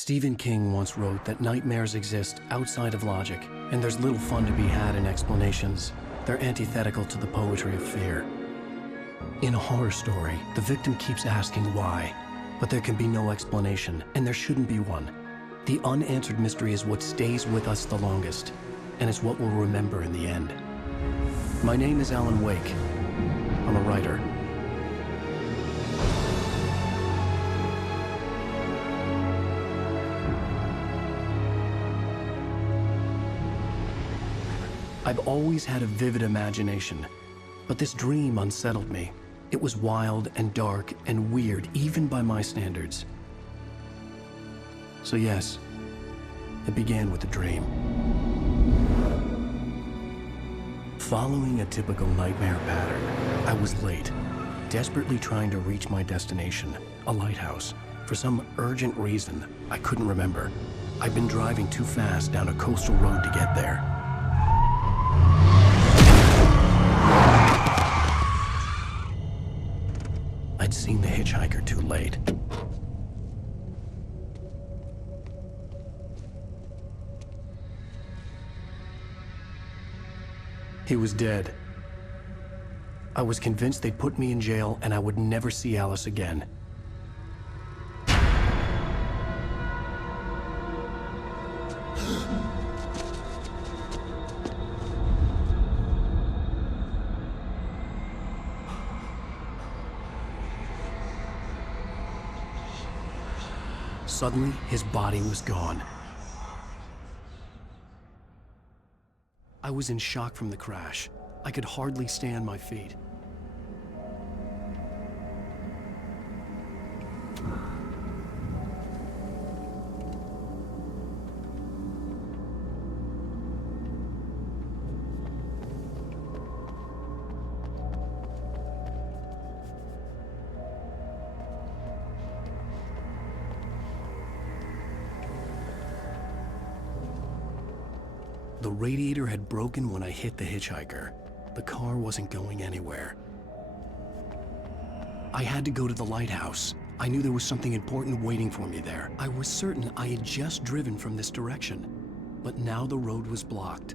Stephen King once wrote that nightmares exist outside of logic, and there's little fun to be had in explanations. They're antithetical to the poetry of fear. In a horror story, the victim keeps asking why, but there can be no explanation, and there shouldn't be one. The unanswered mystery is what stays with us the longest, and it's what we'll remember in the end. My name is Alan Wake. I'm a writer. I've always had a vivid imagination, but this dream unsettled me. It was wild and dark and weird, even by my standards. So yes, it began with a dream. Following a typical nightmare pattern, I was late, desperately trying to reach my destination, a lighthouse. For some urgent reason, I couldn't remember. I'd been driving too fast down a coastal road to get there. I'd seen the hitchhiker too late. He was dead. I was convinced they'd put me in jail and I would never see Alice again. Suddenly, his body was gone. I was in shock from the crash. I could hardly stay on my feet. The radiator had broken when I hit the hitchhiker. The car wasn't going anywhere. I had to go to the lighthouse. I knew there was something important waiting for me there. I was certain I had just driven from this direction, but now the road was blocked.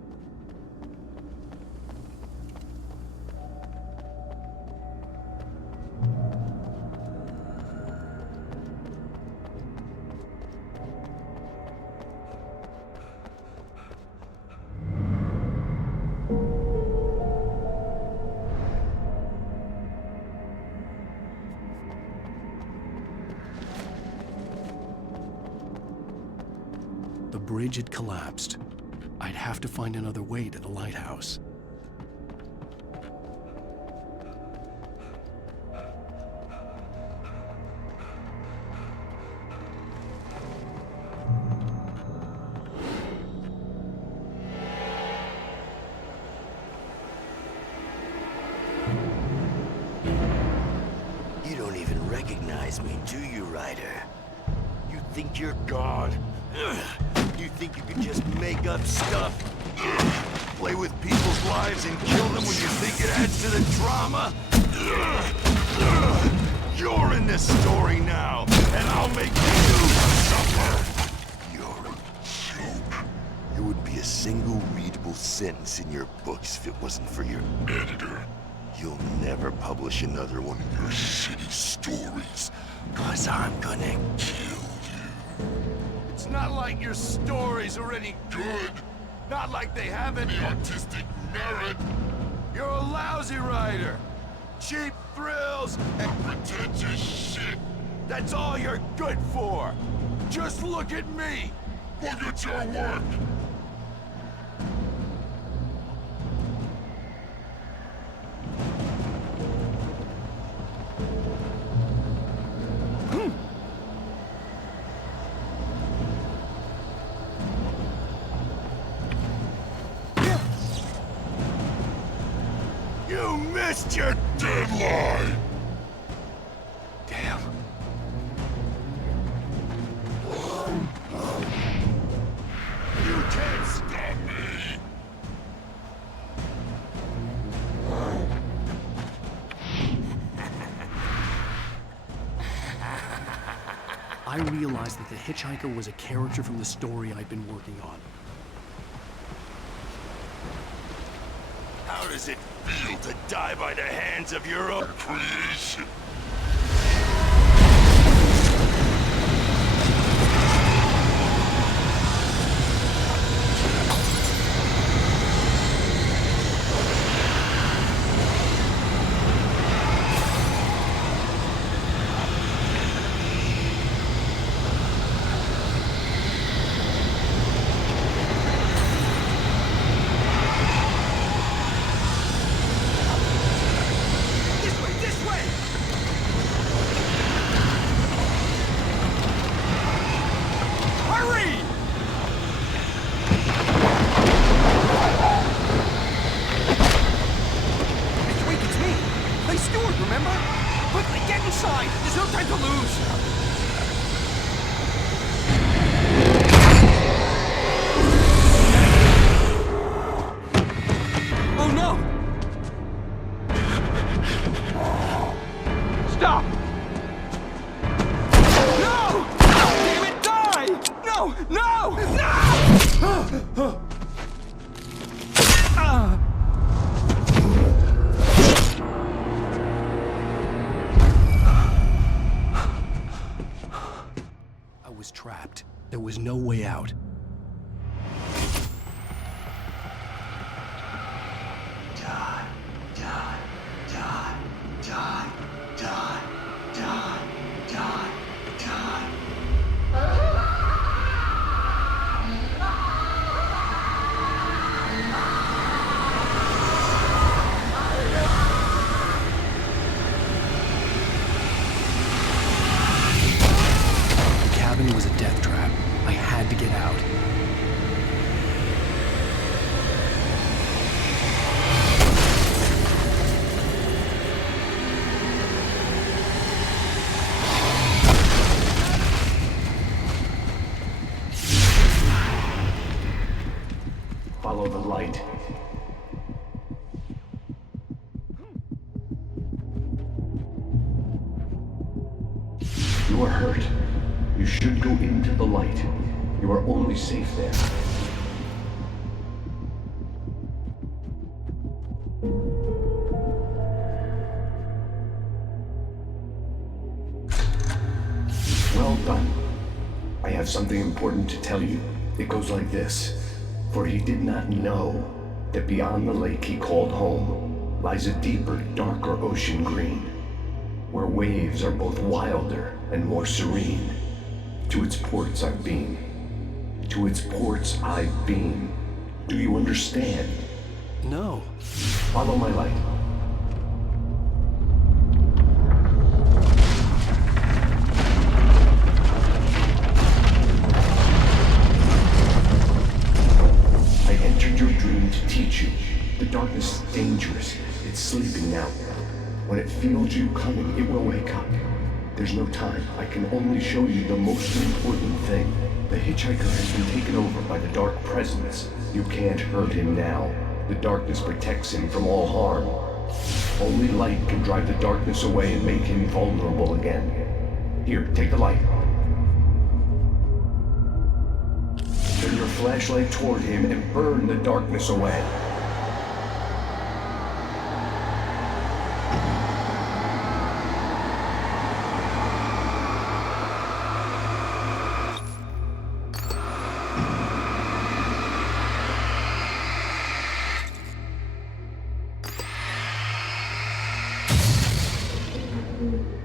The bridge had collapsed. I'd have to find another way to the lighthouse. You don't even recognize me, do you, Ryder? You think you're God? You think you can just make up stuff? Play with people's lives and kill them when you think it adds to the drama? You're in this story now, and I'll make you suffer! You're a joke. There would be a single readable sentence in your books if it wasn't for your editor. You'll never publish another one of your shitty stories, 'cause I'm gonna kill you. It's not like your stories are any good. Not like they have any artistic merit. You're a lousy writer. Cheap thrills and pretentious shit. That's all you're good for. Just look at me. Look at your work. You missed your deadline! Damn. You can't stop me! I realized that the hitchhiker was a character from the story I'd been working on. How does it feel to die by the hands of your own creation? Trapped. There was no way out. Die, die, die, die, die, die, die, die. It was a death trap. I had to get out. Follow the light. You are hurt. You should go into the light. You are only safe there. Well done. I have something important to tell you. It goes like this. For he did not know that beyond the lake he called home lies a deeper, darker ocean green, where waves are both wilder and more serene. To its ports I've been. To its ports I've been. Do you understand? No. Follow my light. I entered your dream to teach you. The darkness is dangerous. It's sleeping now. When it feels you coming, it will wake up. There's no time. I can only show you the most important thing. The hitchhiker has been taken over by the dark presence. You can't hurt him now. The darkness protects him from all harm. Only light can drive the darkness away and make him vulnerable again. Here, take the light. Turn your flashlight toward him and burn the darkness away.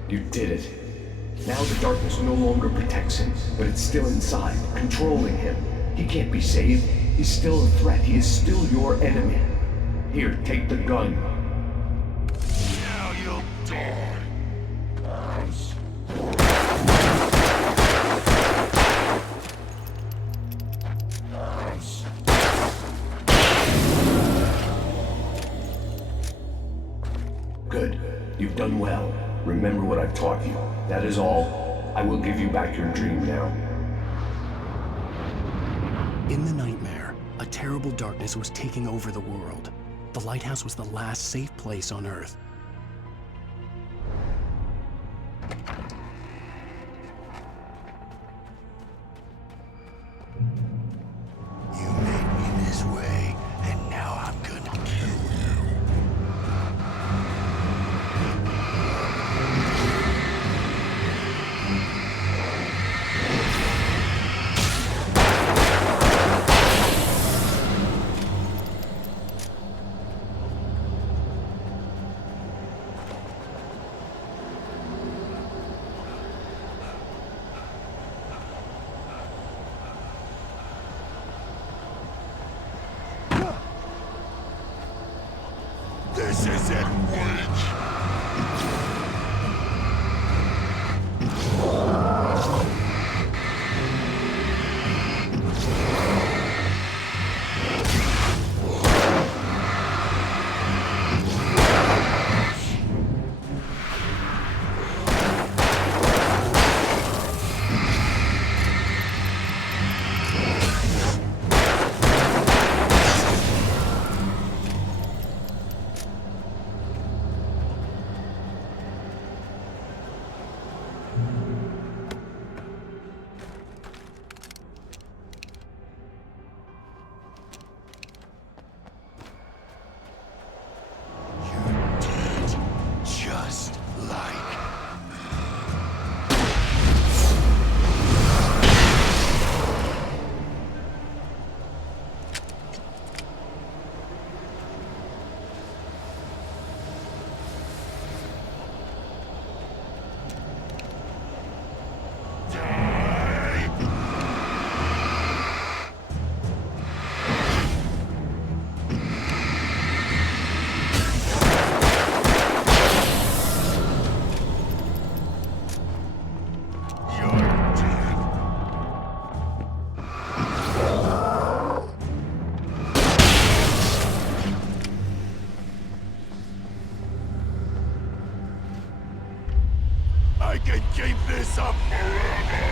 You did it. Now the darkness no longer protects him, but it's still inside, controlling him. He can't be saved. He's still a threat. He is still your enemy. Here, take the gun. Now you'll die. Good. You've done well. Remember what I've taught you. That is all. I will give you back your dream now. In the nightmare, a terrible darkness was taking over the world. The lighthouse was the last safe place on Earth. This is it, Witch! Just like... I can keep this up forever!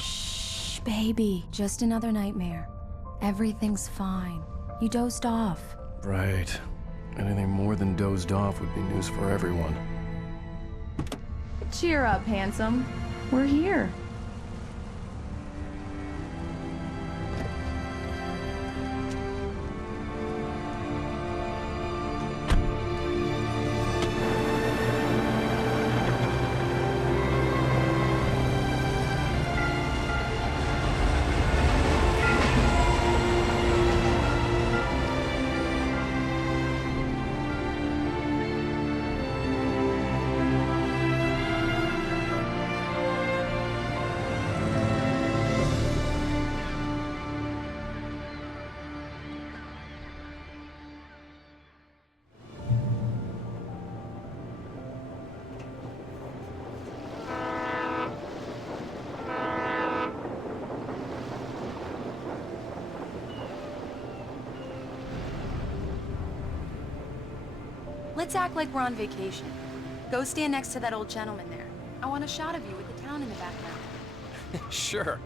Shh, baby. Just another nightmare. Everything's fine. You dozed off. Right. Anything more than dozed off would be news for everyone. Cheer up, handsome. We're here. Let's act like we're on vacation. Go stand next to that old gentleman there. I want a shot of you with the town in the background. Sure.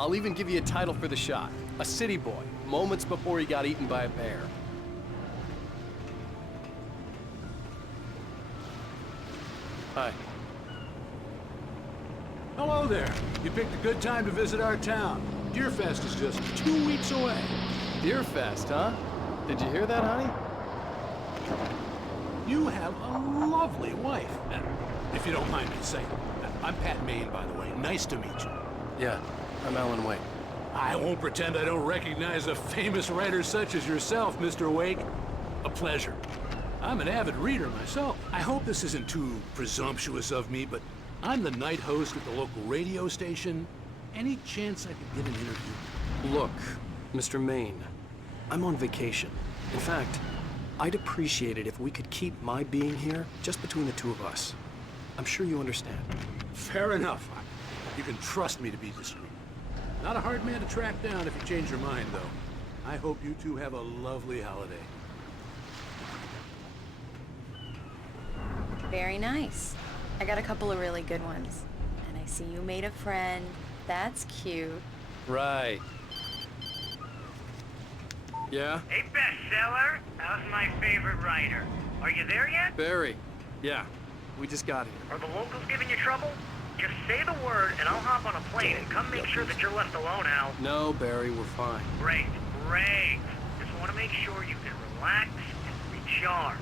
I'll even give you a title for the shot. A city boy, moments before he got eaten by a bear. Hi. Hello there. You picked a good time to visit our town. Deerfest is just 2 weeks away. Deerfest, huh? Did you hear that, honey? You have a lovely wife. If you don't mind me saying. I'm Pat Maine, by the way. Nice to meet you. Yeah, I'm Alan Wake. I won't pretend I don't recognize a famous writer such as yourself, Mr. Wake. A pleasure. I'm an avid reader myself. I hope this isn't too presumptuous of me, but I'm the night host at the local radio station, any chance I could get an interview? Look, Mr. Maine, I'm on vacation. In fact, I'd appreciate it if we could keep my being here just between the two of us. I'm sure you understand. Fair enough. You can trust me to be discreet. Not a hard man to track down if you change your mind, though. I hope you two have a lovely holiday. Very nice. I got a couple of really good ones. And I see you made a friend. That's cute. Right. Yeah? Hey, bestseller. How's my favorite writer? Are you there yet? Barry. Yeah. We just got here. Are the locals giving you trouble? Just say the word and I'll hop on a plane and come make sure that you're left alone, Al. No, Barry, we're fine. Great, great. Just want to make sure you can relax and recharge.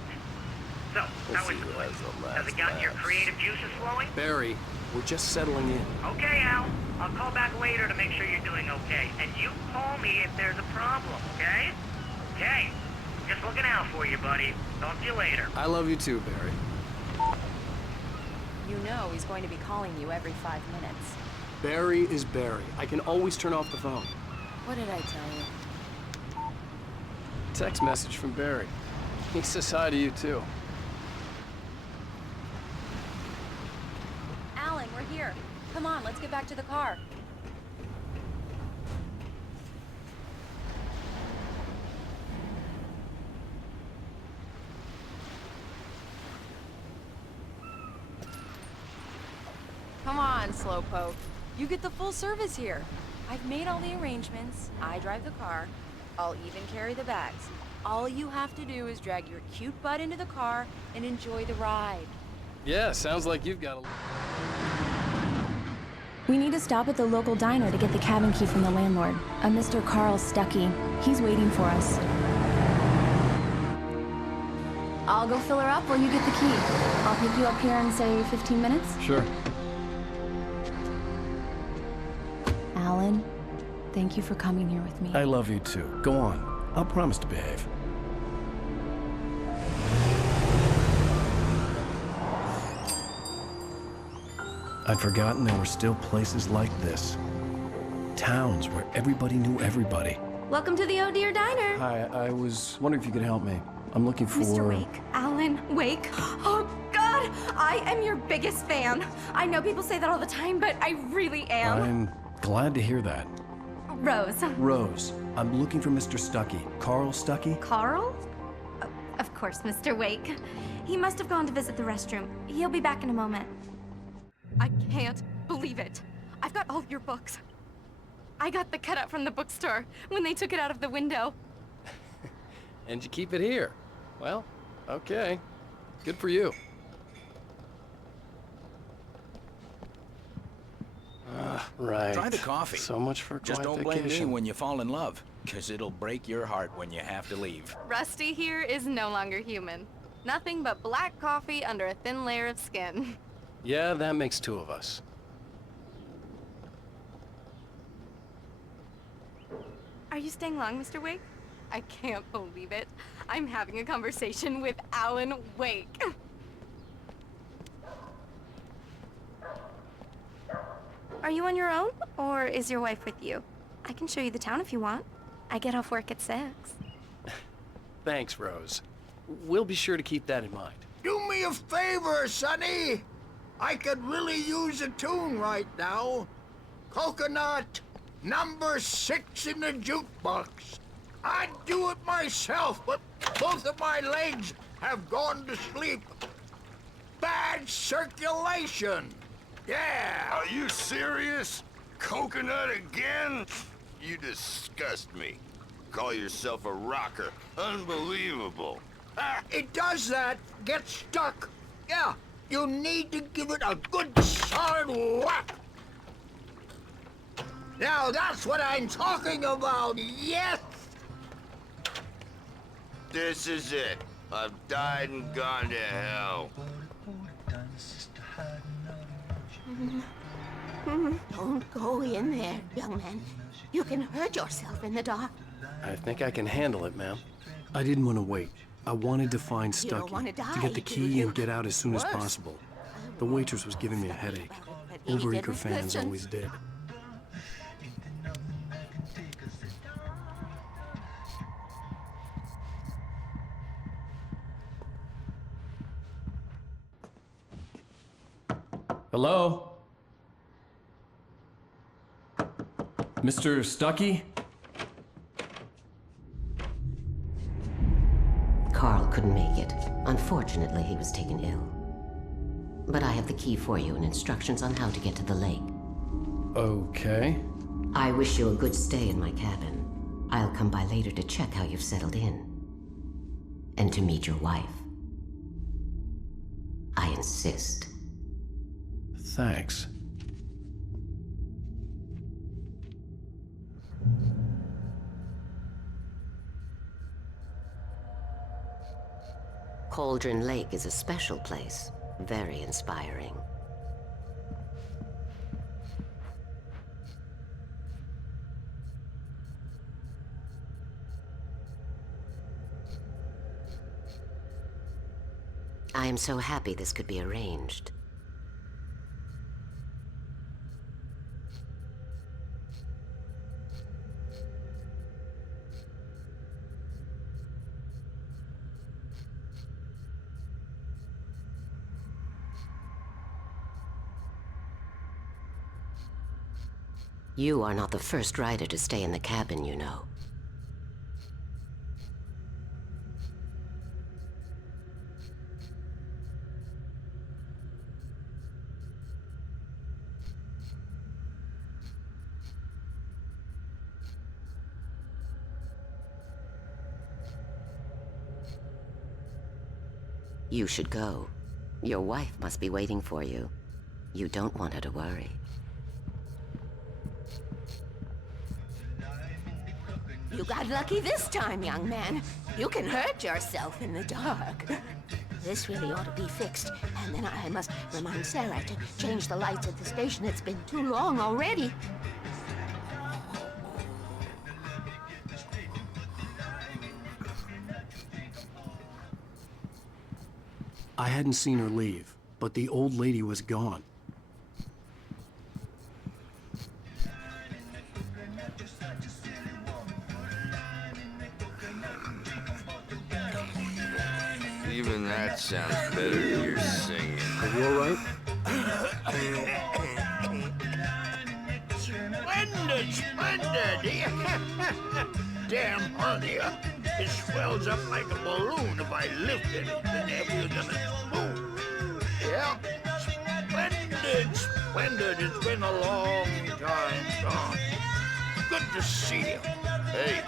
So, how is the place? Has it gotten your creative juices flowing? Barry, we're just settling in. Okay, Al. I'll call back later to make sure you're doing okay. And you call me if there's a problem, okay? Okay. Just looking out for you, buddy. Talk to you later. I love you too, Barry. You know he's going to be calling you every 5 minutes. Barry is Barry. I can always turn off the phone. What did I tell you? Text message from Barry. He says hi to you too. Alan, we're here. Come on, let's get back to the car. Come on, Slowpoke. You get the full service here. I've made all the arrangements. I drive the car. I'll even carry the bags. All you have to do is drag your cute butt into the car and enjoy the ride. Yeah, sounds like you've got a... We need to stop at the local diner to get the cabin key from the landlord, a Mr. Carl Stuckey. He's waiting for us. I'll go fill her up while you get the key. I'll pick you up here in, say, 15 minutes? Sure. Alan, thank you for coming here with me. I love you too. Go on. I'll promise to behave. I'd forgotten there were still places like this. Towns where everybody knew everybody. Welcome to the Oh Dear Diner. Hi, I was wondering if you could help me. I'm looking for... Mr. Wake. Alan Wake. Oh, God! I am your biggest fan. I know people say that all the time, but I really am. I'm glad to hear that. Rose. Rose, I'm looking for Mr. Stuckey. Carl Stuckey? Carl? Of course, Mr. Wake. He must have gone to visit the restroom. He'll be back in a moment. I can't believe it. I've got all your books. I got the cutout from the bookstore when they took it out of the window. And you keep it here. Well, okay. Good for you. Right. Try the coffee. So much for Just quiet don't blame me vacation. when you fall in love, because it'll break your heart when you have to leave. Rusty here is no longer human. Nothing but black coffee under a thin layer of skin. Yeah, that makes two of us. Are you staying long, Mr. Wake? I can't believe it. I'm having a conversation with Alan Wake. Are you on your own, or is your wife with you? I can show you the town if you want. I get off work at 6. Thanks, Rose. We'll be sure to keep that in mind. Do me a favor, Sonny. I could really use a tune right now. Coconut, number 6 in the jukebox. I'd do it myself, but both of my legs have gone to sleep. Bad circulation. Yeah. Are you serious? Coconut again? You disgust me. Call yourself a rocker. Unbelievable. It does that. Get stuck. Yeah, you need to give it a good solid whack. Now that's what I'm talking about, yes! This is it. I've died and gone to hell. Don't go in there, young man. You can hurt yourself in the dark. I think I can handle it, ma'am. I didn't want to wait. I wanted to find You don't wanna Stuckey, to die, get the do key you? and get out as soon as Worse. possible. The waitress was giving me a headache. He Overeager didn't fans listen. always did. Hello? Mr. Stuckey? Carl couldn't make it. Unfortunately, he was taken ill. But I have the key for you and instructions on how to get to the lake. Okay. I wish you a good stay in my cabin. I'll come by later to check how you've settled in. And to meet your wife. I insist. Thanks. Cauldron Lake is a special place. Very inspiring. I am so happy this could be arranged. You are not the first rider to stay in the cabin, you know. You should go. Your wife must be waiting for you. You don't want her to worry. You got lucky this time, young man. You can hurt yourself in the dark. This really ought to be fixed. And then I must remind Sarah to change the lights at the station. It's been too long already. I hadn't seen her leave, but the old lady was gone. Even that sounds better than your singing. Are you all right? Splendid, splendid! Damn hernia. It swells up like a balloon if I lift anything heavier than a spoon. Yeah, splendid, splendid. It's been a long time gone. Good to see you. Hey,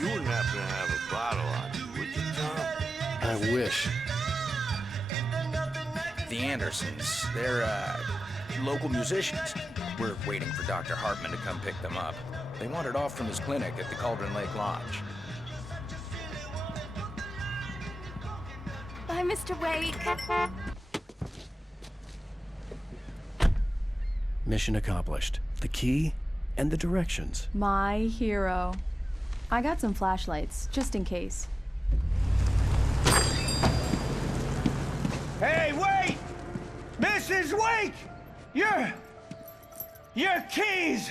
you wouldn't happen to have a bottle on you, would you, Tom? I wish. The Andersons, they're, local musicians. We're waiting for Dr. Hartman to come pick them up. They wandered off from his clinic at the Cauldron Lake Lodge. Bye, Mr. Wake. Mission accomplished. The key and the directions. My hero. I got some flashlights, just in case. Hey, wait! Mrs. Wake! Your keys!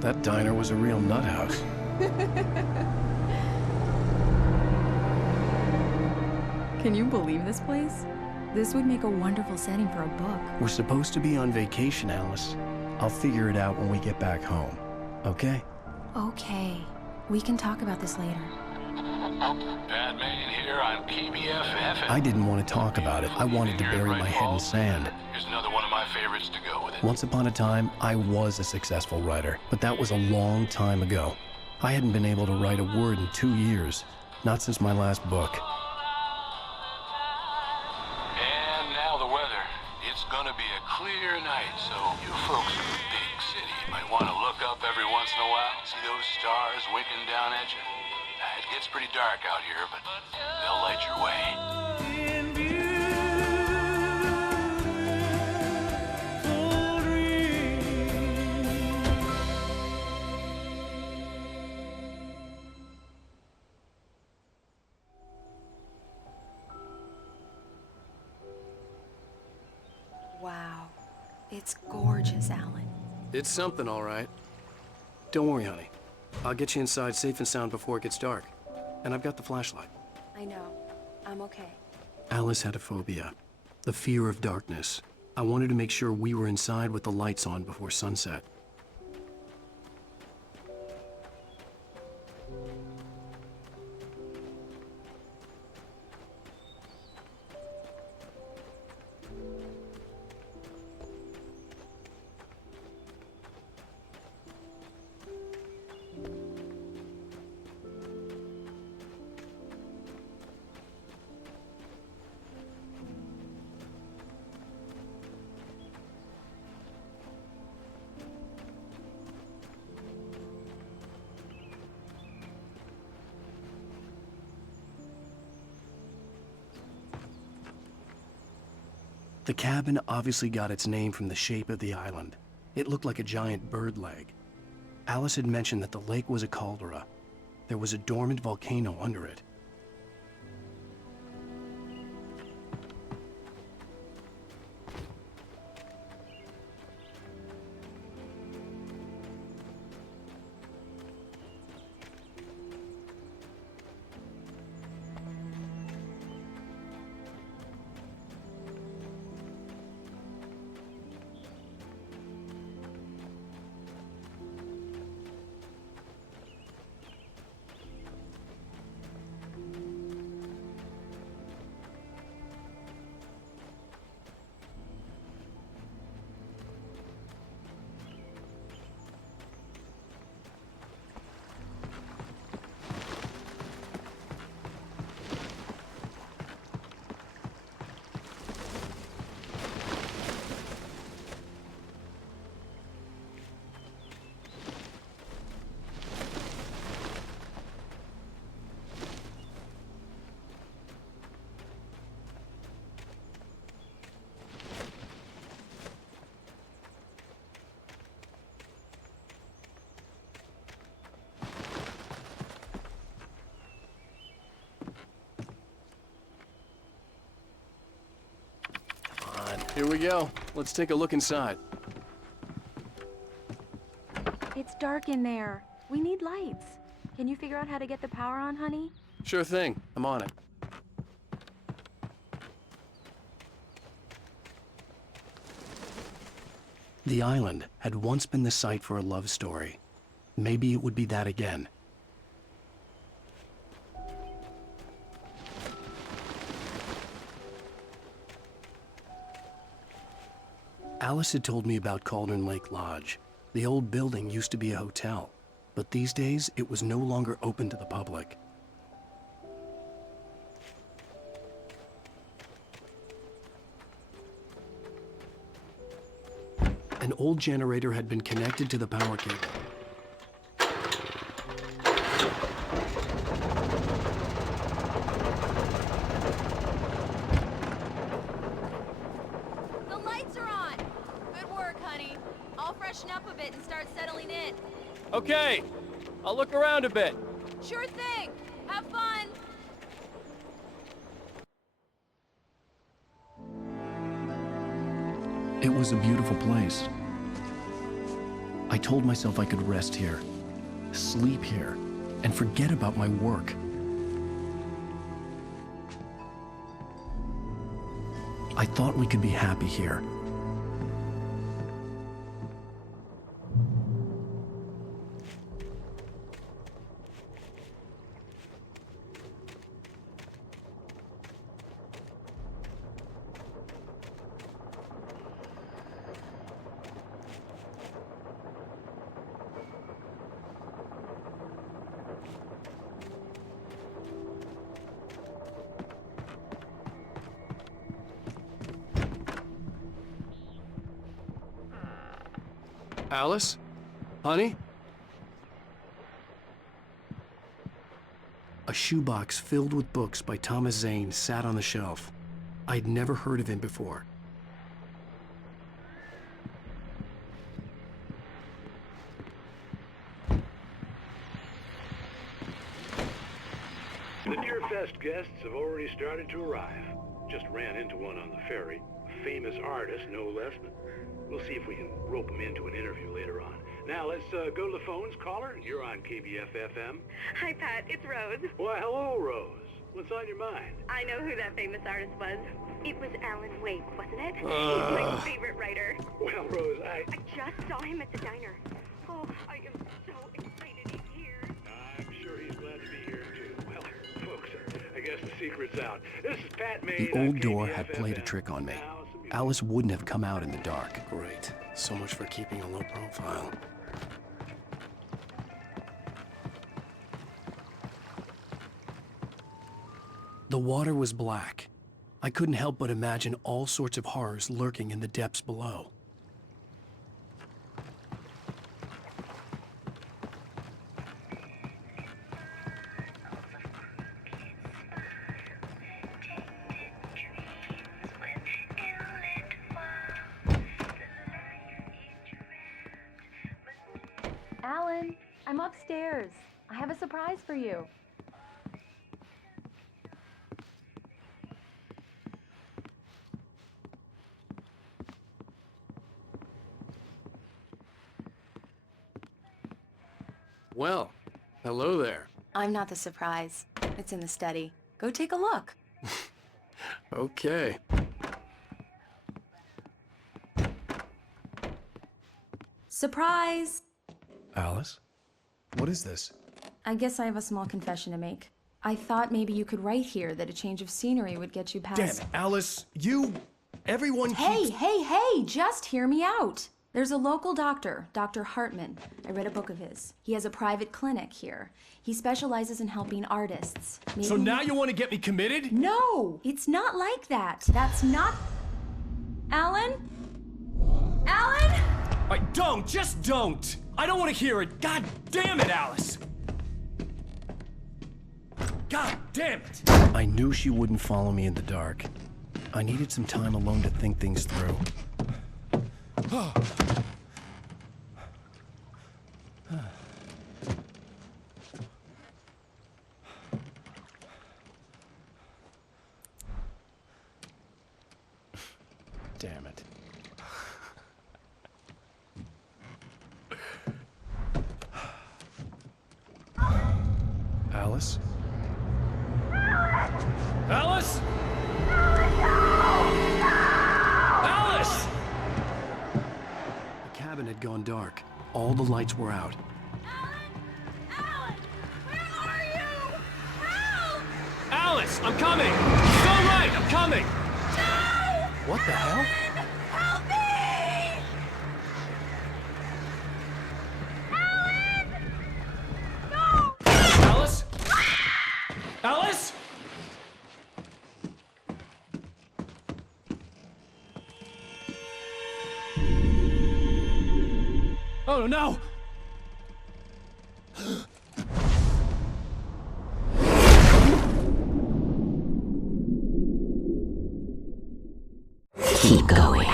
That diner was a real nut house. Can you believe this place? This would make a wonderful setting for a book. We're supposed to be on vacation, Alice. I'll figure it out when we get back home. Okay? Okay. We can talk about this later. Bad man here on KBFF. I didn't want to talk about it. I wanted to bury my head in sand. Here's another one of my favorites to go with it. Once upon a time, I was a successful writer, but that was a long time ago. I hadn't been able to write a word in 2 years, not since my last book. And now the weather. It's gonna be a clear night, so you folks in the big city might want to look up every once in a while, see those stars winking down at you. It gets pretty dark out here, but they'll light your way. Wow. It's gorgeous, Alan. It's something, all right. Don't worry, honey. I'll get you inside safe and sound before it gets dark. And I've got the flashlight. I know. I'm okay. Alice had a phobia, the fear of darkness. I wanted to make sure we were inside with the lights on before sunset. The cabin obviously got its name from the shape of the island. It looked like a giant bird leg. Alice had mentioned that the lake was a caldera. There was a dormant volcano under it. Here we go. Let's take a look inside. It's dark in there. We need lights. Can you figure out how to get the power on, honey? Sure thing. I'm on it. The island had once been the site for a love story. Maybe it would be that again. Alice had told me about Cauldron Lake Lodge. The old building used to be a hotel, but these days it was no longer open to the public. An old generator had been connected to the power cable. The lights are on! Good work, honey. I'll freshen up a bit and start settling in. Okay, I'll look around a bit. Sure thing. Have fun. It was a beautiful place. I told myself I could rest here, sleep here, and forget about my work. I thought we could be happy here. Alice? Honey? A shoebox filled with books by Thomas Zane sat on the shelf. I'd never heard of him before. The Deerfest guests have already started to arrive. Just ran into one on the ferry. A famous artist, no less. But we'll see if we can rope him into an interview later on. Now, let's go to the phones. Caller, you're on KBF-FM. Hi, Pat. It's Rose. Why, hello, Rose. What's on your mind? I know who that famous artist was. It was Alan Wake, wasn't it? He's my favorite writer. Well, Rose, I just saw him at the diner. Oh, I am so excited he's here. I'm sure he's glad to be here, too. Well, folks, I guess the secret's out. This is Pat May. The old door had played a trick on me. Alice wouldn't have come out in the dark. Great. So much for keeping a low profile. The water was black. I couldn't help but imagine all sorts of horrors lurking in the depths below. Alan, I'm upstairs. I have a surprise for you. Well, hello there. I'm not the surprise. It's in the study. Go take a look. Okay. Surprise! Alice? What is this? I guess I have a small confession to make. I thought maybe you could write here that a change of scenery would get you past... Damn it, Alice, everyone Hey, keeps... hey, just hear me out. There's a local doctor, Dr. Hartman. I read a book of his. He has a private clinic here. He specializes in helping artists. So now you want to get me committed? No, it's not like that. That's not... Alan? Alan? Just don't! I don't want to hear it! God damn it, Alice! God damn it! I knew she wouldn't follow me in the dark. I needed some time alone to think things through. Damn it. Alice? Alice? Alice! The cabin had gone dark. All the lights were out. Alan! Where are you? Help! Alice, I'm coming! Go right, I'm coming! No! What the hell? Help me! Alan! No! Alice? Alice? Oh no! Keep going.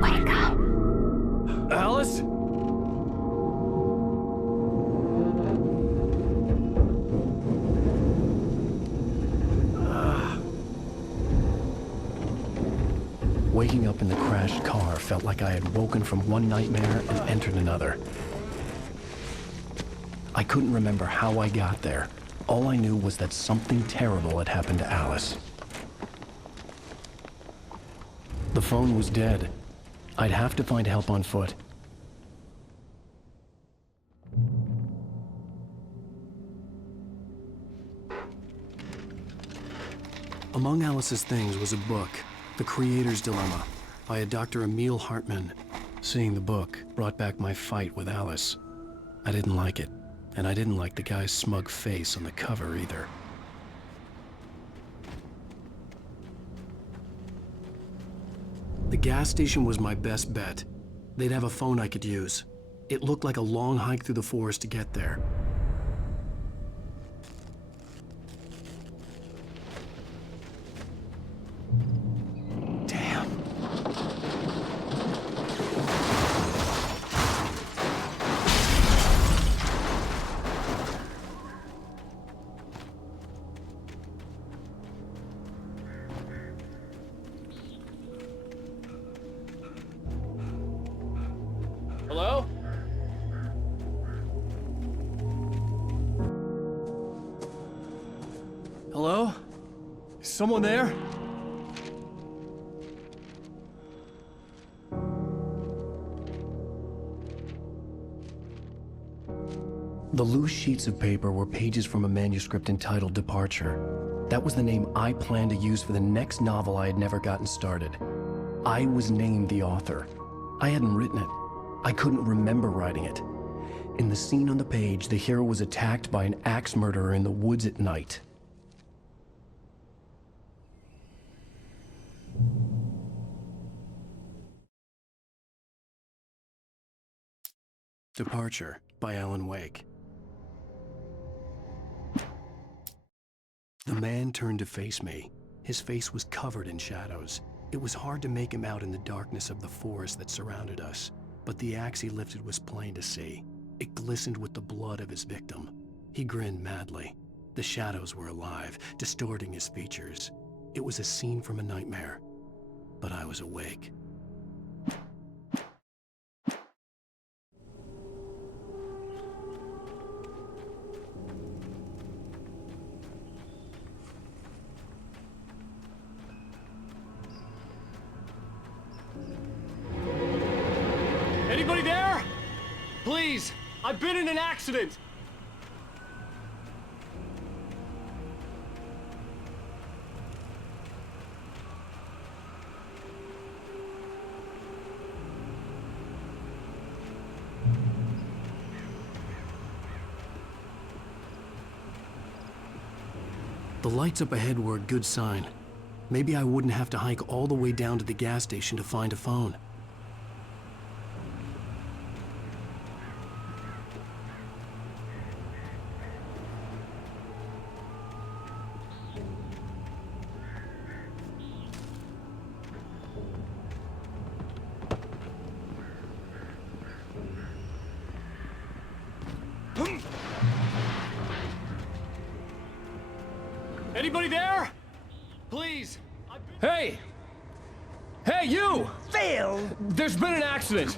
Wake up. Alice? Waking up in the crashed car felt like I had woken from one nightmare and entered another. I couldn't remember how I got there. All I knew was that something terrible had happened to Alice. The phone was dead. I'd have to find help on foot. Among Alice's things was a book, The Creator's Dilemma, by a Dr. Emil Hartman. Seeing the book brought back my fight with Alice. I didn't like it, and I didn't like the guy's smug face on the cover either. The gas station was my best bet. They'd have a phone I could use. It looked like a long hike through the forest to get there. Damn. Hello? Someone there? The loose sheets of paper were pages from a manuscript entitled Departure. That was the name I planned to use for the next novel I had never gotten started. I was named the author. I hadn't written it. I couldn't remember writing it. In the scene on the page, the hero was attacked by an axe murderer in the woods at night. Departure by Alan Wake. The man turned to face me. His face was covered in shadows. It was hard to make him out in the darkness of the forest that surrounded us, but the axe he lifted was plain to see. It glistened with the blood of his victim. He grinned madly. The shadows were alive, distorting his features. It was a scene from a nightmare, but I was awake. Anybody there? Please, I've been in an accident. The lights up ahead were a good sign. Maybe I wouldn't have to hike all the way down to the gas station to find a phone. Anybody there? Please. Hey! Hey, you! Phil! There's been an accident.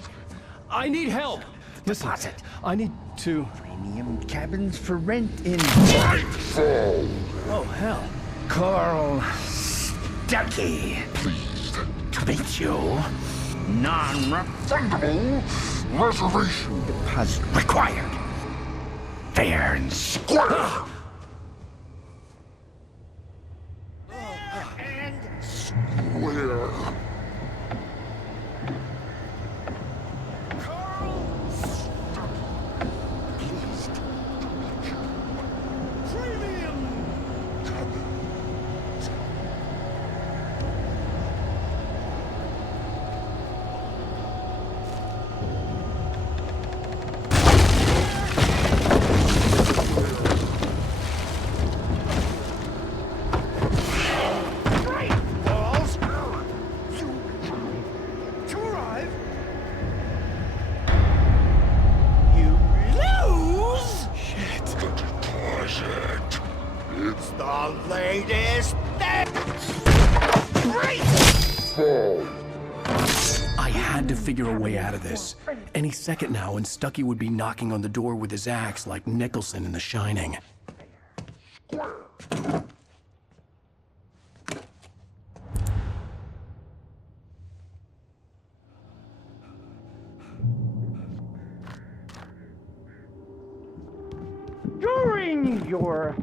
I need help. Listen, Deposit. I need to... Premium cabins for rent in... Nightfall! Oh, hell. Carl Stuckey. Pleased To meet you. Non-refundable reservation deposit required. Fair and square. Where? I had to figure a way out of this. Any second now, and Stuckey would be knocking on the door with his axe like Nicholson in The Shining. During your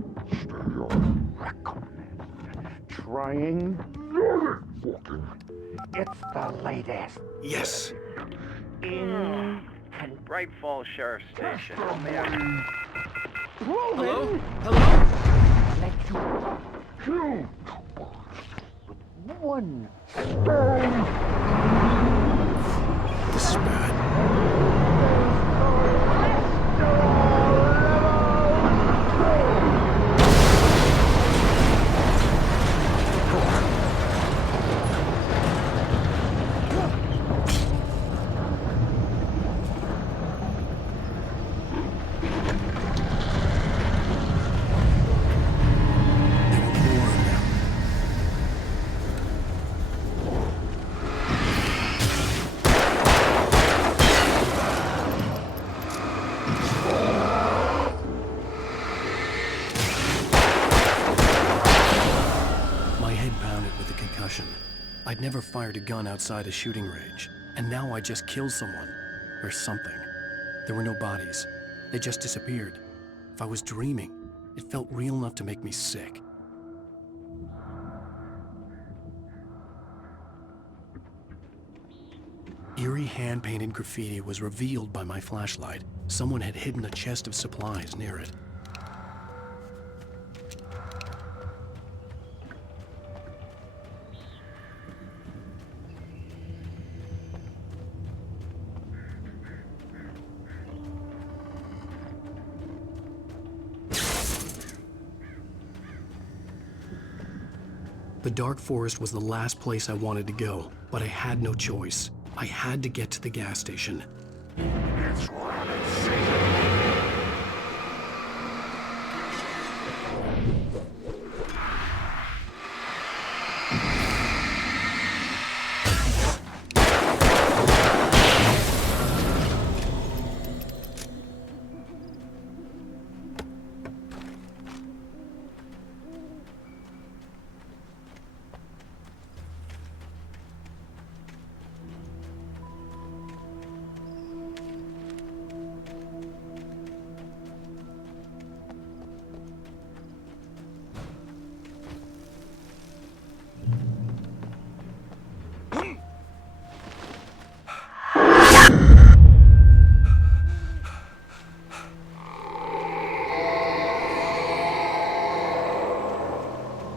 recommend trying it's the latest Yes. in Bright Falls Sheriff Station. Hello? Hello? Let you kill with one stone. This is bad. I'd never fired a gun outside a shooting range, and now I just killed someone. Or something. There were no bodies. They just disappeared. If I was dreaming, it felt real enough to make me sick. Eerie hand-painted graffiti was revealed by my flashlight. Someone had hidden a chest of supplies near it. The dark forest was the last place I wanted to go, but I had no choice. I had to get to the gas station. It's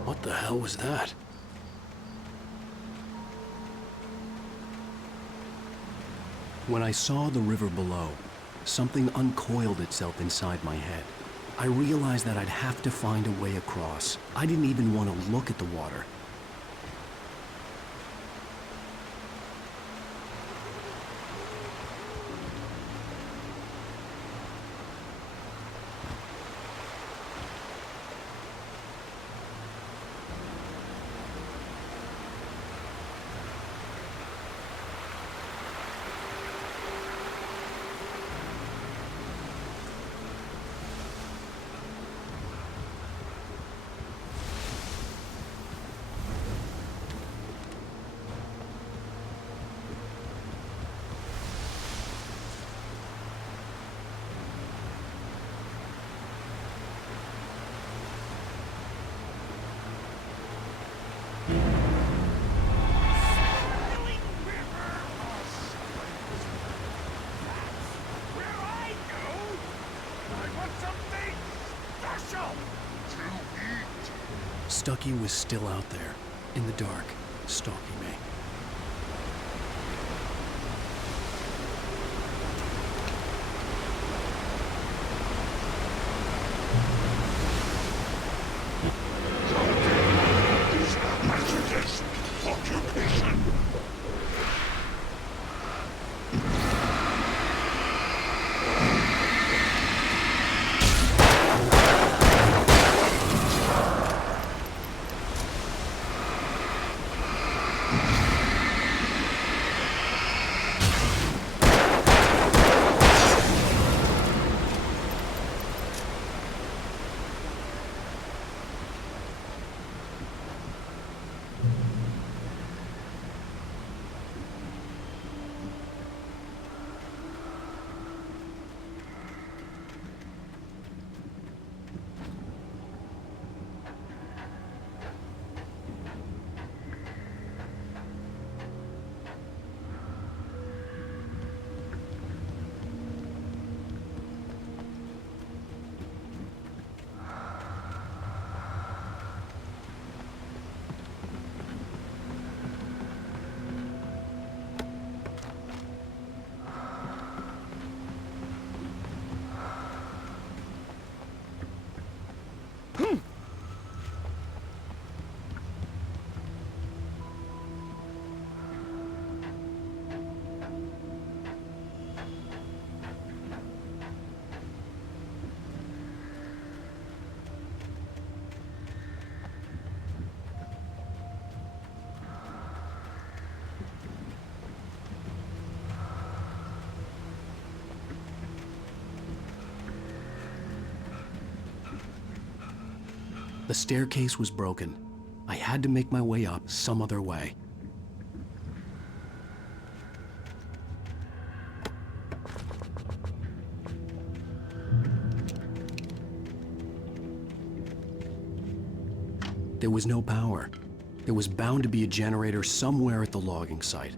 What the hell was that? When I saw the river below, something uncoiled itself inside my head. I realized that I'd have to find a way across. I didn't even want to look at the water. Stucky was still out there, in the dark, stalking me. The staircase was broken. I had to make my way up some other way. There was no power. There was bound to be a generator somewhere at the logging site.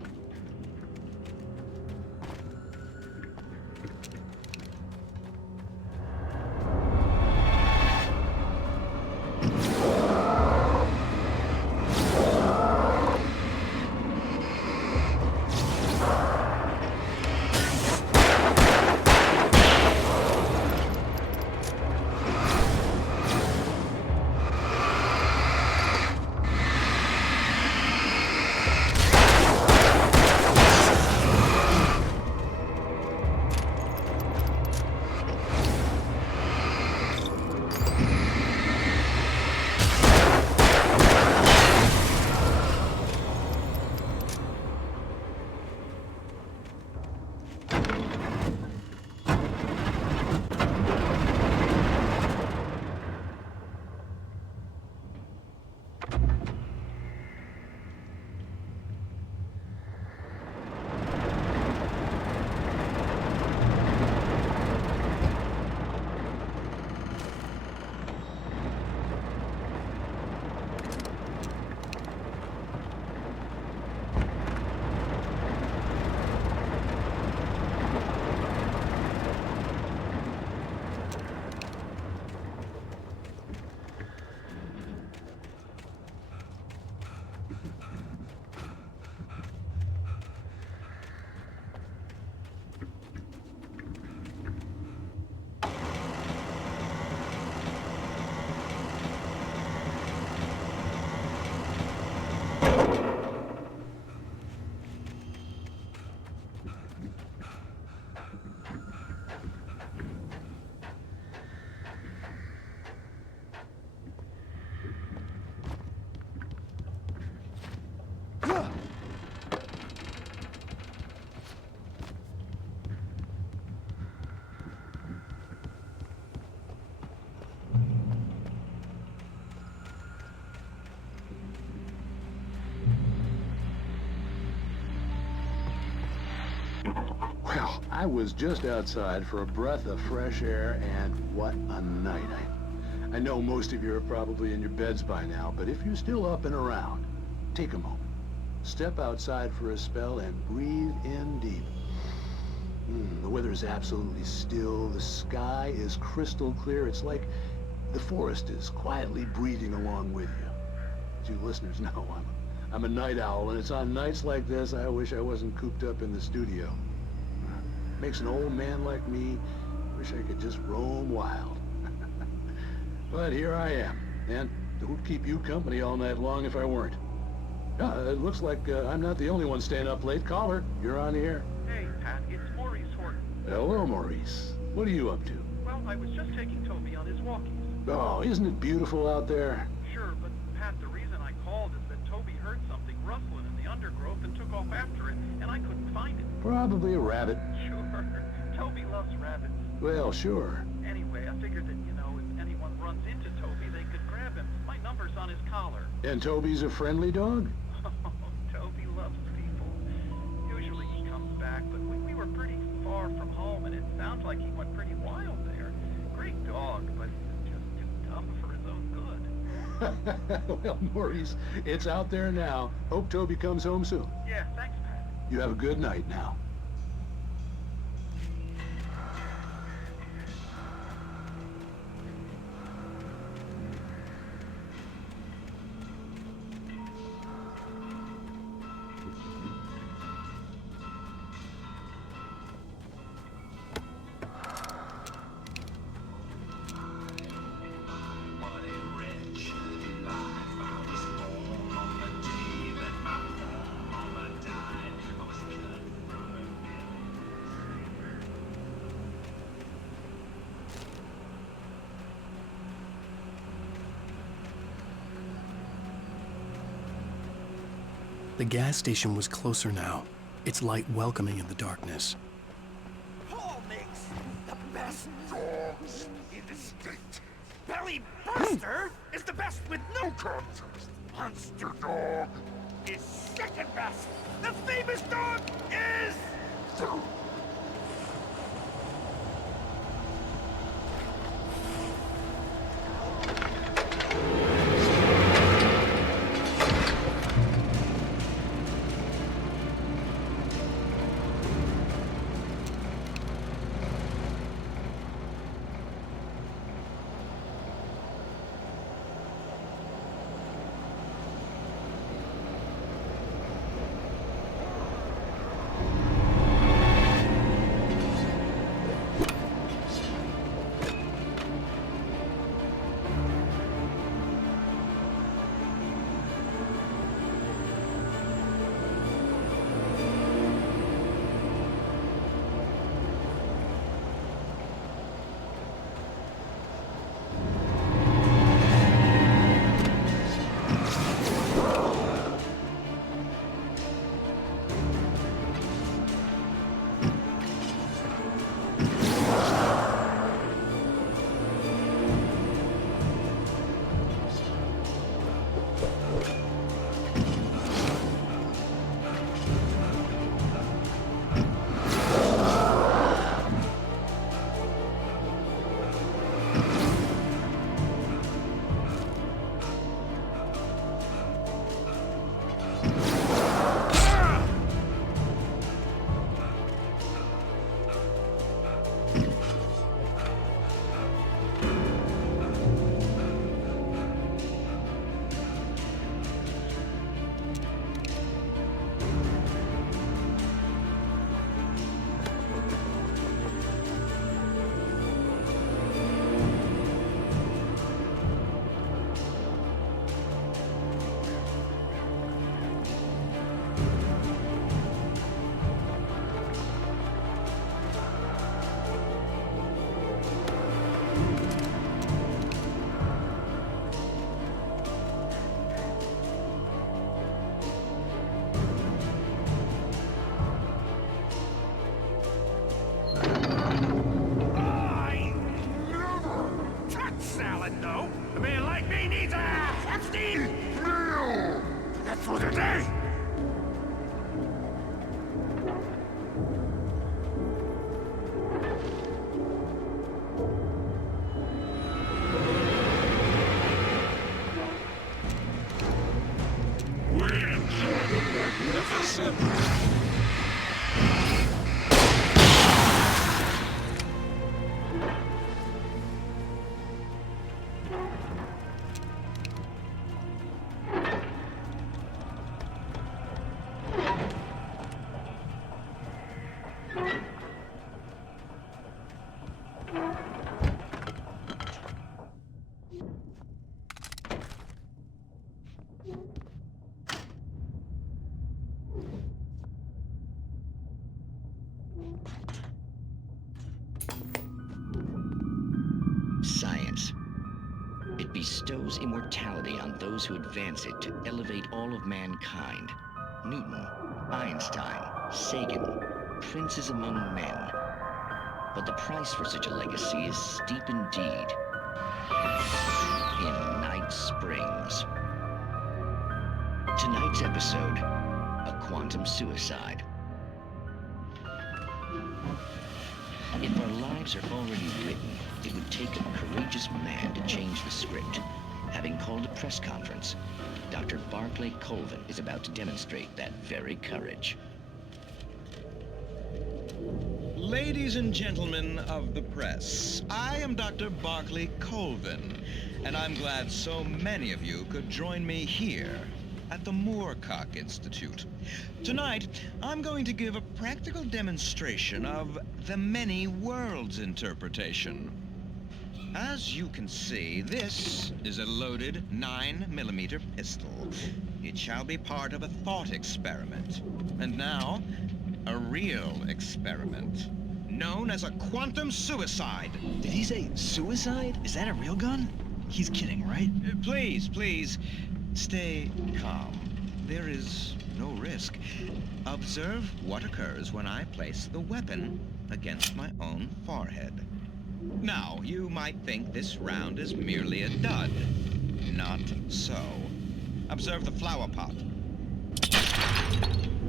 Well, I was just outside for a breath of fresh air, and what a night. I know most of you are probably in your beds by now, but if you're still up and around, take a moment. Step outside for a spell and breathe in deep. The weather is absolutely still. The sky is crystal clear. It's like the forest is quietly breathing along with you. As you listeners know, I'm a night owl, and it's on nights like this I wish I wasn't cooped up in the studio. Makes an old man like me wish I could just roam wild. But here I am, and it would keep you company all night long if I weren't. It looks like I'm not the only one staying up late. Caller, you're on the air. Hey, Pat, it's Maurice Horton. Hello, Maurice. What are you up to? Well, I was just taking Toby on his walkies. Oh, isn't it beautiful out there? Sure, but Pat, the reason I called is that Toby heard something rustling in the undergrowth and took off after it, and I couldn't find it. Probably a rabbit. Sure. Toby loves rabbits. Well, sure. Anyway, I figured that, if anyone runs into Toby, they could grab him. My number's on his collar. And Toby's a friendly dog? Oh, Toby loves people. Usually he comes back, but we were pretty far from home, and it sounds like he went pretty wild there. Great dog, but just too dumb for his own good. Well, Maurice, it's out there now. Hope Toby comes home soon. Yeah, thanks, Pat. You have a good night now. The gas station was closer now, its light welcoming in the darkness. Paul makes the best dogs in the state. Belly Burster is the best with no contest. Monster Dog is second best. The famous dog is... Science. It bestows immortality on those who advance it to elevate all of mankind. Newton, Einstein, Sagan, princes among men. But the price for such a legacy is steep indeed. In Night Springs. Tonight's episode, a quantum suicide. If our lives are already written, it would take a courageous man to change the script. Having called a press conference, Dr. Barclay Colvin is about to demonstrate that very courage. Ladies and gentlemen of the press, I am Dr. Barclay Colvin, and I'm glad so many of you could join me here at the Moorcock Institute. Tonight, I'm going to give a practical demonstration of the many worlds interpretation. As you can see, this is a loaded 9mm pistol. It shall be part of a thought experiment. And now, a real experiment, known as a quantum suicide. Did he say suicide? Is that a real gun? He's kidding, right? Please, stay calm. There is no risk. Observe what occurs when I place the weapon against my own forehead. Now, you might think this round is merely a dud. Not so. Observe the flower pot.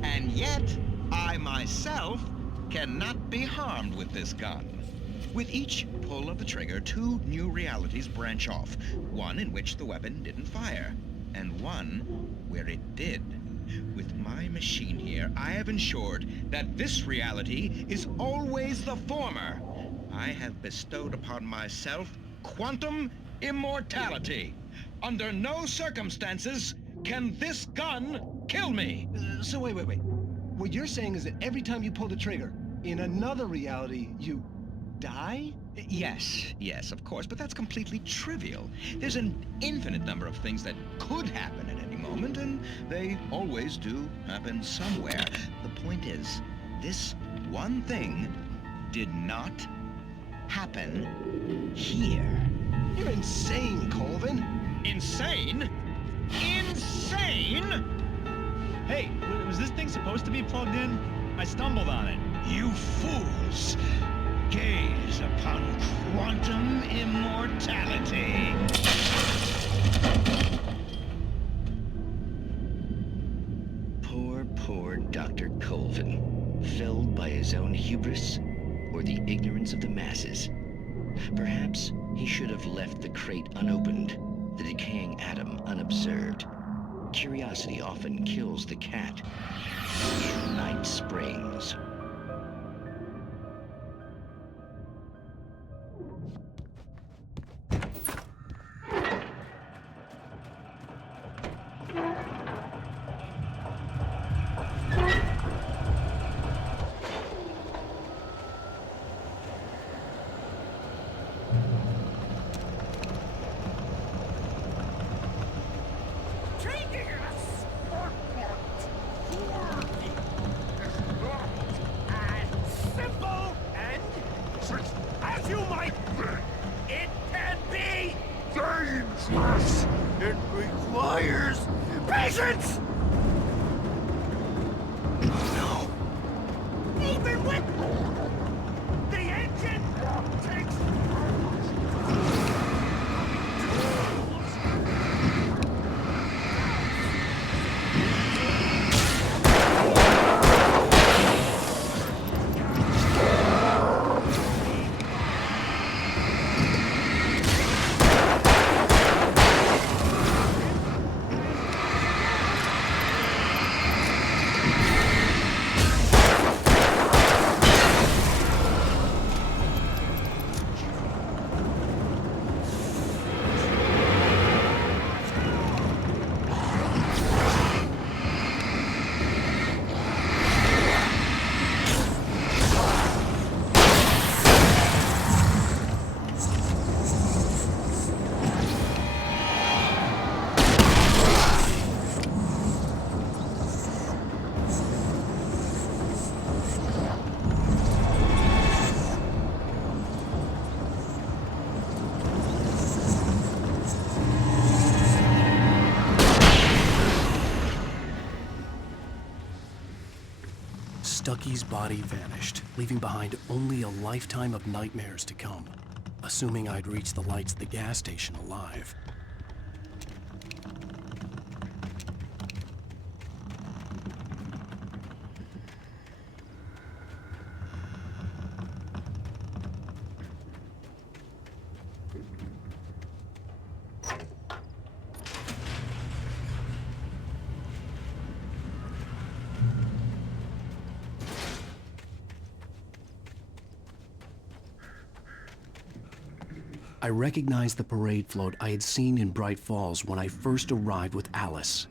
And yet, I myself cannot be harmed with this gun. With each pull of the trigger, two new realities branch off. One in which the weapon didn't fire, and one where it did. With my machine here, I have ensured that this reality is always the former. I have bestowed upon myself quantum immortality. Under no circumstances can this gun kill me. So wait. What you're saying is that every time you pull the trigger, in another reality, you die? Yes, of course, but that's completely trivial. There's an infinite number of things that could happen at any moment, and they always do happen somewhere. The point is, this one thing did not happen here. You're insane, Colvin. Insane? Insane? Hey, was this thing supposed to be plugged in? I stumbled on it. You fools! Gaze upon quantum immortality. Poor Dr. Colvin, felled by his own hubris or the ignorance of the masses. Perhaps he should have left the crate unopened, the decaying atom unobserved. Curiosity often kills the cat. In Night Springs. Stucky's body vanished, leaving behind only a lifetime of nightmares to come, assuming I'd reach the lights at the gas station alive. I recognized the parade float I had seen in Bright Falls when I first arrived with Alice.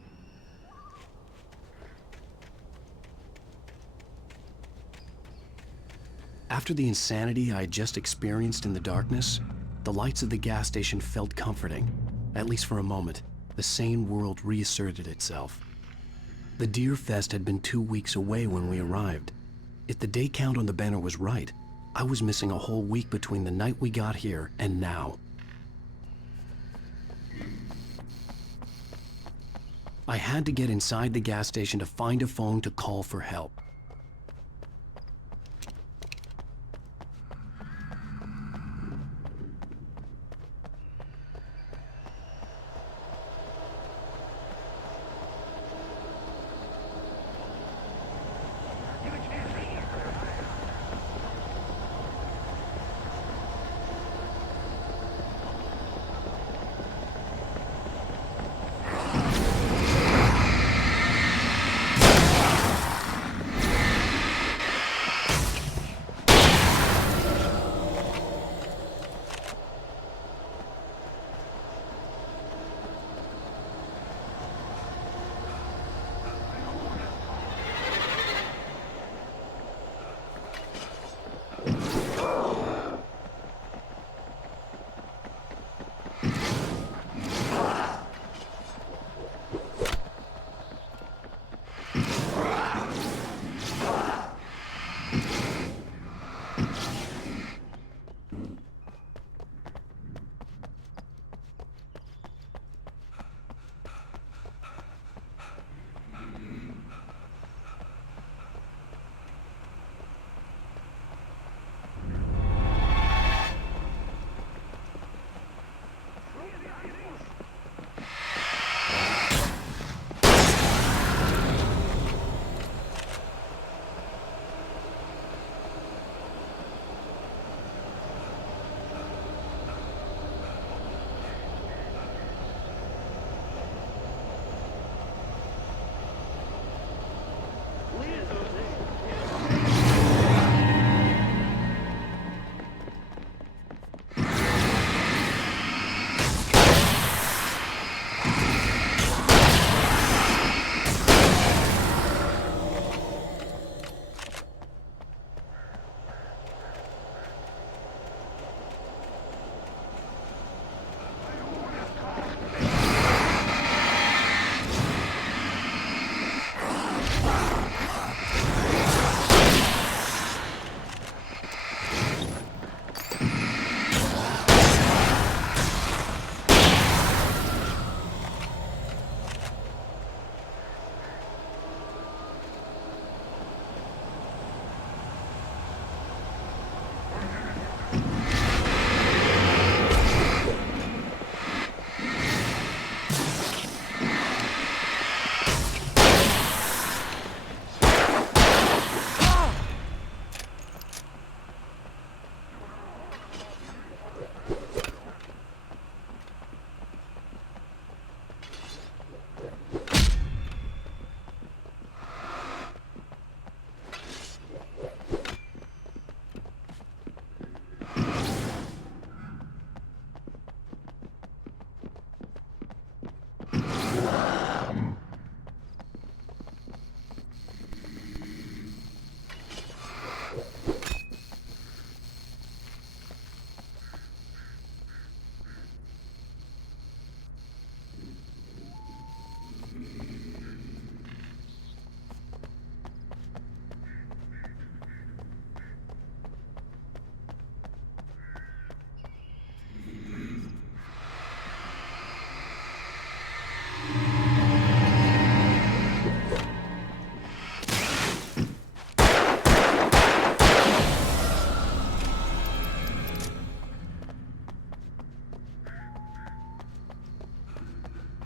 After the insanity I had just experienced in the darkness, the lights of the gas station felt comforting. At least for a moment, the sane world reasserted itself. The Deer Fest had been 2 weeks away when we arrived. If the day count on the banner was right, I was missing a whole week between the night we got here and now. I had to get inside the gas station to find a phone to call for help.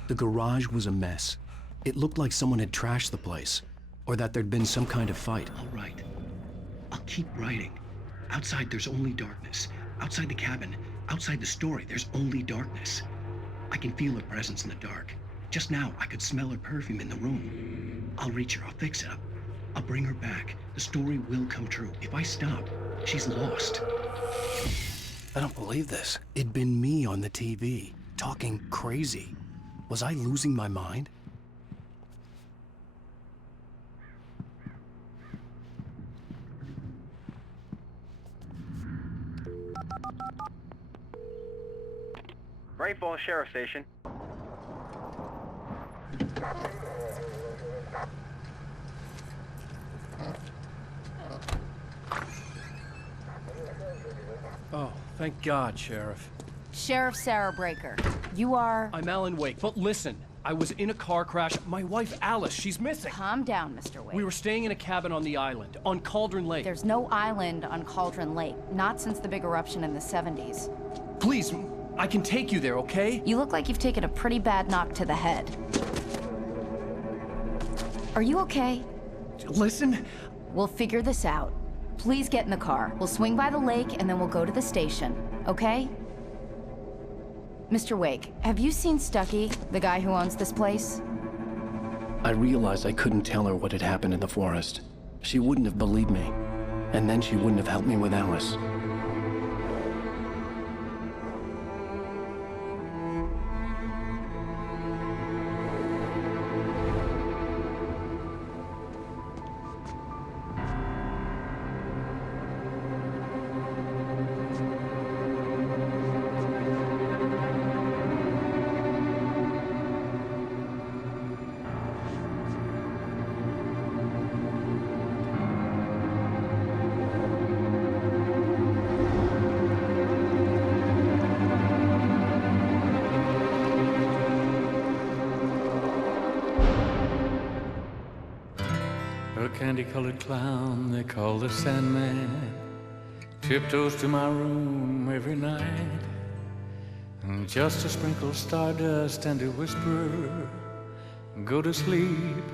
The garage was a mess. It looked like someone had trashed the place, or that there'd been some kind of fight. All right. I'll keep writing. Outside, there's only darkness. Outside the cabin, outside the story, there's only darkness. I can feel her presence in the dark. Just now, I could smell her perfume in the room. I'll reach her. I'll fix it up. I'll bring her back. The story will come true. If I stop, she's lost. I don't believe this. It'd been me on the TV, talking crazy. Was I losing my mind? Bright Falls Sheriff Station. Oh, thank God, Sheriff. Sheriff Sarah Breaker, you are... I'm Alan Wake, but listen. I was in a car crash. My wife, Alice, she's missing. Calm down, Mr. Wake. We were staying in a cabin on the island, on Cauldron Lake. There's no island on Cauldron Lake, not since the big eruption in the 70s. Please, I can take you there, okay? You look like you've taken a pretty bad knock to the head. Are you okay? Listen. We'll figure this out. Please get in the car. We'll swing by the lake and then we'll go to the station, okay? Mr. Wake, have you seen Stucky, the guy who owns this place? I realized I couldn't tell her what had happened in the forest. She wouldn't have believed me. And then she wouldn't have helped me with Alice. A candy-colored clown they call the Sandman tiptoes to my room every night, and just to sprinkle stardust and to whisper, go to sleep,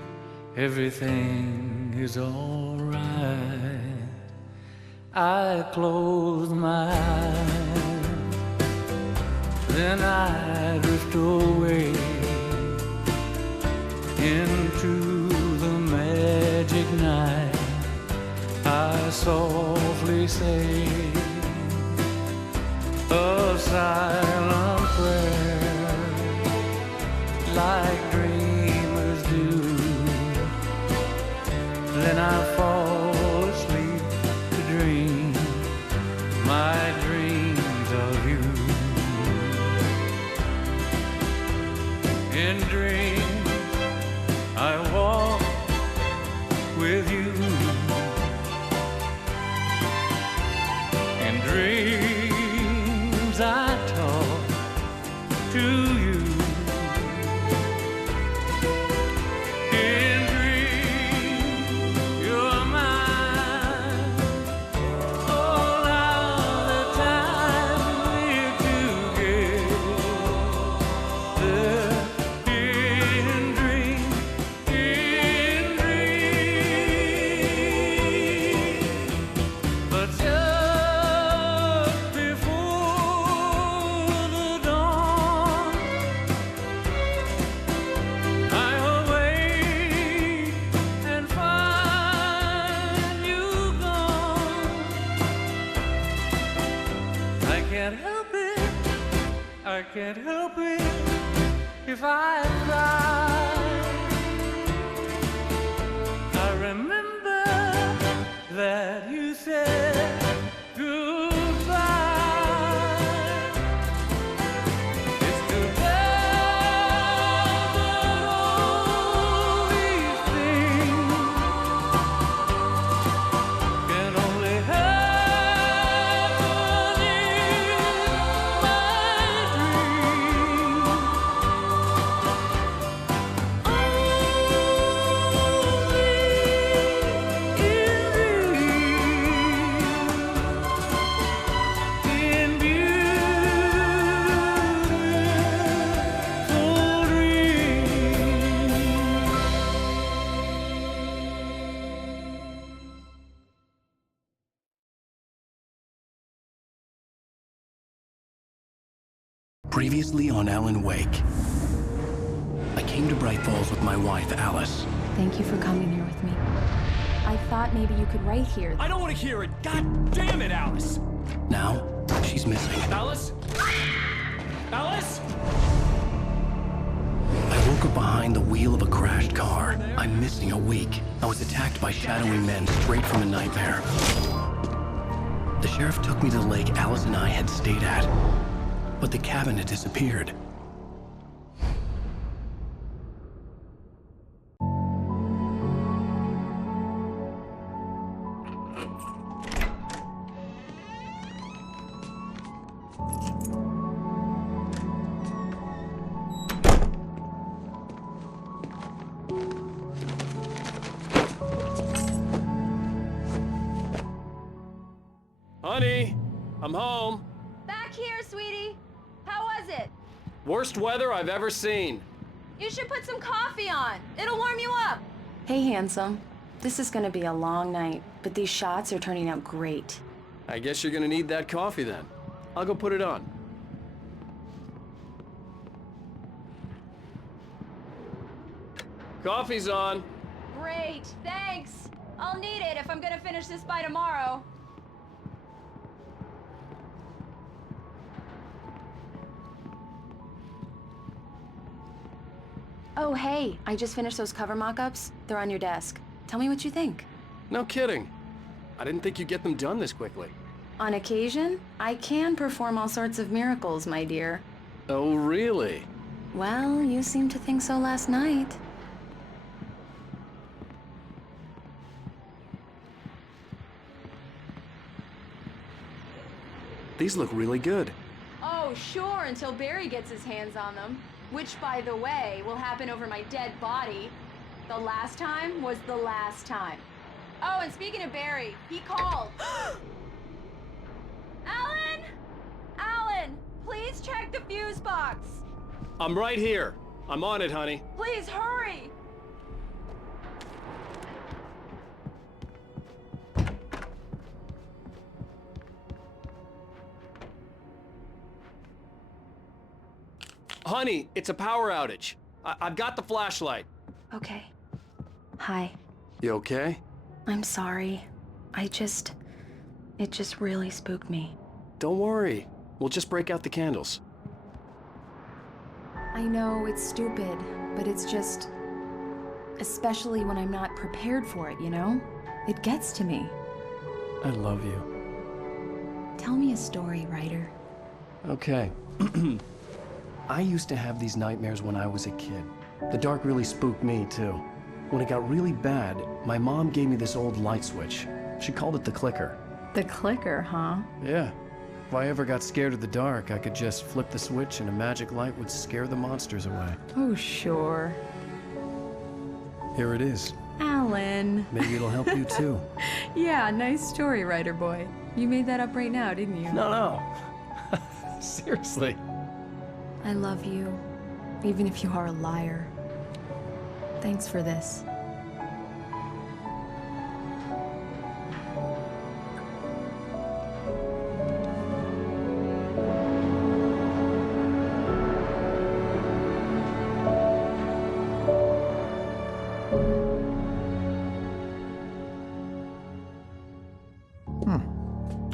everything is all right. I close my eyes, then I drift away into magic night. I softly say a silent prayer, like dreamers do. Then I fall asleep to dream my dreams of you. In dreams I walk with you. In dreams I talk to you. In dreams you're mine. All of the time we're together. In dreams, but just before the dawn, I'll wake and find you gone. I can't help it, I can't help it if I cry. I remember that you said goodbye. It's too bad that all these things can only happen in my dreams. Only in dreams. Previously on Alan Wake. I came to Bright Falls with my wife, Alice. Thank you for coming here with me. I thought maybe you could write here. I don't want to hear it! God damn it, Alice! Now, she's missing. Alice? Alice? I woke up behind the wheel of a crashed car. I'm missing a week. I was attacked by shadowy men straight from a nightmare. The sheriff took me to the lake Alice and I had stayed at, but the cabin had disappeared. Honey, I'm home. Back here, sweetie. How was it? Worst weather I've ever seen. You should put some coffee on. It'll warm you up. Hey, handsome. This is gonna be a long night, but these shots are turning out great. I guess you're gonna need that coffee then. I'll go put it on. Coffee's on. Great, thanks. I'll need it if I'm gonna finish this by tomorrow. Oh, hey, I just finished those cover mock-ups. They're on your desk. Tell me what you think. No kidding. I didn't think you'd get them done this quickly. On occasion, I can perform all sorts of miracles, my dear. Oh, really? Well, you seemed to think so last night. These look really good. Oh, sure, until Barry gets his hands on them. Which, by the way, will happen over my dead body. The last time was the last time. Oh, and speaking of Barry, he called. Alan! Alan, please check the fuse box. I'm right here. I'm on it, honey. Please hurry. Honey, it's a power outage. I've got the flashlight. Okay. Hi. You okay? I'm sorry. It just really spooked me. Don't worry. We'll just break out the candles. I know it's stupid, but it's just... especially when I'm not prepared for it, you know? It gets to me. I love you. Tell me a story, writer. Okay. I used to have these nightmares when I was a kid. The dark really spooked me, too. When it got really bad, my mom gave me this old light switch. She called it the clicker. The clicker, huh? Yeah. If I ever got scared of the dark, I could just flip the switch and a magic light would scare the monsters away. Oh, sure. Here it is. Alan. Maybe it'll help you, too. Yeah, nice story, writer boy. You made that up right now, didn't you? No. Seriously. I love you, even if you are a liar. Thanks for this.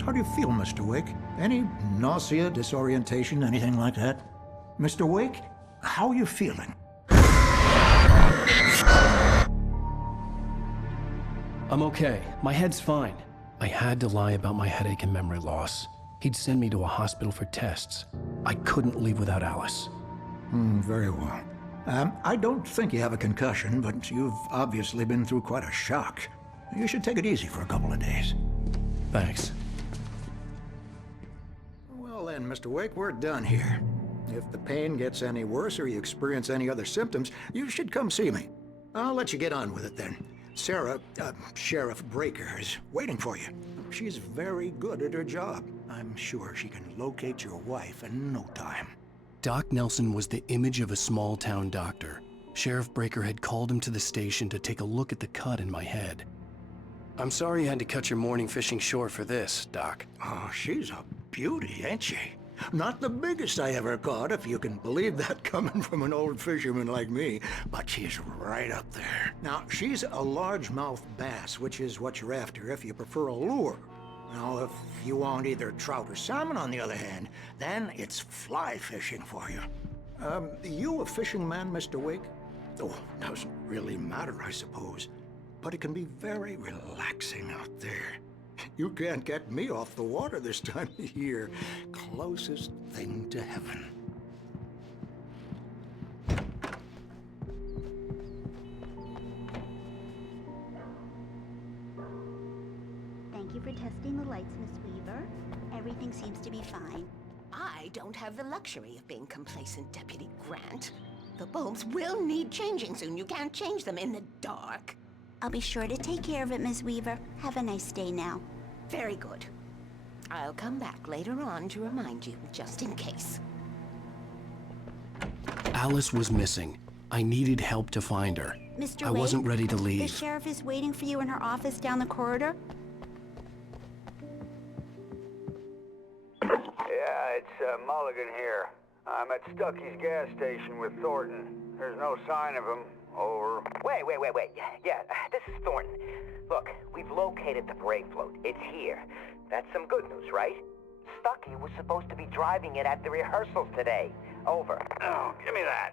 How do you feel, Mr. Wake? Any nausea, disorientation, anything like that? Mr. Wake, how are you feeling? I'm okay. My head's fine. I had to lie about my headache and memory loss. He'd send me to a hospital for tests. I couldn't leave without Alice. Very well. I don't think you have a concussion, but you've obviously been through quite a shock. You should take it easy for a couple of days. Thanks. Well then, Mr. Wake, we're done here. If the pain gets any worse or you experience any other symptoms, you should come see me. I'll let you get on with it then. Sarah, Sheriff Breaker, is waiting for you. She's very good at her job. I'm sure she can locate your wife in no time. Doc Nelson was the image of a small-town doctor. Sheriff Breaker had called him to the station to take a look at the cut in my head. I'm sorry you had to cut your morning fishing short for this, Doc. Oh, she's a beauty, ain't she? Not the biggest I ever caught, if you can believe that coming from an old fisherman like me, but she's right up there. Now, she's a largemouth bass, which is what you're after if you prefer a lure. Now, if you want either trout or salmon, on the other hand, then it's fly fishing for you. You a fishing man, Mr. Wake? Oh, doesn't really matter, I suppose. But it can be very relaxing out there. You can't get me off the water this time of year. Closest thing to heaven. Thank you for testing the lights, Miss Weaver. Everything seems to be fine. I don't have the luxury of being complacent, Deputy Grant. The bulbs will need changing soon. You can't change them in the dark. I'll be sure to take care of it, Miss Weaver. Have a nice day now. Very good. I'll come back later on to remind you, just in case. Alice was missing. I needed help to find her. Mr. I Wake, wasn't ready to the leave. sheriff is waiting for you in her office down the corridor. Yeah, it's Mulligan here. I'm at Stucky's gas station with Thornton. There's no sign of him. Over. Wait. Yeah, this is Thornton. Look, we've located the brake float. It's here. That's some good news, right? Stucky was supposed to be driving it at the rehearsals today. Over. Oh, give me that.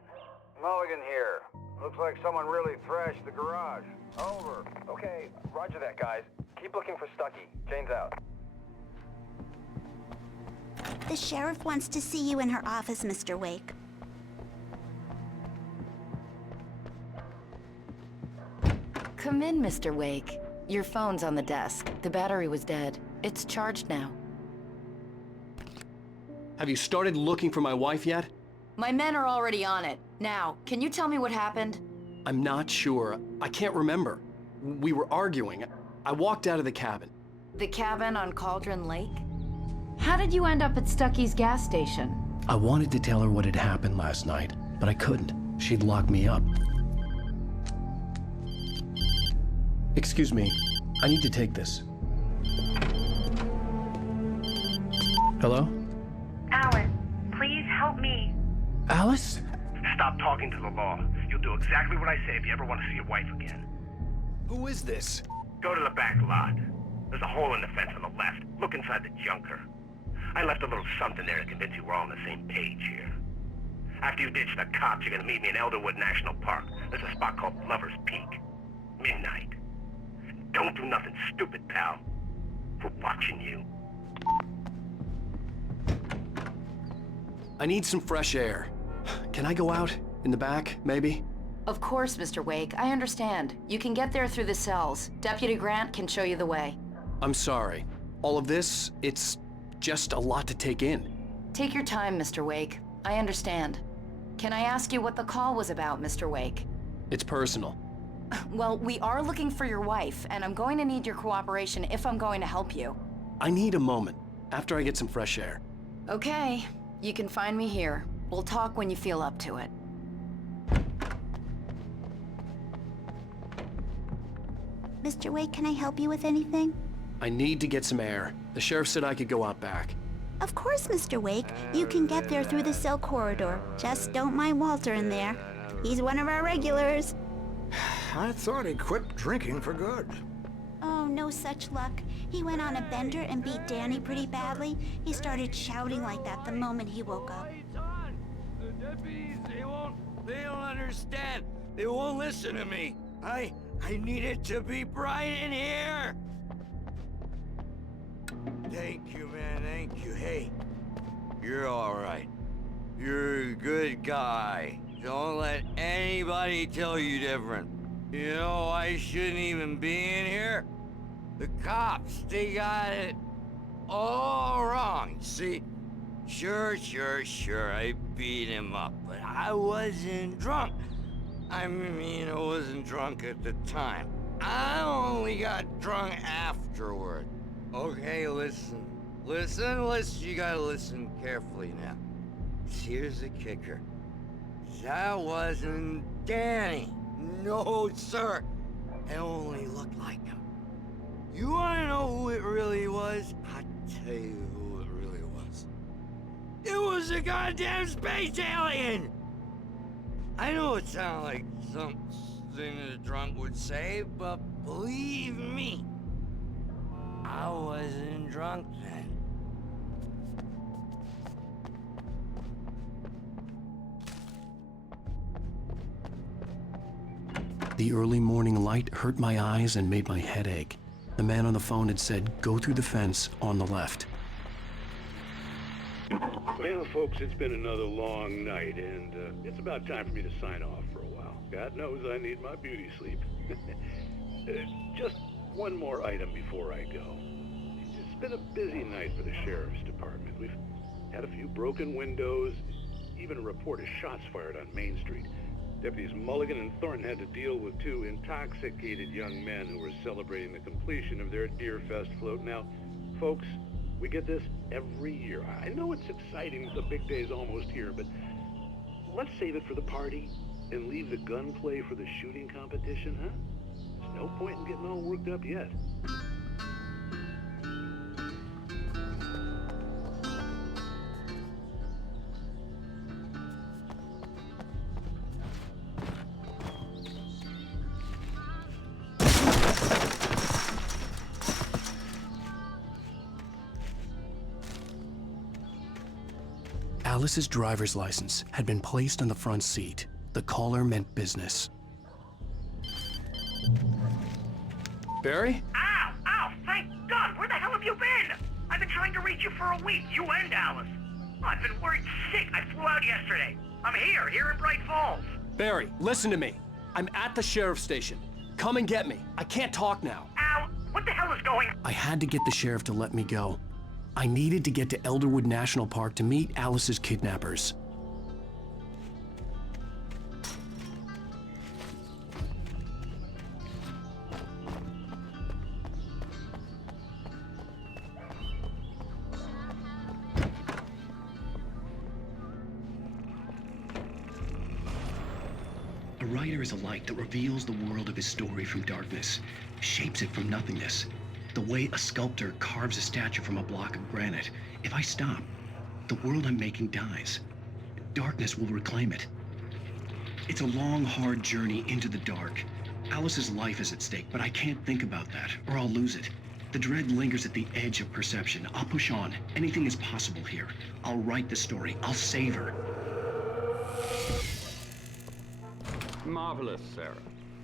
Mulligan here. Looks like someone really thrashed the garage. Over. Okay, roger that, guys. Keep looking for Stucky. Jane's out. The sheriff wants to see you in her office, Mr. Wake. Come in, Mr. Wake. Your phone's on the desk. The battery was dead. It's charged now. Have you started looking for my wife yet? My men are already on it. Now, can you tell me what happened? I'm not sure. I can't remember. We were arguing. I walked out of the cabin. The cabin on Cauldron Lake? How did you end up at Stucky's gas station? I wanted to tell her what had happened last night, but I couldn't. She'd lock me up. Excuse me, I need to take this. Hello? Alice, please help me. Alice? Stop talking to the law. You'll do exactly what I say if you ever want to see your wife again. Who is this? Go to the back lot. There's a hole in the fence on the left. Look inside the junker. I left a little something there to convince you we're all on the same page here. After you ditch the cops, you're gonna meet me in Elderwood National Park. There's a spot called Lover's Peak. Midnight. Don't do nothing stupid, pal. We're watching you. I need some fresh air. Can I go out? In the back, maybe? Of course, Mr. Wake. I understand. You can get there through the cells. Deputy Grant can show you the way. I'm sorry. All of this, it's just a lot to take in. Take your time, Mr. Wake. I understand. Can I ask you what the call was about, Mr. Wake? It's personal. Well, we are looking for your wife, and I'm going to need your cooperation if I'm going to help you. I need a moment, after I get some fresh air. Okay. You can find me here. We'll talk when you feel up to it. Mr. Wake, can I help you with anything? I need to get some air. The sheriff said I could go out back. Of course, Mr. Wake. You can get there through the cell corridor. Just don't mind Walter in there. He's one of our regulars. I thought he quit drinking for good. Oh, no such luck. He went on a bender and beat Danny pretty badly. He started shouting like that the moment he woke up. The deputies, they don't understand. They won't listen to me. I need it to be bright in here. Thank you, man, thank you. Hey, you're all right. You're a good guy. Don't let anybody tell you different. You know, I shouldn't even be in here. The cops, they got it all wrong. See, sure, I beat him up, but I wasn't drunk. I mean, I wasn't drunk at the time. I only got drunk afterward. Okay, listen. You gotta listen carefully now. Here's the kicker. That wasn't Danny. No, sir. It only looked like him. You wanna know who it really was? I'll tell you who it really was. was a goddamn space alien! I know it sounds like something that a drunk would say, but believe me, I wasn't drunk then. The early morning light hurt my eyes and made my head ache. The man on the phone had said, go through the fence on the left. Well, folks, it's been another long night, and it's about time for me to sign off for a while. God knows I need my beauty sleep. Just one more item before I go. It's been a busy night for the Sheriff's Department. We've had a few broken windows, even a report of shots fired on Main Street. Deputies Mulligan and Thornton had to deal with two intoxicated young men who were celebrating the completion of their Deer Fest float. Now, folks, we get this every year. I know it's exciting, the big day's almost here, but let's save it for the party and leave the gunplay for the shooting competition, huh? There's no point in getting all worked up yet. Alice's driver's license had been placed on the front seat. The caller meant business. Barry? Ow! Ow! Thank God! Where the hell have you been? I've been trying to reach you for a week, you and Alice. Oh, I've been worried sick. I flew out yesterday. I'm here in Bright Falls. Barry, listen to me. I'm at the sheriff's station. Come and get me. I can't talk now. Ow! What the hell is going on? I had to get the sheriff to let me go. I needed to get to Elderwood National Park to meet Alice's kidnappers. A writer is a light that reveals the world of his story from darkness, shapes it from nothingness. The way a sculptor carves a statue from a block of granite. If I stop, the world I'm making dies. Darkness will reclaim it. It's a long, hard journey into the dark. Alice's life is at stake, but I can't think about that, or I'll lose it. The dread lingers at the edge of perception. I'll push on. Anything is possible here. I'll write the story. I'll save her. Marvelous, Sarah.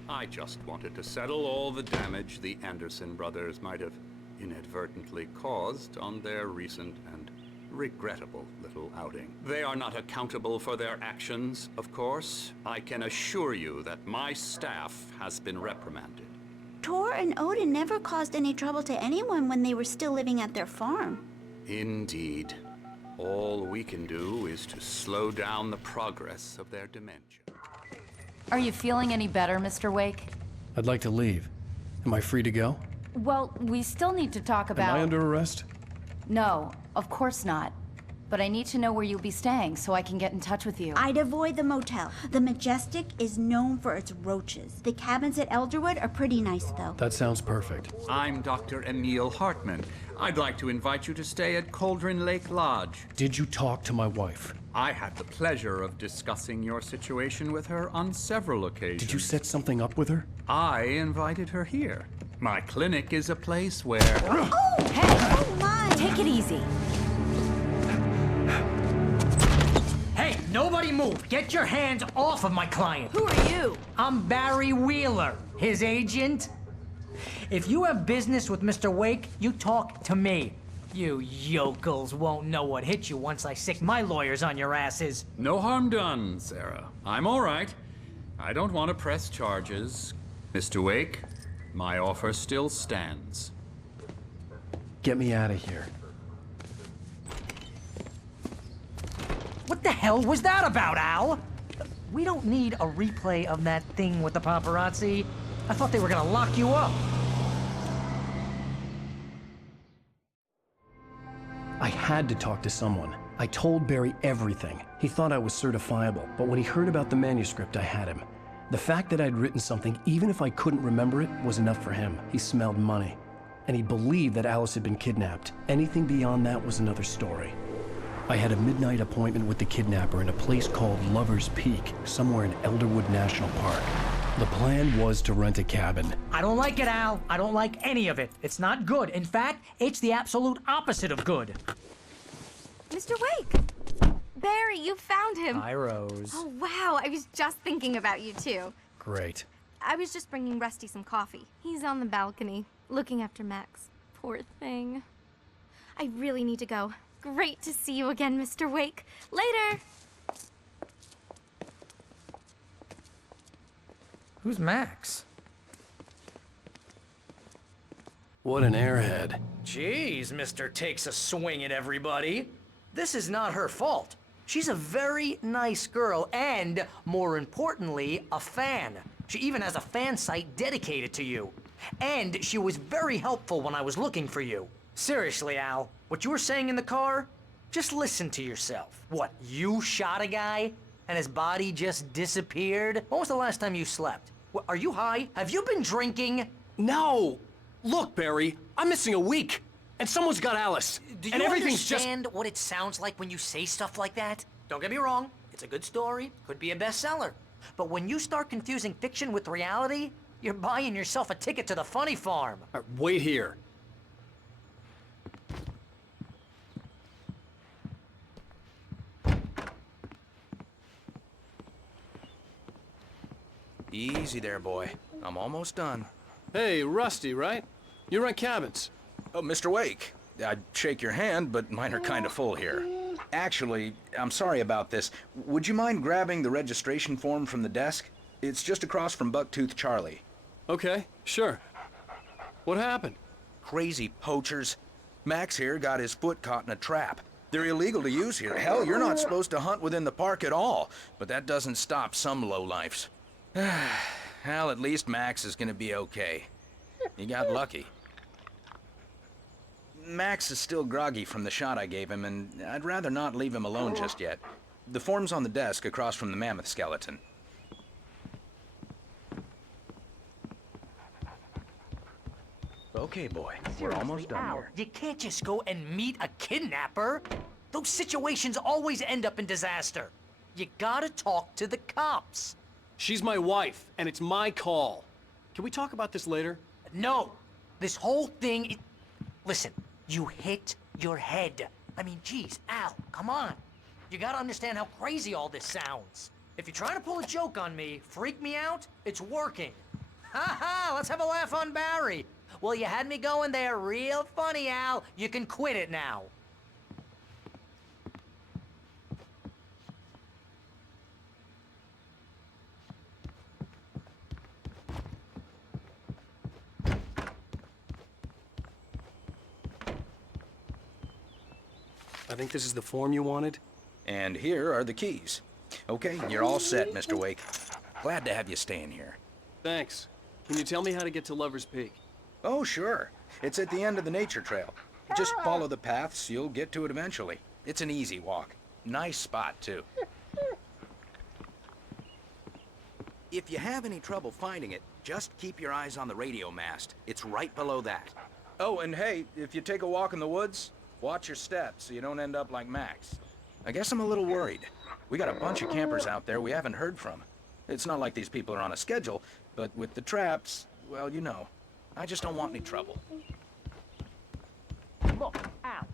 I just wanted to settle all the damage the Anderson brothers might have inadvertently caused on their recent and regrettable little outing. They are not accountable for their actions, of course. I can assure you that my staff has been reprimanded. Tor and Odin never caused any trouble to anyone when they were still living at their farm. Indeed. All we can do is to slow down the progress of their dementia. Are you feeling any better, Mr. Wake? I'd like to leave. Am I free to go? Well, we still need to talk about... Am I under arrest? No, of course not. But I need to know where you'll be staying so I can get in touch with you. I'd avoid the motel. The Majestic is known for its roaches. The cabins at Elderwood are pretty nice, though. That sounds perfect. I'm Dr. Emil Hartman. I'd like to invite you to stay at Cauldron Lake Lodge. Did you talk to my wife? I had the pleasure of discussing your situation with her on several occasions. Did you set something up with her? I invited her here. My clinic is a place where... Oh! Hey! Oh, my! Take it easy. Hey, nobody move! Get your hands off of my client! Who are you? I'm Barry Wheeler, his agent. If you have business with Mr. Wake, you talk to me. You yokels won't know what hit you once I sick my lawyers on your asses. No harm done, Sarah. I'm all right. I don't want to press charges. Mr. Wake, my offer still stands. Get me out of here. What the hell was that about, Al? We don't need a replay of that thing with the paparazzi. I thought they were gonna lock you up. I had to talk to someone. I told Barry everything. He thought I was certifiable, but when he heard about the manuscript, I had him. The fact that I'd written something, even if I couldn't remember it, was enough for him. He smelled money. And he believed that Alice had been kidnapped. Anything beyond that was another story. I had a midnight appointment with the kidnapper in a place called Lover's Peak, somewhere in Elderwood National Park. The plan was to rent a cabin. I don't like it, Al. I don't like any of it. It's not good. In fact, it's the absolute opposite of good. Mr. Wake! Barry, you found him. Hi, Rose. Oh, wow. I was just thinking about you, too. Great. I was just bringing Rusty some coffee. He's on the balcony, looking after Max. Poor thing. I really need to go. Great to see you again, Mr. Wake. Later! Who's Max? What an airhead. Jeez, Mr. Takes a swing at everybody. This is not her fault. She's a very nice girl and, more importantly, a fan. She even has a fan site dedicated to you. And she was very helpful when I was looking for you. Seriously, Al, what you were saying in the car? Just listen to yourself. What, you shot a guy and his body just disappeared? When was the last time you slept? What, are you high? Have you been drinking? No! Look, Barry, I'm missing a week, and someone's got Alice. Do you and everything's understand what it sounds like when you say stuff like that? Don't get me wrong, it's a good story, could be a bestseller. But when you start confusing fiction with reality, you're buying yourself a ticket to the funny farm. Wait here. Easy there, boy. I'm almost done. Hey, Rusty, right? You rent cabins. Oh, Mr. Wake. I'd shake your hand, but mine are kind of full here. Actually, I'm sorry about this. Would you mind grabbing the registration form from the desk? It's just across from Bucktooth Charlie. Okay, sure. What happened? Crazy poachers. Max here got his foot caught in a trap. They're illegal to use here. Hell, you're not supposed to hunt within the park at all. But that doesn't stop some lowlifes. Well, at least Max is gonna be okay. He got lucky. Max is still groggy from the shot I gave him, and I'd rather not leave him alone just yet. The form's on the desk across from the mammoth skeleton. Okay, boy. We're almost done Al, here. you can't just go and meet a kidnapper. Those situations always end up in disaster. You gotta talk to the cops. She's my wife, and it's my call. Can we talk about this later? No. This whole thing... Listen, you hit your head. I mean, geez, Al, come on. You gotta understand how crazy all this sounds. If you're trying to pull a joke on me, freak me out, it's working. Ha ha, let's have a laugh on Barry. Well, you had me going there real funny, Al. You can quit it now. I think this is the form you wanted. And here are the keys. Okay, you're all set, Mr. Wake. Glad to have you staying here. Thanks. Can you tell me how to get to Lover's Peak? Oh, sure. It's at the end of the nature trail. Just follow the paths, you'll get to it eventually. It's an easy walk. Nice spot, too. If you have any trouble finding it, just keep your eyes on the radio mast. It's right below that. Oh, and hey, if you take a walk in the woods, watch your steps so you don't end up like Max. I guess I'm a little worried. We got a bunch of campers out there we haven't heard from. It's not like these people are on a schedule, but with the traps, well, you know. I just don't want any trouble. Look, Al,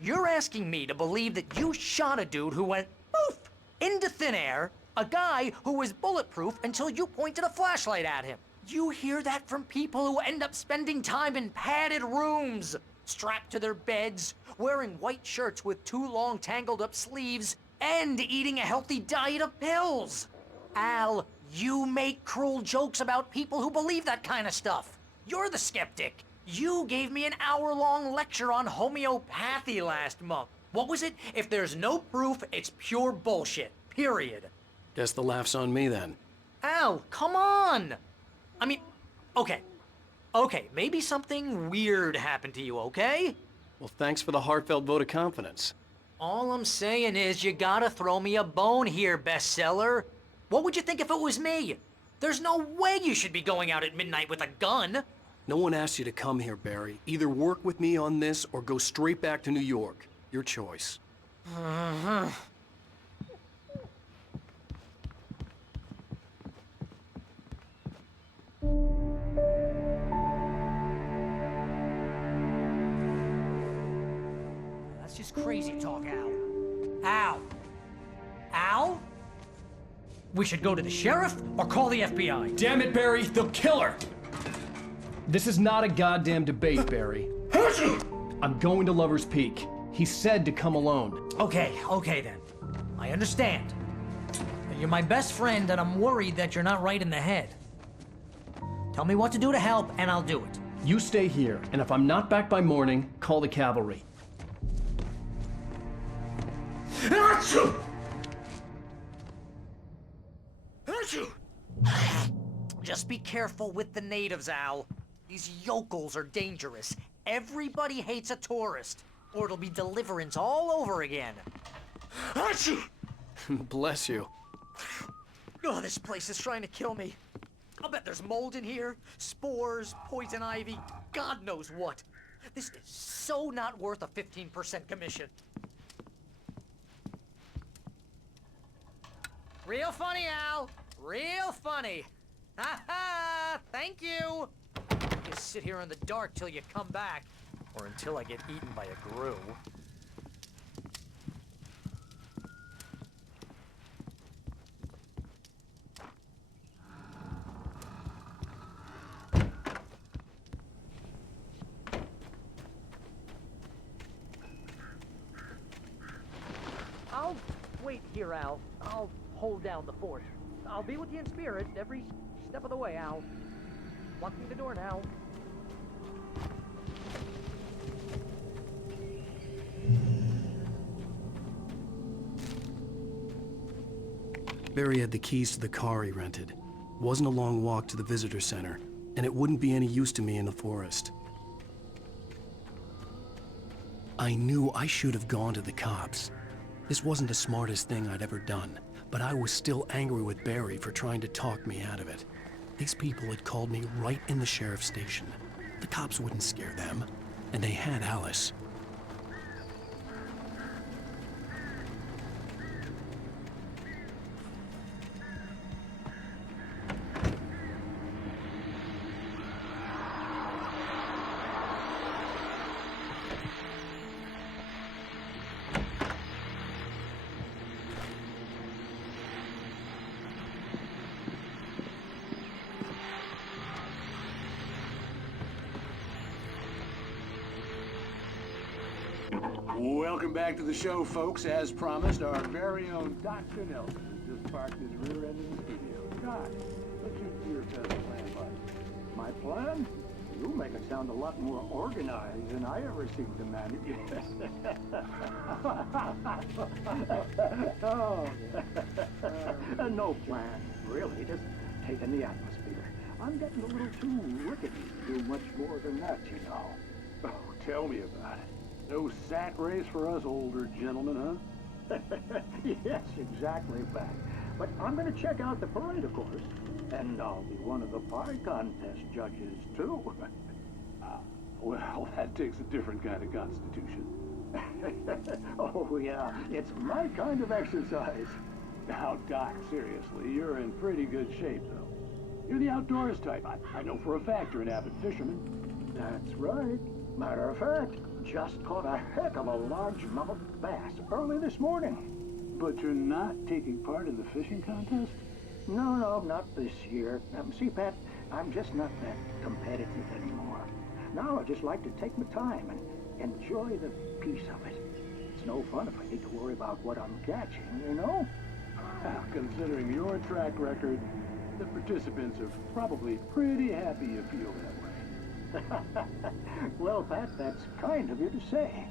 you're asking me to believe that you shot a dude who went poof into thin air, a guy who was bulletproof until you pointed a flashlight at him. You hear that from people who end up spending time in padded rooms, strapped to their beds, wearing white shirts with too long tangled up sleeves, and eating a healthy diet of pills. Al, you make cruel jokes about people who believe that kind of stuff. You're the skeptic. You gave me an hour-long lecture on homeopathy last month. What was it? If there's no proof, it's pure bullshit. Period. Guess the laugh's on me then. Al, come on! I mean, okay. Okay, maybe something weird happened to you, okay? Well, thanks for the heartfelt vote of confidence. All I'm saying is you gotta throw me a bone here, bestseller. What would you think if it was me? There's no way you should be going out at midnight with a gun. No one asked you to come here, Barry. Either work with me on this or go straight back to New York. Your choice. That's just crazy talk, Al. Al? Al? We should go to the sheriff or call the FBI. Damn it, Barry, they'll kill her! This is not a goddamn debate, Barry. I'm going to Lover's Peak. He said to come alone. Okay then. I understand. You're my best friend, and I'm worried that you're not right in the head. Tell me what to do to help, and I'll do it. You stay here, and if I'm not back by morning, call the cavalry. Achoo! Just be careful with the natives, Al. These yokels are dangerous. Everybody hates a tourist, or it'll be Deliverance all over again. Achoo! Bless you. Oh, this place is trying to kill me. I'll bet there's mold in here, spores, poison ivy, God knows what. This is so not worth a 15% commission. Real funny, Al. Real funny. Ha ha! Thank you. Just sit here in the dark till you come back, or until I get eaten by a grue. I'll wait here, Al. I'll hold down the fort. I'll be with you in spirit every step of the way, Al. Locking the door now. Barry had the keys to the car he rented. Wasn't a long walk to the visitor center, and it wouldn't be any use to me in the forest. I knew I should have gone to the cops. This wasn't the smartest thing I'd ever done, but I was still angry with Barry for trying to talk me out of it. These people had called me right in the sheriff's station. The cops wouldn't scare them, and they had Alice. Welcome back to the show, folks. As promised, our very own Dr. Nelson has just parked his rear end in the studio. Doc, what's your best plan like? My plan? You make it sound a lot more organized than I ever seem to manage. No plan, really. Just taking the atmosphere. I'm getting a little too rickety to do much more than that, you know. Oh, tell me about it. No sack race for us older gentlemen, huh? Yes, exactly, Pat. But I'm going to check out the parade, of course. And I'll be one of the pie contest judges, too. Well, that takes a different kind of constitution. Oh, yeah. It's my kind of exercise. Now, Doc, seriously, you're in pretty good shape, though. You're the outdoors type. I know for a fact you're an avid fisherman. That's right. Matter of fact, just caught a heck of a largemouth bass early this morning. But you're not taking part in the fishing contest? No, not this year. See, Pat, I'm just not that competitive anymore. Now I just like to take my time and enjoy the peace of it. It's no fun if I need to worry about what I'm catching, you know? Well, considering your track record, the participants are probably pretty happy you feel that way. Well, Pat, that's kind of you to say.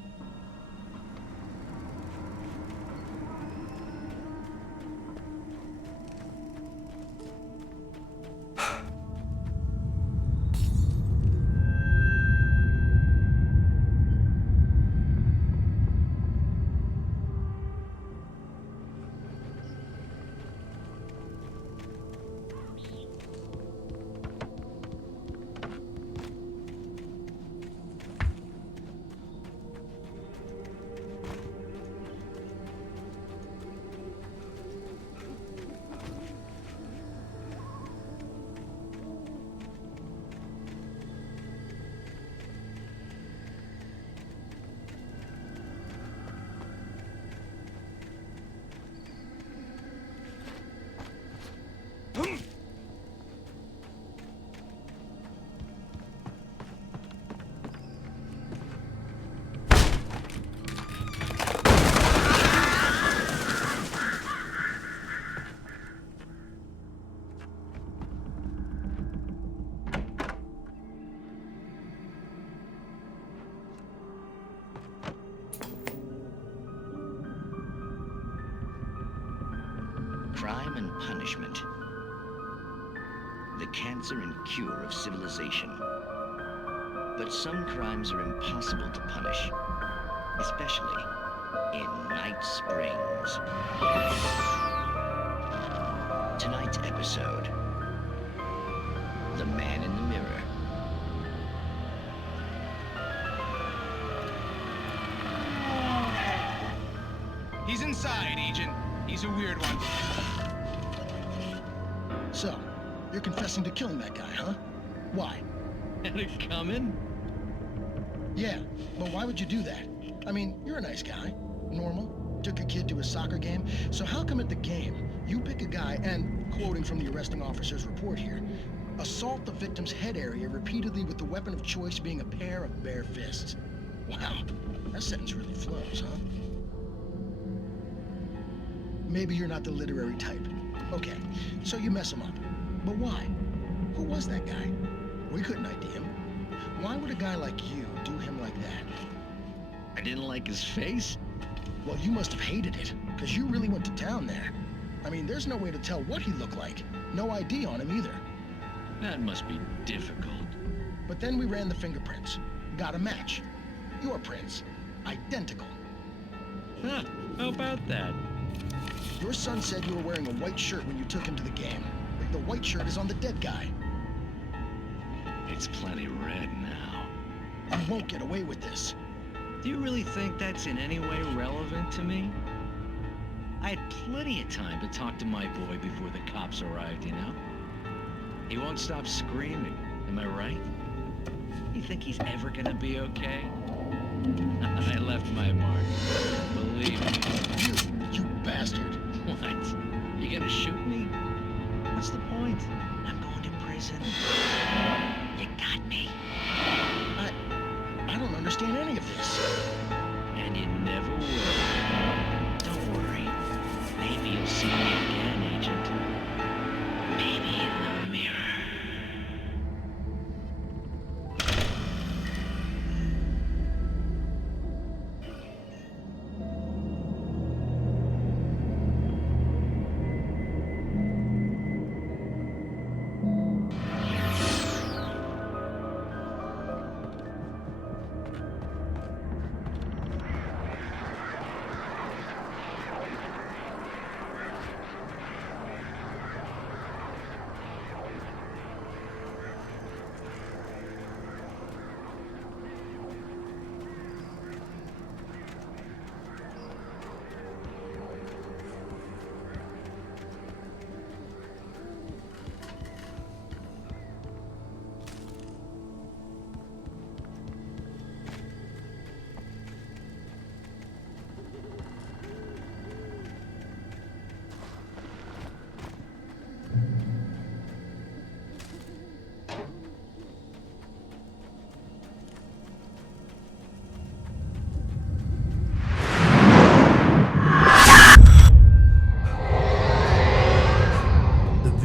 Crime and punishment. The cancer and cure of civilization. But some crimes are impossible to punish, especially in Night Springs. Tonight's episode, The Man in the Mirror. He's inside, Agent. He's a weird one. So, you're confessing to killing that guy, huh? Why? Had it coming? Yeah, but why would you do that? I mean, you're a nice guy. Normal. Took your kid to a soccer game. So how come at the game, you pick a guy and, quoting from the arresting officer's report here, assault the victim's head area repeatedly with the weapon of choice being a pair of bare fists? Wow, that sentence really flows, huh? Maybe you're not the literary type. Okay, so you mess him up. But why? Who was that guy? We couldn't ID him. Why would a guy like you do him like that? I didn't like his face? Well, you must have hated it, because you really went to town there. I mean, there's no way to tell what he looked like. No ID on him either. That must be difficult. But then we ran the fingerprints. Got a match. Your prints. Identical. Huh, how about that? Your son said you were wearing a white shirt when you took him to the game. But the white shirt is on the dead guy. It's plenty red now. You won't get away with this. Do you really think that's in any way relevant to me? I had plenty of time to talk to my boy before the cops arrived, you know? He won't stop screaming, am I right? You think he's ever gonna be okay? I left my mark. Believe me. You bastard. What? You gonna shoot me? What's the point? I'm going to prison. You got me. I don't understand any of this. And you never will. Don't worry. Maybe you'll see me again, Agent. Maybe in the mirror.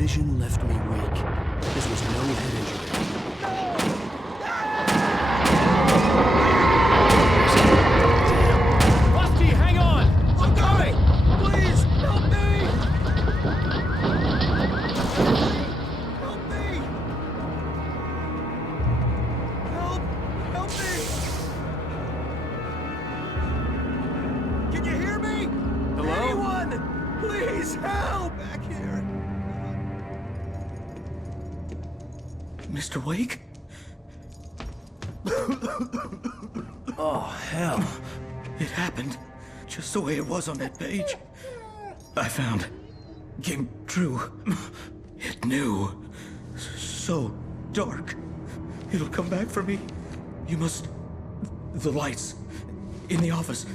vision left me weak. This was no head injury. Rusty, hang on! I'm coming! Please, help me! Help me! Help me! Can you hear me? Hello? Anyone! Please help! Back here. Mr. Wake? Oh, hell. It happened just the way it was on that page. I found. Came true. It knew. So dark. It'll come back for me. You must. The lights. In the office.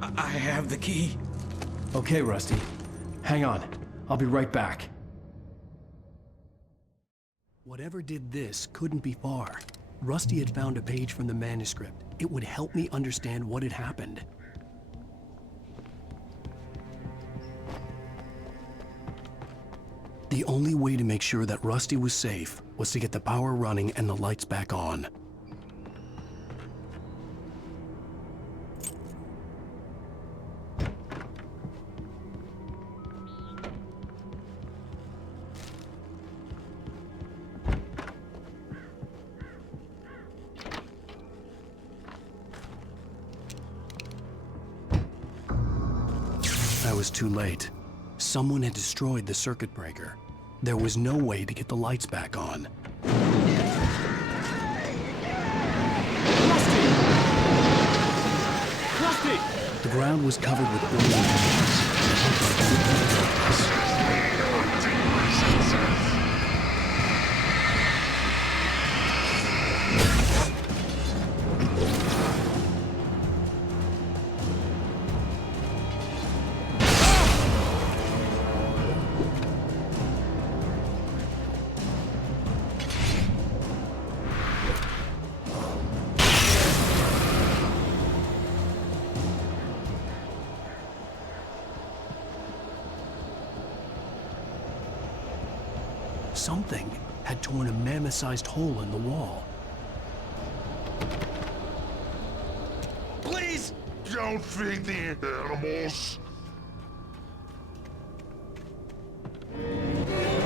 I have the key. Okay, Rusty. Hang on. I'll be right back. Whatever did this couldn't be far. Rusty had found a page from the manuscript. It would help me understand what had happened. The only way to make sure that Rusty was safe was to get the power running and the lights back on. was too late. Someone had destroyed the circuit breaker. There was no way to get the lights back on. Rusty! The ground was covered with burning ashes. It looked like everything was darkness. Something had torn a mammoth-sized hole in the wall. Please! Don't feed the animals!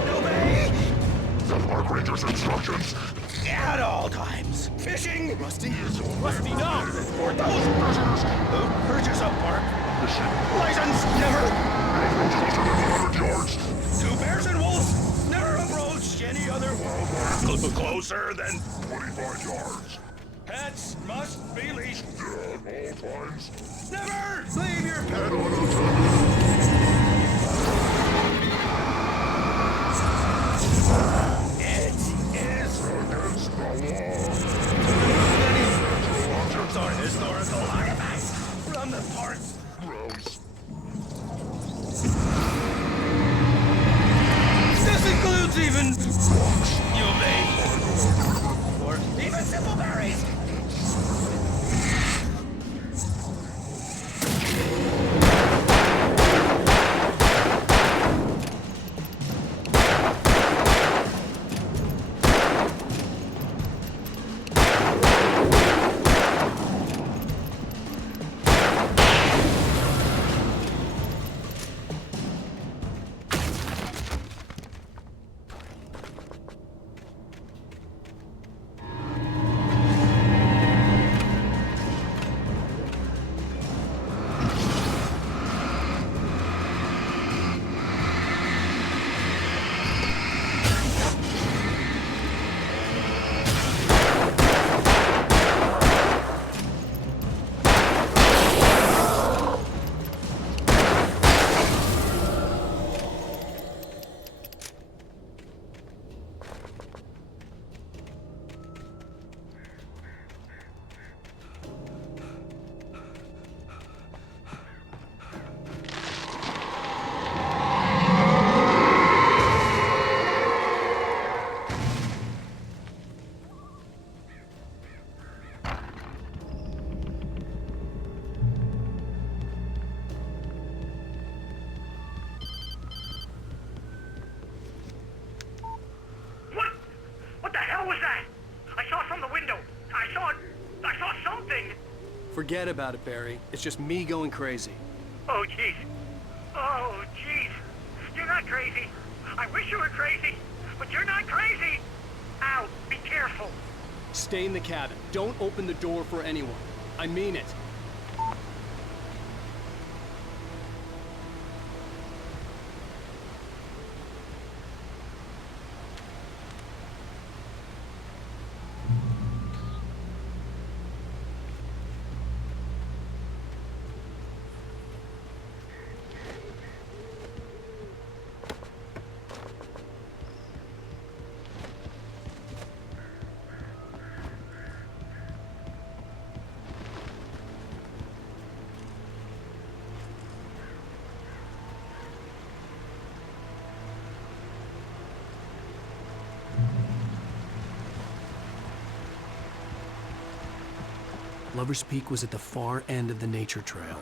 Obey! The Park Ranger's instructions! At all times! Fishing! Rusty? Rusty, no! For those prisoners! The purchase of park! Fishing! License! Never! Approach closer than 100 yards! 2 bears and wolves! Never approach any other wildlife closer than 25 yards! Pets must be leashed! At all times! Never leave your pet on It is against the law! Objects are historical artifacts from the park. Gross. This includes even or even simple berries. Forget about it, Barry. It's just me going crazy. Oh, jeez. Oh, jeez. You're not crazy. I wish you were crazy, but you're not crazy. Ow, be careful. Stay in the cabin. Don't open the door for anyone. I mean it. Lover's Peak was at the far end of the nature trail.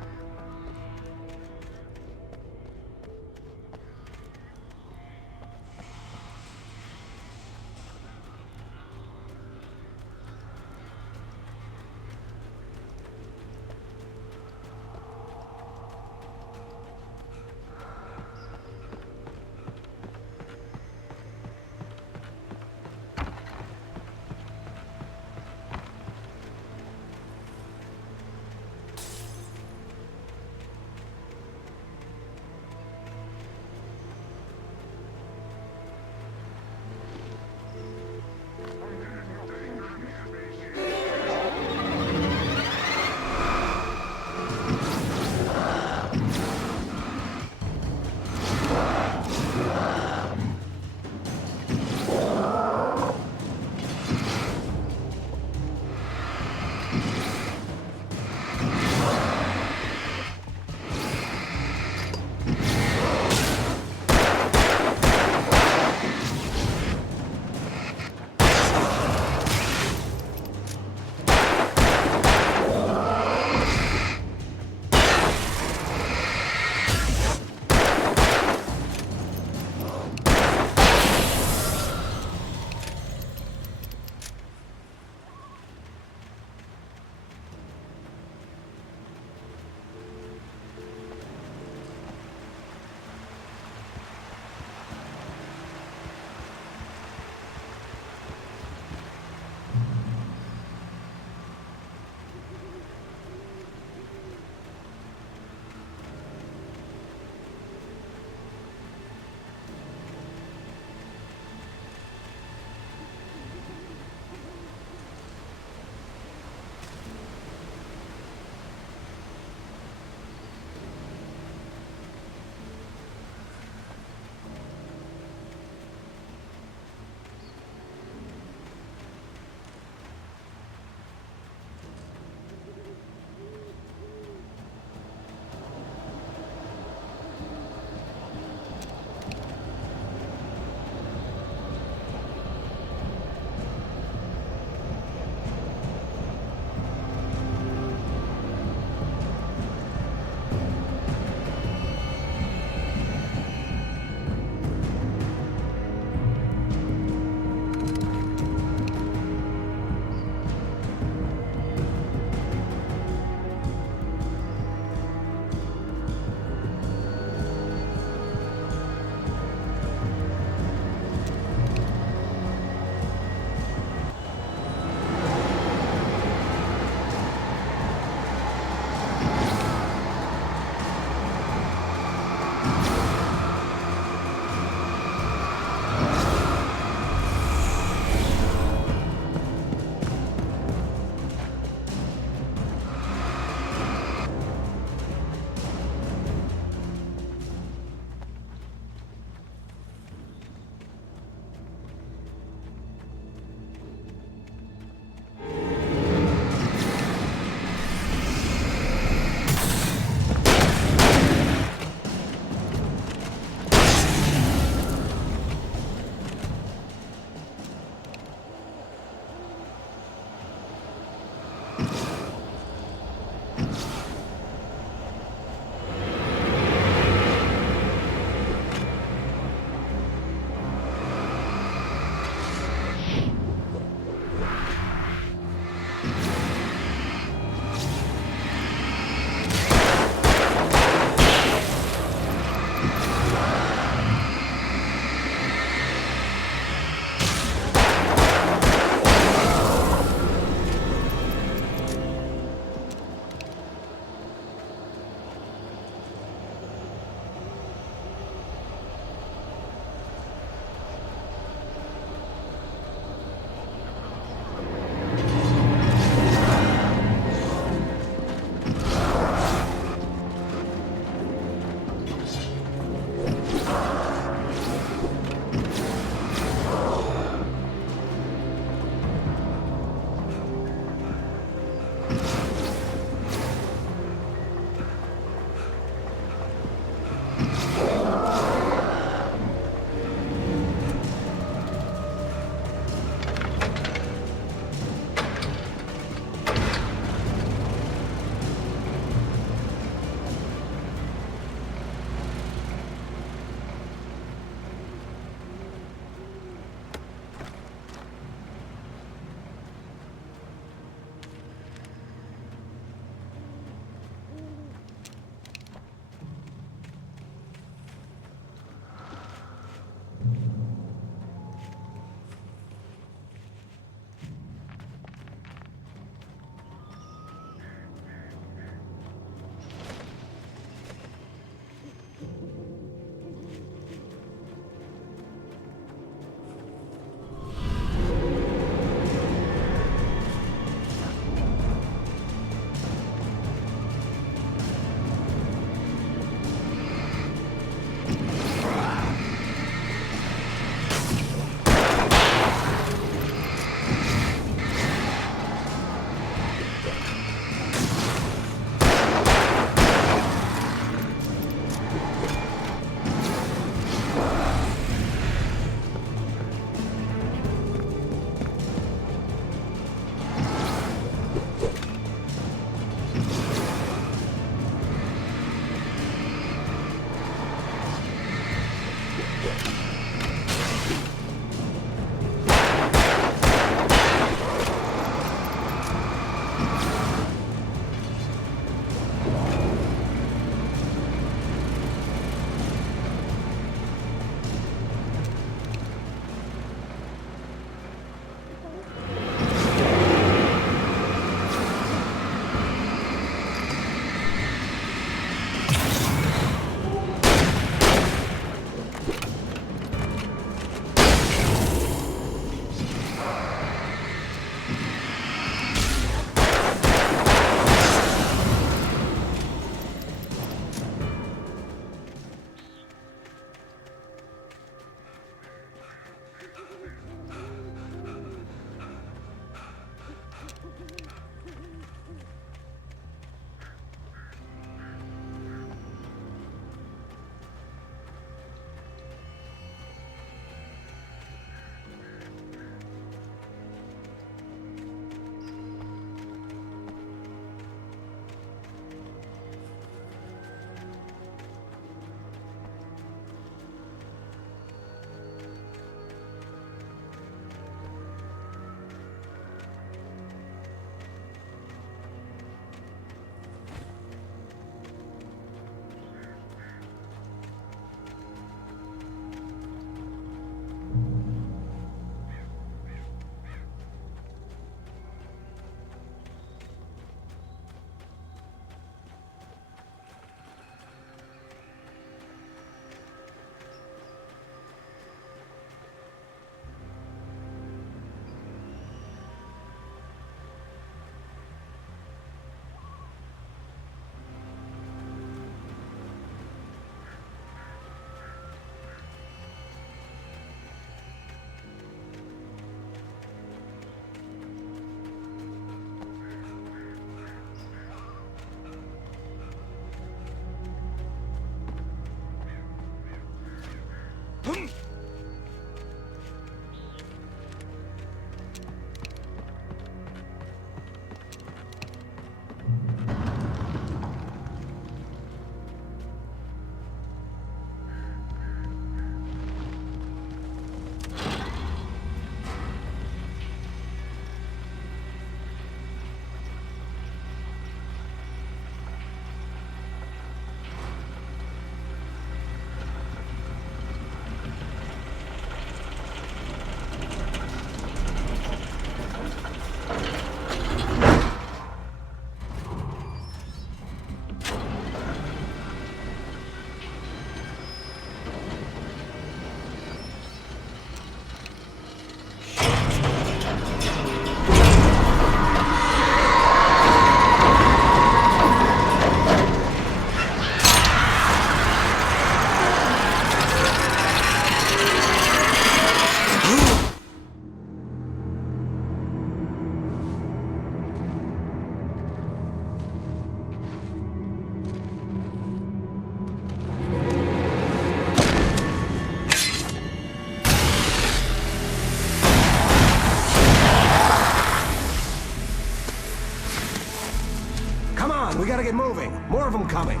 gotta get moving. More of them coming.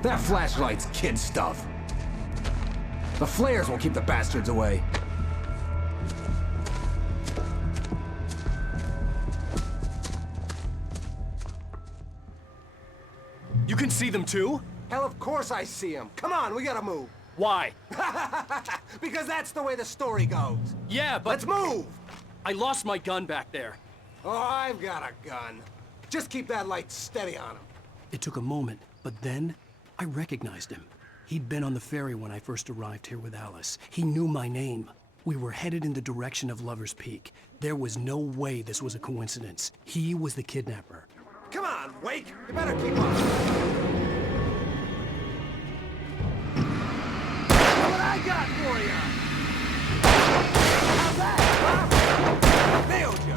That flashlight's kid stuff. The flares won't keep the bastards away. You can see them too? Hell, of course I see them. Come on, we gotta move. Why? Because that's the way the story goes. Yeah, but... Let's move! I lost my gun back there. Oh, I've got a gun. Just keep that light steady on him. It took a moment, but then I recognized him. He'd been on the ferry when I first arrived here with Alice. He knew my name. We were headed in the direction of Lover's Peak. There was no way this was a coincidence. He was the kidnapper. Come on, Wake! You better keep on. What I got for you? How's that, huh? Nailed you!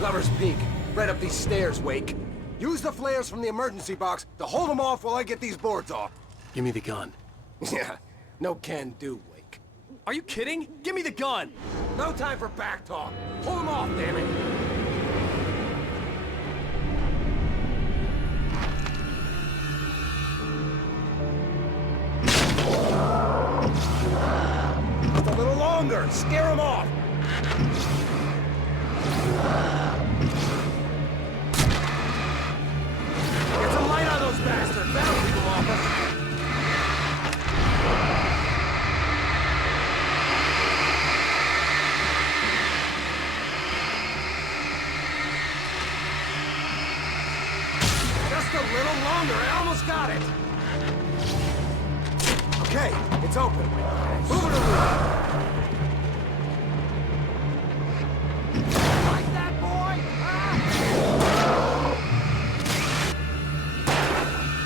Lover's Peak. Right up these stairs, Wake. Use the flares from the emergency box to hold them off while I get these boards off. Give me the gun. Yeah, no can do, Wake. Are you kidding? Give me the gun! No time for back talk. Hold them off, damn it. Just a little longer. Scare them off. Get some light on those bastards. That'll keep them off us. Just a little longer. I almost got it. Okay, it's open. Move it around. Like that, boy?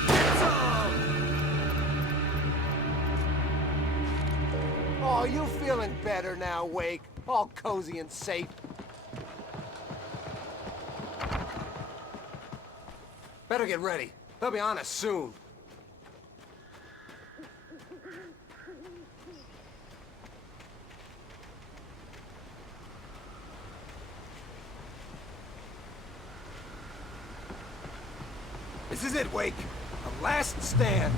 Get some! Oh, you feeling better now, Wake? All cozy and safe. Better get ready. They'll be on us soon. This is it, Wake. A last stand.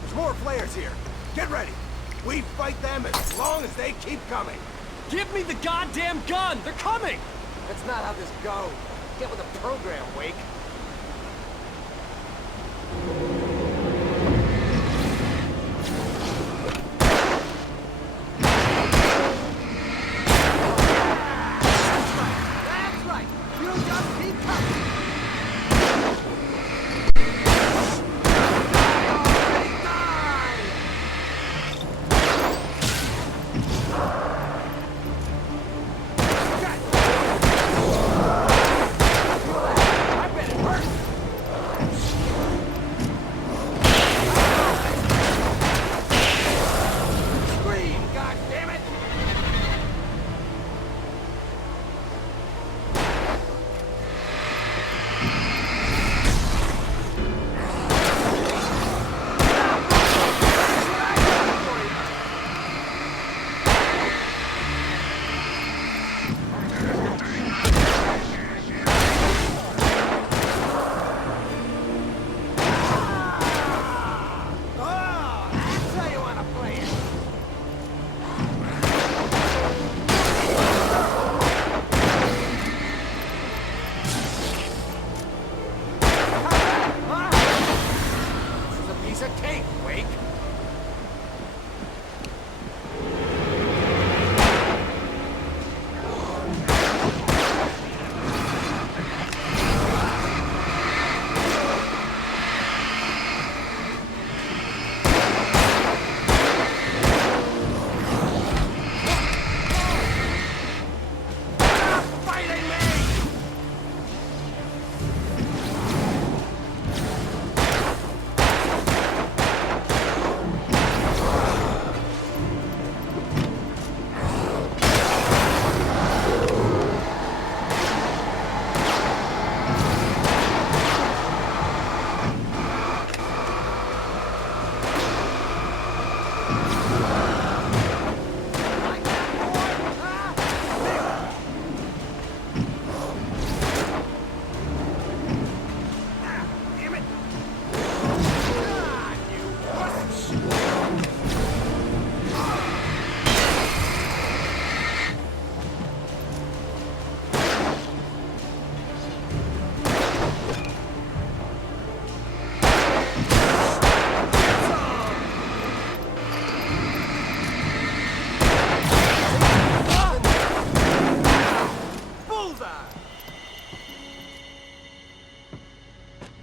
There's more flares here. Get ready. We fight them as long as they keep coming. Give me the goddamn gun! They're coming! That's not how this goes. Get with the program, Wake. That's right. You just keep coming.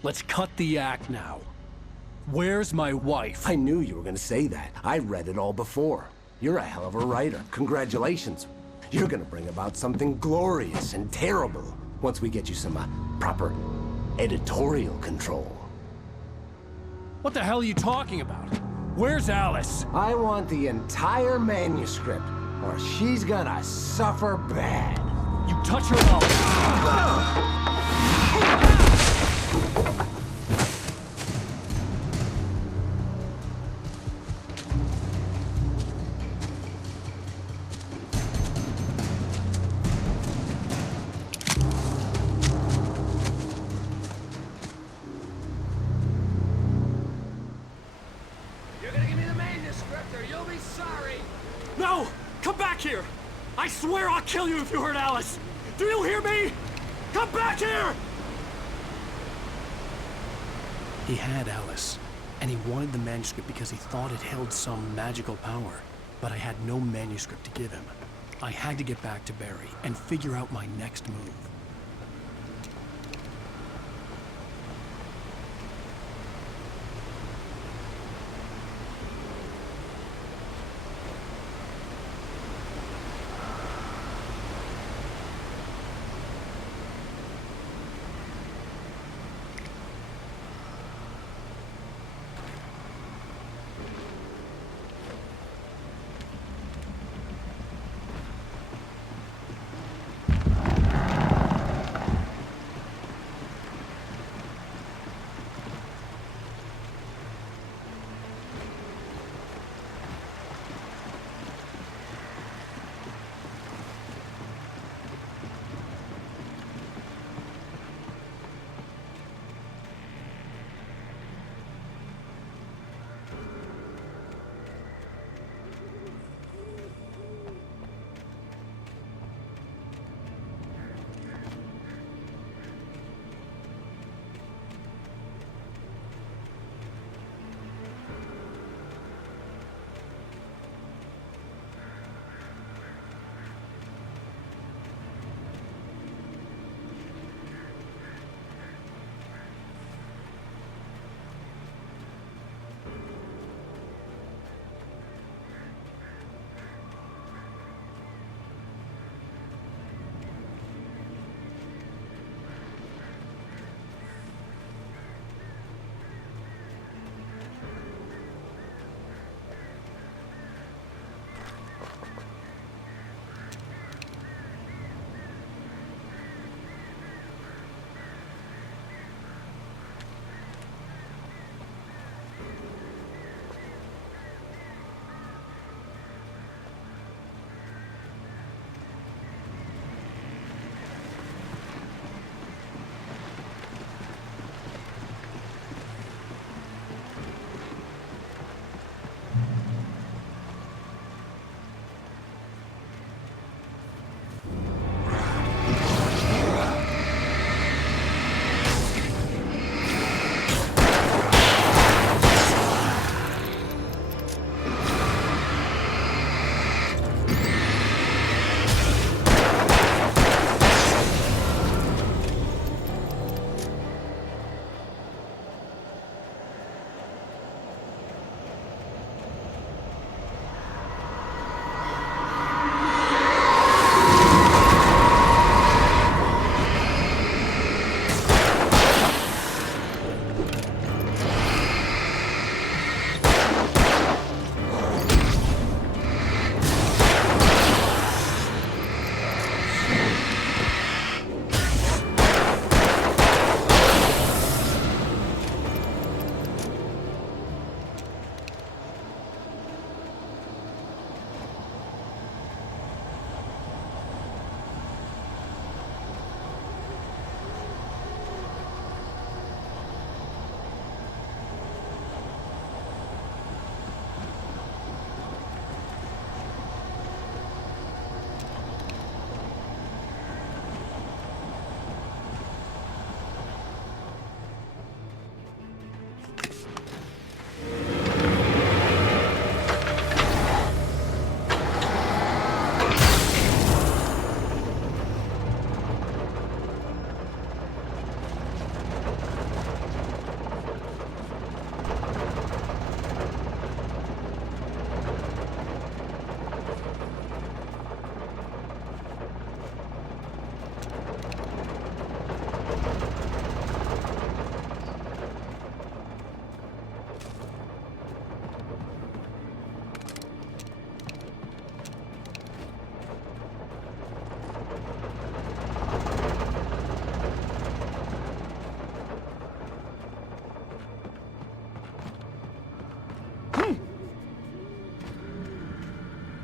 Let's cut the act now. Where's my wife? I knew you were gonna say that. I read it all before. You're a hell of a writer. Congratulations. You're gonna bring about something glorious and terrible once we get you some proper editorial control. What the hell are you talking about? Where's Alice? I want the entire manuscript, or she's gonna suffer bad. You touch her up. You're gonna give me the manuscript or you'll be sorry. No! Come back here! I swear I'll kill you if you hurt Alice! Do you hear me? Come back here! He had Alice, and he wanted the manuscript because he thought it held some magical power. But I had no manuscript to give him. I had to get back to Barry and figure out my next move.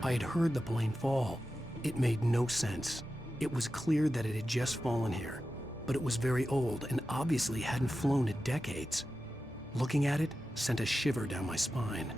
I had heard the plane fall. It made no sense. It was clear that it had just fallen here, but it was very old and obviously hadn't flown in decades. Looking at it sent a shiver down my spine.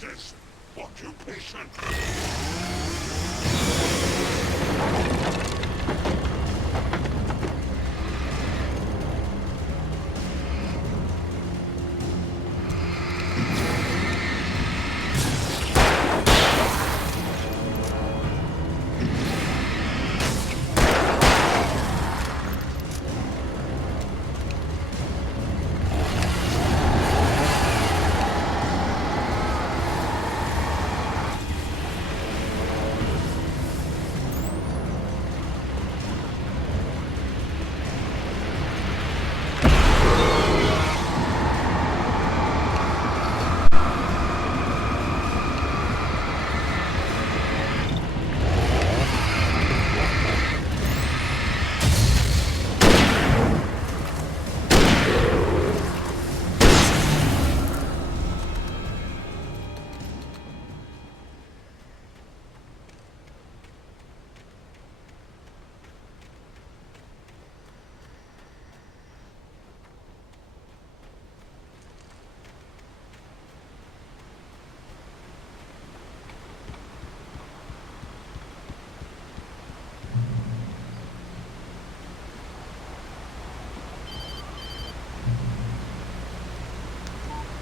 this occupation.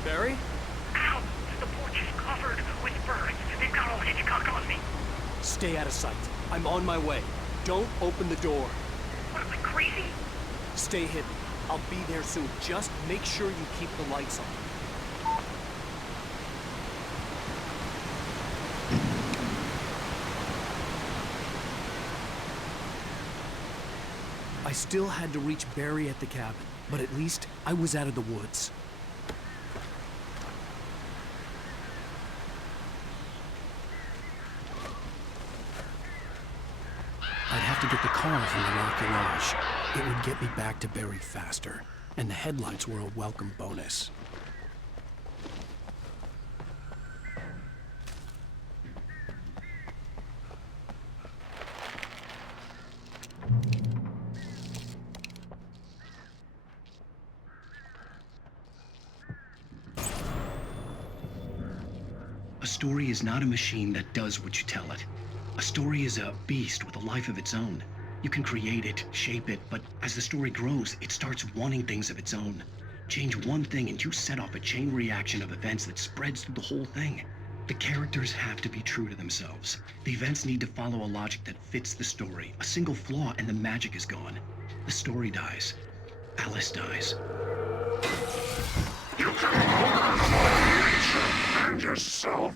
Barry? Ow! The porch is covered with birds. They've got all Hitchcock on me. Stay out of sight. I'm on my way. Don't open the door. What am I, crazy? Stay hidden. I'll be there soon. Just make sure you keep the lights on. I still had to reach Barry at the cabin, but at least I was out of the woods. I'd have to get the car from the locked garage. It would get me back to Barry faster, and the headlights were a welcome bonus. A story is not a machine that does what you tell it. A story is a beast with a life of its own. You can create it, shape it, but as the story grows, it starts wanting things of its own. Change one thing and you set off a chain reaction of events that spreads through the whole thing. The characters have to be true to themselves. The events need to follow a logic that fits the story. A single flaw and the magic is gone. The story dies. Alice dies. You can learn nature and yourself.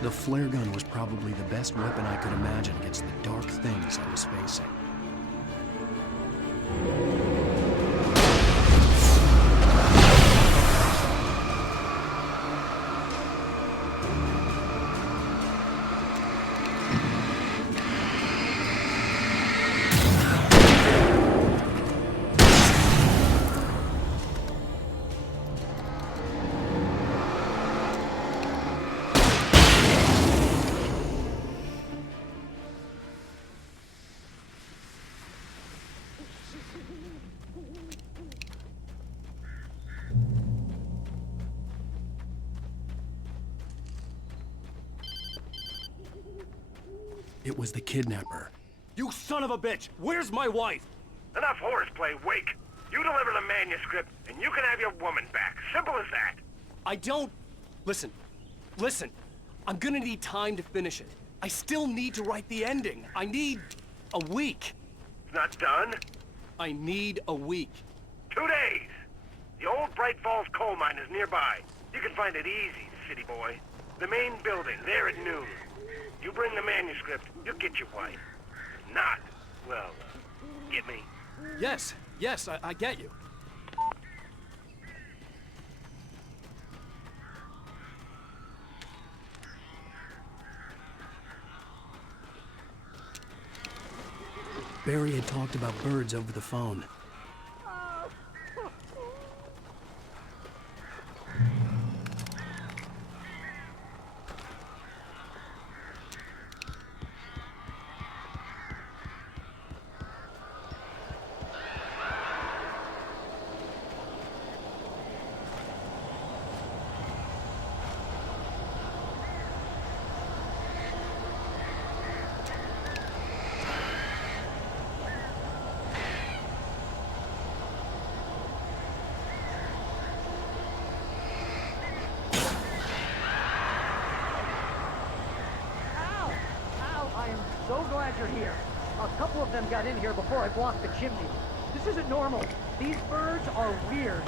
The flare gun was probably the best weapon I could imagine against the dark things I was facing. It was the kidnapper. You son of a bitch! Where's my wife? Enough horseplay, Wake. You deliver the manuscript, and you can have your woman back. Simple as that. I don't... Listen. I'm gonna need time to finish it. I still need to write the ending. I need a week. It's not done? I need a week. 2 days. The old Bright Falls coal mine is nearby. You can find it easy, city boy. The main building, there at noon. You bring the manuscript, you'll get your wife. If not, well, get me? Yes, I get you. Barry had talked about birds over the phone. So glad you're here. A couple of them got in here before I blocked the chimney. This isn't normal. These birds are weird.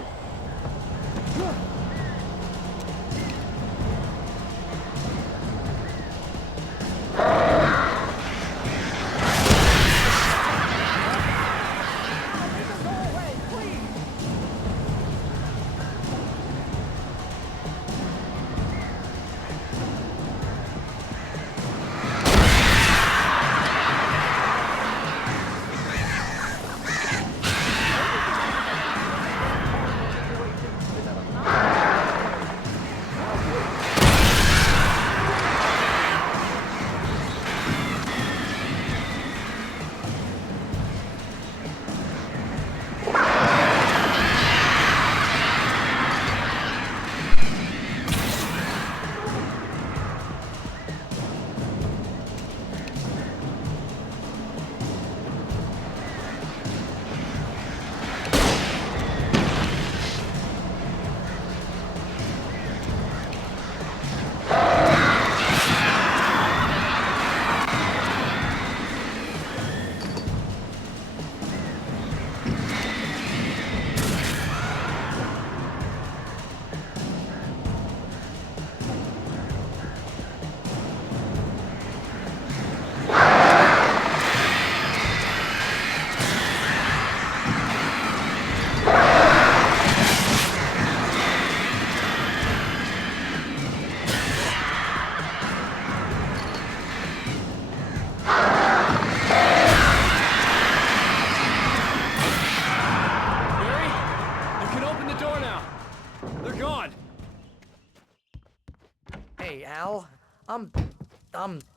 Hey, Al. I'm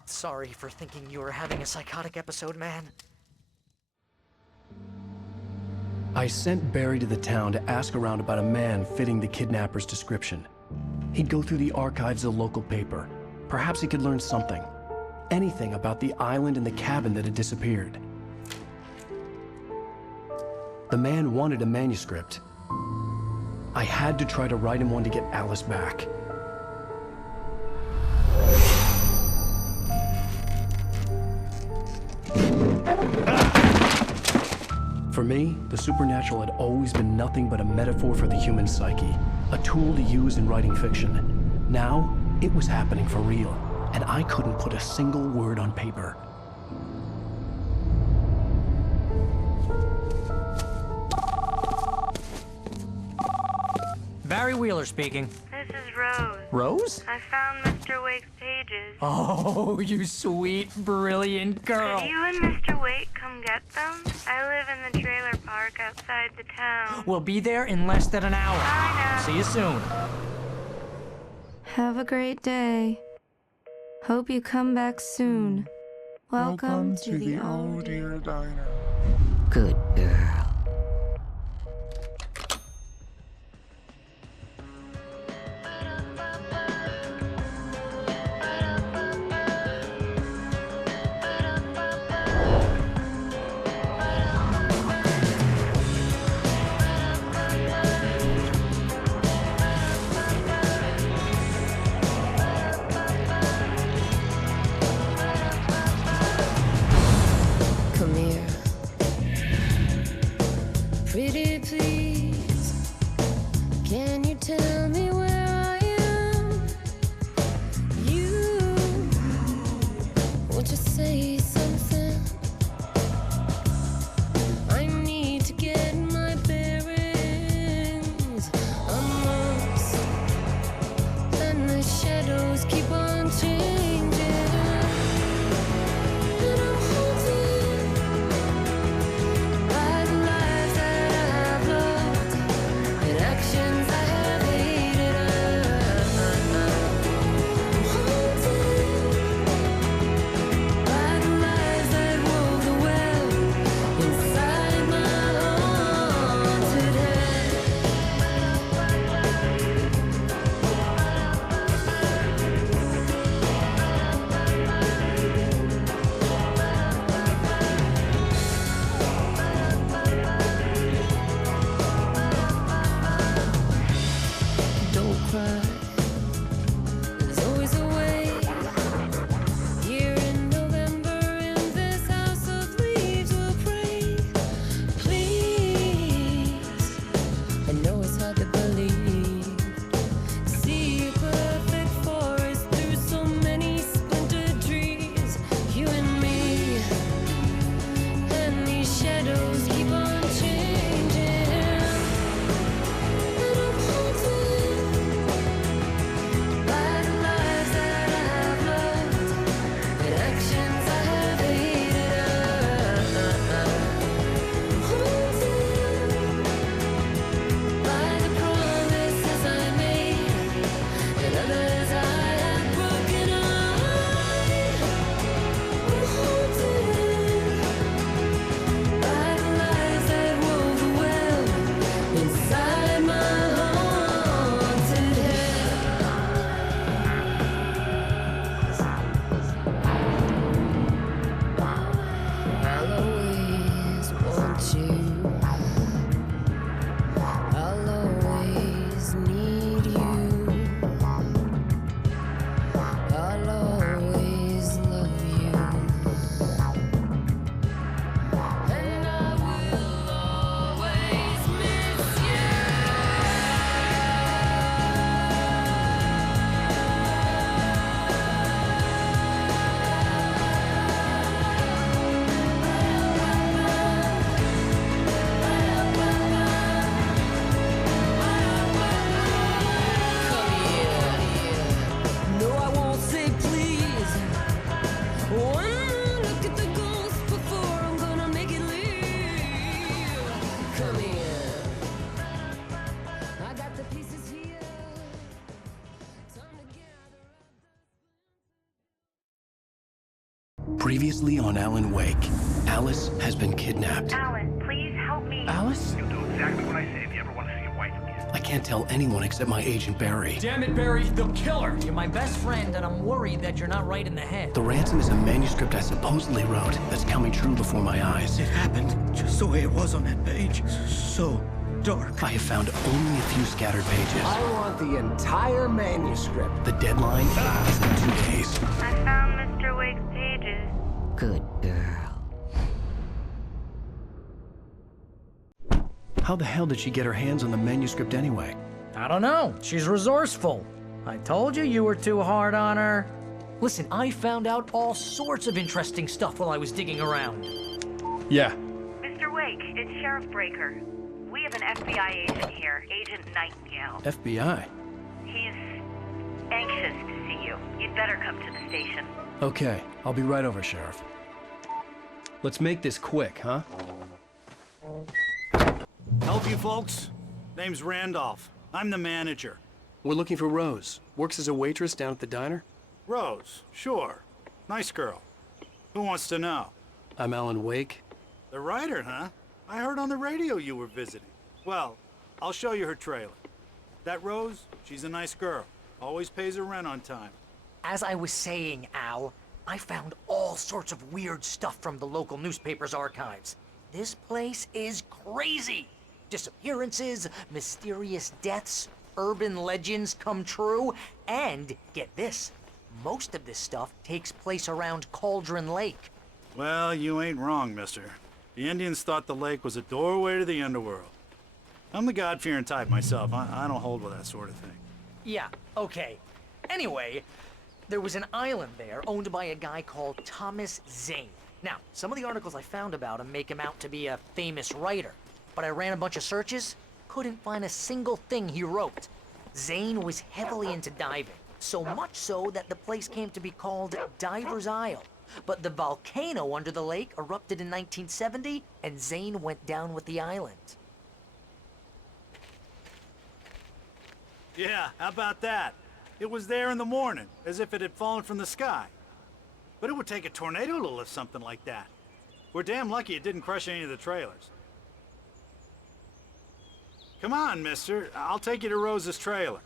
sorry for thinking you were having a psychotic episode, man. I sent Barry to the town to ask around about a man fitting the kidnapper's description. He'd go through the archives of the local paper. Perhaps he could learn something. Anything about the island and the cabin that had disappeared. The man wanted a manuscript. I had to try to write him one to get Alice back. For me, the supernatural had always been nothing but a metaphor for the human psyche, a tool to use in writing fiction. Now, it was happening for real. and I couldn't put a single word on paper. Barry Wheeler speaking. This is Rose. Rose? I found Mr. Wake's pages. Oh, you sweet, brilliant girl. Could you and Mr. Wake come get them? I live in the trailer park outside the town. We'll be there in less than an hour. Bye now. See you soon. Have a great day. Hope you come back soon. Welcome to the Oh Dear Diner. Good girl. Come here. Pretty please, can you tell me where I am? You, won't you say something? I need to get my bearings. I'm lost, and the shadows keep on changing. And I'm haunted by the lies that I have loved and actions I have hated. I'm haunted by the lies that wove the web inside my haunted head. Don't cry. There's always a way. Here in November, in this house of leaves, we'll pray. Please, I know it's hard to believe. See a perfect forest through so many splintered trees. You and me, and these shadows keep on changing. And I'm haunted by the lies that I have loved and actions I have hated. I'm haunted by the promises I made and others I have broken. I'm haunted by the lies that wove the web inside my haunted head. I'll always want you. I'll always need you. I'll always love you. And I will always miss No, I won't say please. One more look at the ghost before I'm gonna make it leave. Come here. I got the pieces here. Time to gather up. Previously on Alan Wake, Alice has been kidnapped. Alan, please help me. Alice? You'll do exactly what I say if you ever want to see your wife again. I can't tell anyone except my agent Barry. Damn it, Barry, the killer! You're my best friend, and I'm worried that you're not right in the head. The ransom is a manuscript I supposedly wrote that's coming true before my eyes. It happened just the way it was on that page. So dark. I have found only a few scattered pages. I want the entire manuscript. The deadline is in 2 days. I found Mr. Wake's pages. Good girl. How the hell did she get her hands on the manuscript anyway? I don't know. She's resourceful. I told you you were too hard on her. Listen, I found out all sorts of interesting stuff while I was digging around. Yeah. Mr. Wake, it's Sheriff Breaker. We have an FBI agent here, Agent Nightingale. FBI? He's anxious to see you. You'd better come to the station. Okay, I'll be right over, Sheriff. Let's make this quick, huh? Help you folks? Name's Randolph. I'm the manager. We're looking for Rose. Works as a waitress down at the diner? Rose, sure. Nice girl. Who wants to know? I'm Alan Wake. The writer, huh? I heard on the radio you were visiting. Well, I'll show you her trailer. That Rose, she's a nice girl. Always pays her rent on time. As I was saying, Al, I found all sorts of weird stuff from the local newspaper's archives. This place is crazy. Disappearances, mysterious deaths, urban legends come true, and, get this, most of this stuff takes place around Cauldron Lake. Well, you ain't wrong, mister. The Indians thought the lake was a doorway to the underworld. I'm the God-fearing type myself. I don't hold with that sort of thing. Yeah, okay. Anyway, there was an island there owned by a guy called Thomas Zane. Now, some of the articles I found about him make him out to be a famous writer, but I ran a bunch of searches, couldn't find a single thing he wrote. Zane was heavily into diving, so much so that the place came to be called Diver's Isle. But the volcano under the lake erupted in 1970, and Zane went down with the island. Yeah, how about that? It was there in the morning, as if it had fallen from the sky. But it would take a tornado to lift something like that. We're damn lucky it didn't crush any of the trailers. Come on, mister. I'll take you to Rose's trailer.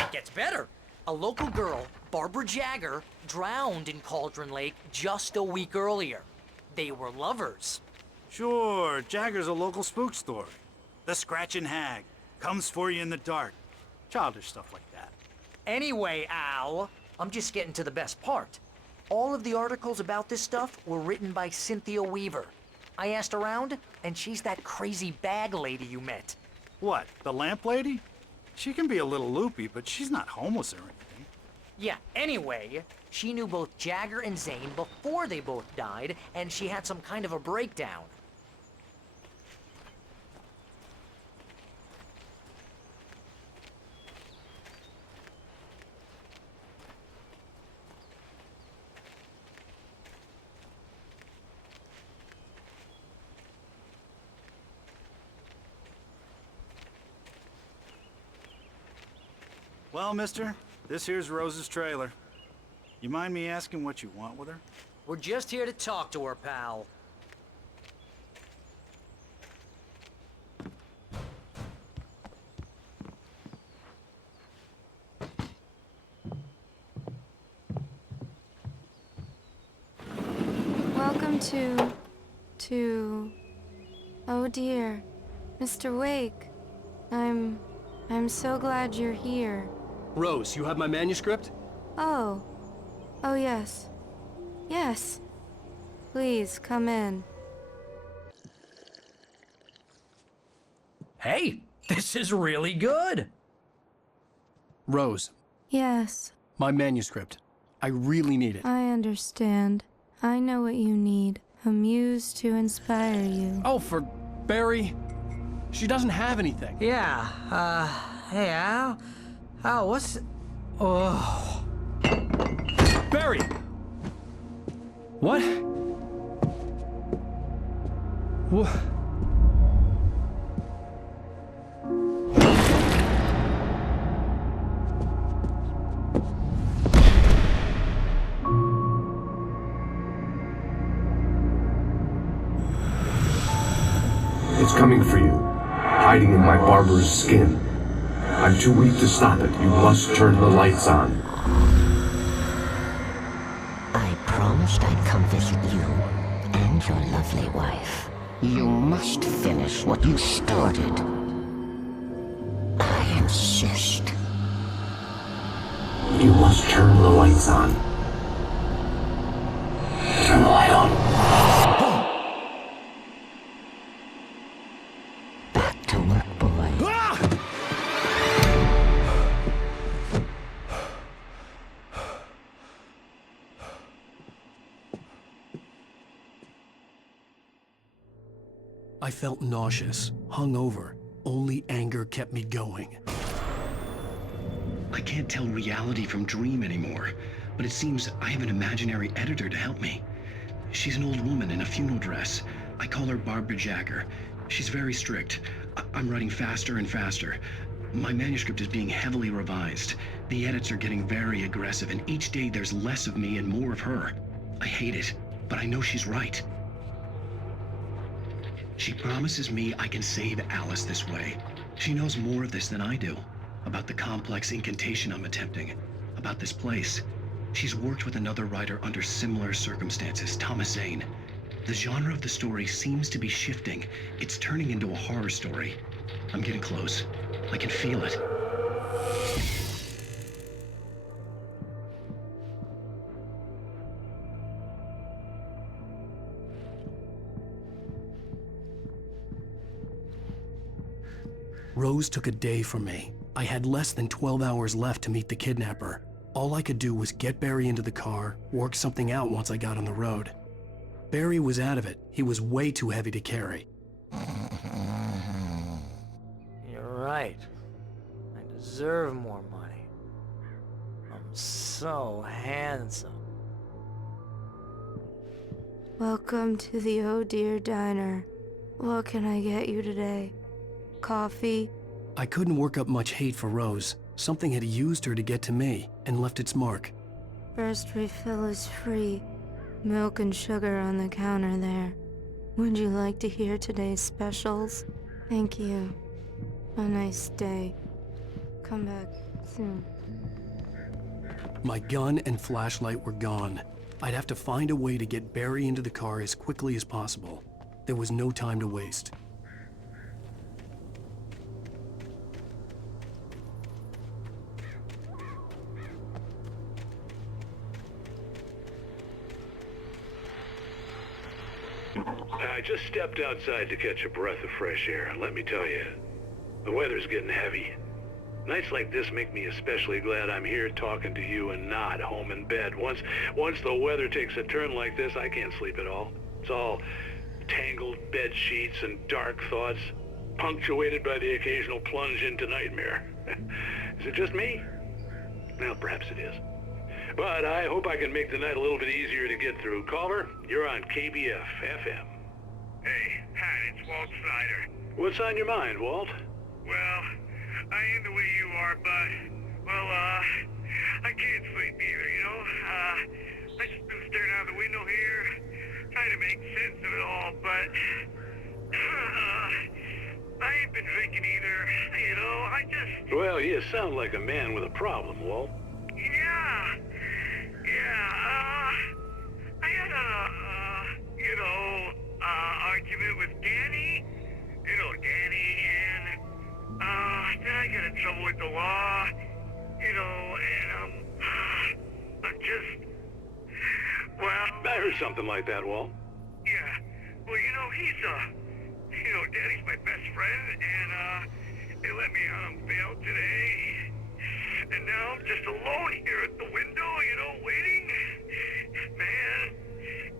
It gets better. A local girl, Barbara Jagger, drowned in Cauldron Lake just a week earlier. They were lovers. Sure, Jagger's a local spook story. The Scratching Hag. Comes for you in the dark. Childish stuff like that. Anyway, Al, I'm just getting to the best part. All of the articles about this stuff were written by Cynthia Weaver. I asked around, and she's that crazy bag lady you met. What, the lamp lady? She can be a little loopy, but she's not homeless or anything. Yeah, anyway, she knew both Jagger and Zane before they both died, and she had some kind of a breakdown. Well, mister, this here's Rose's trailer. You mind me asking what you want with her? We're just here to talk to her, pal. Welcome to... Oh dear. Mr. Wake. I'm so glad you're here. Rose, you have my manuscript? Oh. Oh, yes. Yes. Please, come in. Hey, this is really good. Rose, Yes, my manuscript. I really need it. I understand. I know what you need. A muse to inspire you. Oh, for Barry. She doesn't have anything. Yeah, hey, Al? Al, what's... Oh... Barry! What? What? It's coming for you, hiding in my barber's skin. I'm too weak to stop it. You must turn the lights on. I promised I'd come visit you and your lovely wife. You must finish what you started. I insist. You must turn the lights on. Turn the light on. Back to work, boy. I felt nauseous, hungover. Only anger kept me going. I can't tell reality from dream anymore, but it seems I have an imaginary editor to help me. She's an old woman in a funeral dress. I call her Barbara Jagger. She's very strict. I'm writing faster and faster. My manuscript is being heavily revised. The edits are getting very aggressive, and each day there's less of me and more of her. I hate it, but I know she's right. She promises me I can save Alice this way. She knows more of this than I do. About the complex incantation I'm attempting. About this place. She's worked with another writer under similar circumstances, Thomas Zane. The genre of the story seems to be shifting. It's turning into a horror story. I'm getting close. I can feel it. Rose took a day from me. I had less than 12 hours left to meet the kidnapper. All I could do was get Barry into the car, work something out once I got on the road. Barry was out of it. He was way too heavy to carry. You're right. I deserve more money. I'm so handsome. Welcome to the Oh Dear Diner. What can I get you today? Coffee? I couldn't work up much hate for Rose. Something had used her to get to me and left its mark. First refill is free. Milk and sugar on the counter there. Would you like to hear today's specials? Thank you. A nice day. Come back soon. My gun and flashlight were gone. I'd have to find a way to get Barry into the car as quickly as possible. There was no time to waste. I just stepped outside to catch a breath of fresh air, and let me tell you, the weather's getting heavy. Nights like this make me especially glad I'm here talking to you and not home in bed. Once the weather takes a turn like this, I can't sleep at all. It's all tangled bed sheets and dark thoughts, punctuated by the occasional plunge into nightmare. Is it just me? Well, perhaps it is. But I hope I can make the night a little bit easier to get through. Caller, you're on KBF FM. Hey, Pat, it's Walt Snyder. What's on your mind, Walt? Well, I ain't the way you are, but, well, I can't sleep either, you know? I just been staring out the window here, trying to make sense of it all, but, I ain't been drinking either, you know? I just... Well, you sound like a man with a problem, Walt. I had argument with Danny, and, then I got in trouble with the law, and, I'm just, well... I heard something like that, Walt. Yeah, well, Danny's my best friend, and, they let me out on bail today, and now I'm just alone here at the window, waiting. Man,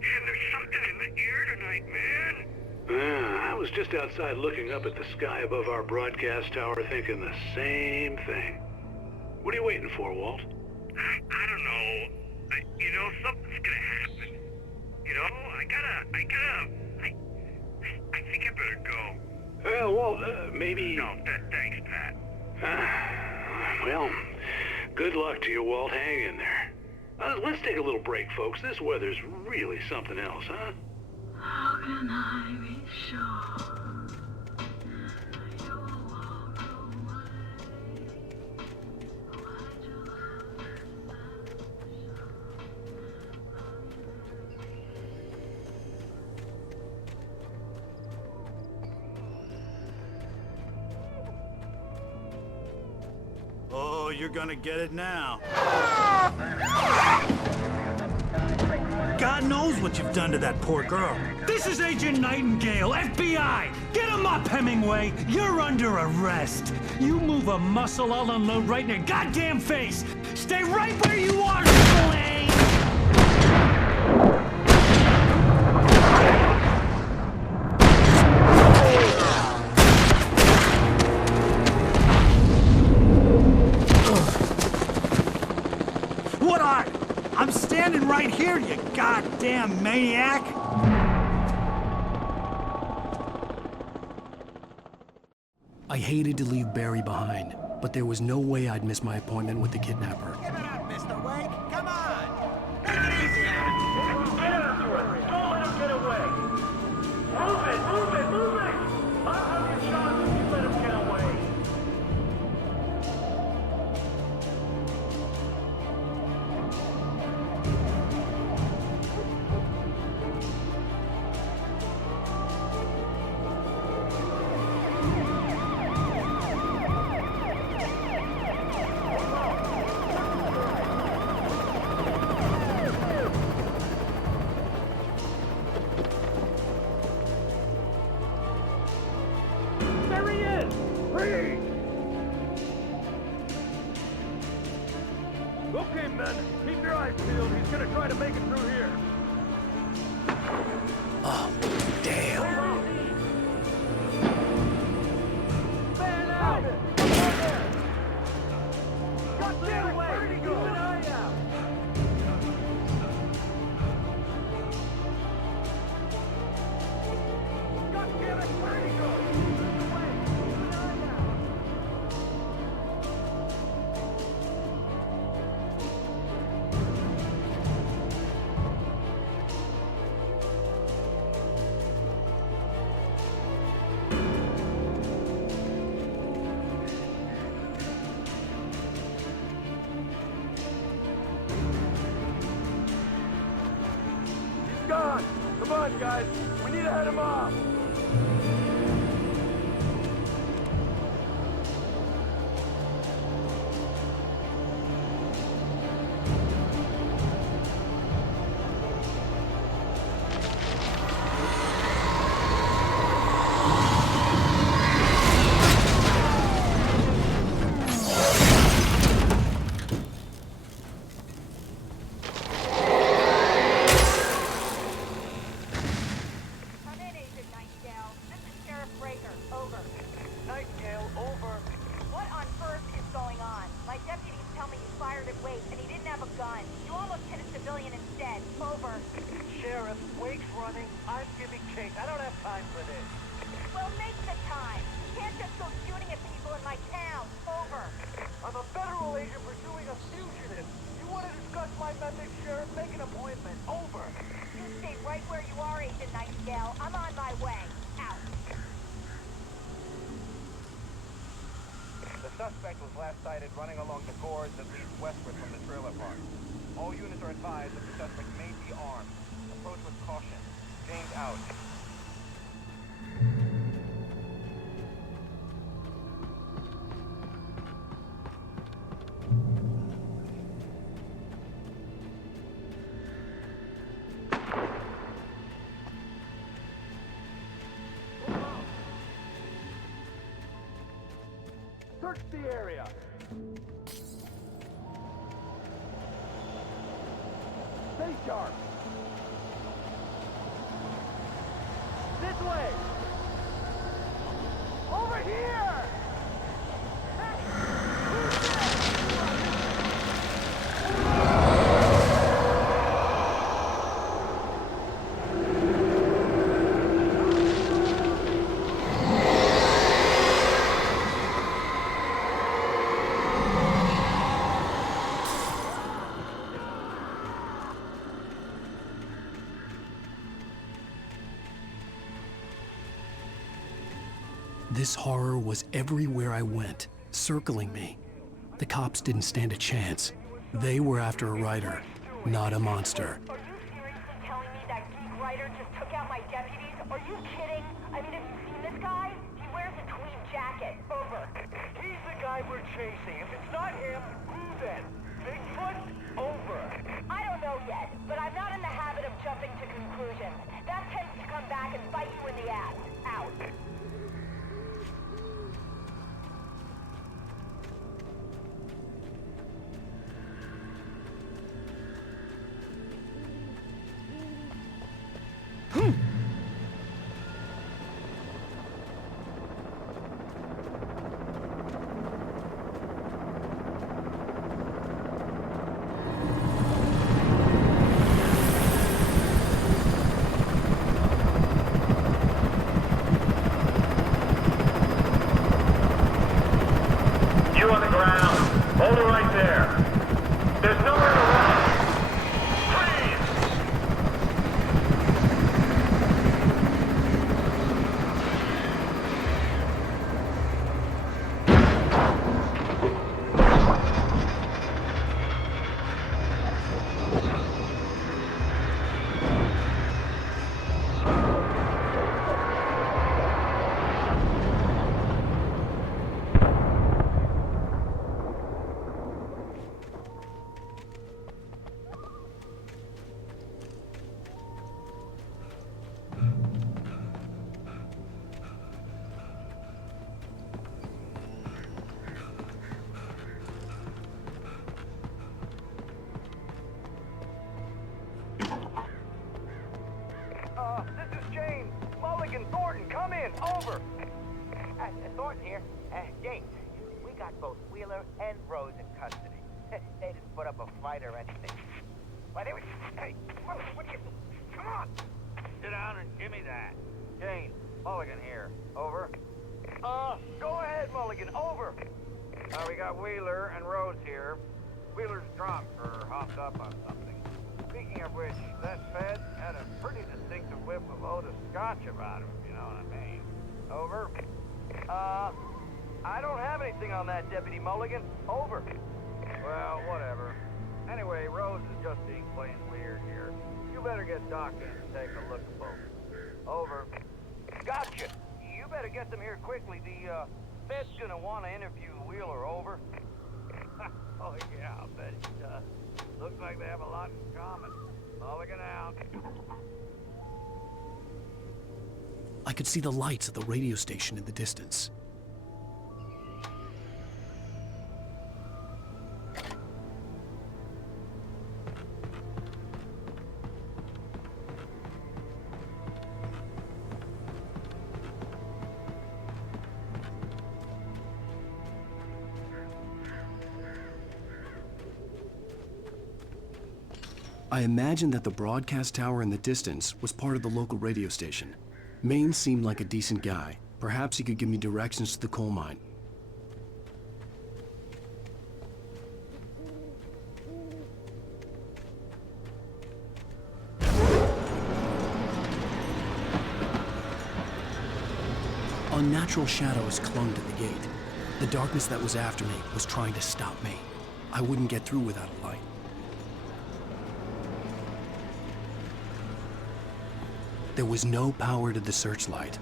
and there's something in the air tonight, man. I was just outside looking up at the sky above our broadcast tower thinking the same thing. What are you waiting for, Walt? I don't know. Something's gonna happen. I think I better go. Well, Walt, maybe... No, thanks, Pat. Well, good luck to you, Walt. Hang in there. Let's take a little break, folks. This weather's really something else, huh? How can I be sure you'll walk away? Oh, you're gonna get it now. God knows what you've done to that poor girl. This is Agent Nightingale, FBI! Get him up, Hemingway! You're under arrest! You move a muscle, I'll unload right in your goddamn face! Stay right where you are, Slane! What are you? I'm standing right here, you goddamn maniac! I hated to leave Barry behind, but there was no way I'd miss my appointment with the kidnapper. Give it up, Mr. Wake! Come on! Get after it! Don't let him get away! Move it! Move it! Move it! I'll have you shot if you let him get away! There he is! Freeze! Okay, men, keep your eyes peeled. He's gonna try to make it through here. Oh, damn. Man out! Right there! God damn it! Where'd he go? Keep an eye out! God damn it! Where'd he go? He's gone! Come on, guys! We need to head him off! Sheriff, Wake's running. I'm giving chase. I don't have time for this. Well, make the time. You can't just go shooting at people in my town. Over. I'm a federal agent pursuing a fugitive. You want to discuss my methods, Sheriff? Make an appointment. Over. You stay right where you are, Agent Nightingale. I'm on my way. Out. The suspect was last sighted running along the gorge that leads westward from the trailer park. All units are advised that the suspect may be armed. Approach with caution. James out. Search the area! Stay sharp! This way! Over here! This horror was everywhere I went, circling me. The cops didn't stand a chance. They were after a writer, not a monster. Are you seriously telling me that geek writer just took out my deputies? Are you kidding? I mean, have you seen this guy? He wears a tweed jacket. Over. He's the guy we're chasing. If it's not him, Thornton here. James, we got both Wheeler and Rose in custody. They didn't put up a fight or anything. Why, they were... Hey, what are you... Come on! Sit down and give me that. Jane, Mulligan here. Over. Go ahead, Mulligan. Over. We got Wheeler and Rose here. Wheeler's drunk or hopped up on something. Speaking of which, that Fed had a pretty distinctive whiff of Otis Scotch about him, if you know what I mean. Over. I don't have anything on that, Deputy Mulligan. Over. Well, whatever. Anyway, Rose is just being plain weird here. You better get Doc in and take a look at both. Over. Gotcha. You better get them here quickly. The, Fed's gonna want to interview Wheeler. Over. Oh, yeah, I'll bet he does. Looks like they have a lot in common. Mulligan out. I could see the lights of the radio station in the distance. I imagined that the broadcast tower in the distance was part of the local radio station. Maine seemed like a decent guy. Perhaps he could give me directions to the coal mine. Unnatural shadows clung to the gate. The darkness that was after me was trying to stop me. I wouldn't get through without a light. There was no power to the searchlight.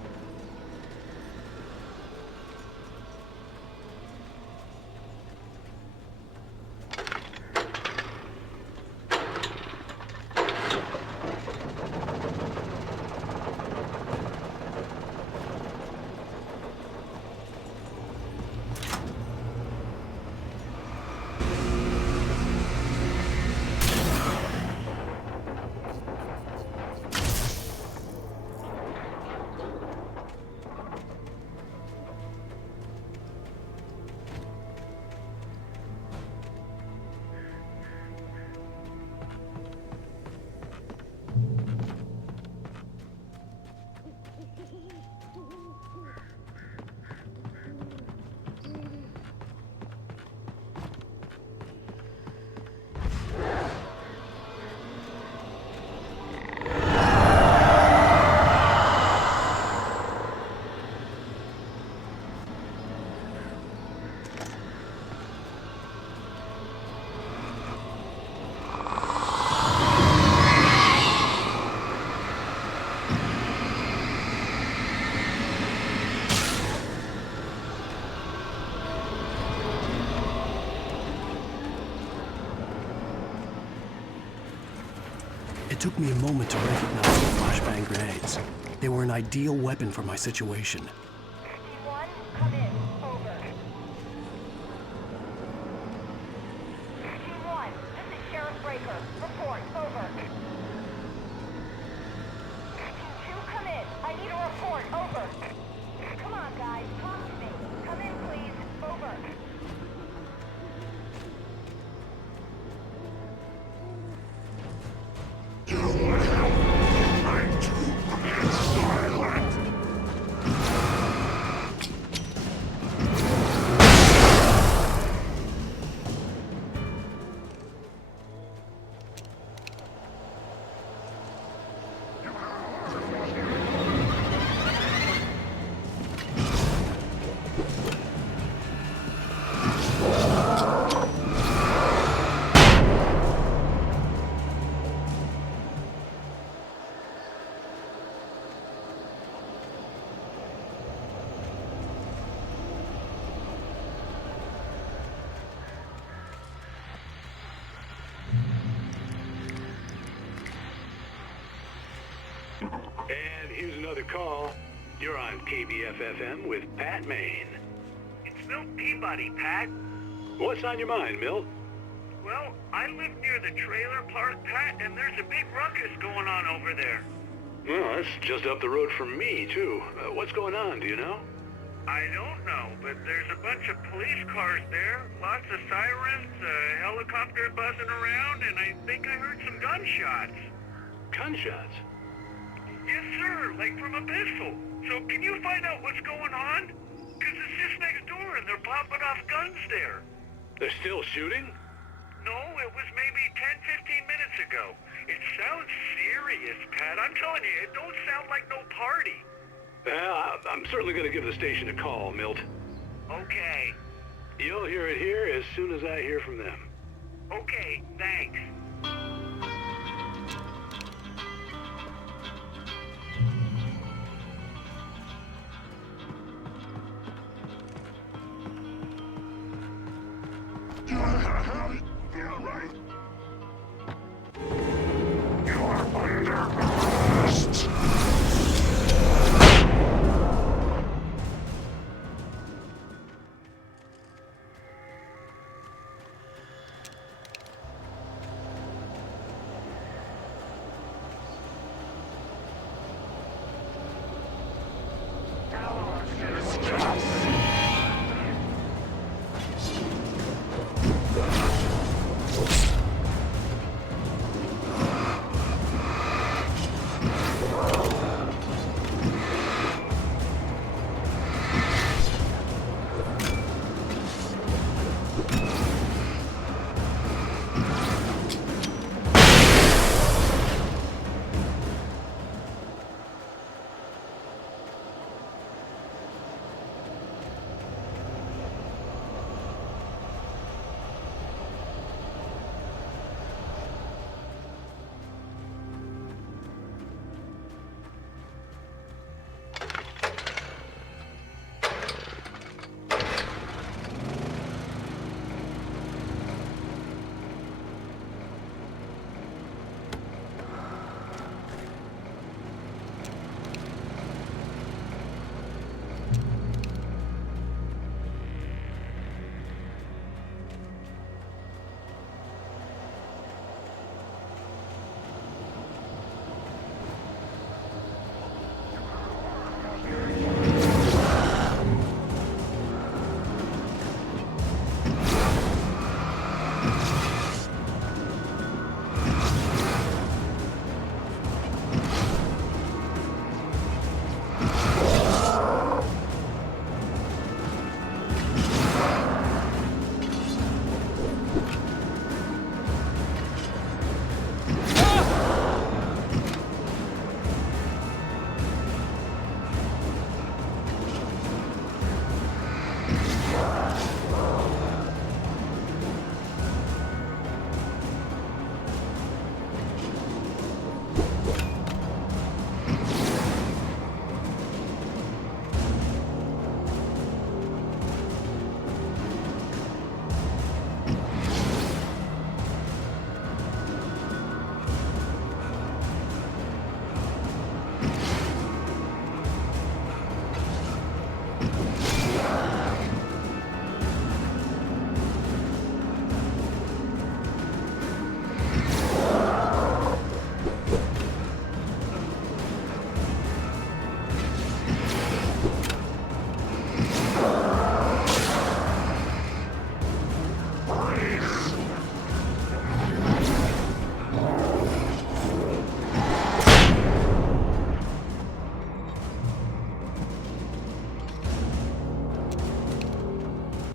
It took me a moment to recognize the flashbang grenades. They were an ideal weapon for my situation. D1, come in. Over. D1, this is Sheriff Breaker. Report. Over. D2, come in. I need a report. Over. Come on, guys. Talk to me. Come in, please. Over. And here's another call. You're on KBFFM with Pat Maine. It's Milt Peabody, Pat. What's on your mind, Milt? Well, I live near the trailer park, Pat, and there's a big ruckus going on over there. Well, that's just up the road from me, too. What's going on, do you know? I don't know, but there's a bunch of police cars there, lots of sirens, a helicopter buzzing around, and I think I heard some gunshots. Gunshots? Yes, sir, like from a pistol. So can you find out what's going on? Because it's just next door and they're popping off guns there. They're still shooting? No, it was maybe 10-15 minutes ago. It sounds serious, Pat. I'm telling you, it don't sound like no party. I'm certainly going to give the station a call, Milt. Okay. You'll hear it here as soon as I hear from them. Okay, thanks.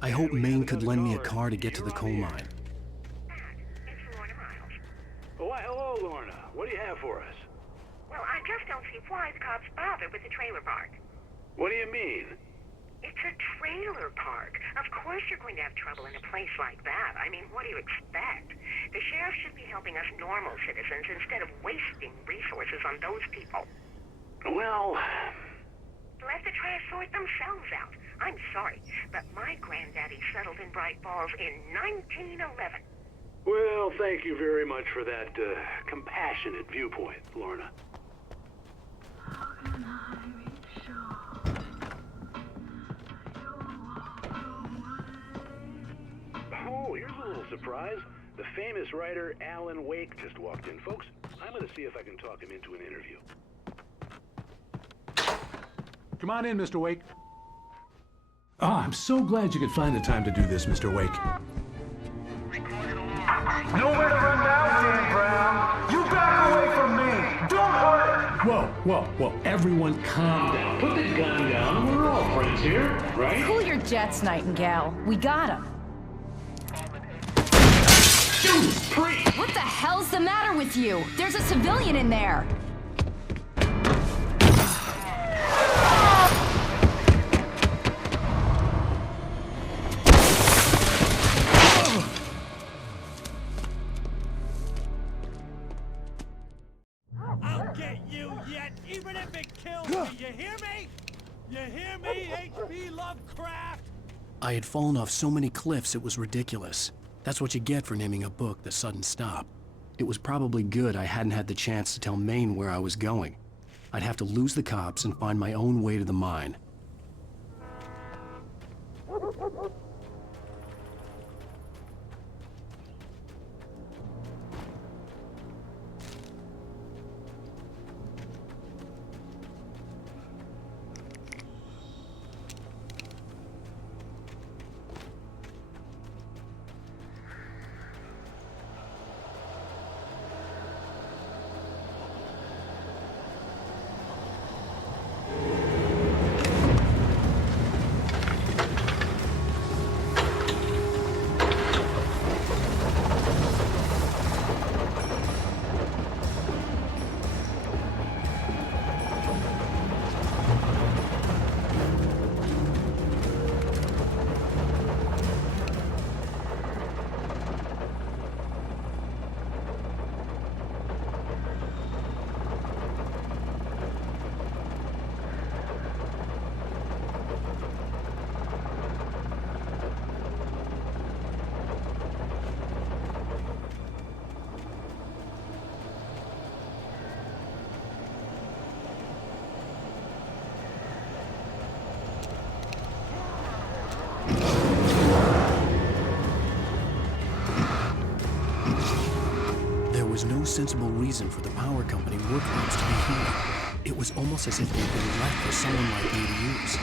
I hope Maine could lend me a car to get to the coal mine. Oh, why, hello, Lorna. What do you have for us? Well, I just don't see why the cops bother with the trailer park. What do you mean? It's a trailer park. Of course you're going to have trouble in a place like that. I mean, what do you expect? The sheriff should be helping us normal citizens instead of wasting resources on those people. Well... Let the trash sort themselves out. I'm sorry, but my granddaddy settled in Bright Falls in 1911. Well, thank you very much for that compassionate viewpoint, Lorna. Oh, here's a little surprise. The famous writer Alan Wake just walked in. Folks, I'm going to see if I can talk him into an interview. Come on in, Mr. Wake. Oh, I'm so glad you could find the time to do this, Mr. Wake. Nowhere to run now, Dan Brown. You back away from me. Don't hurt her. Whoa. Everyone calm down. Put the gun down. We're all friends here, right? Cool your jets, Nightingale. We got him. What the hell's the matter with you? There's a civilian in there. I'll get you yet, even if it kills me. You hear me? You hear me, H.P. Lovecraft? I had fallen off so many cliffs it was ridiculous. That's what you get for naming a book The Sudden Stop. It was probably good I hadn't had the chance to tell Maine where I was going. I'd have to lose the cops and find my own way to the mine. There was no sensible reason for the power company workloads to be here. It was almost as if they'd been left for someone like me to use.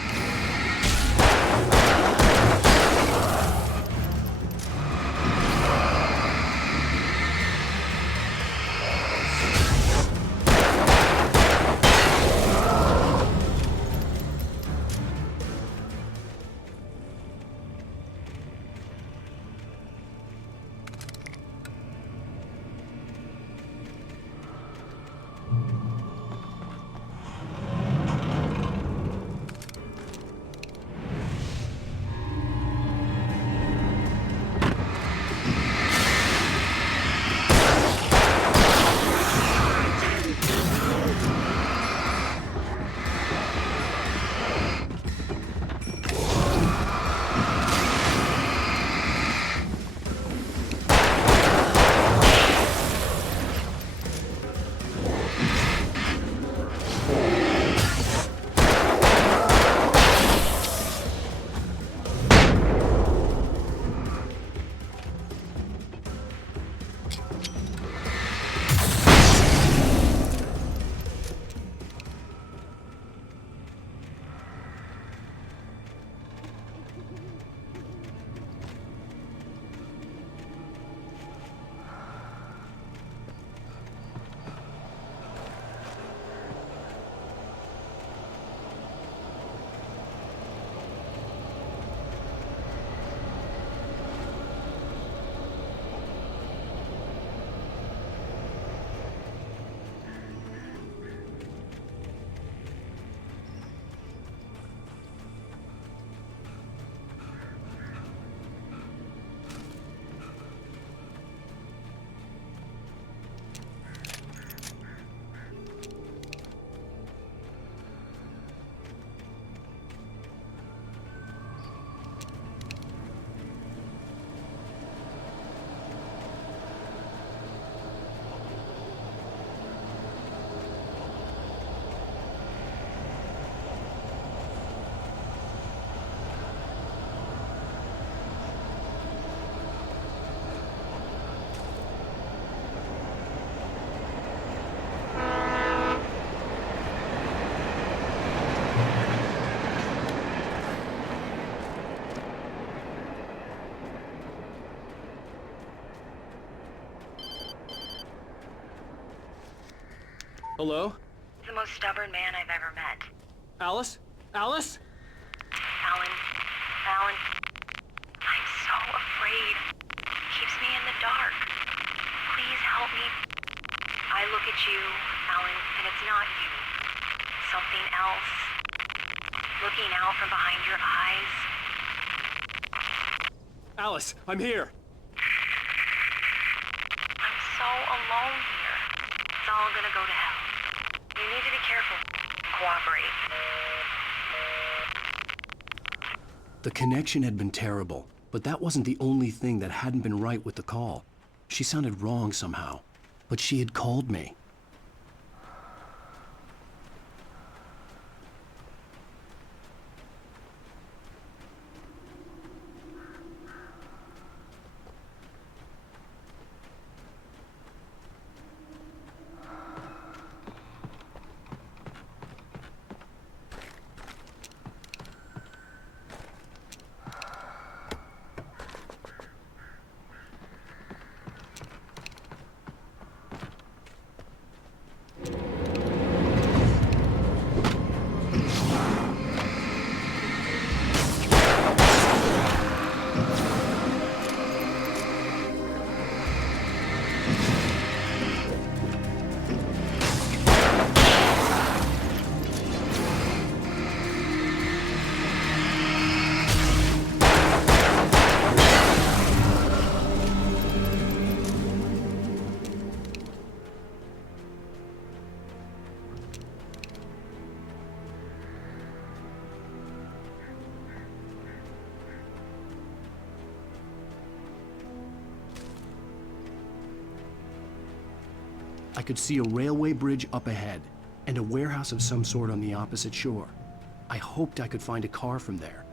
Hello? The most stubborn man I've ever met. Alice? Alice? Alan. Alan. I'm so afraid. Keeps me in the dark. Please help me. I look at you, Alan, and it's not you. Something else. Looking out from behind your eyes. Alice, I'm here. I'm so alone here. It's all gonna go to hell. You need to be careful. Cooperate. The connection had been terrible, but that wasn't the only thing that hadn't been right with the call. She sounded wrong somehow, but she had called me. I could see a railway bridge up ahead, and a warehouse of some sort on the opposite shore. I hoped I could find a car from there.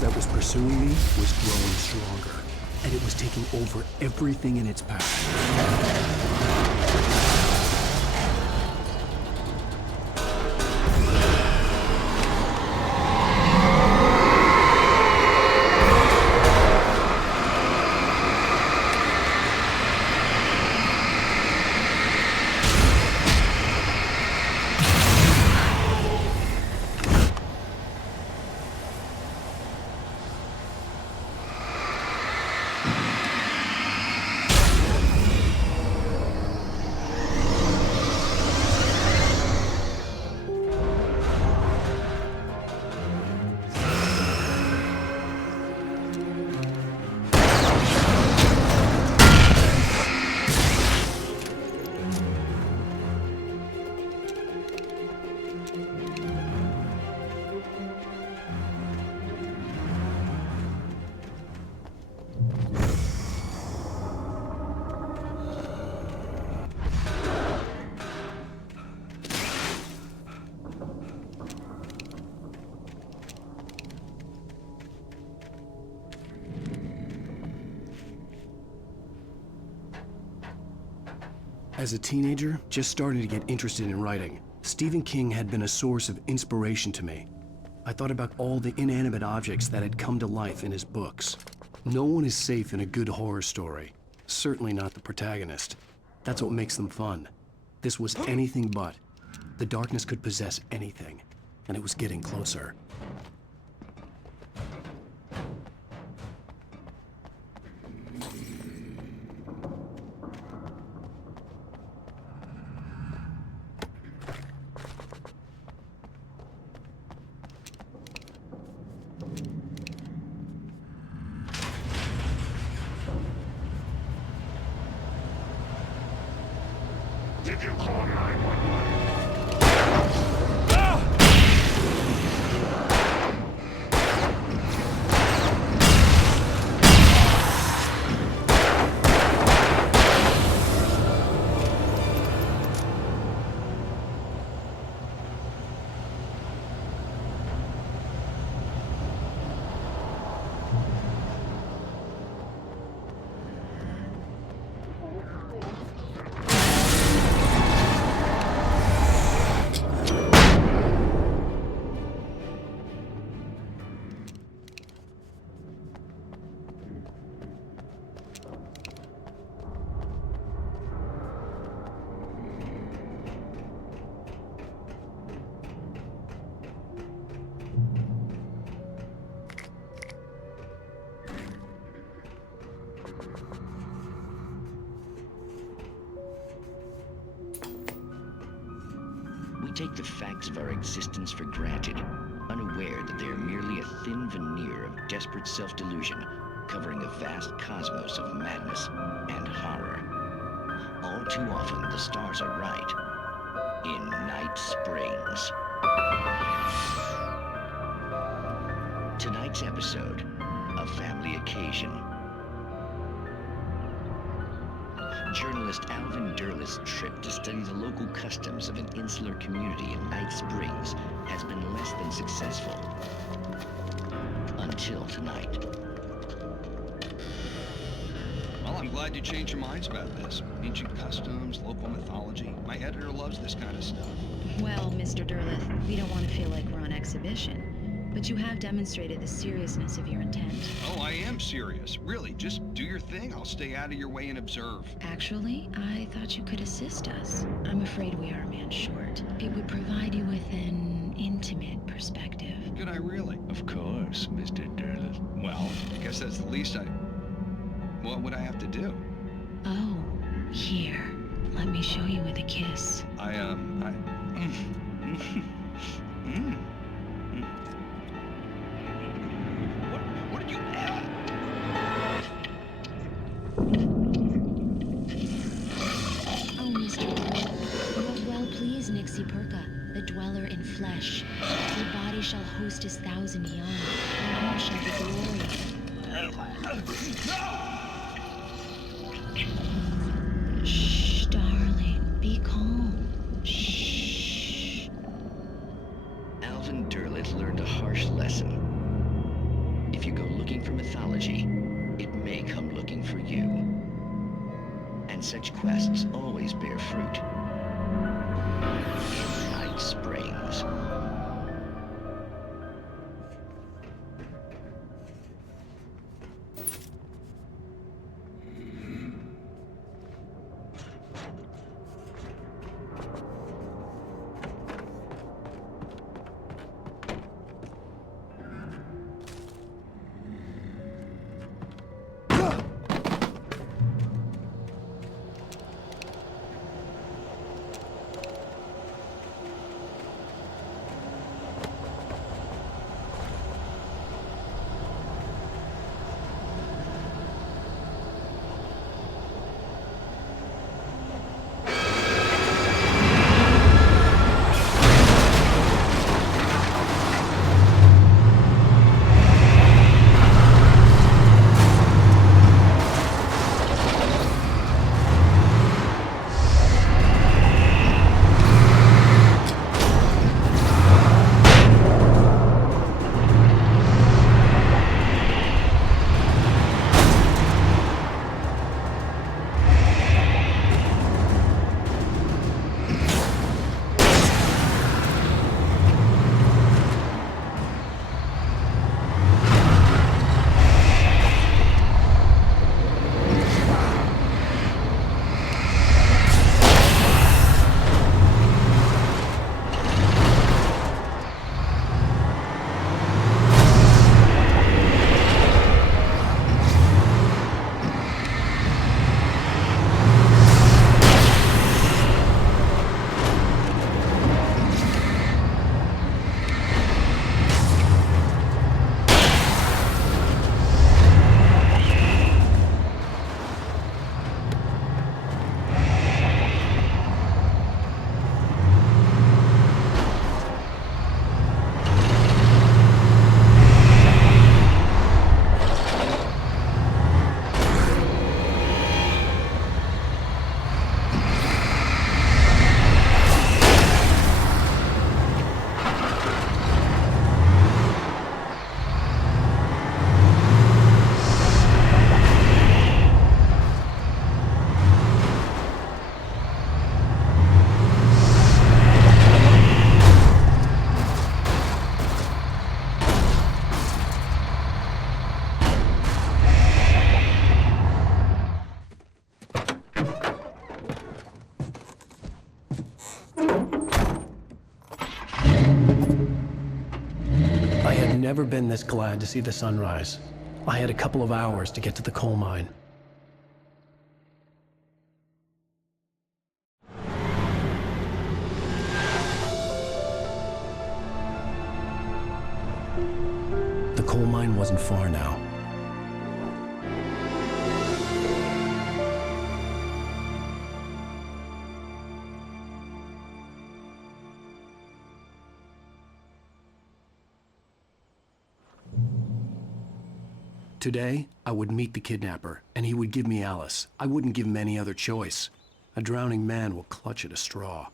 That was pursuing me was growing stronger, and it was taking over everything in its path. As a teenager, just starting to get interested in writing, Stephen King had been a source of inspiration to me. I thought about all the inanimate objects that had come to life in his books. No one is safe in a good horror story. Certainly not the protagonist. That's what makes them fun. This was anything but. The darkness could possess anything, and it was getting closer. Did you call 911? take the facts of our existence for granted, unaware that they are merely a thin veneer of desperate self-delusion covering a vast cosmos of madness and horror. All too often, the stars are right. In Night Springs. Tonight's episode, A Family Occasion. Journalist Alvin Derlis' trip to study the local customs of an insular community in Night Springs has been less than successful. Until tonight. Well, I'm glad you changed your minds about this. Ancient customs, local mythology. My editor loves this kind of stuff. Well, Mr. Derleth, we don't want to feel like we're on exhibition. But you have demonstrated the seriousness of your intent. Oh, I am serious. Really, just do your thing. I'll stay out of your way and observe. Actually, I thought you could assist us. I'm afraid we are a man short. It would provide you with an intimate perspective. Could I really? Of course, Mr. Derleth. Well, I guess that's the least What would I have to do? Oh, here. Let me show you with a kiss. What did you... Oh, Mr. Derleth, well pleased, Nixie Perka, the dweller in flesh. Your body shall host his 1,000 young, and all shall be glory. Shh, darling, be calm. Shh. Alvin Derleth learned a harsh lesson. If you go looking for mythology, it may come looking for you. And such quests always bear fruit. In Night Springs. Never been this glad to see the sunrise. I had a couple of hours to get to the coal mine. coal mine wasn't far now. Today, I would meet the kidnapper, and he would give me Alice. I wouldn't give him any other choice. A drowning man will clutch at a straw.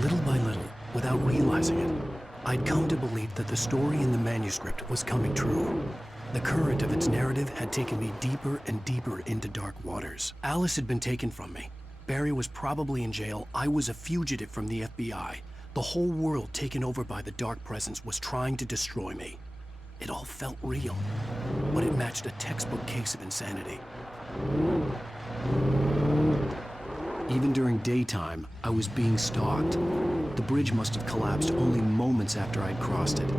Little by little, without realizing it, I'd come to believe that the story in the manuscript was coming true. The current of its narrative had taken me deeper and deeper into dark waters. Alice had been taken from me. Barry was probably in jail. I was a fugitive from the FBI. The whole world taken over by the Dark Presence was trying to destroy me. It all felt real, but it matched a textbook case of insanity. Even during daytime, I was being stalked. The bridge must have collapsed only moments after I'd crossed it.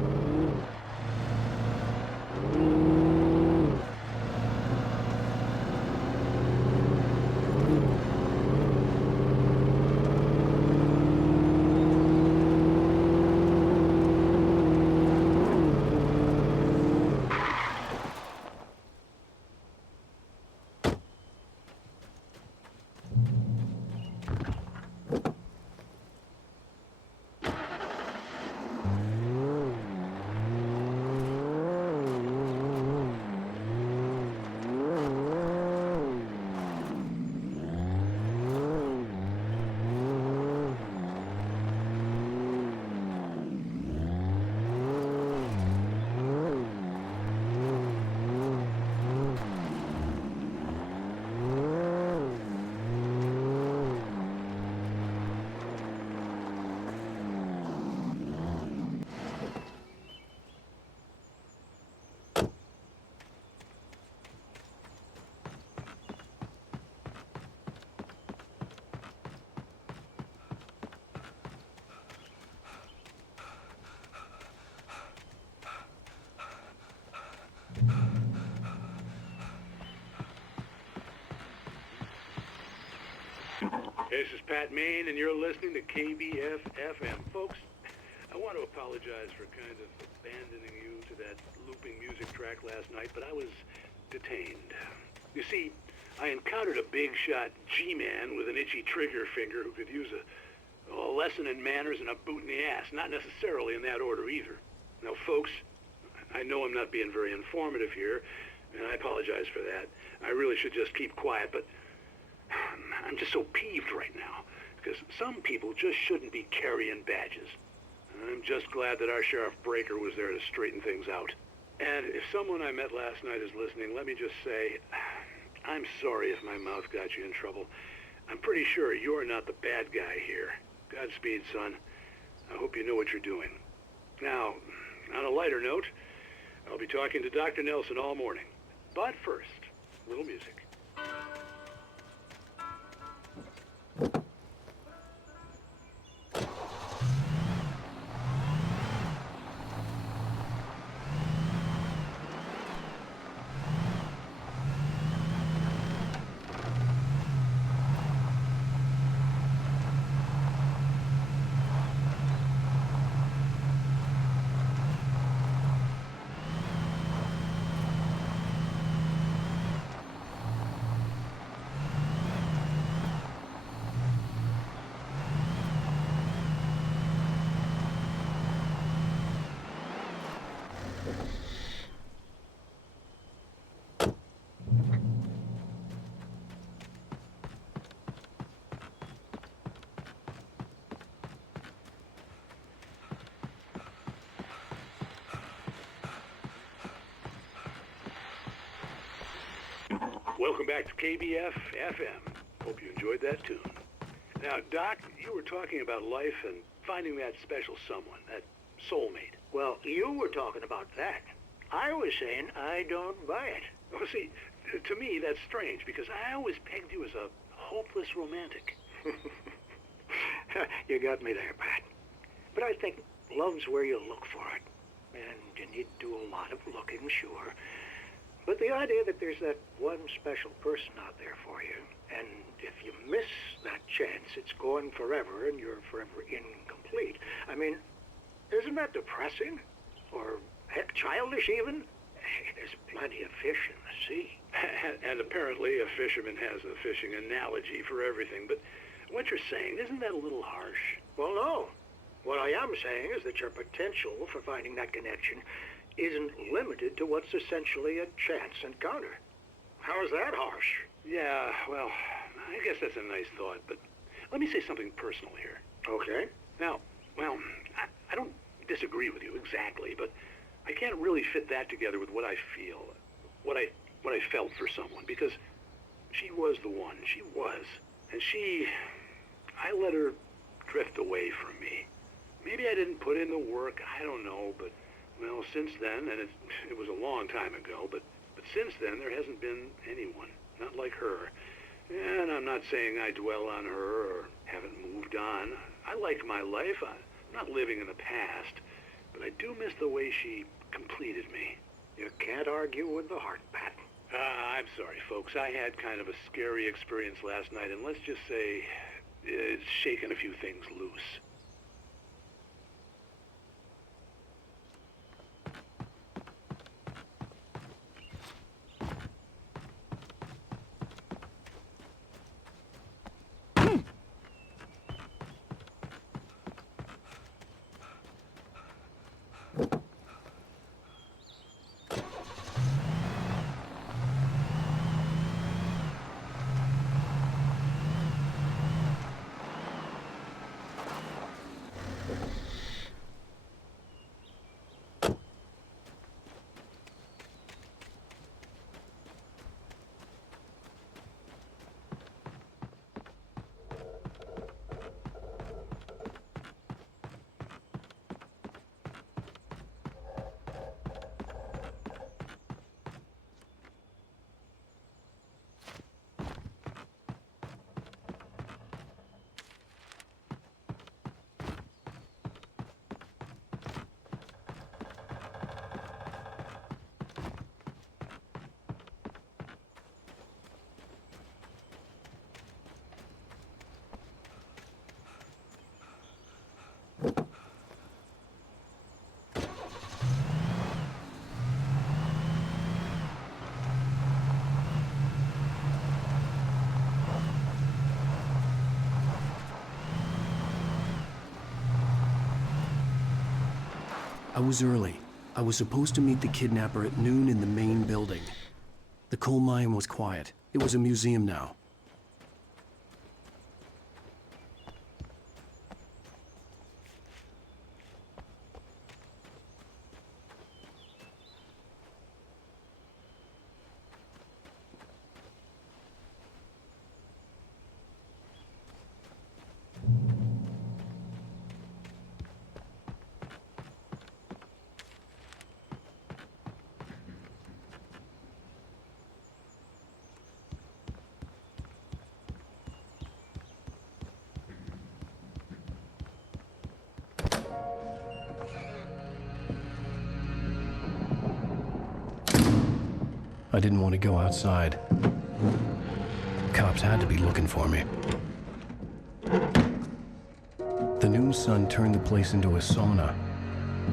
This is Pat Main, and you're listening to KBF-FM. Folks, I want to apologize for kind of abandoning you to that looping music track last night, but I was detained. You see, I encountered a big-shot G-man with an itchy trigger finger who could use a lesson in manners and a boot in the ass, not necessarily in that order either. Now, folks, I know I'm not being very informative here, and I apologize for that. I really should just keep quiet, but I'm just so peeved right now, because some people just shouldn't be carrying badges. I'm just glad that our Sheriff Breaker was there to straighten things out. And if someone I met last night is listening, let me just say, I'm sorry if my mouth got you in trouble. I'm pretty sure you're not the bad guy here. Godspeed, son. I hope you know what you're doing. Now, on a lighter note, I'll be talking to Dr. Nelson all morning. But first, a little music. Welcome back to KBF-FM. Hope you enjoyed that tune. Now, Doc, you were talking about life and finding that special someone, that soulmate. Well, you were talking about that. I was saying I don't buy it. Well, see, to me, that's strange, because I always pegged you as a hopeless romantic. You got me there, Pat. But I think love's where you look for it. And you need to do a lot of looking, sure. But the idea that there's that one special person out there for you, and if you miss that chance, it's gone forever and you're forever incomplete. I mean, isn't that depressing? Or, heck, childish even? There's plenty of fish in the sea. And apparently a fisherman has a fishing analogy for everything, but what you're saying, isn't that a little harsh? Well, no. What I am saying is that your potential for finding that connection isn't limited to what's essentially a chance encounter. How is that harsh? Yeah, well, I guess that's a nice thought, but let me say something personal here. Okay. Now, well, I don't disagree with you exactly, but I can't really fit that together with what I feel, what I felt for someone, because she was the one. She was. And I let her drift away from me. Maybe I didn't put in the work, I don't know, but, well, since then, and it was a long time ago, but since then there hasn't been anyone, not like her. And I'm not saying I dwell on her or haven't moved on. I like my life. I'm not living in the past, but I do miss the way she completed me. You can't argue with the heart, Pat. I'm sorry, folks. I had kind of a scary experience last night, and let's just say it's shaken a few things loose. I was early. I was supposed to meet the kidnapper at noon in the main building. The coal mine was quiet. It was a museum now. I didn't want to go outside. Cops had to be looking for me. The noon sun turned the place into a sauna.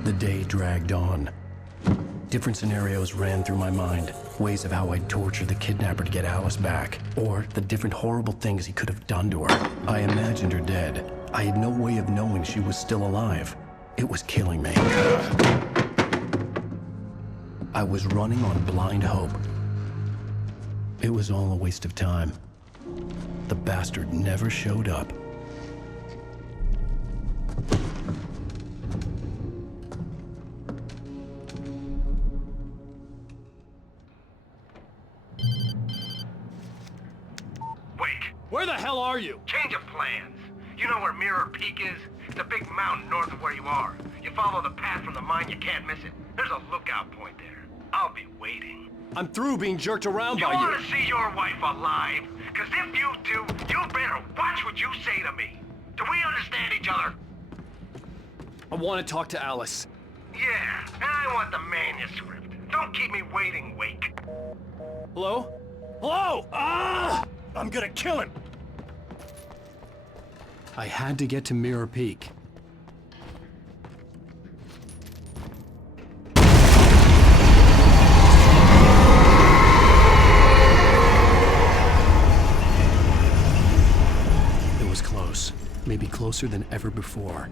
The day dragged on. Different scenarios ran through my mind. Ways of how I'd torture the kidnapper to get Alice back. Or the different horrible things he could have done to her. I imagined her dead. I had no way of knowing she was still alive. It was killing me. I was running on blind hope. It was all a waste of time. The bastard never showed up. Wait. Where the hell are you? Change of plans. You know where Mirror Peak is? It's a big mountain north of where you are. You follow the path from the mine, you can't miss it. There's a lookout point there. I'll be waiting. I'm through being jerked around by you. You want to see your wife alive? Because if you do, you better watch what you say to me. Do we understand each other? I want to talk to Alice. Yeah, and I want the manuscript. Don't keep me waiting, Wake. Hello? Hello! Ah! I'm gonna kill him! I had to get to Mirror Peak. It was close. Maybe closer than ever before.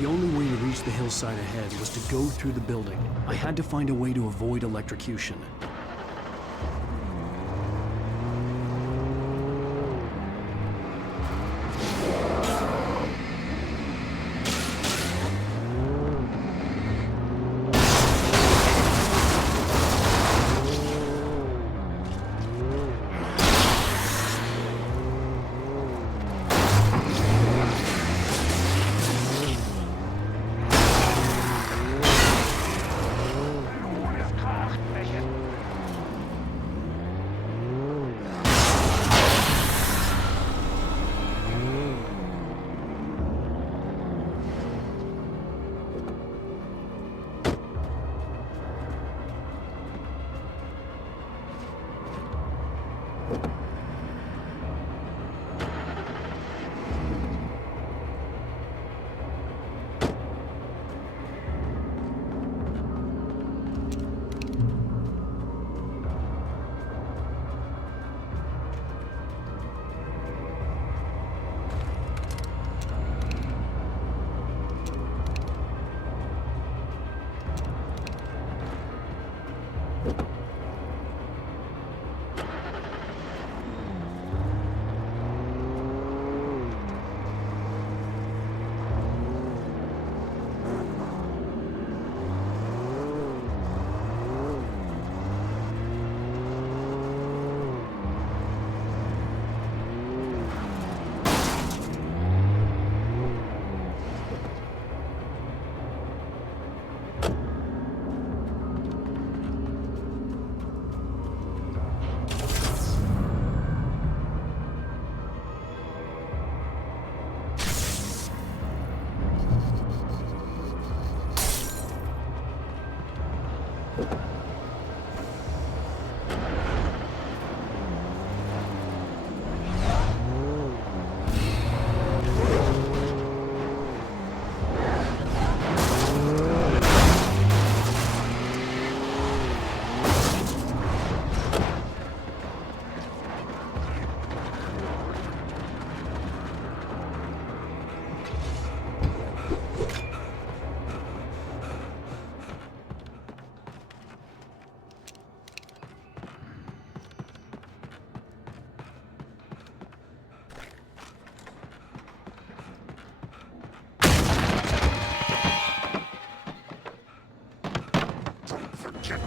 The only way to reach the hillside ahead was to go through the building. I had to find a way to avoid electrocution.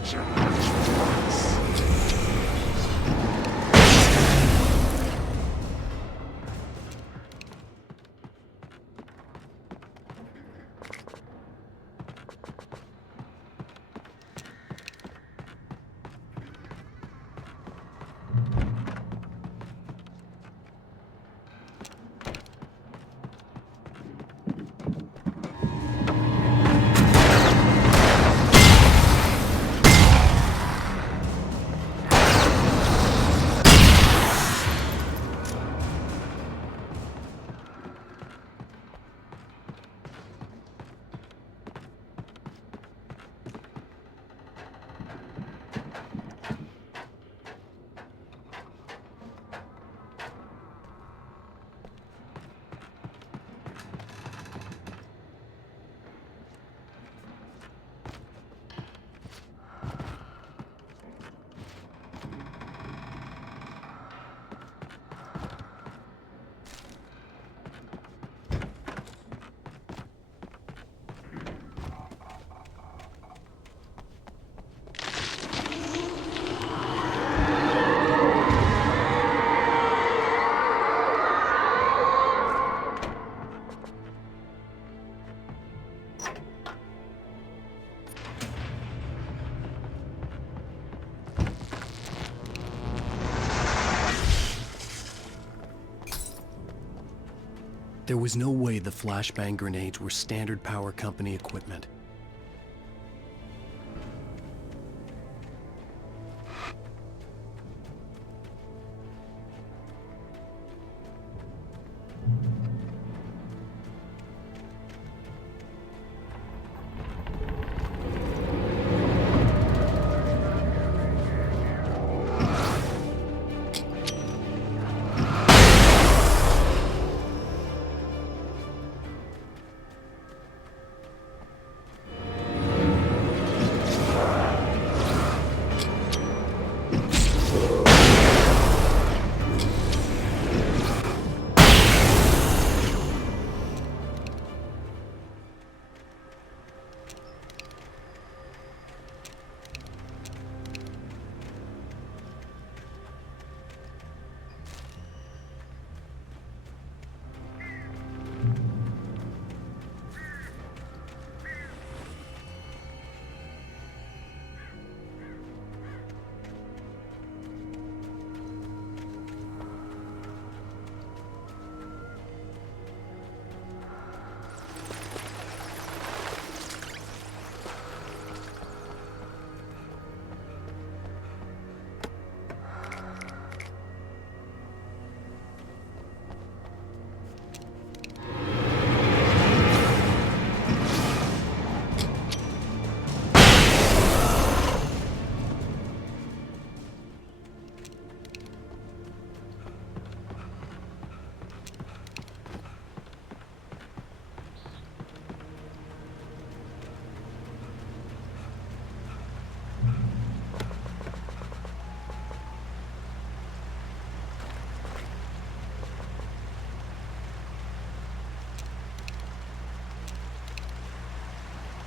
creature at once. There was no way the flashbang grenades were standard power company equipment.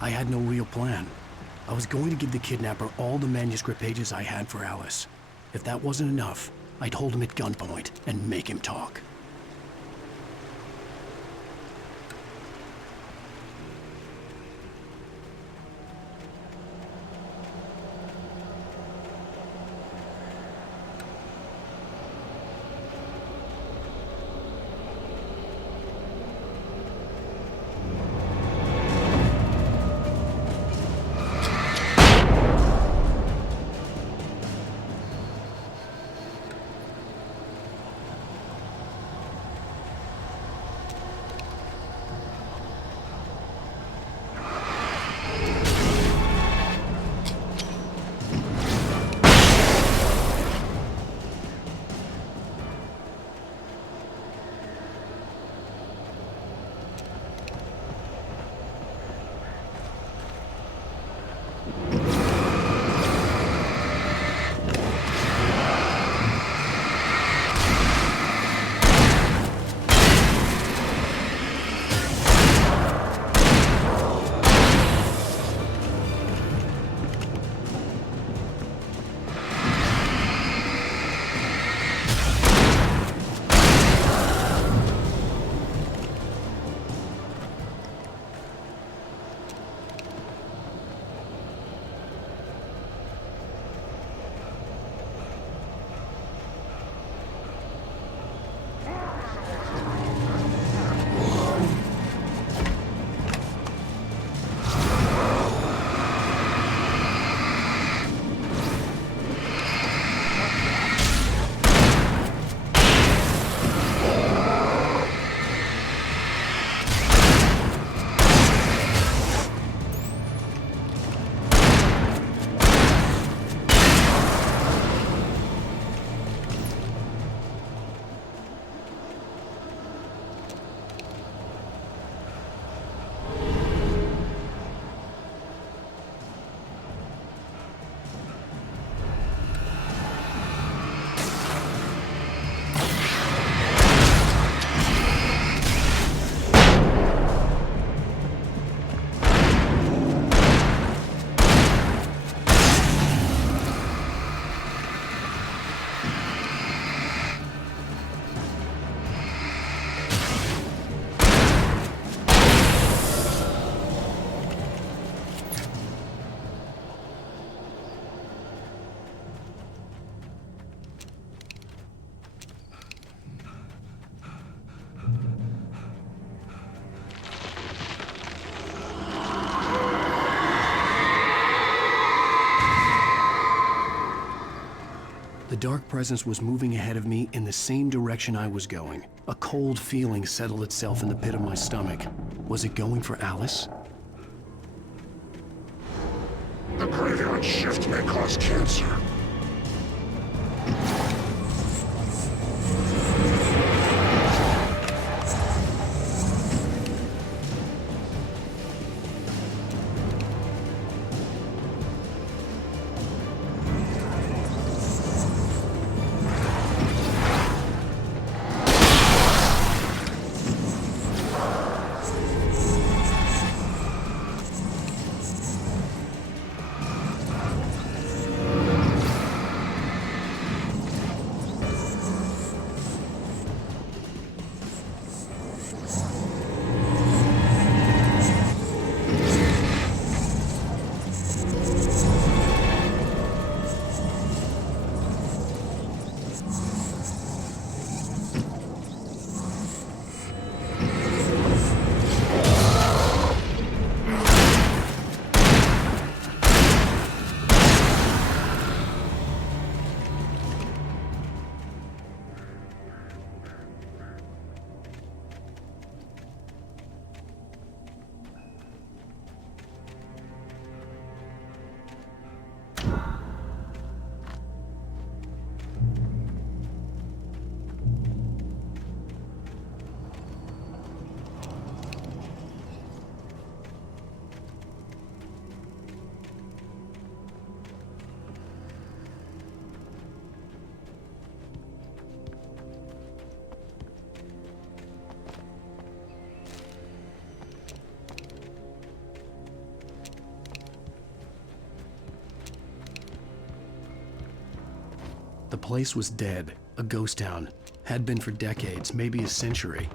I had no real plan. I was going to give the kidnapper all the manuscript pages I had for Alice. If that wasn't enough, I'd hold him at gunpoint and make him talk. dark presence was moving ahead of me in the same direction I was going. A cold feeling settled itself in the pit of my stomach. Was it going for Alice? The graveyard shift may cause cancer. The place was dead, a ghost town. Had been for decades, maybe a century.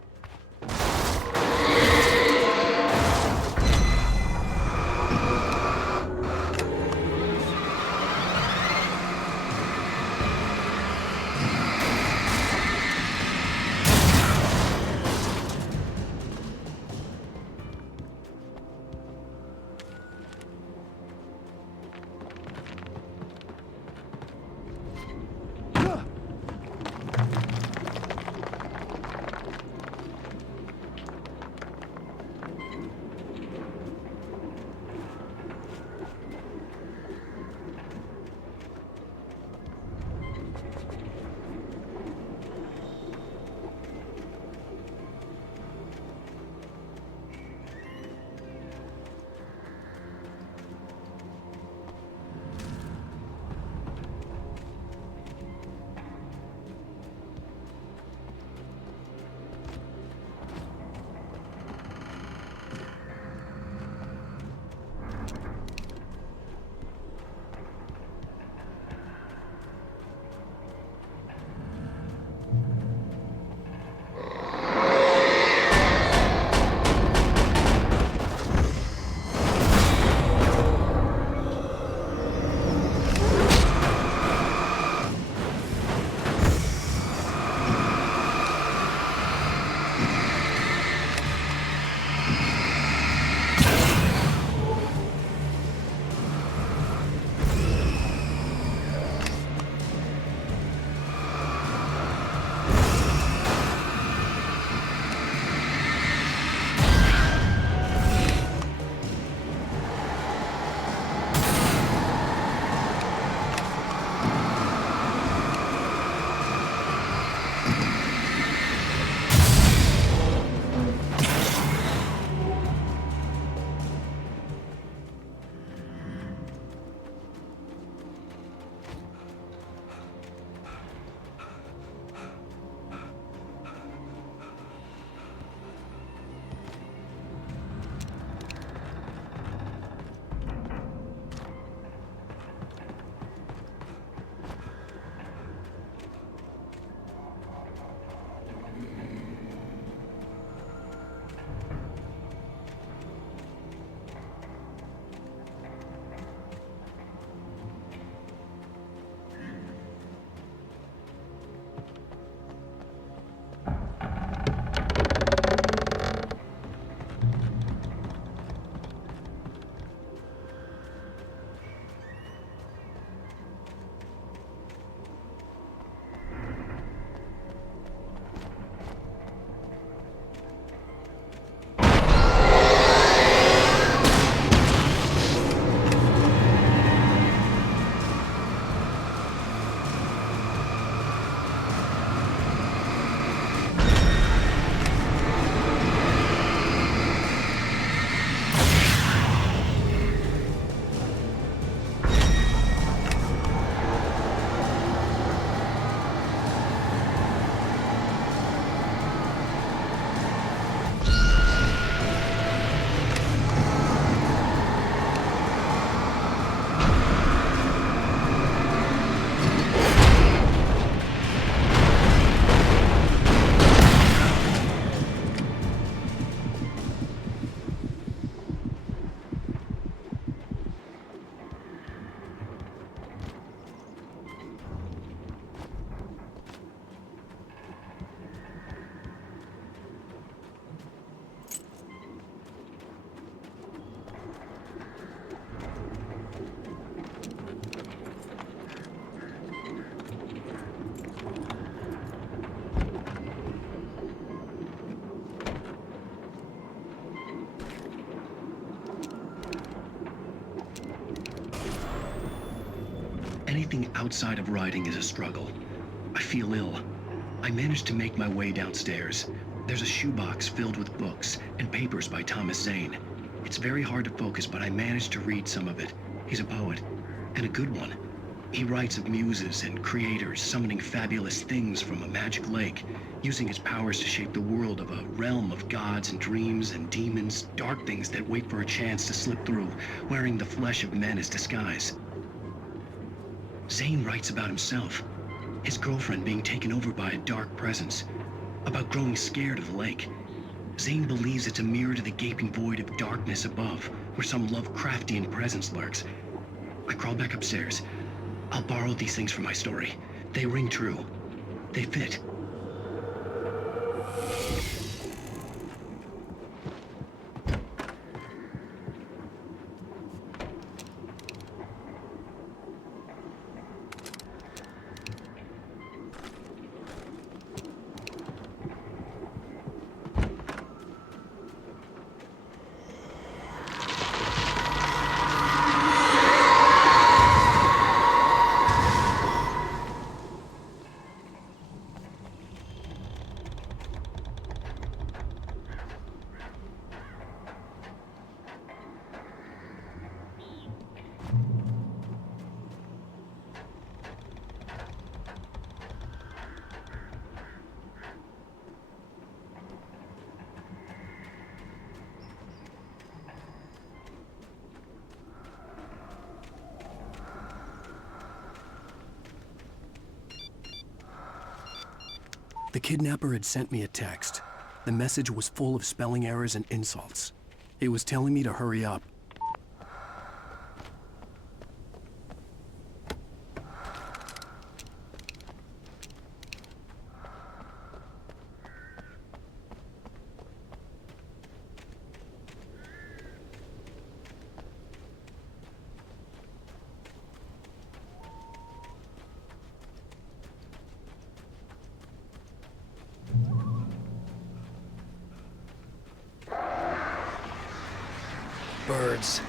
Everything outside of writing is a struggle. I feel ill. I managed to make my way downstairs. There's a shoebox filled with books and papers by Thomas Zane. It's very hard to focus, but I managed to read some of it. He's a poet, and a good one. He writes of muses and creators summoning fabulous things from a magic lake, using his powers to shape the world of a realm of gods and dreams and demons, dark things that wait for a chance to slip through, wearing the flesh of men as disguise. Zane writes about himself, his girlfriend being taken over by a dark presence, about growing scared of the lake. Zane believes it's a mirror to the gaping void of darkness above, where some Lovecraftian presence lurks. I crawl back upstairs. I'll borrow these things for my story. They ring true. They fit. The kidnapper had sent me a text. The message was full of spelling errors and insults. It was telling me to hurry up. Birds.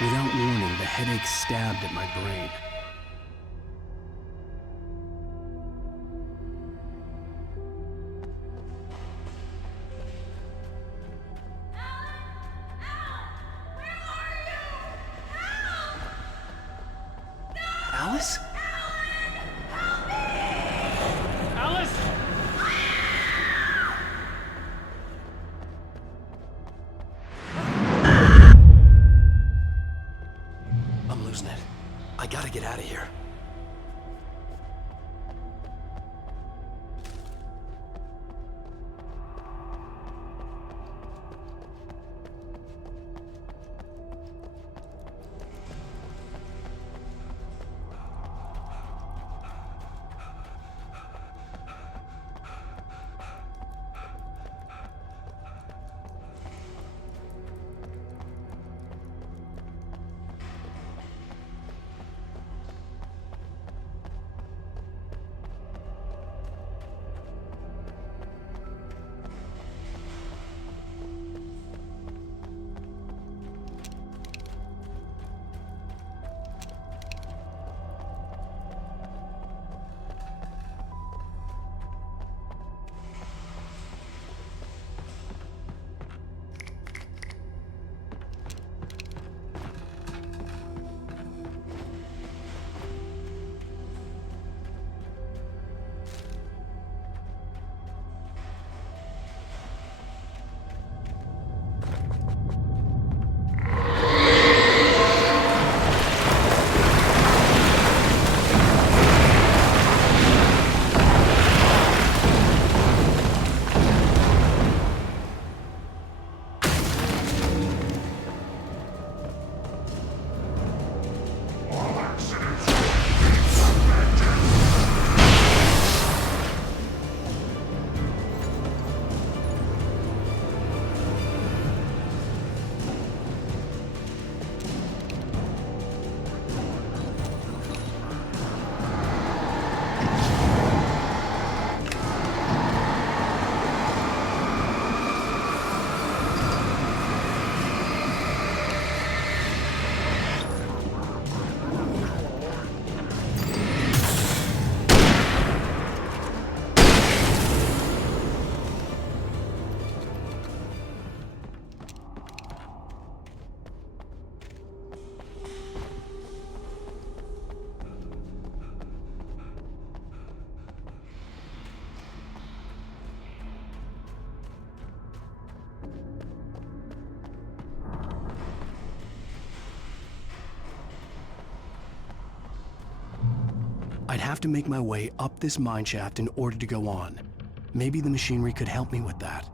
Without warning, the headache stabbed at my brain. Alice? Alice! I'm losing it. I gotta get out of here. I'd have to make my way up this mine shaft in order to go on. Maybe the machinery could help me with that.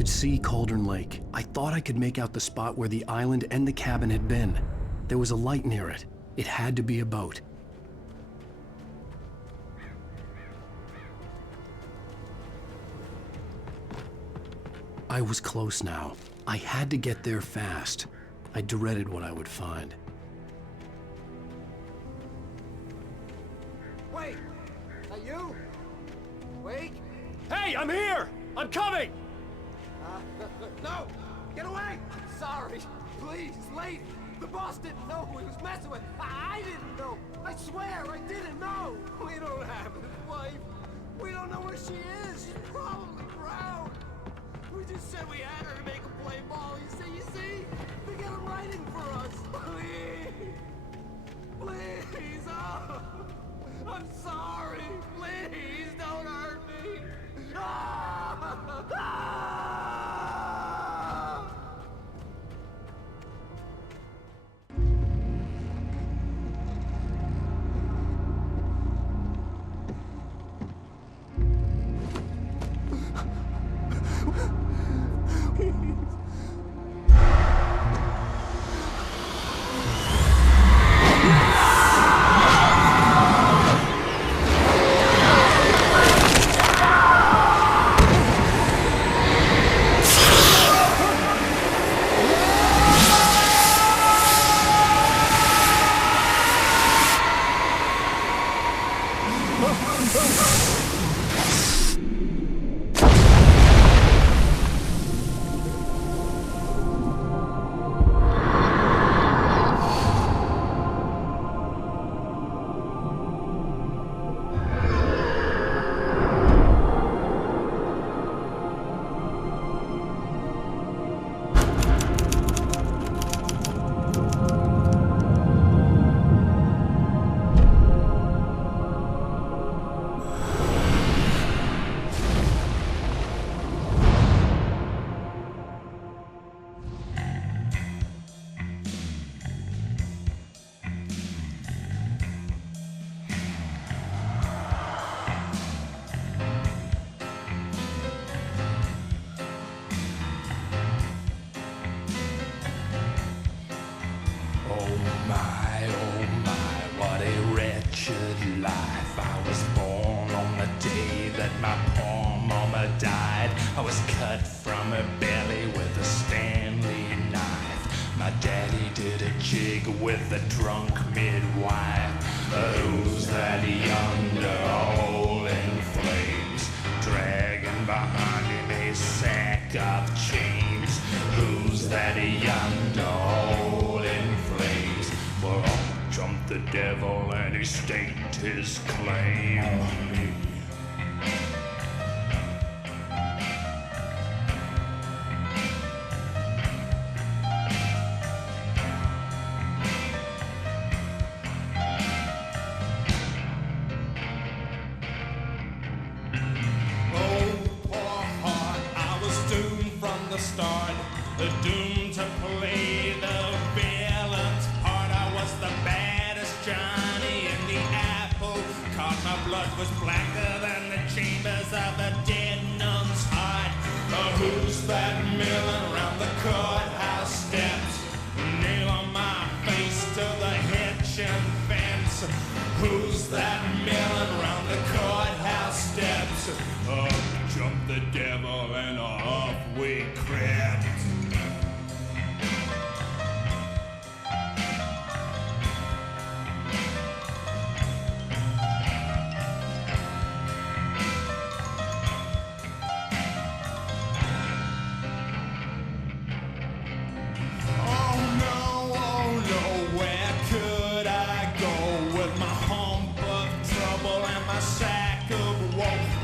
could see Cauldron Lake. I thought I could make out the spot where the island and the cabin had been. There was a light near it. It had to be a boat. I was close now. I had to get there fast. I dreaded what I would find. Wait! That you? Wake? Hey, I'm here! I'm coming! No! Get away! Sorry. Please, lady. The boss didn't know who he was messing with. I didn't know. I swear, I didn't know. We don't have his wife. We don't know where she is. She's probably drowned. We just said we had her to make him play ball. You see? They got him writing for us. Please. Please. Oh. I'm sorry. Please don't hurt me. Ah! Ah! With the drunk midwife, who's that yonder all in flames, dragging behind him a sack of chains? Who's that yonder all in flames? Well, up jumped the devil and he staked his claim on me. Doomed to play the villain's part. I was the baddest Johnny in the apple cart. My blood was blacker than the chambers of a dead nun's heart. Who's that milling around the courthouse steps? Nail on my face to the hitching fence. Who's that milling around the courthouse steps? Up jumped the devil and off we crept.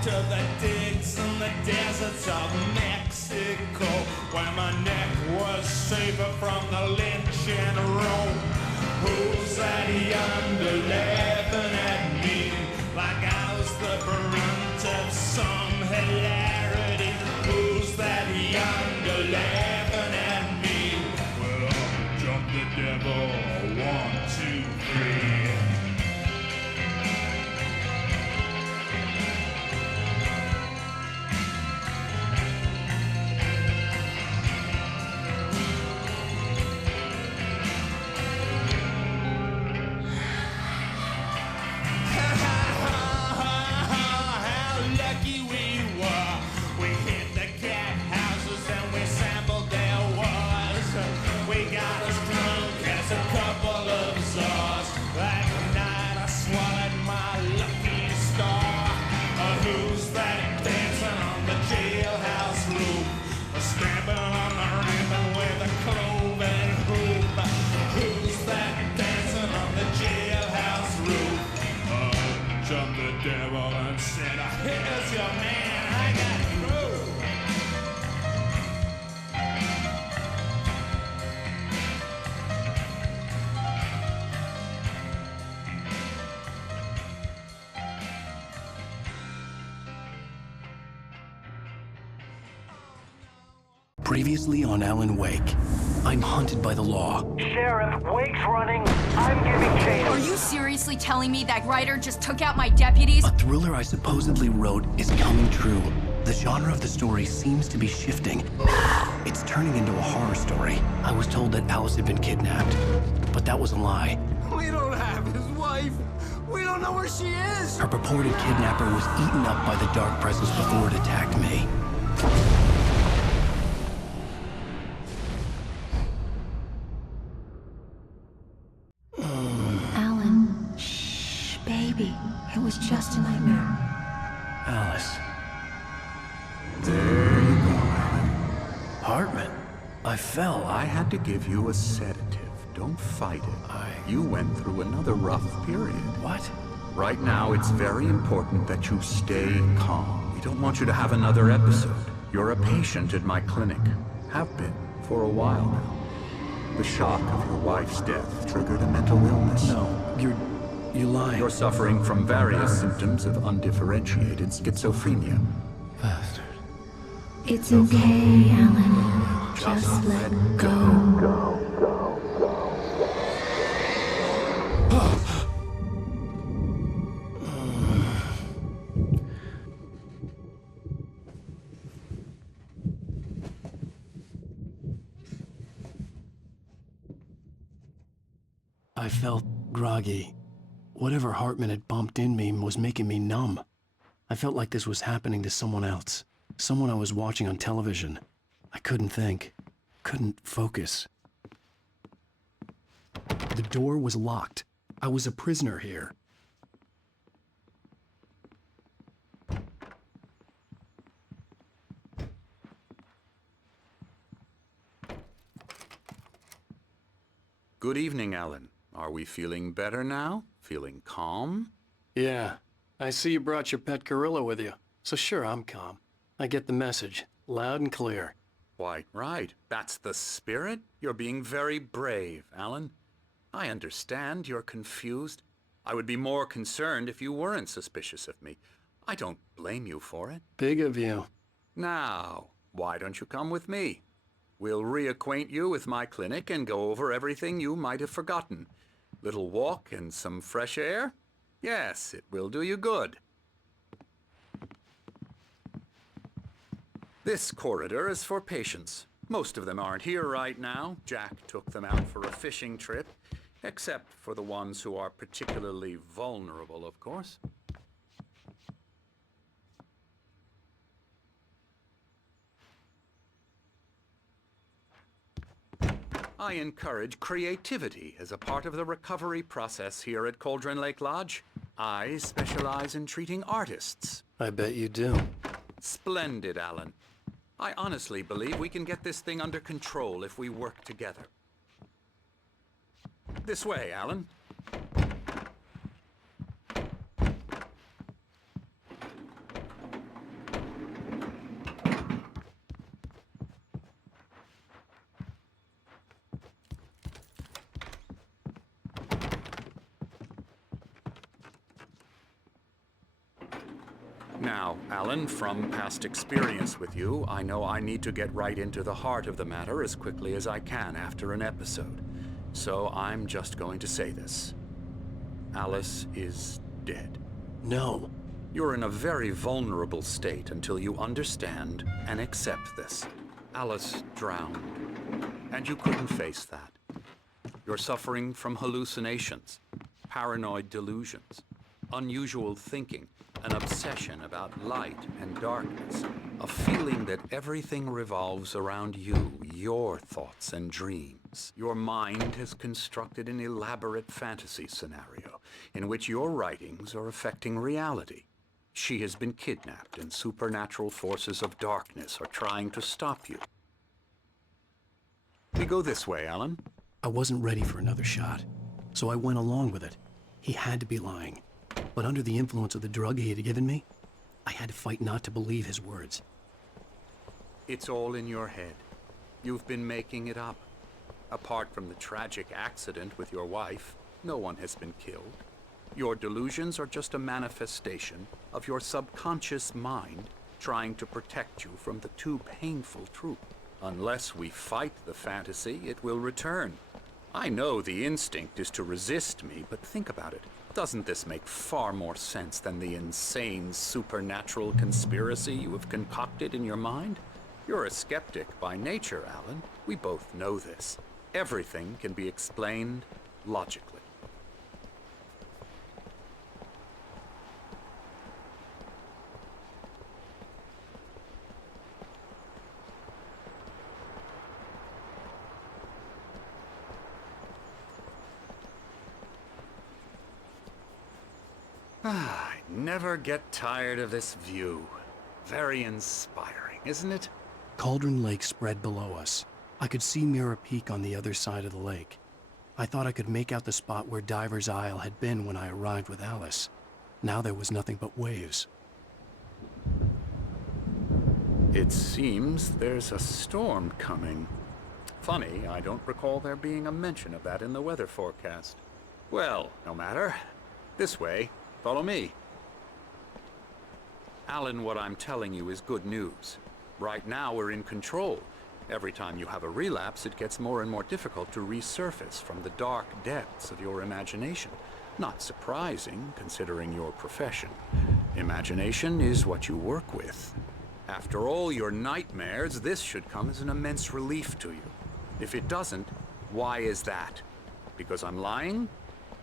To the digs and the deserts of Mexico, where my neck was safer from the lynching rope. Who's that yonder laughing at me like I was the brunt of some hilarity? Who's that yonder laughing at me? Well, up jumped the devil, 1, 2, 3. was as drunk as a couple of czars. That night I swallowed my lucky star. Who's that dancing on the jailhouse roof? Stamping on the ribbon with a cloven hoop. Who's that dancing on the jailhouse roof? Jumped the devil and said, here's your man, I got proof. Previously on Alan Wake, I'm hunted by the law. Sheriff, Wake's running. I'm giving chase. Are you seriously telling me that writer just took out my deputies? A thriller I supposedly wrote is coming true. The genre of the story seems to be shifting. It's turning into a horror story. I was told that Alice had been kidnapped, but that was a lie. We don't have his wife. We don't know where she is. Her purported kidnapper was eaten up by the dark presence before it attacked me. Alan, shh, baby. It was just a nightmare. Alice. There you go, Alan. Hartman, I fell. I had to give you a sedative. Don't fight it. You went through another rough period. What? Right now, it's very important that you stay calm. We don't want you to have another episode. You're a patient at my clinic. Have been for a while now. The shock of your wife's death triggered a mental illness. No, you're lying. You're suffering from various symptoms of undifferentiated schizophrenia. Bastard. It's okay, Alan. Just let go. I felt groggy. Whatever Hartman had bumped in me was making me numb. I felt like this was happening to someone else. Someone I was watching on television. I couldn't think. Couldn't focus. The door was locked. I was a prisoner here. Good evening, Alan. Are we feeling better now? Feeling calm? Yeah. I see you brought your pet gorilla with you. So sure, I'm calm. I get the message. Loud and clear. Quite right. That's the spirit. You're being very brave, Alan. I understand you're confused. I would be more concerned if you weren't suspicious of me. I don't blame you for it. Big of you. Now, why don't you come with me? We'll reacquaint you with my clinic and go over everything you might have forgotten. Little walk and some fresh air? Yes, it will do you good. This corridor is for patients. Most of them aren't here right now. Jack took them out for a fishing trip, except for the ones who are particularly vulnerable, of course. I encourage creativity as a part of the recovery process here at Cauldron Lake Lodge. I specialize in treating artists. I bet you do. Splendid, Alan. I honestly believe we can get this thing under control if we work together. This way, Alan. Now, Alan, from past experience with you, I know I need to get right into the heart of the matter as quickly as I can after an episode. So I'm just going to say this. Alice is dead. No. You're in a very vulnerable state until you understand and accept this. Alice drowned, and you couldn't face that. You're suffering from hallucinations, paranoid delusions, unusual thinking, an obsession about light and darkness, a feeling that everything revolves around you, your thoughts and dreams. happens. Your mind has constructed an elaborate fantasy scenario in which your writings are affecting reality. She has been kidnapped, and supernatural forces of darkness are trying to stop you. We go this way, Alan. I wasn't ready for another shot, so I went along with it. He had to be lying. But under the influence of the drug he had given me, I had to fight not to believe his words. It's all in your head. You've been making it up. Apart from the tragic accident with your wife, no one has been killed. Your delusions are just a manifestation of your subconscious mind trying to protect you from the too painful truth. Unless we fight the fantasy, it will return. I know the instinct is to resist me, but think about it. Doesn't this make far more sense than the insane supernatural conspiracy you have concocted in your mind? You're a skeptic by nature, Alan. We both know this. Everything can be explained logically. I never get tired of this view. Very inspiring, isn't it? Cauldron Lake spread below us. I could see Mirror Peak on the other side of the lake. I thought I could make out the spot where Diver's Isle had been when I arrived with Alice. Now there was nothing but waves. It seems there's a storm coming. Funny, I don't recall there being a mention of that in the weather forecast. Well, no matter. This way. Follow me. Alan, what I'm telling you is good news. Right now, we're in control. Every time you have a relapse, it gets more and more difficult to resurface from the dark depths of your imagination. Not surprising, considering your profession. Imagination is what you work with. After all your nightmares, this should come as an immense relief to you. If it doesn't, why is that? Because I'm lying?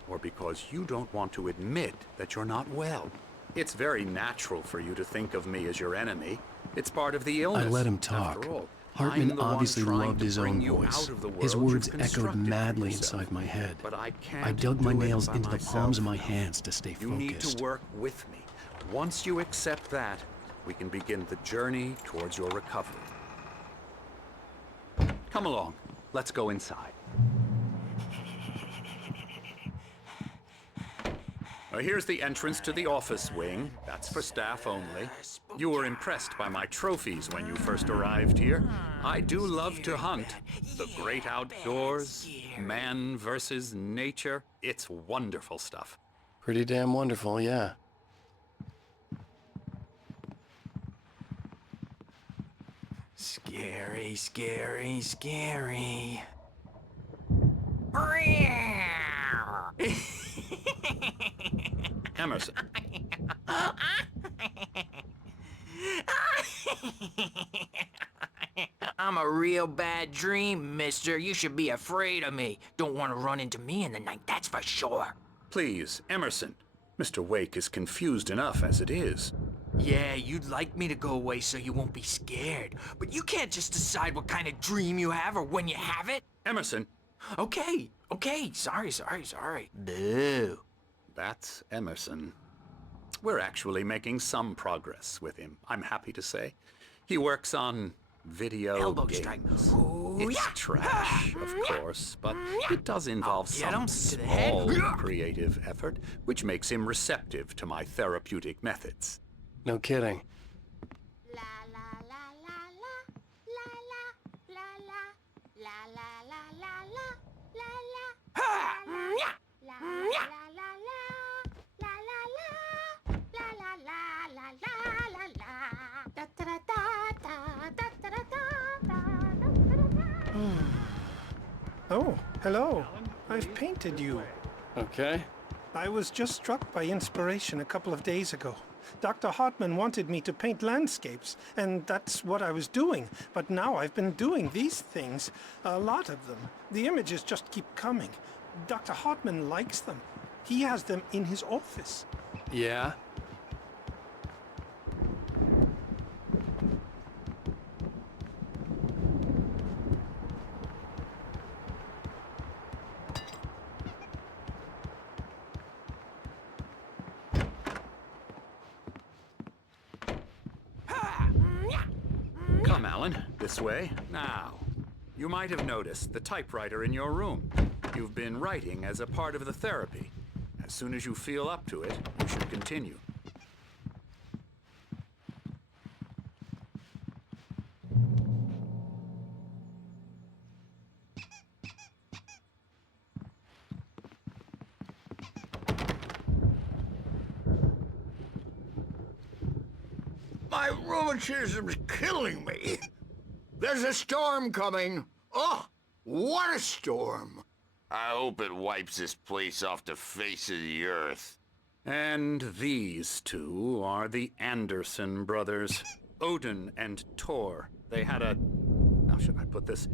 Or because you don't want to admit that you're not well? It's very natural for you to think of me as your enemy. It's part of the illness. I let him talk. After all, Hartman obviously loved his own voice. His words echoed madly inside my head. But I can't I dug my do it nails by into the myself. palms of my hands to stay You focused. need to work with me. Once you accept that, we can begin the journey towards your recovery. Come along. Let's go inside. Here's the entrance to the office wing. That's for staff only. You were impressed by my trophies when you first arrived here. I do love to hunt. The great outdoors, man versus nature. It's wonderful stuff. Pretty damn wonderful, yeah. Scary, scary, scary. Emerson. I'm a real bad dream, mister. You should be afraid of me. Don't want to run into me in the night, that's for sure. Please, Emerson. Mr. Wake is confused enough as it is. Yeah, you'd like me to go away so you won't be scared. But you can't just decide what kind of dream you have or when you have it. Emerson. Okay. Sorry. Boo. That's Emerson. We're actually making some progress with him, I'm happy to say. He works on video Elbow games. strike. Ooh, It's yeah. trash, of course, but it does involve Get some him to the head. small creative effort, which makes him receptive to my therapeutic methods. No kidding. Oh, hello. I've painted you. Okay. I was just struck by inspiration a couple of days ago. Dr. Hartman wanted me to paint landscapes, and that's what I was doing. But now I've been doing these things, a lot of them. The images just keep coming. Dr. Hartman likes them. He has them in his office. Yeah? This way. Now, you might have noticed the typewriter in your room. You've been writing as a part of the therapy. As soon as you feel up to it, you should continue. My rheumatism's killing me. There's a storm coming. Oh, what a storm. I hope it wipes this place off the face of the earth. And these two are the Anderson brothers, Odin and Tor. They had a, how should I put this?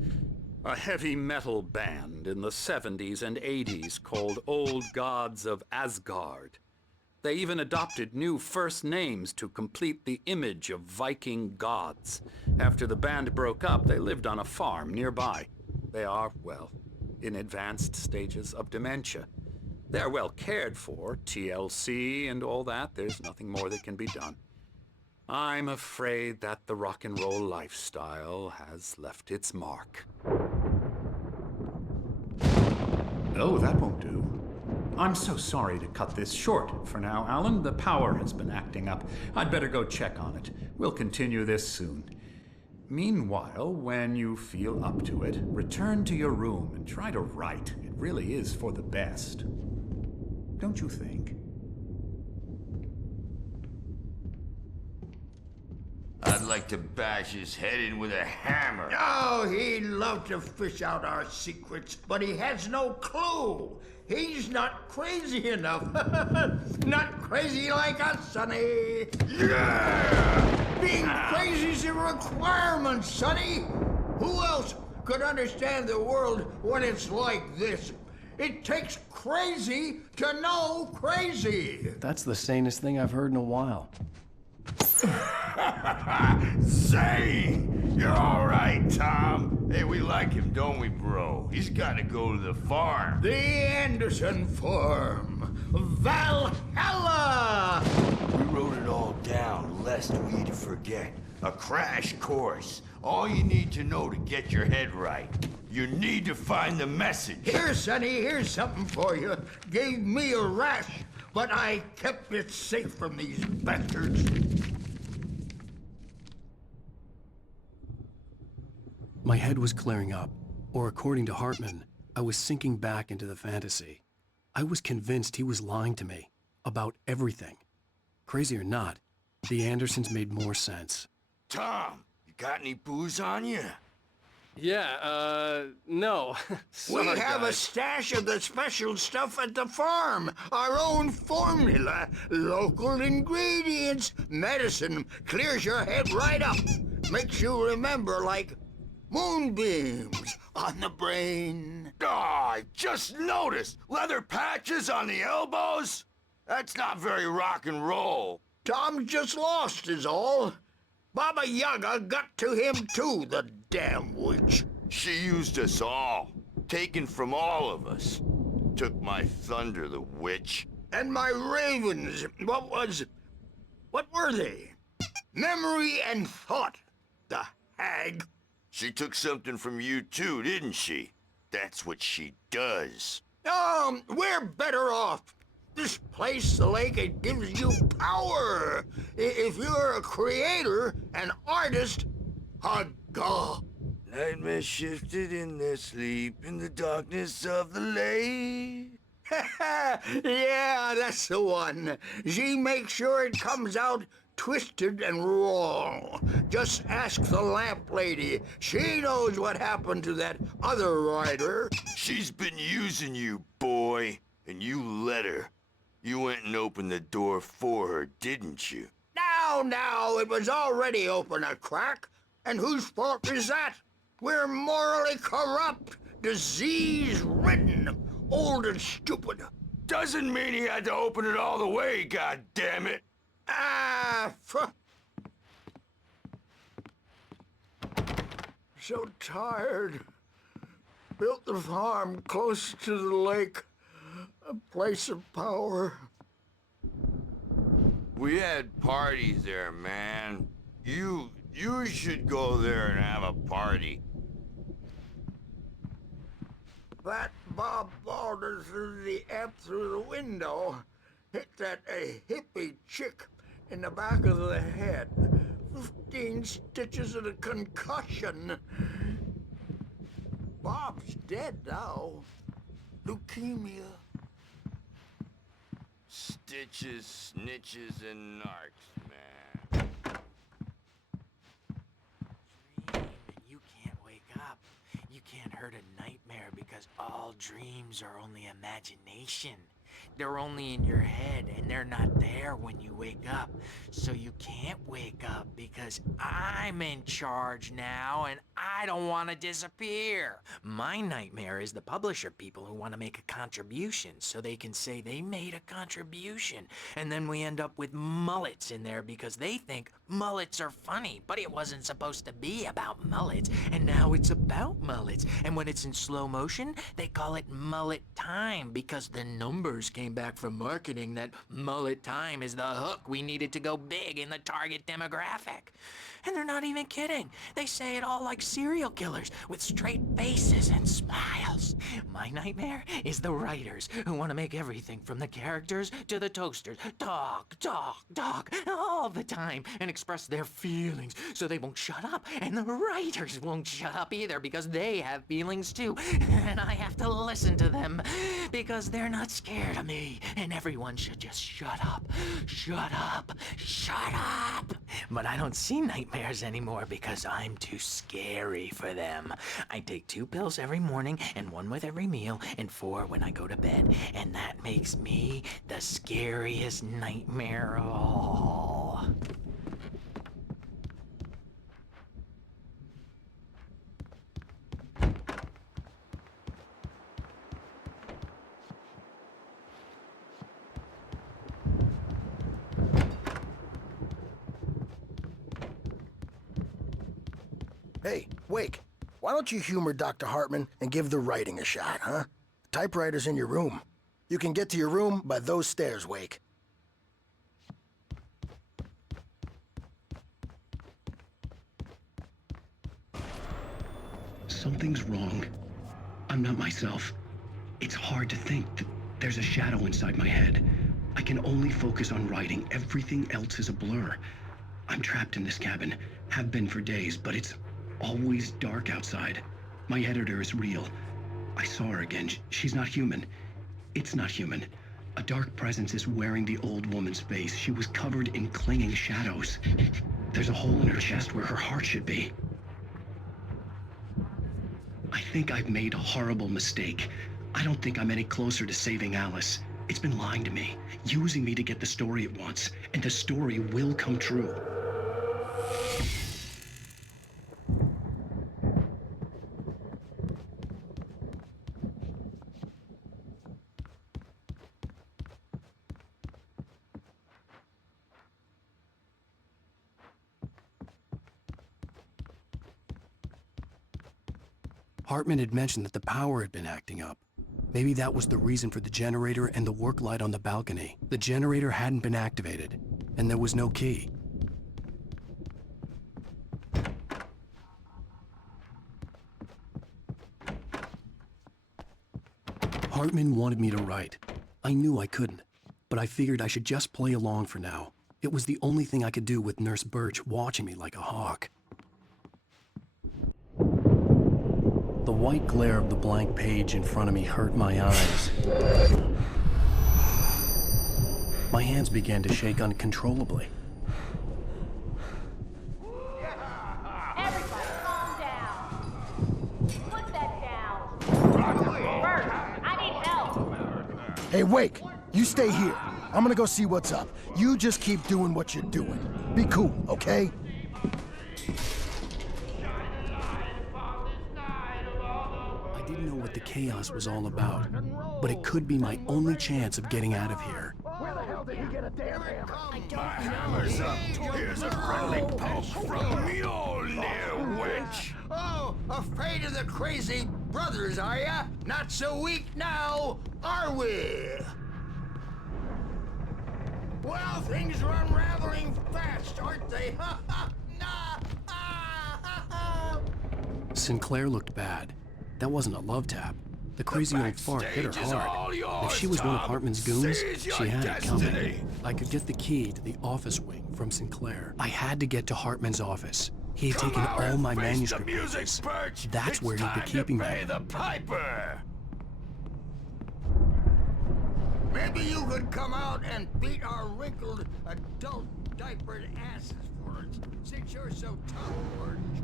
A heavy metal band in the 70s and 80s called Old Gods of Asgard. They even adopted new first names to complete the image of Viking gods. After the band broke up, they lived on a farm nearby. They are, well, in advanced stages of dementia. They're well cared for, TLC and all that. There's nothing more that can be done. I'm afraid that the rock and roll lifestyle has left its mark. Oh, that won't do. I'm so sorry to cut this short for now, Alan. The power has been acting up. I'd better go check on it. We'll continue this soon. Meanwhile, when you feel up to it, return to your room and try to write. It really is for the best. Don't you think? I'd like to bash his head in with a hammer. Oh, he'd love to fish out our secrets, but he has no clue. He's not crazy enough. Not crazy like us, Sonny. Yeah! Being crazy's a requirement, Sonny. Who else could understand the world when it's like this? It takes crazy to know crazy. That's the sanest thing I've heard in a while. Say, you're all right, Tom. Hey, we like him, don't we, bro? He's got to go to the farm. The Anderson farm. Valhalla! We wrote it all down, lest we'd forget. A crash course. All you need to know to get your head right. You need to find the message. Here, Sonny, here's something for you. Gave me a rash, but I kept it safe from these bastards. My head was clearing up, or according to Hartman, I was sinking back into the fantasy. I was convinced he was lying to me about everything. Crazy or not, the Andersons made more sense. Tom, you got any booze on you? Yeah, no. Sorry, we have guys. a stash of the special stuff at the farm. Our own formula, local ingredients. Medicine clears your head right up. Makes you remember like moonbeams on the brain. Oh, I just noticed. Leather patches on the elbows? That's not very rock and roll. Tom just lost is all. Baba Yaga got to him too, the damn witch. She used us all. Taken from all of us. Took my thunder, the witch. And my ravens. What were they? Memory and thought, the hag. She took something from you too, didn't she? That's what she does. We're better off. This place, the lake, it gives you power. If you're a creator, an artist, a god. Nightmares shifted in their sleep in the darkness of the lake. Yeah, that's the one. She makes sure it comes out twisted and wrong. Just ask the lamp lady. She knows what happened to that other rider. She's been using you, boy, and you let her. You went and opened the door for her, didn't you? Now, it was already open a crack. And whose fault is that? We're morally corrupt, disease-ridden, old and stupid. Doesn't mean he had to open it all the way, goddammit. So tired. Built the farm close to the lake. A place of power. We had parties there, man. You You should go there and have a party. That Bob Balder threw the amp through the window. Hit that hippie chick in the back of the head. 15 stitches and a concussion. Bob's dead now. Leukemia. Stitches, snitches, and narcs, man. You can't wake up. You can't hurt a nightmare because all dreams are only imagination. They're only in your head, and they're not there when you wake up. So you can't wake up because I'm in charge now, and I don't want to disappear. My nightmare is the publisher people who want to make a contribution so they can say they made a contribution. And then we end up with mullets in there because they think mullets are funny, but it wasn't supposed to be about mullets, and now it's about mullets. And when it's in slow motion, they call it mullet time because the numbers came back from marketing that mullet time is the hook we needed to go big in the target demographic. And they're not even kidding. They say it all like serial killers with straight faces and smiles. My nightmare is the writers who want to make everything from the characters to the toasters talk all the time and express their feelings so they won't shut up. And the writers won't shut up either because they have feelings too. And I have to listen to them because they're not scared of me. And everyone should just shut up. Shut up. Shut up. But I don't see nightmares anymore because I'm too scary for them. I take 2 pills every morning and 1 with every meal and 4 when I go to bed. And that makes me the scariest nightmare of all. Hey, Wake, why don't you humor Dr. Hartman and give the writing a shot, huh? Typewriter's in your room. You can get to your room by those stairs, Wake. Something's wrong. I'm not myself. It's hard to think. There's a shadow inside my head. I can only focus on writing. Everything else is a blur. I'm trapped in this cabin. Have been for days, but it's always dark outside. My editor is real. I saw her again. She's not human. It's not human. A dark presence is wearing the old woman's face. She was covered in clinging shadows. There's a hole in her chest where her heart should be. I think I've made a horrible mistake. I don't think I'm any closer to saving Alice. It's been lying to me, using me to get the story it wants, and the story will come true. Hartman had mentioned that the power had been acting up. Maybe that was the reason for the generator and the work light on the balcony. The generator hadn't been activated, and there was no key. Hartman wanted me to write. I knew I couldn't, but I figured I should just play along for now. It was the only thing I could do with Nurse Birch watching me like a hawk. The white glare of the blank page in front of me hurt my eyes. My hands began to shake uncontrollably. Everybody, calm down. Put that down. Bert, I need help. Hey, Wake, you stay here. I'm gonna go see what's up. You just keep doing what you're doing. Be cool, okay? I didn't know what the chaos was all about, but it could be my only chance of getting out of here. Where the hell did he get a damn hammer? I don't know. Hammer's up. Here's a friendly poke from Mjolnir, wench. Oh, afraid of the crazy brothers, are ya? Not so weak now, are we? Well, things are unraveling fast, aren't they? Ha ha! Nah! Sinclair looked bad. That wasn't a love tap. The crazy old fart hit her hard. If she was one of Hartman's goons, she had it coming. I could get the key to the office wing from Sinclair. I had to get to Hartman's office. He had taken all my manuscript pages. That's where he'd be keeping them. The piper. Maybe you could come out and beat our wrinkled adult diapered asses for us, since you're so tough, Orange.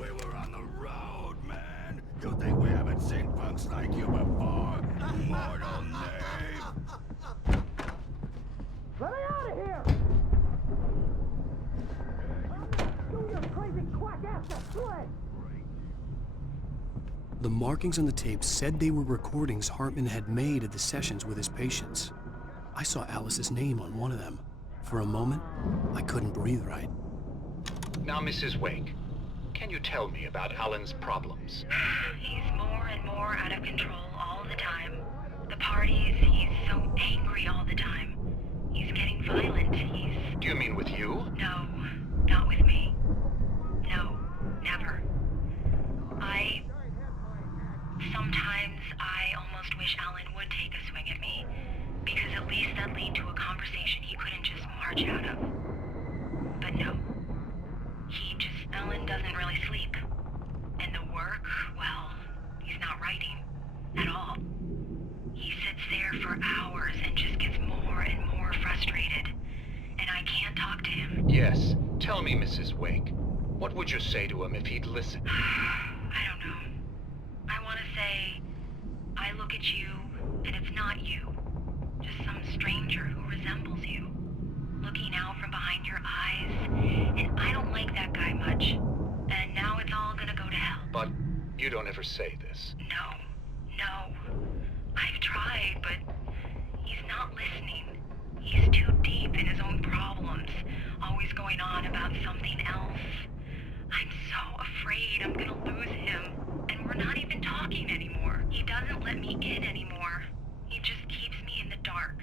We were on the road, man. You think we haven't seen punks like you before? Mortal knave. Let me out of here! Do your crazy quack ass to sled! The markings on the tape said they were recordings Hartman had made at the sessions with his patients. I saw Alice's name on one of them. For a moment, I couldn't breathe right. Now, Mrs. Wake, can you tell me about Alan's problems? He's more and more out of control all the time. The parties, he's so angry all the time. He's getting violent, Do you mean with you? No, not with me. No, never. Sometimes I almost wish Alan would take a swing at me, because at least that'd lead to a conversation he couldn't just march out of. But no. Alan doesn't really sleep. And the work, well, he's not writing at all. He sits there for hours and just gets more and more frustrated. And I can't talk to him. Yes. Tell me, Mrs. Wake. What would you say to him if he'd listen? I don't know. I want to say, I look at you, and it's not you. Just some stranger who resembles you. Looking out from behind your eyes, and I don't like that guy much. And now it's all gonna go to hell. But you don't ever say this. No. I've tried, but he's not listening. He's too deep in his own problems, always going on about something else. I'm so afraid I'm gonna lose him, and we're not even talking anymore. He doesn't let me in anymore. He just keeps me in the dark.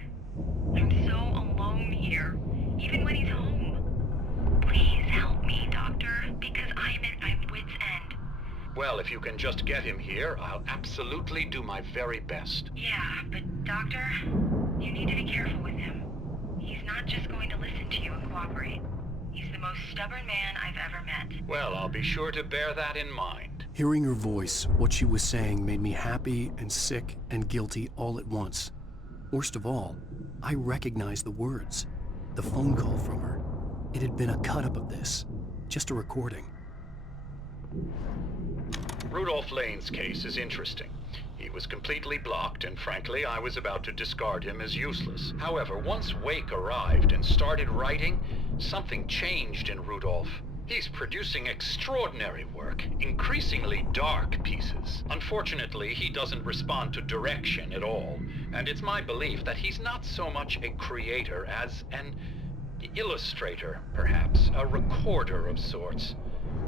I'm so alone here, even when he's home. Please help me, Doctor, because I'm at my wit's end. Well, if you can just get him here, I'll absolutely do my very best. Yeah, but Doctor, you need to be careful with him. He's not just going to listen to you and cooperate. He's the most stubborn man I've ever met. Well, I'll be sure to bear that in mind. Hearing her voice, what she was saying made me happy and sick and guilty all at once. Worst of all, I recognized the words. The phone call from her. It had been a cut-up of this. Just a recording. Rudolph Lane's case is interesting. He was completely blocked, and frankly, I was about to discard him as useless. However, once Wake arrived and started writing, something changed in Rudolph. He's producing extraordinary work, increasingly dark pieces. Unfortunately, he doesn't respond to direction at all, and it's my belief that he's not so much a creator as an illustrator, perhaps, a recorder of sorts.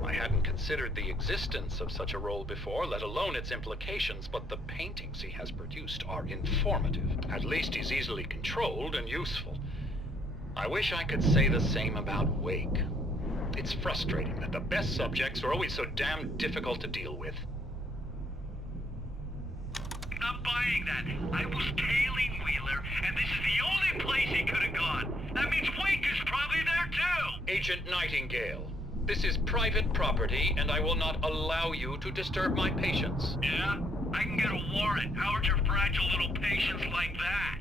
I hadn't considered the existence of such a role before, let alone its implications, but the paintings he has produced are informative. At least he's easily controlled and useful. I wish I could say the same about Wake. It's frustrating that the best subjects are always so damn difficult to deal with. Not buying that. I was tailing Wheeler, and this is the only place he could have gone. That means Wake is probably there too! Agent Nightingale, this is private property, and I will not allow you to disturb my patients. Yeah? I can get a warrant. Howard your fragile little patients like that?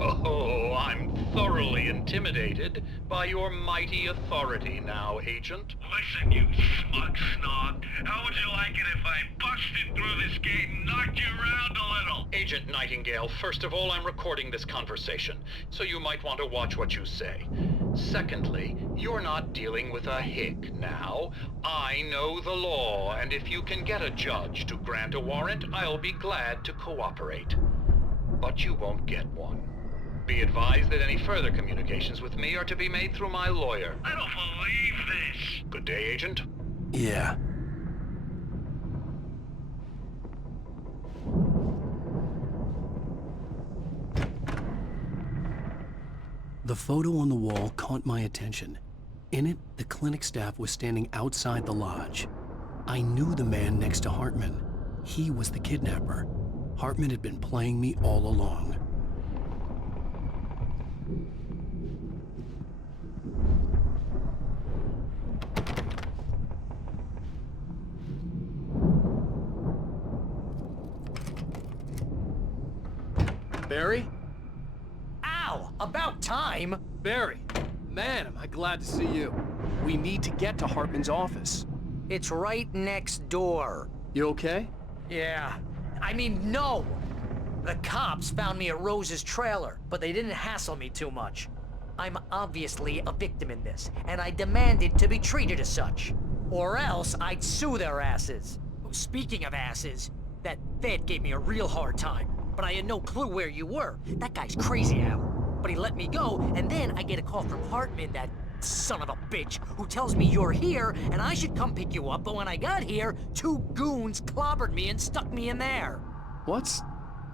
Oh, I'm thoroughly intimidated by your mighty authority now, Agent. Listen, you smug snob. How would you like it if I busted through this gate and knocked you around a little? Agent Nightingale, first of all, I'm recording this conversation, so you might want to watch what you say. Secondly, you're not dealing with a hick now. I know the law, and if you can get a judge to grant a warrant, I'll be glad to cooperate. But you won't get one. Be advised that any further communications with me are to be made through my lawyer. I don't believe this. Good day, Agent. Yeah. The photo on the wall caught my attention. In it, the clinic staff was standing outside the lodge. I knew the man next to Hartman. He was the kidnapper. Hartman had been playing me all along. Barry? Ow! About time! Barry! Man, am I glad to see you. We need to get to Hartman's office. It's right next door. You okay? Yeah. I mean, no! The cops found me at Rose's trailer, but they didn't hassle me too much. I'm obviously a victim in this, and I demanded to be treated as such. Or else I'd sue their asses. Speaking of asses, that Fed gave me a real hard time, but I had no clue where you were. That guy's crazy, Al. But he let me go, and then I get a call from Hartman, that son of a bitch, who tells me you're here, and I should come pick you up, but when I got here, 2 goons clobbered me and stuck me in there. What's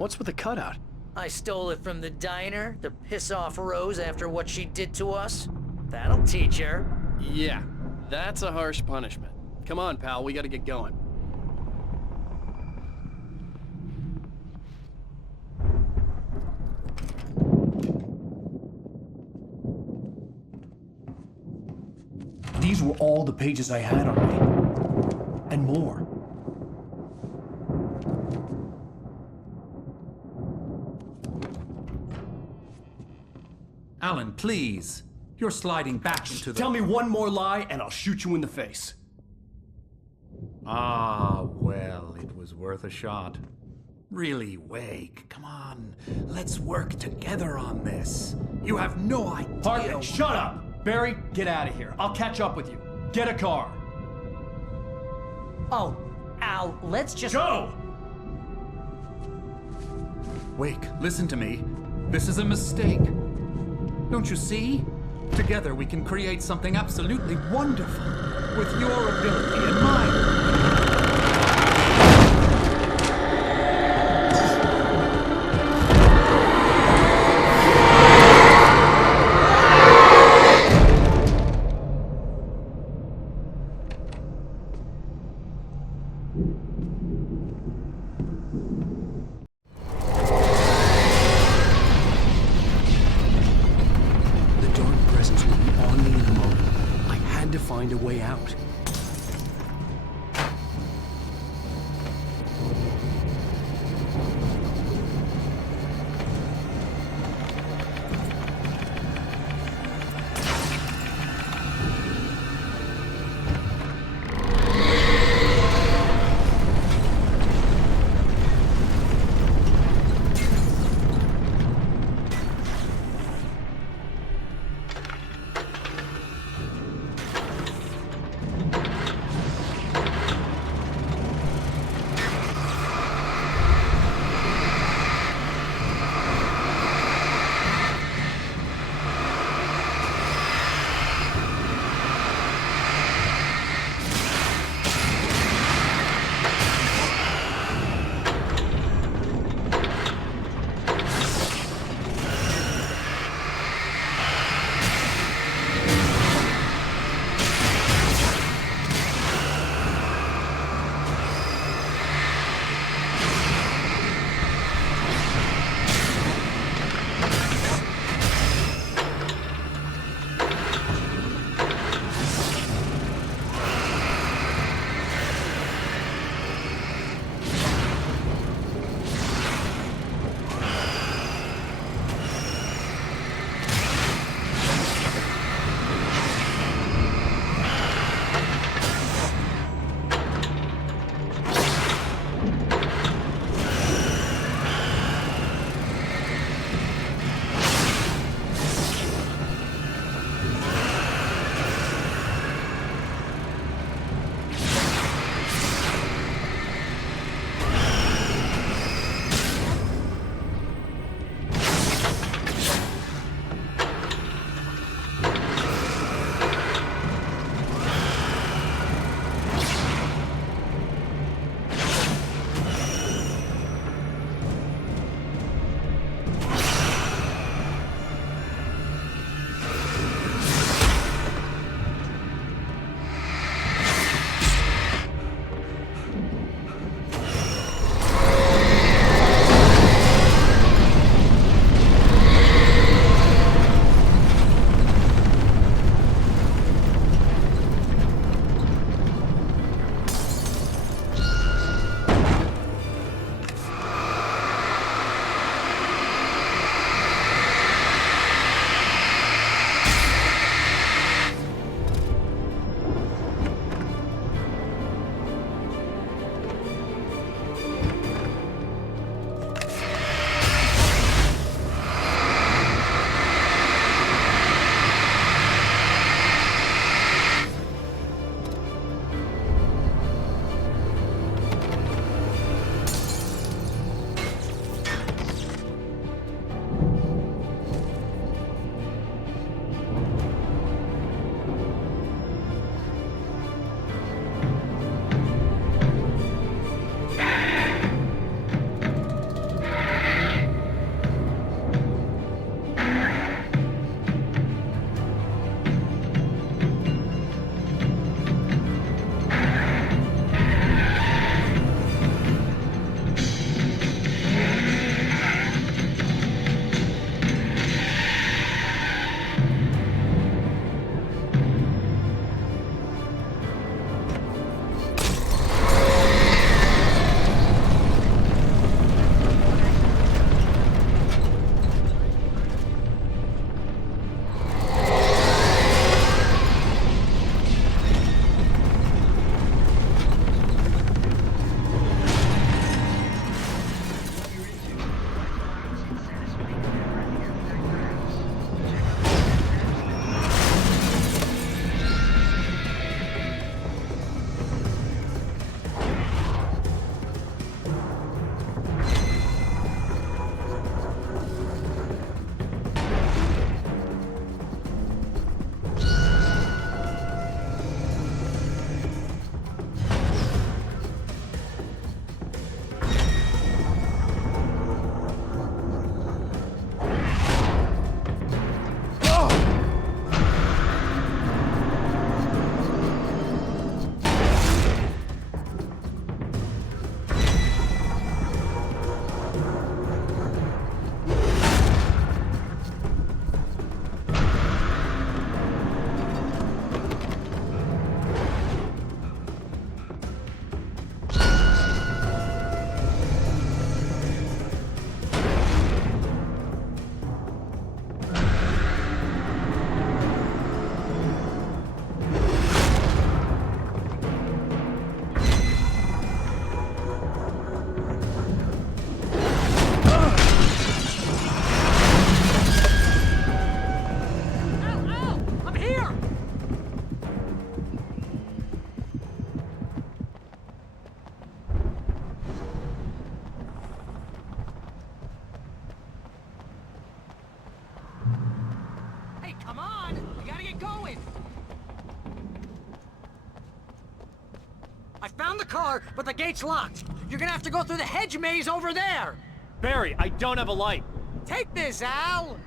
with the cutout? I stole it from the diner to piss off Rose after what she did to us. That'll teach her. Yeah, that's a harsh punishment. Come on, pal, we gotta get going. These were all the pages I had on me. And more. Alan, please. You're sliding back into the... Tell me one more lie and I'll shoot you in the face. Ah, well, it was worth a shot. Really, Wake, come on. Let's work together on this. You have no idea... Hartman, shut up! Barry, get out of here. I'll catch up with you. Get a car. Oh, Al, let's just... Go! Wake, listen to me. This is a mistake. Don't you see? Together we can create something absolutely wonderful. With your ability and mine. Find a way out. car, but the gate's locked. You're gonna have to go through the hedge maze over there. Barry, I don't have a light. Take this, Al.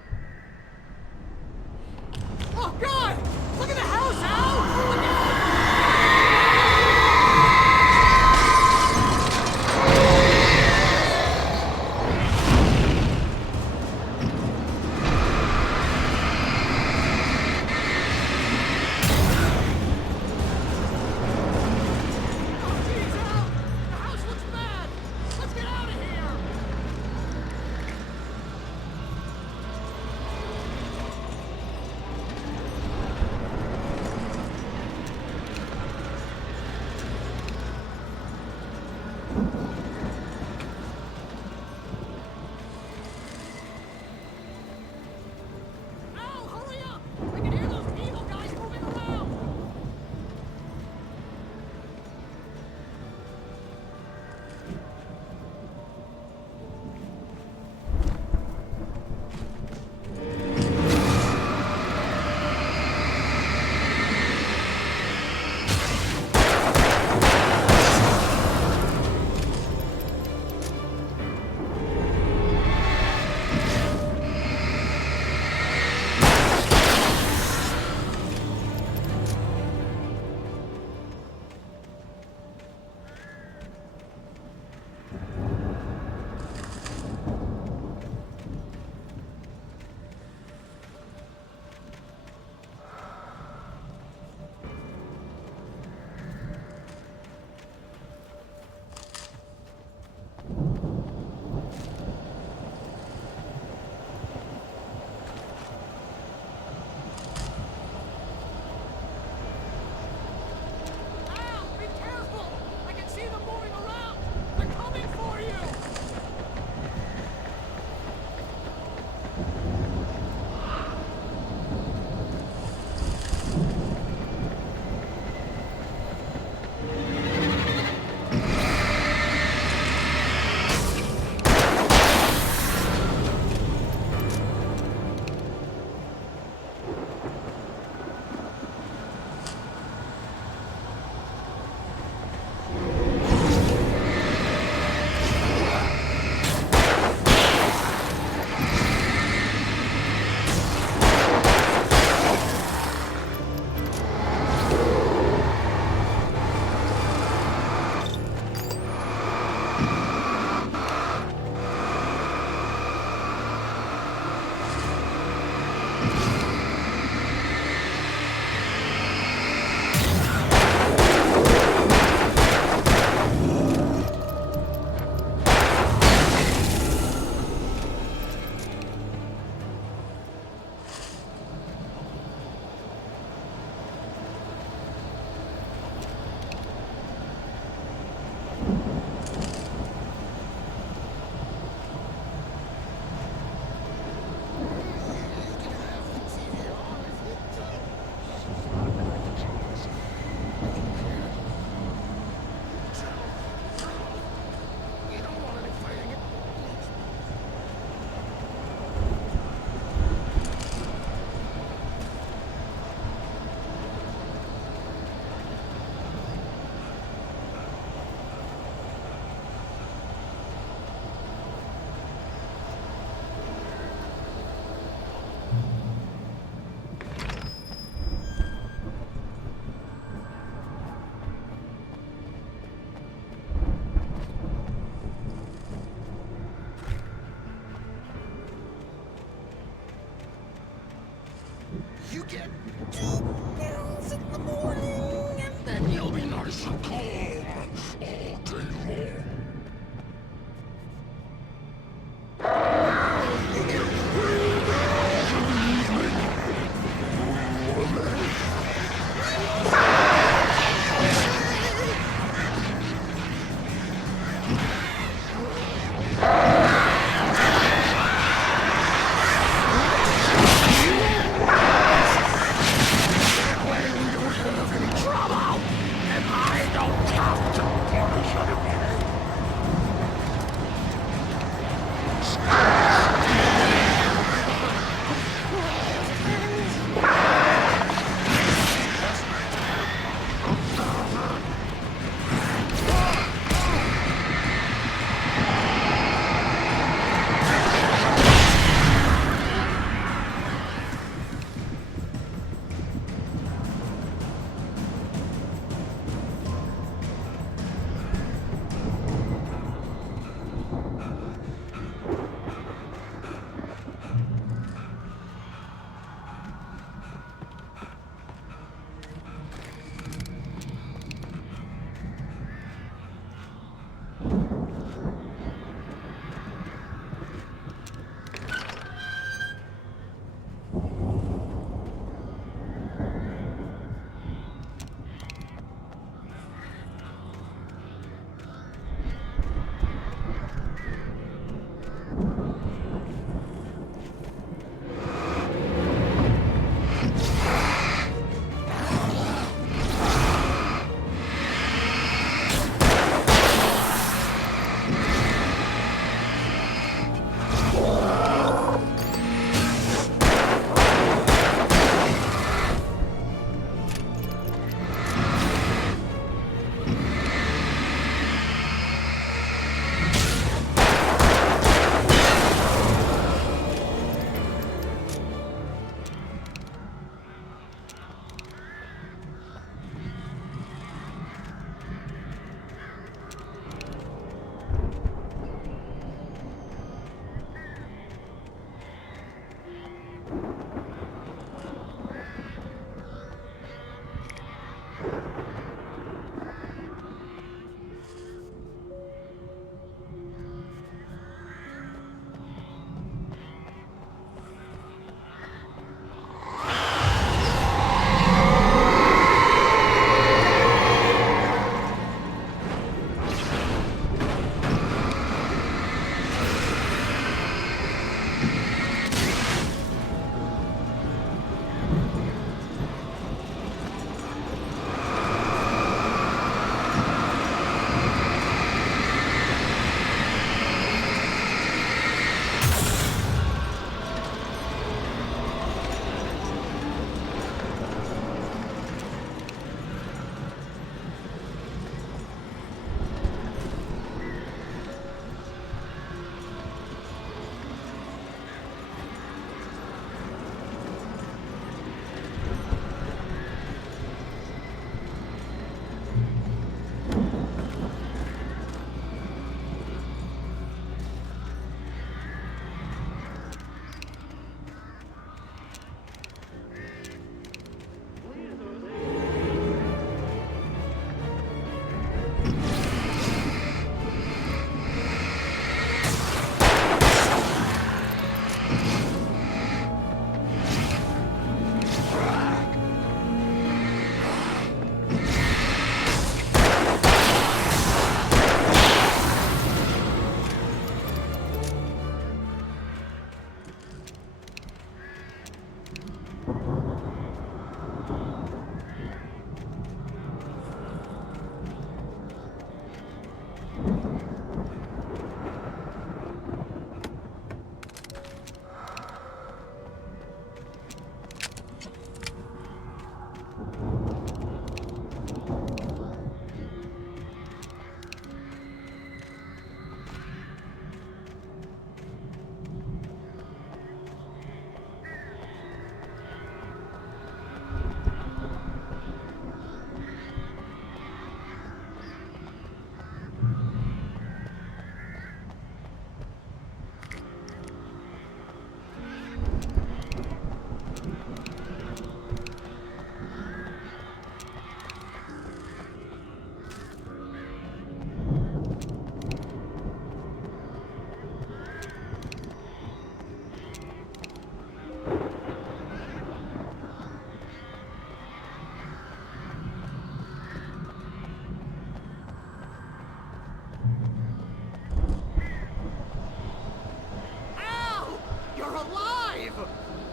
Oh, God! Look at the house, Al! Look out!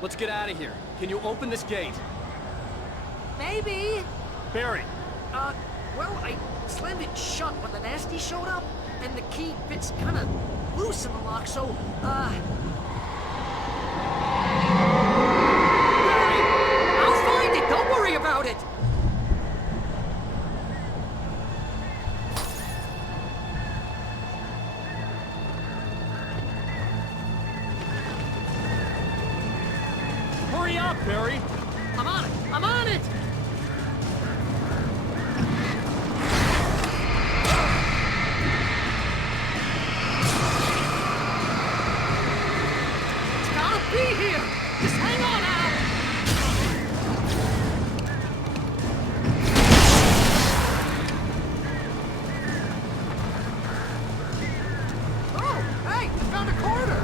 let's get out of here. Can you open this gate? Maybe. Barry. Well, I slammed it shut when the nasty showed up, and the key fits kind of loose in the lock, so, Barry! I'll find it! Don't worry about it! Hurry up, Barry! I'm on it! I'm on it! It's gotta be here! Just hang on, Al! Oh, hey! We found a corner!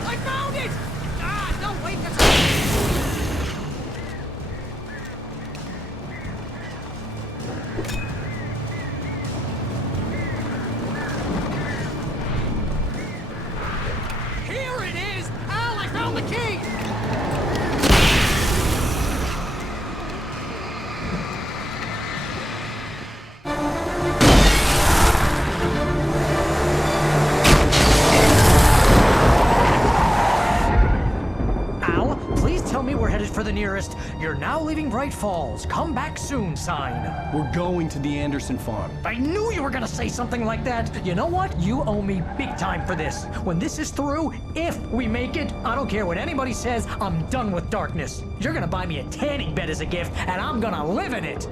I found it! Ah, no, wait, that's... Here it is! Al, I found the key! Al, please tell me we're headed for the nearest "You're now leaving Bright Falls. Come back soon" sign. We're going to the Anderson farm. I knew you were gonna say something like that. You know what? You owe me big time for this. When this is through, if we make it, I don't care what anybody says, I'm done with darkness. You're gonna buy me a tanning bed as a gift, and I'm gonna live in it.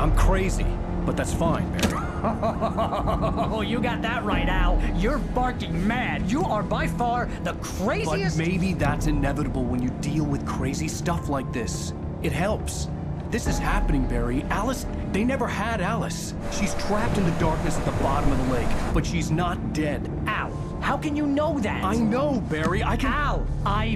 I'm crazy, but that's fine, Barry. Oh, you got that right, Al. You're barking mad. You are by far the craziest... But maybe that's inevitable when you deal with crazy stuff like this. It helps. This is happening, Barry. Alice, they never had Alice. She's trapped in the darkness at the bottom of the lake, but she's not dead. Al, how can you know that? I know, Barry. I can... Al,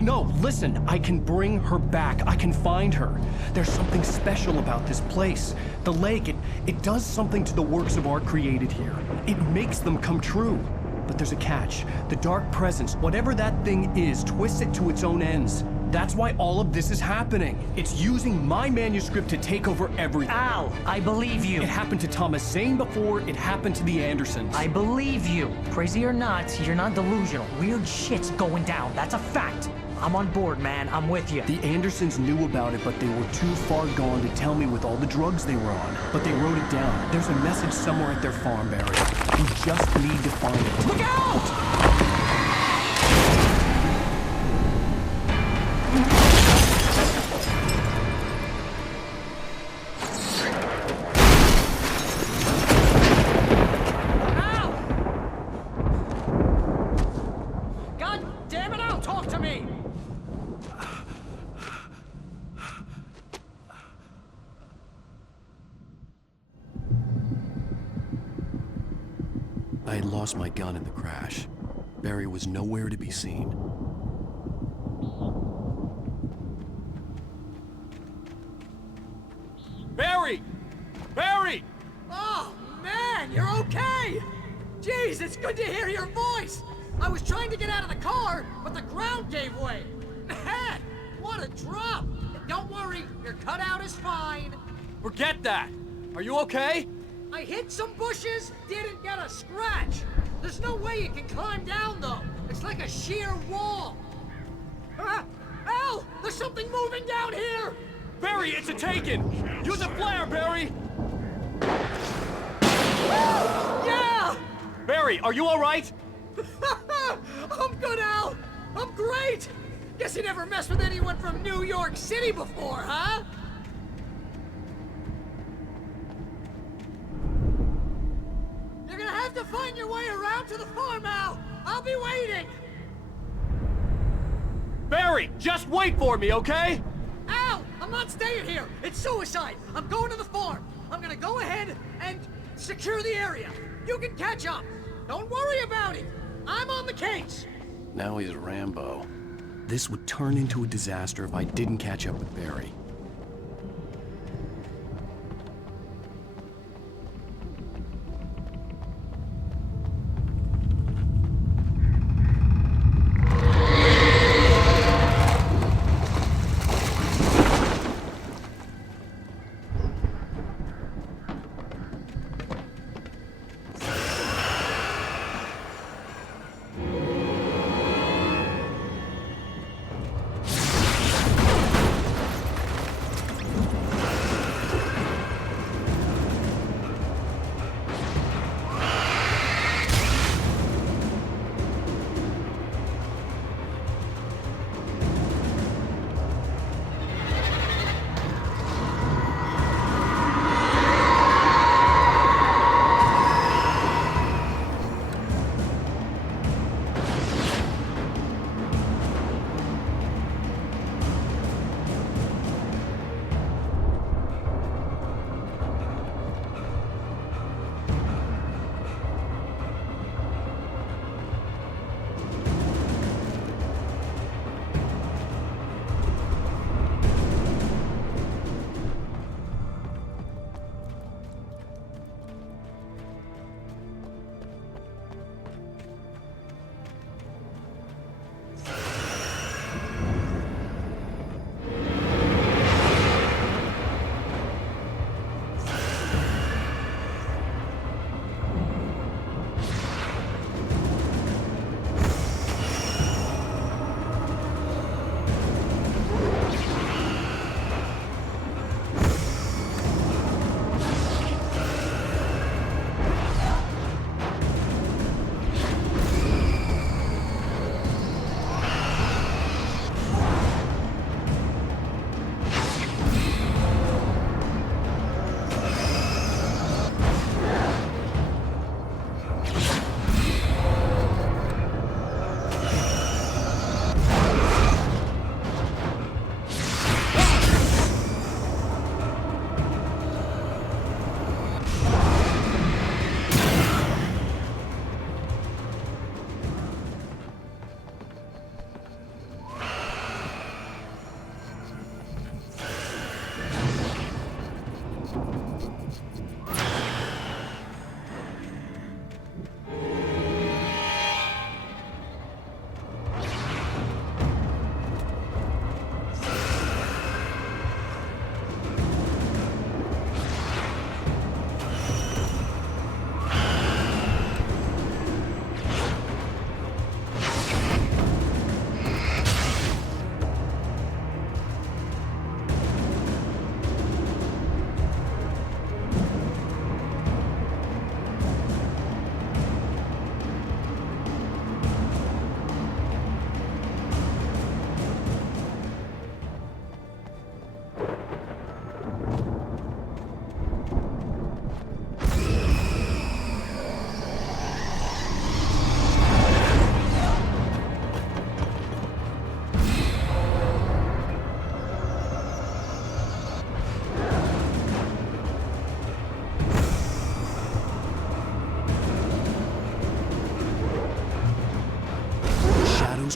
No, listen. I can bring her back. I can find her. There's something special about this place. The lake, it does something to the works of art created here. It makes them come true. But there's a catch. The dark presence, whatever that thing is, twists it to its own ends. That's why all of this is happening. It's using my manuscript to take over everything. Al, I believe you. It happened to Thomas Zane before, it happened to the Andersons. I believe you. Crazy or not, you're not delusional. Weird shit's going down. That's a fact. I'm on board, man. I'm with you. The Andersons knew about it, but they were too far gone to tell me with all the drugs they were on. But they wrote it down. There's a message somewhere at their farm, Barry. You just need to find it. Look out! I had lost my gun in the crash. Barry was nowhere to be seen. Barry! Barry! Oh, man, you're okay! Jeez, it's good to hear your voice! I was trying to get out of the car, but the ground gave way. Man, what a drop! Don't worry, your cutout is fine. Forget that! Are you okay? I hit some bushes, didn't get a scratch. There's no way you can climb down, though. It's like a sheer wall. Al, there's something moving down here! Barry, it's a taken! Use a flare, Barry! Yeah! Barry, are you all right? I'm good, Al. I'm great. Guess you never messed with anyone from New York City before, huh? You're gonna have to find your way around to the farm, Al. I'll be waiting. Barry, just wait for me, okay? Al! I'm not staying here! It's suicide! I'm going to the farm! I'm gonna go ahead and secure the area! You can catch up! Don't worry about it! I'm on the case! Now he's Rambo. This would turn into a disaster if I didn't catch up with Barry.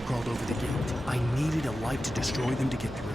Crawled over the gate. I needed a light to destroy them to get through.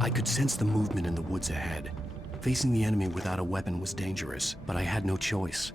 I could sense the movement in the woods ahead. Facing the enemy without a weapon was dangerous, but I had no choice.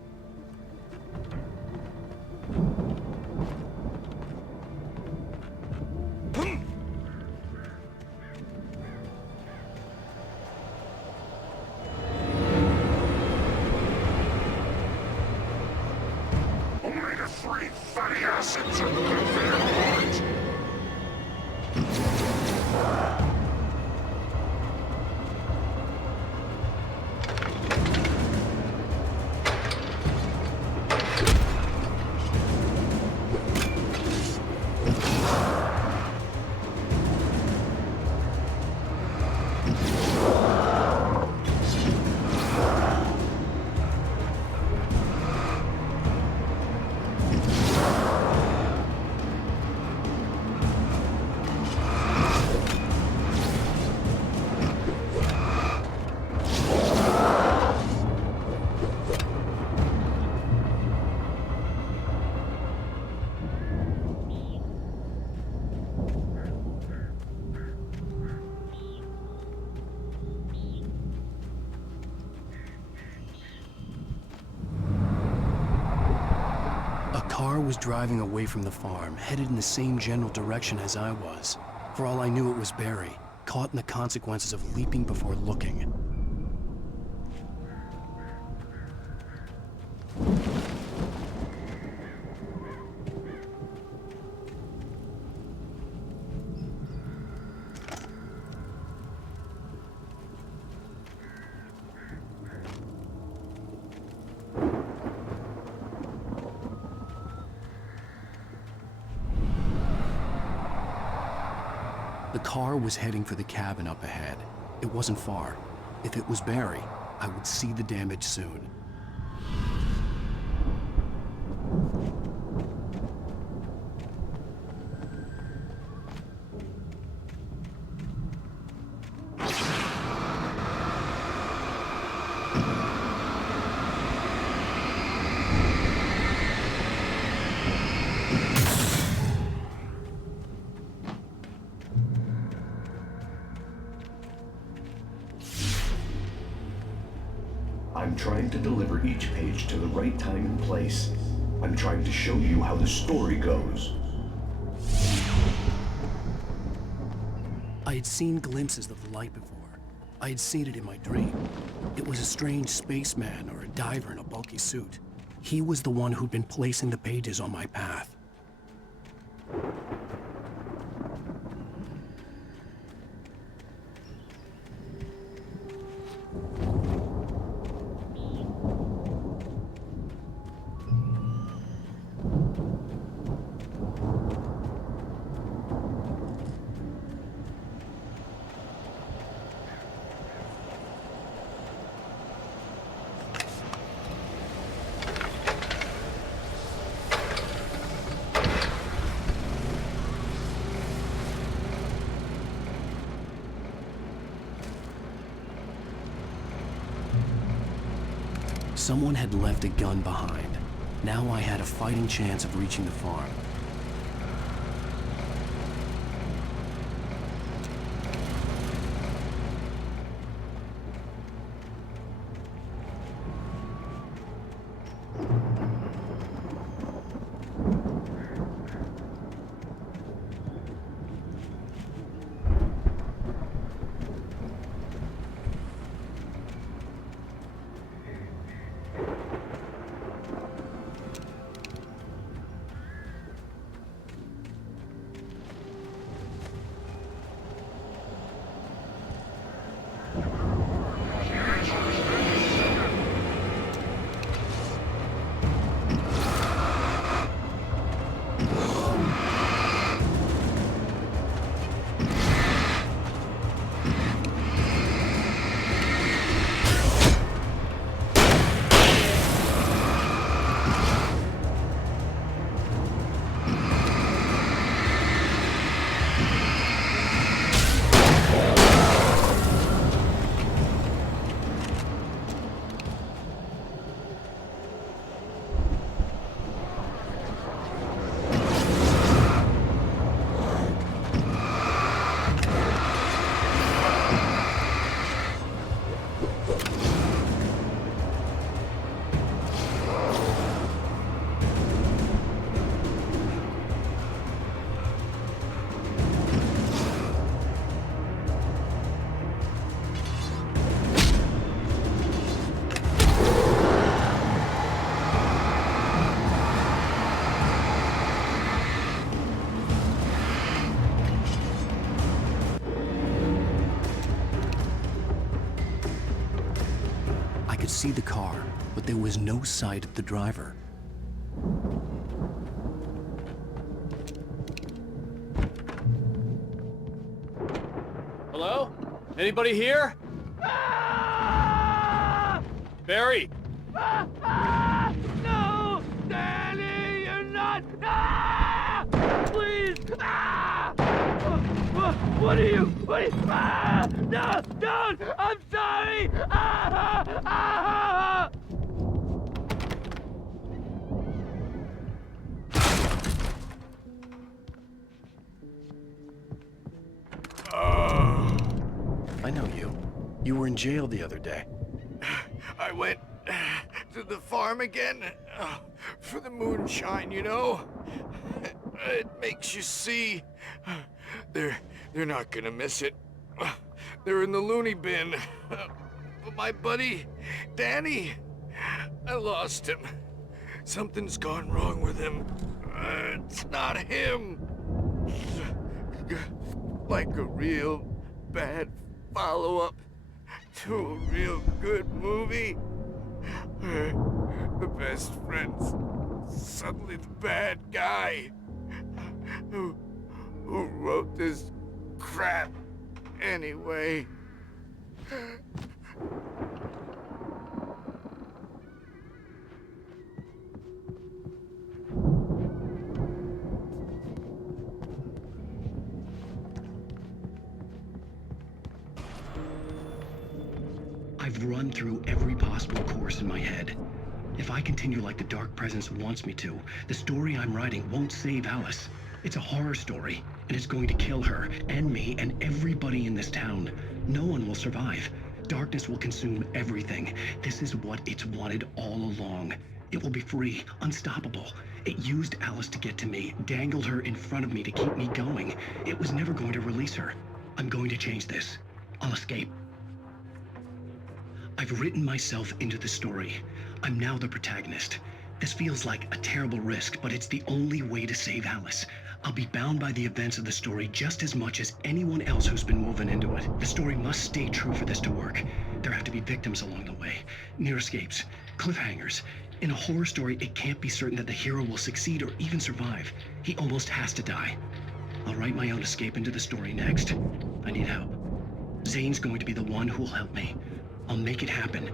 car was driving away from the farm, headed in the same general direction as I was. For all I knew, it was Barry, caught in the consequences of leaping before looking. The car was heading for the cabin up ahead. It wasn't far. If it was Barry, I would see the damage soon. I'm trying to deliver each page to the right time and place. I'm trying to show you how the story goes. I had seen glimpses of the light before. I had seen it in my dream. It was a strange spaceman or a diver in a bulky suit. He was the one who'd been placing the pages on my path. Someone had left a gun behind. Now I had a fighting chance of reaching the farm. I could see the car, but there was no sight of the driver. Hello? Anybody here? Barry! No! Danny, you're not! Ah! Please! Ah! What are you? Ah! No! Don't! I'm sorry! Ah! Ah! I know you. You were in jail the other day. I went to the farm again. for the moonshine, you know? It makes you see. They're not gonna miss it. They're in the loony bin. But my buddy, Danny, I lost him. Something's gone wrong with him. It's not him. Like a real bad follow-up to a real good movie. The best friend's suddenly the bad guy. Who wrote this crap anyway? I've run through every possible course in my head. If I continue like the Dark Presence wants me to, the story I'm writing won't save Alice. It's a horror story, and it's going to kill her, and me, and everybody in this town. No one will survive. Darkness will consume everything. This is what it's wanted all along. It will be free, unstoppable. It used Alice to get to me, dangled her in front of me to keep me going. It was never going to release her. I'm going to change this. I'll escape. I've written myself into the story. I'm now the protagonist. This feels like a terrible risk, but it's the only way to save Alice. I'll be bound by the events of the story just as much as anyone else who's been woven into it. The story must stay true for this to work. There have to be victims along the way, near escapes, cliffhangers. In a horror story, it can't be certain that the hero will succeed or even survive. He almost has to die. I'll write my own escape into the story next. I need help. Zane's going to be the one who'll help me. I'll make it happen.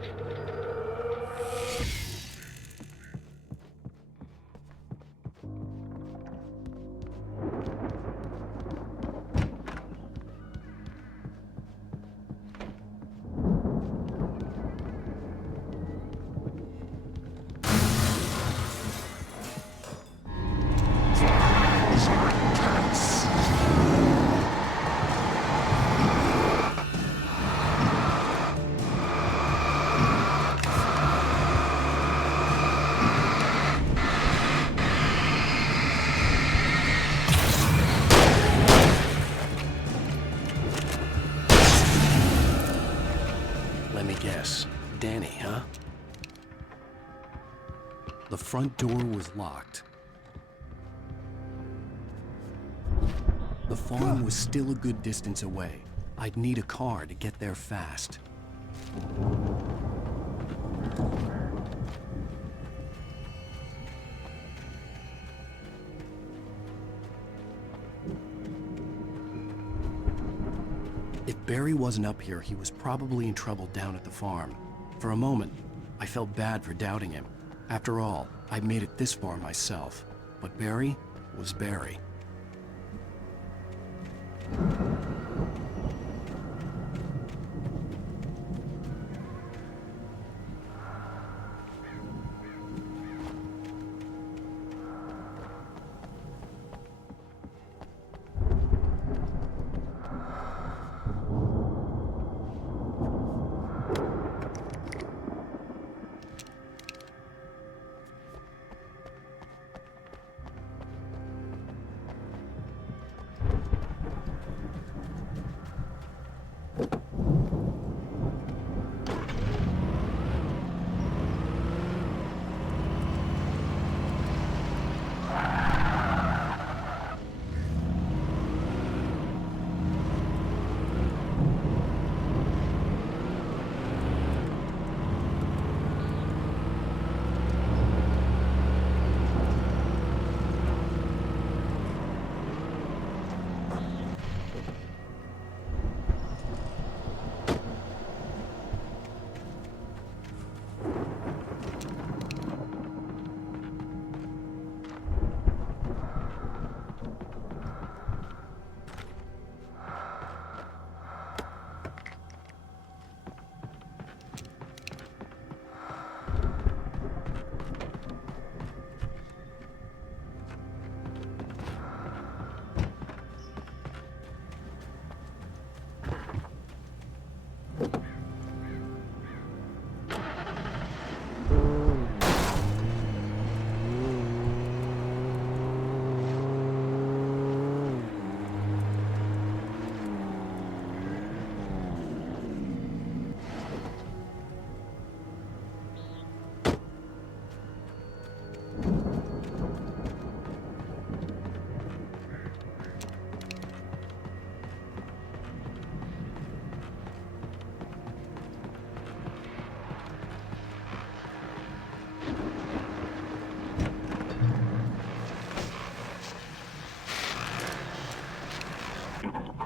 Let me guess. Danny, huh? The front door was locked. The farm was still a good distance away. I'd need a car to get there fast. If Barry wasn't up here, he was probably in trouble down at the farm. For a moment, I felt bad for doubting him. After all, I'd made it this far myself. But Barry was Barry.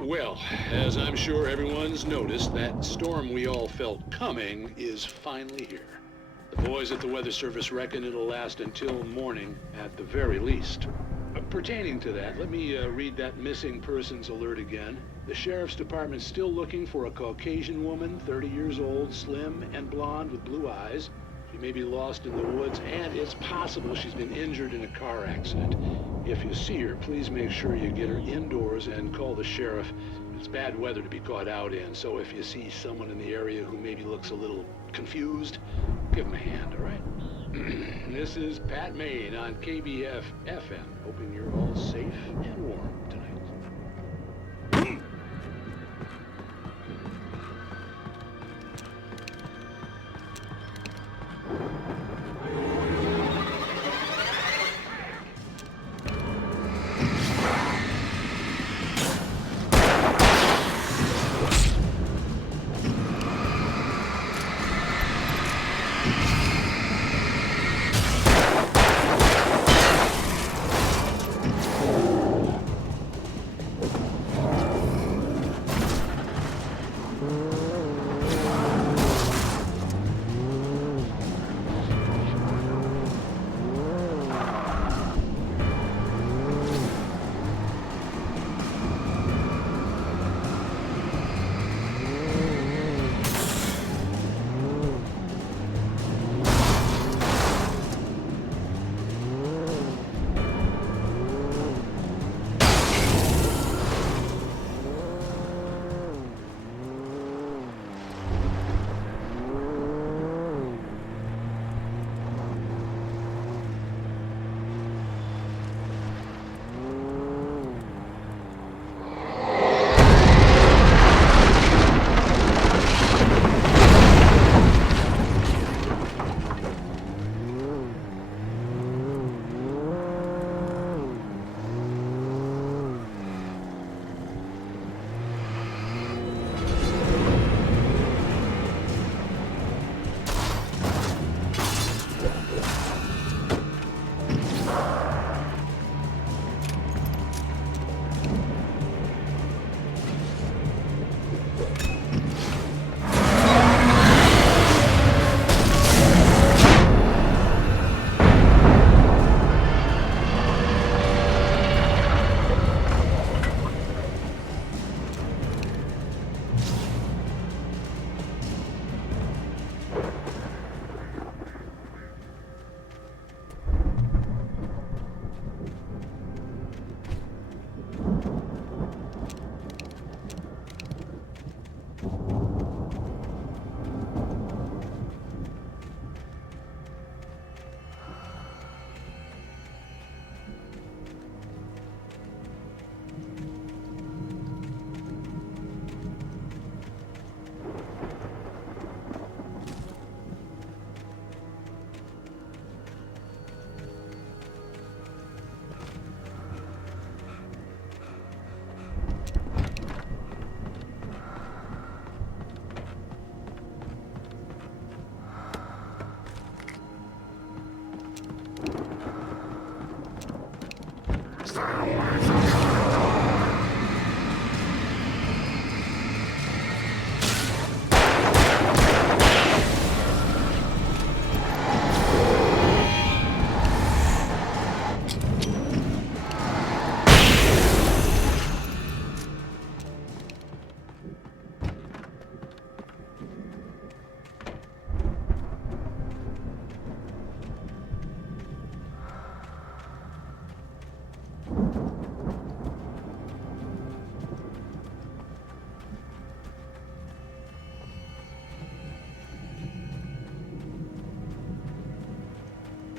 Well, as I'm sure everyone's noticed, that storm we all felt coming is finally here. The boys at the Weather Service reckon it'll last until morning at the very least. Pertaining to that, let me read that missing persons alert again. The Sheriff's Department's still looking for a Caucasian woman, 30 years old, slim and blonde with blue eyes. She may be lost in the woods, and it's possible she's been injured in a car accident. If you see her, please make sure you get her indoors and call the sheriff. It's bad weather to be caught out in, so if you see someone in the area who maybe looks a little confused, give them a hand, all right? This is Pat Maine on KBF FM, hoping you're all safe and warm tonight.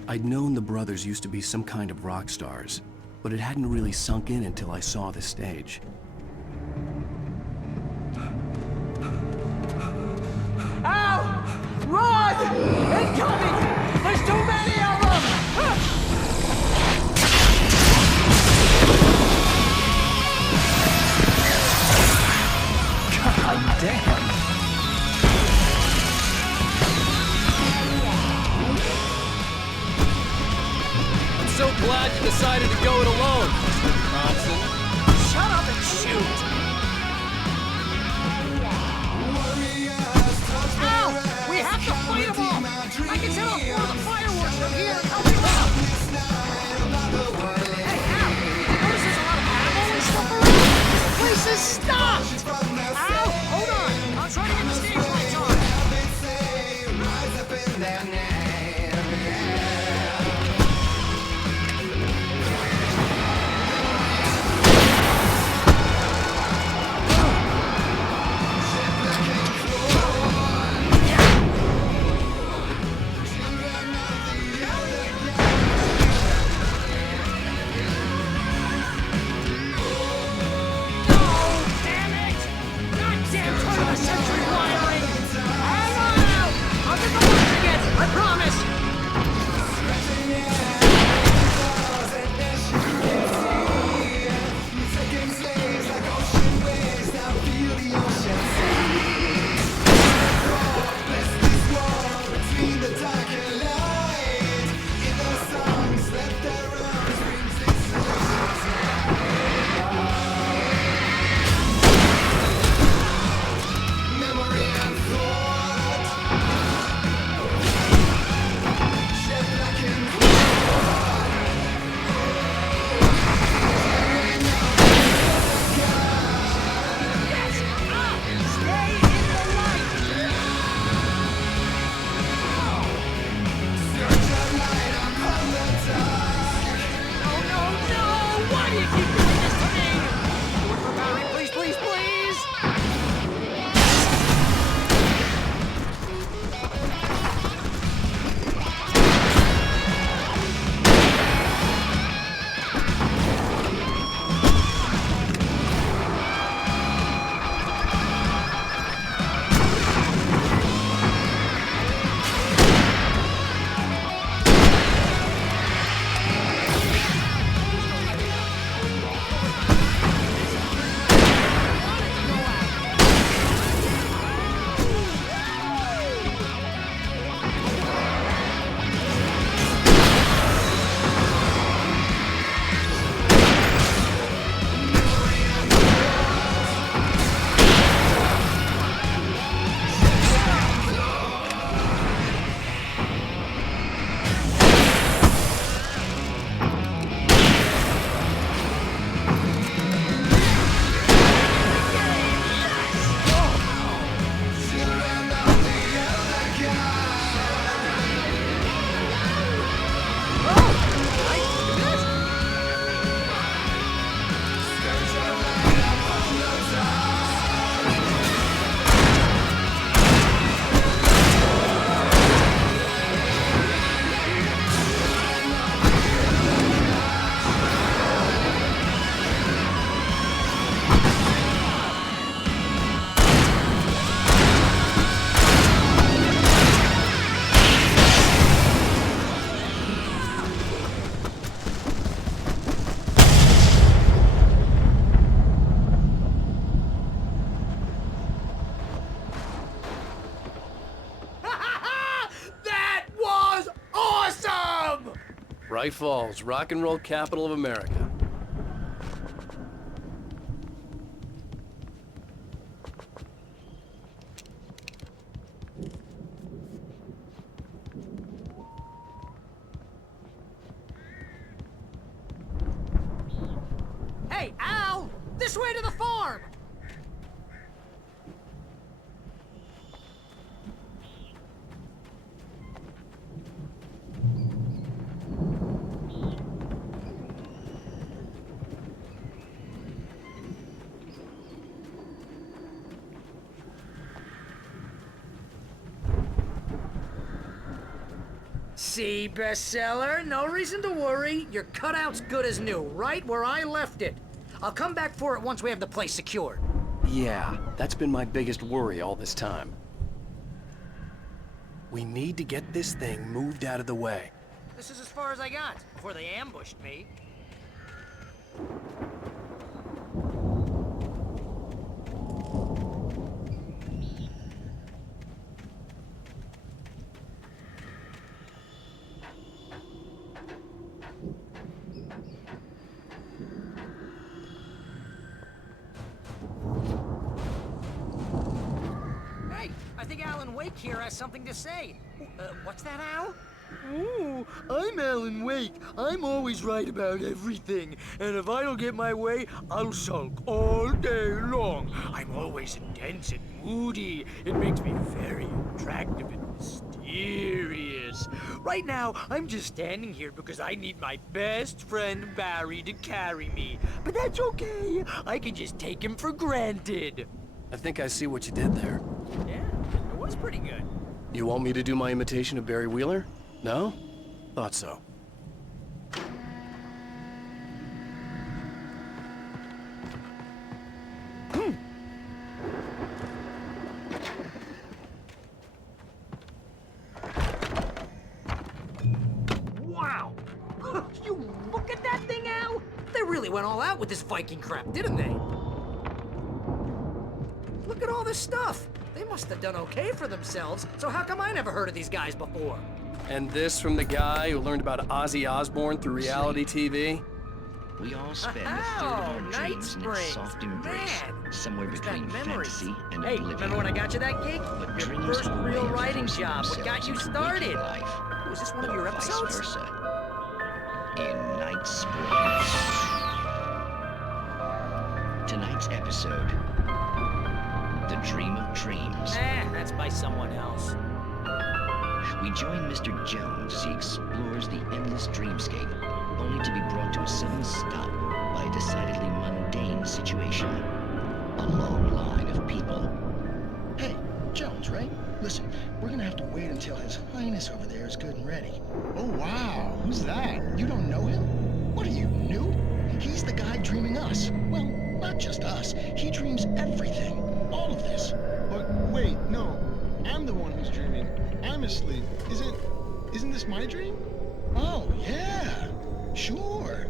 I'd known the brothers used to be some kind of rock stars, but it hadn't really sunk in until I saw the stage. Ow! Run! Incoming! There's too many of them! God damn! I'm so glad you decided to go it alone, Mr. Bronson. Shut up and shoot! Stop! Ow! Hold on! I'll try to get the stage lights on. Bright Falls, rock and roll capital of America. Hey, Al! This way to the farm! See, bestseller? No reason to worry. Your cutout's good as new, right where I left it. I'll come back for it once we have the place secured. Yeah, that's been my biggest worry all this time. We need to get this thing moved out of the way. This is as far as I got, before they ambushed me. I think Alan Wake here has something to say. What's that, Al? Ooh, I'm Alan Wake. I'm always right about everything. And if I don't get my way, I'll sulk all day long. I'm always intense and moody. It makes me very attractive and mysterious. Right now, I'm just standing here because I need my best friend Barry to carry me. But that's okay. I can just take him for granted. I think I see what you did there. Yeah, it was pretty good. You want me to do my imitation of Barry Wheeler? No? Thought so. Wow! You look at that thing, Al! They really went all out with this Viking crap, didn't they? Look at all this stuff! They must have done okay for themselves, so how come I never heard of these guys before? And this from the guy who learned about Ozzy Osbourne through reality TV? We all spend a third of our dreams in its soft embrace, somewhere between fantasy and Hey, oblivion. remember when I got you that gig? But Your dreams first are real reinforcing writing job. What got you themselves in waking started? life, Was this one of or your vice episodes? versa. In Night Springs. Tonight's episode, The Dream of Dreams. That's by someone else. We join Mr. Jones as he explores the endless dreamscape, only to be brought to a sudden stop by a decidedly mundane situation. A long line of people. Hey, Jones, right? Listen, we're gonna have to wait until His Highness over there is good and ready. Oh, wow. Who's that? You don't know him? What are you, new? He's the guy dreaming us. Well, not just us. He dreams everything. All of this. But wait, no. I'm the one who's dreaming. I'm asleep. Isn't this my dream? Oh, yeah. Sure.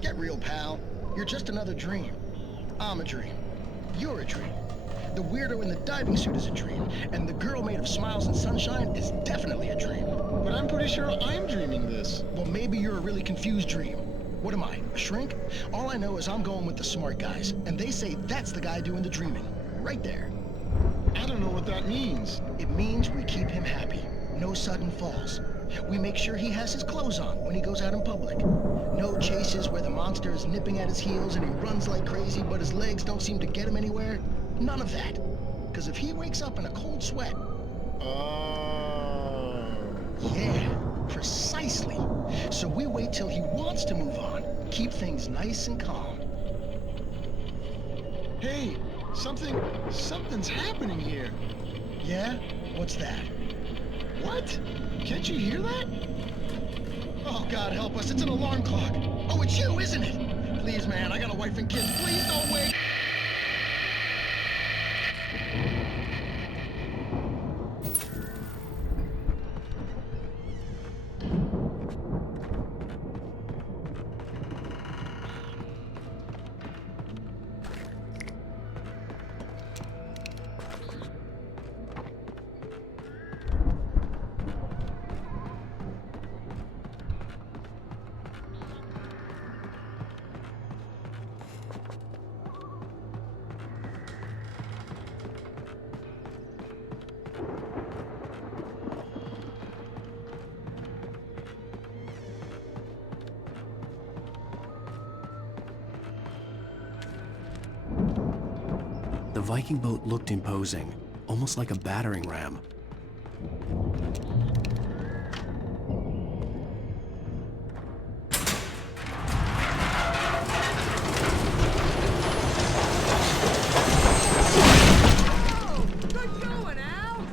Get real, pal. You're just another dream. I'm a dream. You're a dream. The weirdo in the diving suit is a dream, and the girl made of smiles and sunshine is definitely a dream. But I'm pretty sure I'm dreaming this. Well, maybe you're a really confused dream. What am I, a shrink? All I know is I'm going with the smart guys, and they say that's the guy doing the dreaming. Right there. I don't know what that means. It means we keep him happy. No sudden falls. We make sure he has his clothes on when he goes out in public. No chases where the monster is nipping at his heels and he runs like crazy, but his legs don't seem to get him anywhere. None of that. Because if he wakes up in a cold sweat... Yeah, precisely. So we wait till he wants to move on. Keep things nice and calm. Hey, something's happening here. Yeah? What's that? What? Can't you hear that? Oh, God help us, it's an alarm clock. Oh, it's you, isn't it? Please, man, I got a wife and kids. Please don't wake. The Viking boat looked imposing, almost like a battering ram. Good going, Al!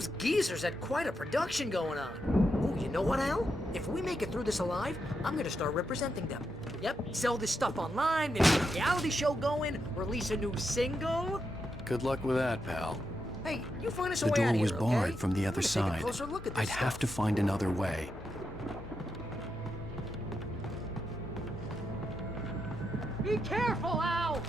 Those geezers had quite a production going on. Oh, you know what, Al? If we make it through this alive, I'm gonna start representing them. Yep, sell this stuff online, maybe get a reality show going, release a new single. Good luck with that, pal. Hey, you find us a The way door out of was here, barred okay? from the other We're gonna take side. a closer look at this I'd have stuff. to find another way. Be careful, Al!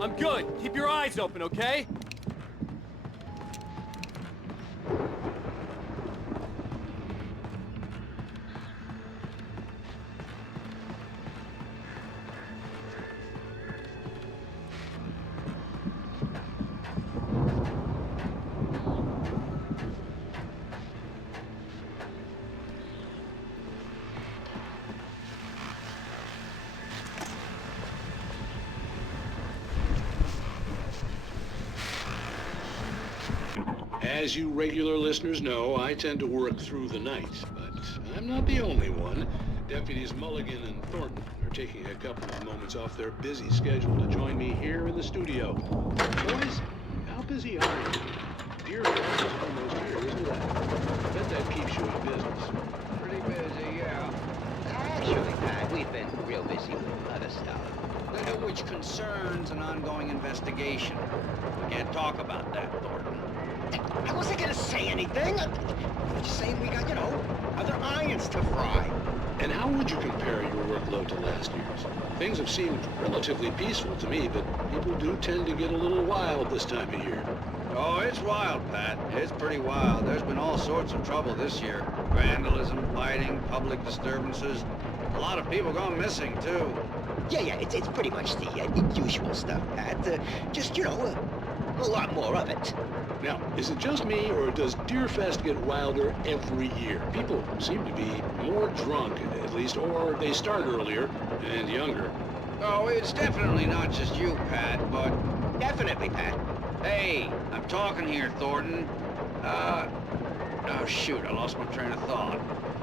I'm good. Keep your eyes open, okay? As you regular listeners know, I tend to work through the night, but I'm not the only one. Deputies Mulligan and Thornton are taking a couple of moments off their busy schedule to join me here in the studio. Boys, how busy are you? Dear friends is almost here, isn't that? I bet that keeps you in business. Pretty busy, yeah. Actually, Pat, we've been real busy with other stuff. Which concerns an ongoing investigation. We can't talk about that, Thornton. I wasn't gonna say anything. I'm just saying we got, other irons to fry. And how would you compare your workload to last year's? Things have seemed relatively peaceful to me, but people do tend to get a little wild this time of year. Oh, it's wild, Pat. It's pretty wild. There's been all sorts of trouble this year. Vandalism, fighting, public disturbances. A lot of people gone missing, too. Yeah, it's pretty much the usual stuff, Pat. Just, a lot more of it. Now, is it just me, or does Deerfest get wilder every year? People seem to be more drunk, at least, or they start earlier and younger. Oh, it's definitely not just you, Pat, but... Definitely, Pat. Hey, I'm talking here, Thornton. Oh, shoot, I lost my train of thought.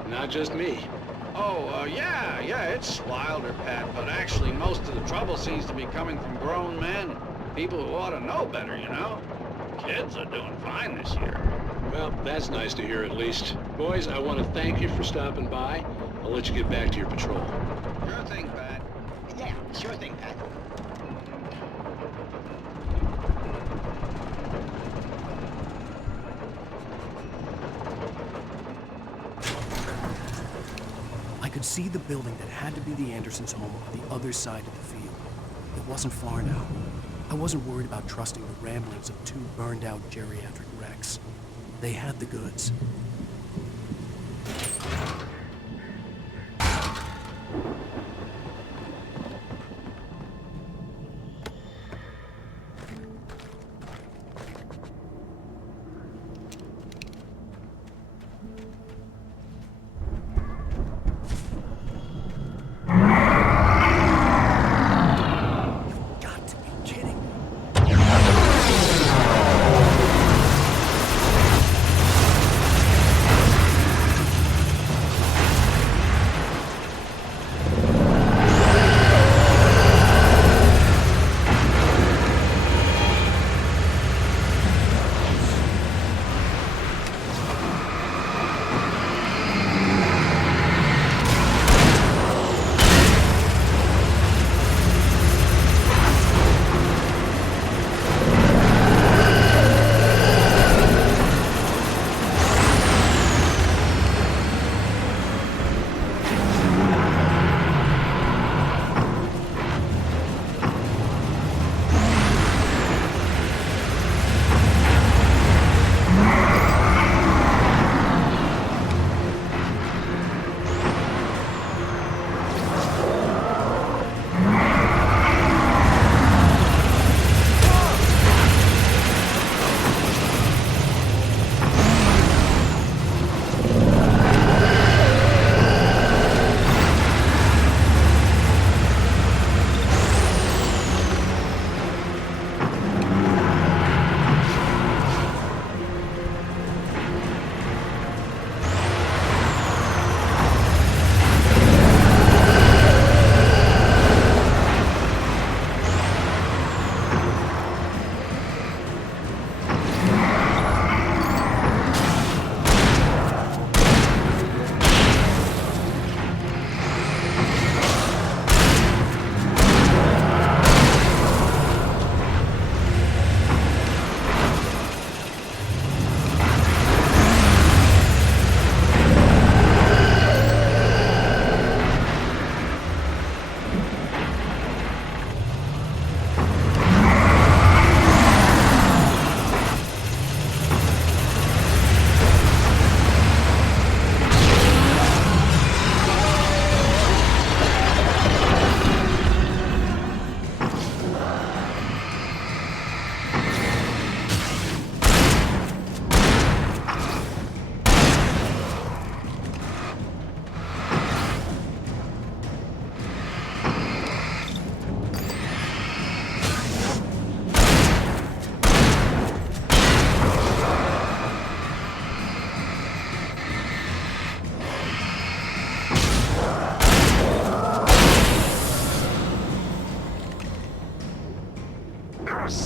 Not just me. Oh, yeah, it's wilder, Pat, but actually most of the trouble seems to be coming from grown men. People who ought to know better, Kids are doing fine this year. Well, that's nice to hear at least. Boys, I want to thank you for stopping by. I'll let you get back to your patrol. Sure thing, Pat. Yeah, sure thing, Pat. I could see the building that had to be the Andersons' home on the other side of the field. It wasn't far now. I wasn't worried about trusting the ramblings of two burned-out geriatric wrecks. They had the goods.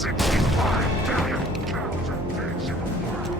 65 billion pounds of bits in the world.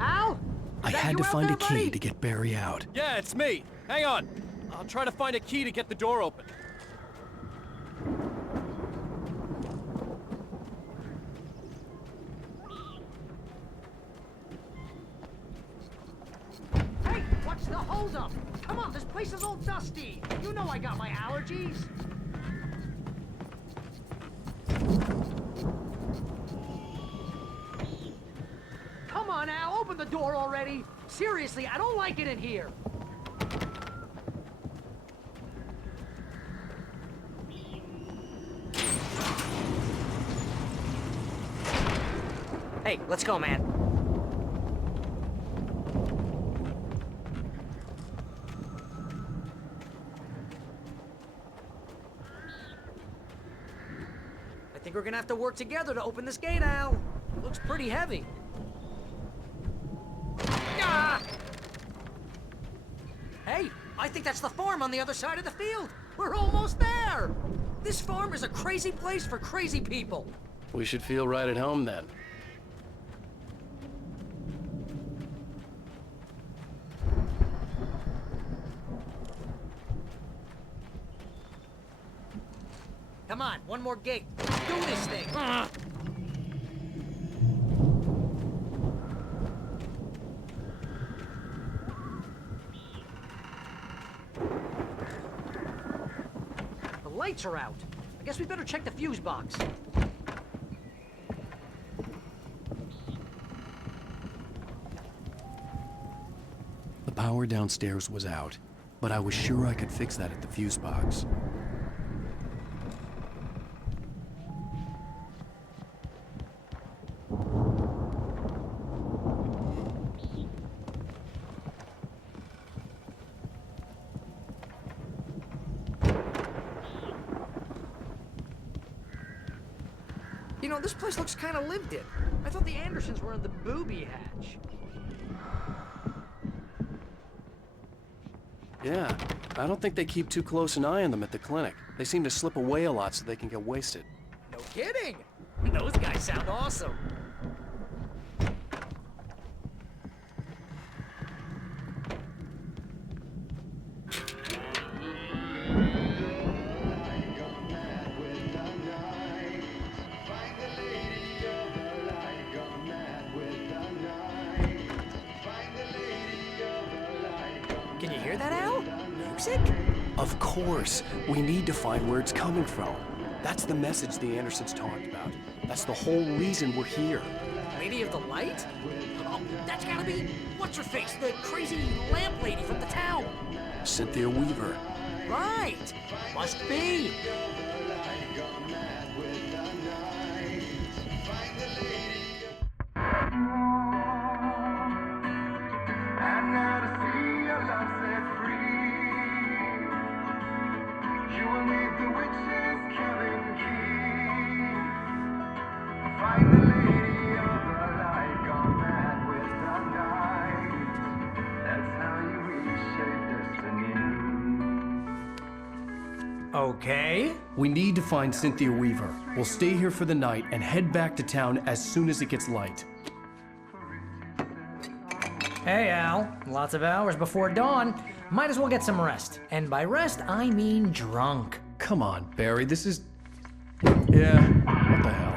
Al? I had to find a key to get Barry out. Yeah, it's me. Hang on. I'll try to find a key to get the door open. Hey, what's the holdup? Come on, this place is all dusty. You know I got my allergies. Come on, Al, open the door already. Seriously, I don't like it in here. Hey, let's go, man. I think we're gonna have to work together to open this gate, Al. Looks pretty heavy. Ah! Hey, I think that's the farm on the other side of the field. We're almost there. This farm is a crazy place for crazy people. We should feel right at home then. Come on, one more gate. Do this thing. The lights are out. I guess we better check the fuse box. The power downstairs was out, but I was sure I could fix that at the fuse box. You know, this place looks kind of lived in. I thought the Andersons were in the booby hatch. Yeah, I don't think they keep too close an eye on them at the clinic. They seem to slip away a lot so they can get wasted. No kidding! Those guys sound awesome. Can you hear that, Al? Music? Of course. We need to find where it's coming from. That's the message the Andersons talked about. That's the whole reason we're here. Lady of the Light? Oh, that's gotta be... what's-her-face? The crazy lamp lady from the town. Cynthia Weaver. Right. Must be. Okay. We need to find Cynthia Weaver. We'll stay here for the night and head back to town as soon as it gets light. Hey, Al. Lots of hours before dawn. might as well get some rest. And by rest, I mean drunk. Come on, Barry, this is... Yeah, what the hell?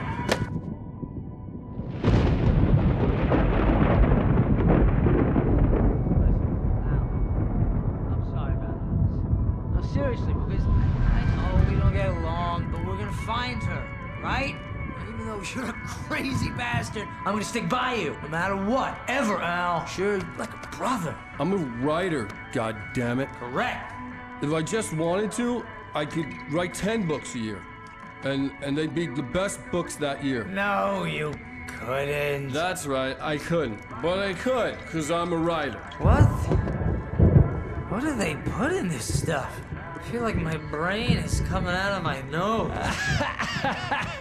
I'm sorry about this. No, seriously, because I know we don't get along, but we're gonna find her, right? Even though you're a crazy bastard, I'm gonna stick by you, no matter what, ever, Al. Sure, like a brother. I'm a writer, goddammit. Correct. If I just wanted to, I could write 10 books a year. And they'd be the best books that year. No, you couldn't. That's right, I couldn't. But I could, because I'm a writer. What? What do they put in this stuff? I feel like my brain is coming out of my nose.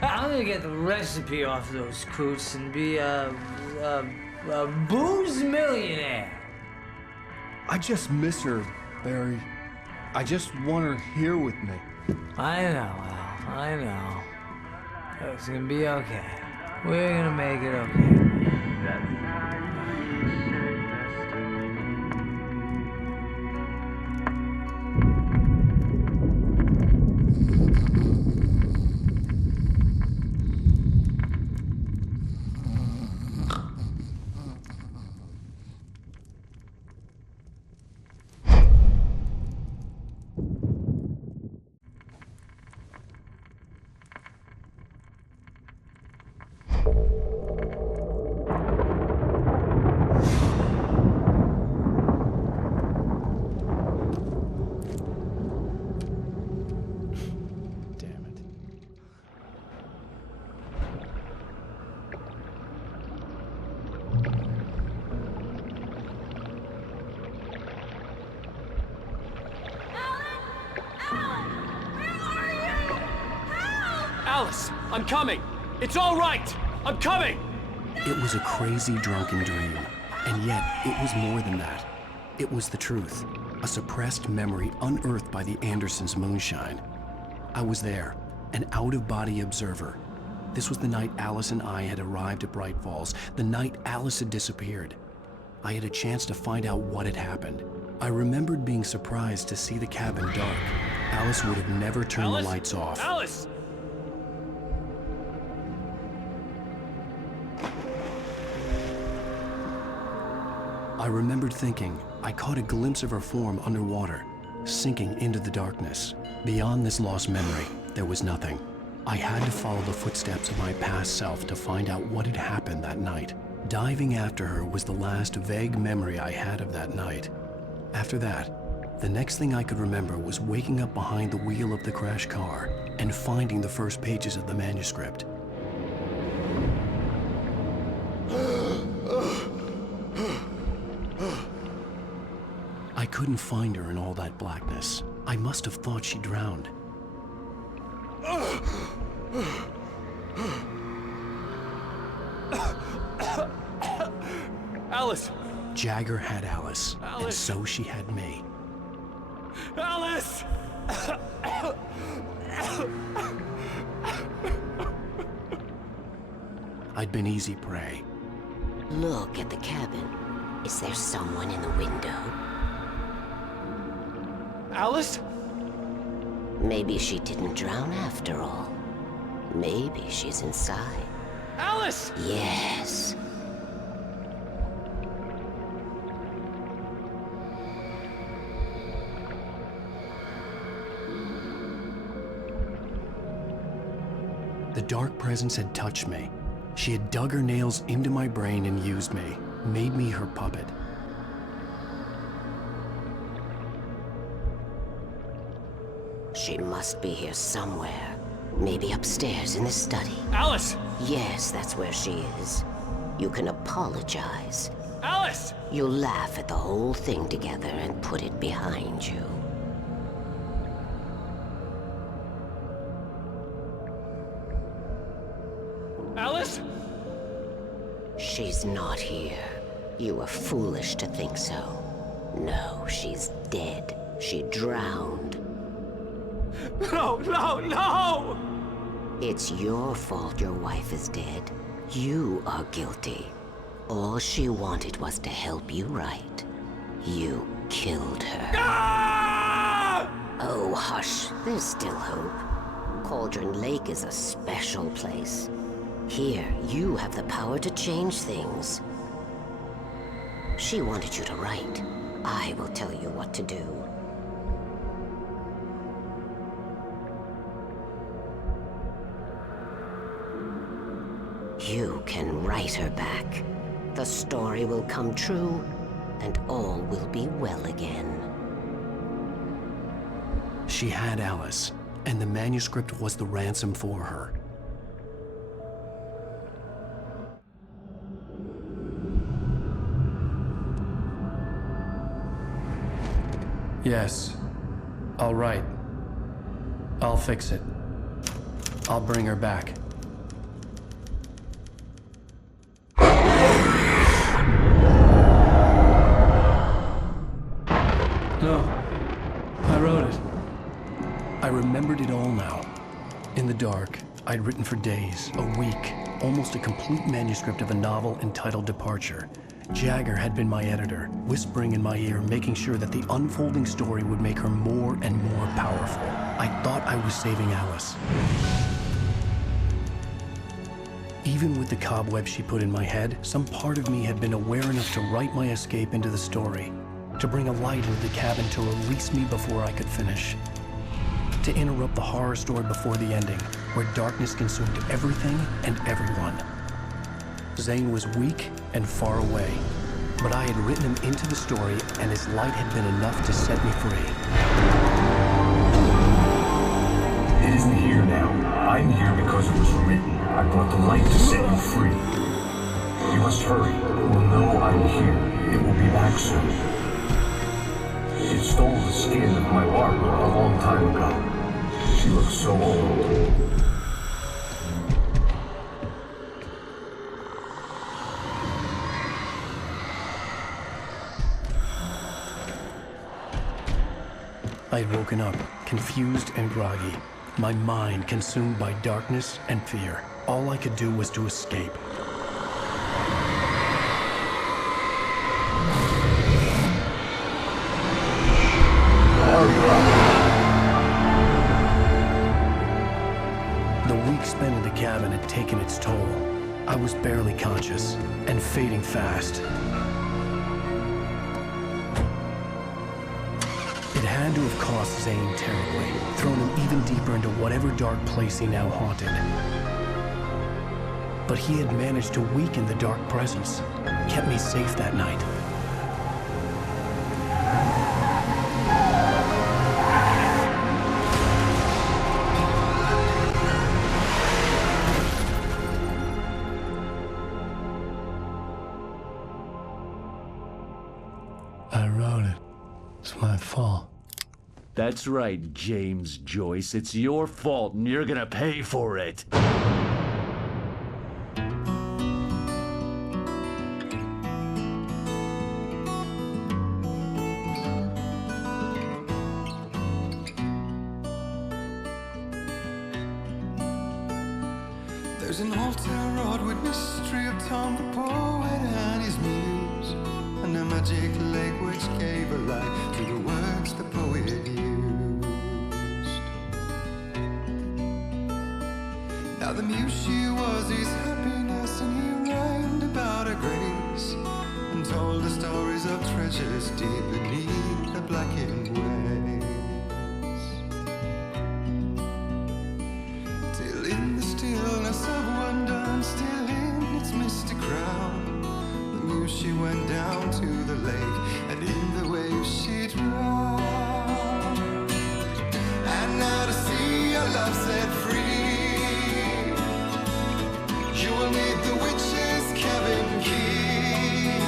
I'm gonna get the recipe off those coots and be a booze millionaire. I just miss her, Barry. I just want her here with me. I know, Al. I know. It's gonna be okay. We're gonna make it okay. Alice, I'm coming. It's all right. I'm coming. It was a crazy drunken dream, and yet it was more than that. It was the truth, a suppressed memory unearthed by the Andersons' moonshine. I was there, an out-of-body observer. This was the night Alice and I had arrived at Bright Falls, the night Alice had disappeared. I had a chance to find out what had happened. I remembered being surprised to see the cabin dark. Alice would have never turned the lights off. Alice! I remembered thinking I caught a glimpse of her form underwater, sinking into the darkness. Beyond this lost memory, there was nothing. I had to follow the footsteps of my past self to find out what had happened that night. Diving after her was the last vague memory I had of that night. After that, the next thing I could remember was waking up behind the wheel of the crashed car and finding the first pages of the manuscript. I couldn't find her in all that blackness. I must have thought she drowned. Alice! Jagger had Alice, and so she had me. Alice! I'd been easy prey. Look at the cabin. Is there someone in the window? Alice? Maybe she didn't drown after all. Maybe she's inside. Alice! Yes. The dark presence had touched me. She had dug her nails into my brain and used me, made me her puppet. She must be here somewhere. Maybe upstairs in the study. Alice! Yes, that's where she is. You can apologize. Alice! You'll laugh at the whole thing together and put it behind you. Alice? She's not here. You were foolish to think so. No, she's dead. She drowned. No, no, no! It's your fault your wife is dead. You are guilty. All she wanted was to help you right. You killed her. Oh, hush. There's still hope. Cauldron Lake is a special place. Here, you have the power to change things. She wanted you to write. I will tell you what to do. You can write her back. The story will come true, and all will be well again. She had Alice, and the manuscript was the ransom for her. Yes. All right. I'll fix it. I'll bring her back. No. I wrote it. I remembered it all now. In the dark, I'd written for days, a week, almost a complete manuscript of a novel entitled Departure. Jagger had been my editor, whispering in my ear, making sure that the unfolding story would make her more and more powerful. I thought I was saving Alice. Even with the cobweb she put in my head, some part of me had been aware enough to write my escape into the story, to bring a light into the cabin to release me before I could finish, to interrupt the horror story before the ending, where darkness consumed everything and everyone. Zane was weak and far away, but I had written him into the story, and his light had been enough to set me free. It isn't here now. I'm here because it was written. I brought the light to set you free. You must hurry. It will know I'm here. It will be back soon. It stole the skin of my Barbara a long time ago. She looks so old. I had woken up, confused and groggy, my mind consumed by darkness and fear. All I could do was to escape. The week spent in the cabin had taken its toll. I was barely conscious and fading fast. It had to have cost Zane terribly, thrown him even deeper into whatever dark place he now haunted. But he had managed to weaken the dark presence, kept me safe that night. I wrote it. It's my fault. That's right, James Joyce. It's your fault, and you're gonna pay for it. There's an altar wrought with mystery of Tom the poet and his muse, and a magic lake which gave a light to the words the poet used. Now the muse she was his happiness, and he rhymed about her grace, and told the stories of treasures deep beneath the blackened waves. Till in the stillness of wonder, and still in its misty crown, the muse she went down to the lake, and in the waves she drowned. And now to see your love set free, you will need the witch's cabin key.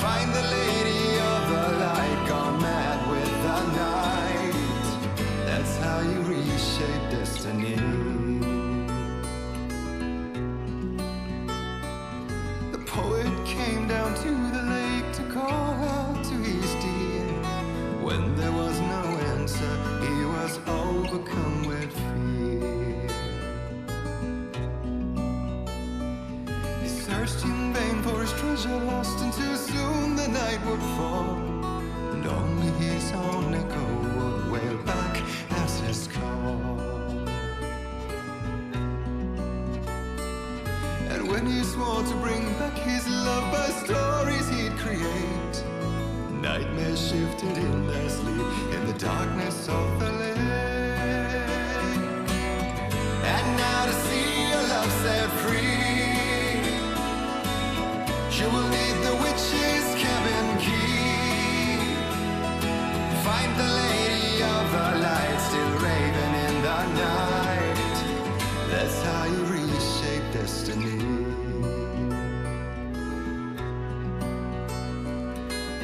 Find the lady of the light, gone mad with the night. That's how you reshape destiny. The poet came down to the lake to call out to his dear. When there was no answer, he was overcome with fear. He searched in vain for his treasure lost, and too soon the night would fall, and only his own echo would wail back as his call. And when he swore to bring back his love by stories he'd create, nightmares shifted in their sleep in the darkness of the lake. And now to see your love set free, you will need the witch's cabin key. Find the lady of the light still raving in the night. That's how you reshape destiny.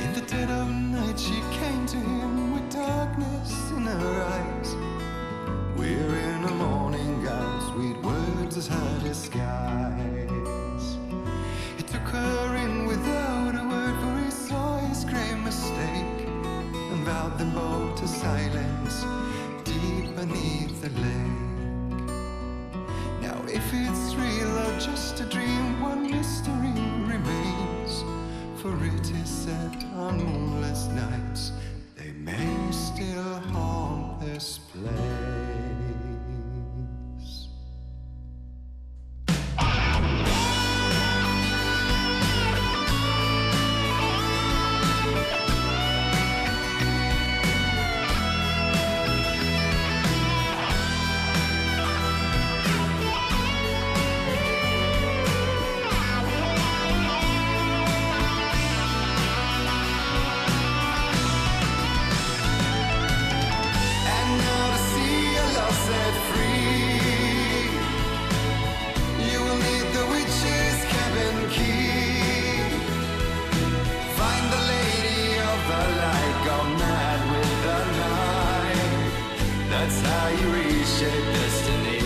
In the dead of night she came to him with darkness in her eyes. We're in a morning gown, sweet words as her disguise. He took her in without a word, for he saw his grave mistake, and vowed them both to silence deep beneath the lake. Now if it's real or just a dream, one mystery remains, for it is said on moonless nights they may still haunt this place. That's how you reshape destiny.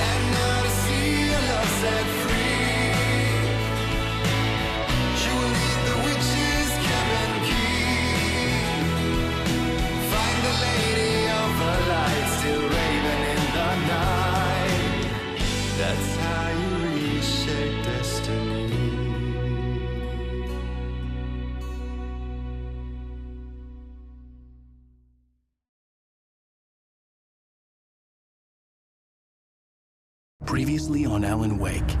And now to see your love set free, you will need the witch's cabin key. Find the lady of the light still raving in the night. That's how you reshape destiny. Previously on Alan Wake.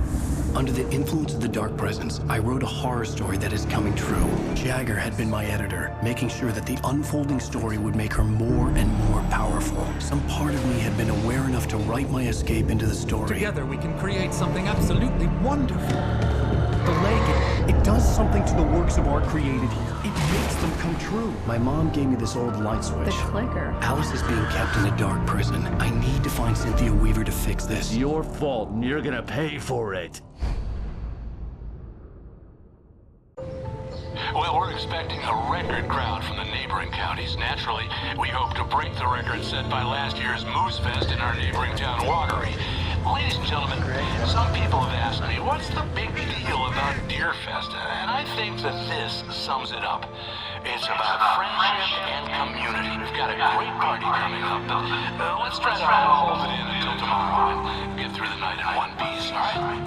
Under the influence of the dark presence, I wrote a horror story that is coming true. Jagger had been my editor, making sure that the unfolding story would make her more and more powerful. Some part of me had been aware enough to write my escape into the story. Together we can create something absolutely wonderful. The lake, it does something to the works of art created here. It makes them come true. My mom gave me this old light switch. The clicker. Alice is being kept in a dark prison. I need to find Cynthia Weaver to fix this. It's your fault, and you're gonna pay for it. Well, we're expecting a record crowd from the neighboring counties. Naturally, we hope to break the record set by last year's Moose Fest in our neighboring town, Watery. Ladies and gentlemen, some people have asked me, what's the big deal about Deer Fest? And I think that this sums it up. It's about friendship and community. We've got a great party coming up, but let's try to hold it in until tomorrow and get through the night in one piece, all right?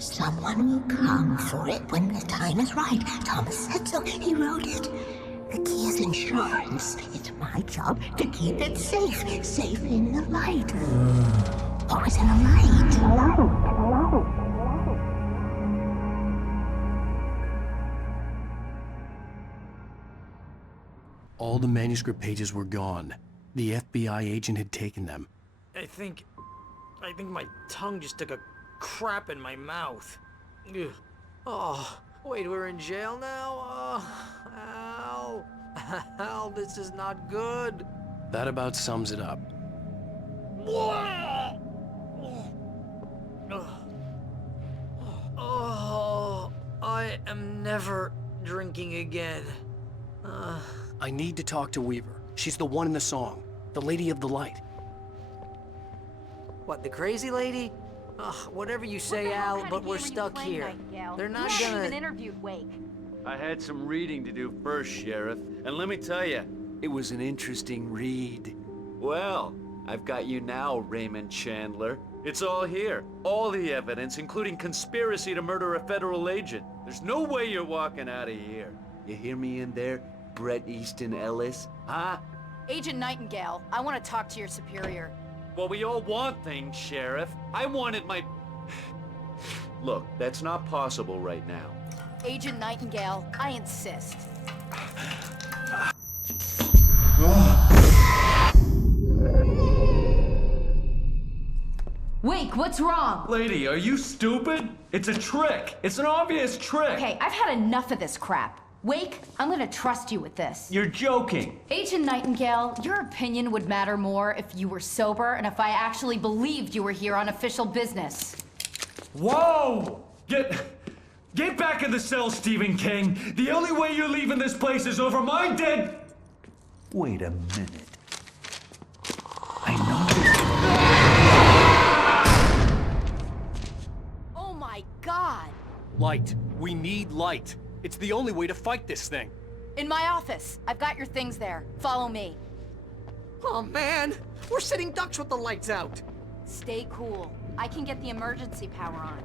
Someone will come for it when the time is right. Thomas said so. He wrote it. The key is insurance. It's my job to keep it safe. Safe in the light. Always in the light. All the manuscript pages were gone. The FBI agent had taken them. I think my tongue just took a crap in my mouth. Ugh. Oh, wait, we're in jail now? Al. Al, this is not good. That about sums it up. Oh, I am never drinking again. I need to talk to Weaver. She's the one in the song. The Lady of the Light. What, the crazy lady? Ugh, whatever you say, Al, but we're stuck here. They're not gonna... even interviewed Wake. I had some reading to do first, Sheriff. And let me tell you, It was an interesting read. Well, I've got you now, Raymond Chandler. It's all here. All the evidence, including conspiracy to murder a federal agent. There's no way you're walking out of here. You hear me in there, Bret Easton Ellis? Huh? Agent Nightingale, I want to talk to your superior. Well, we all want things, Sheriff. I wanted my... Look, that's not possible right now. Agent Nightingale, I insist. Wake, what's wrong? Lady, are you stupid? It's a trick. It's an obvious trick. Okay, I've had enough of this crap. Wake, I'm gonna trust you with this. You're joking. Agent Nightingale, your opinion would matter more if you were sober and if I actually believed you were here on official business. Whoa! Get back in the cell, Stephen King. The only way you're leaving this place is over my dead... Wait a minute. I know Oh my God! Light. We need light. It's the only way to fight this thing. In my office. I've got your things there. Follow me. Oh man, we're sitting ducks with the lights out. Stay cool. I can get the emergency power on.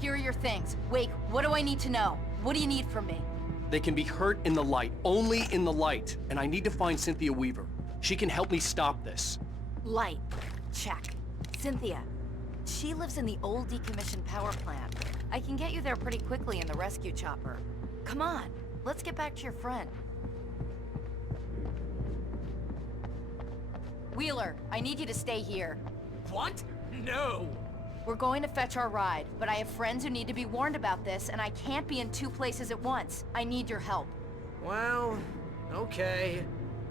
Here are your things. Wake, what do I need to know? What do you need from me? They can be hurt in the light, only in the light. And I need to find Cynthia Weaver. She can help me stop this. Light. Check. Cynthia. She lives in the old decommissioned power plant. I can get you there pretty quickly in the rescue chopper. Come on, let's get back to your friend. Wheeler, I need you to stay here. What? No! We're going to fetch our ride, but I have friends who need to be warned about this, and I can't be in 2 places at once. I need your help. Well, okay.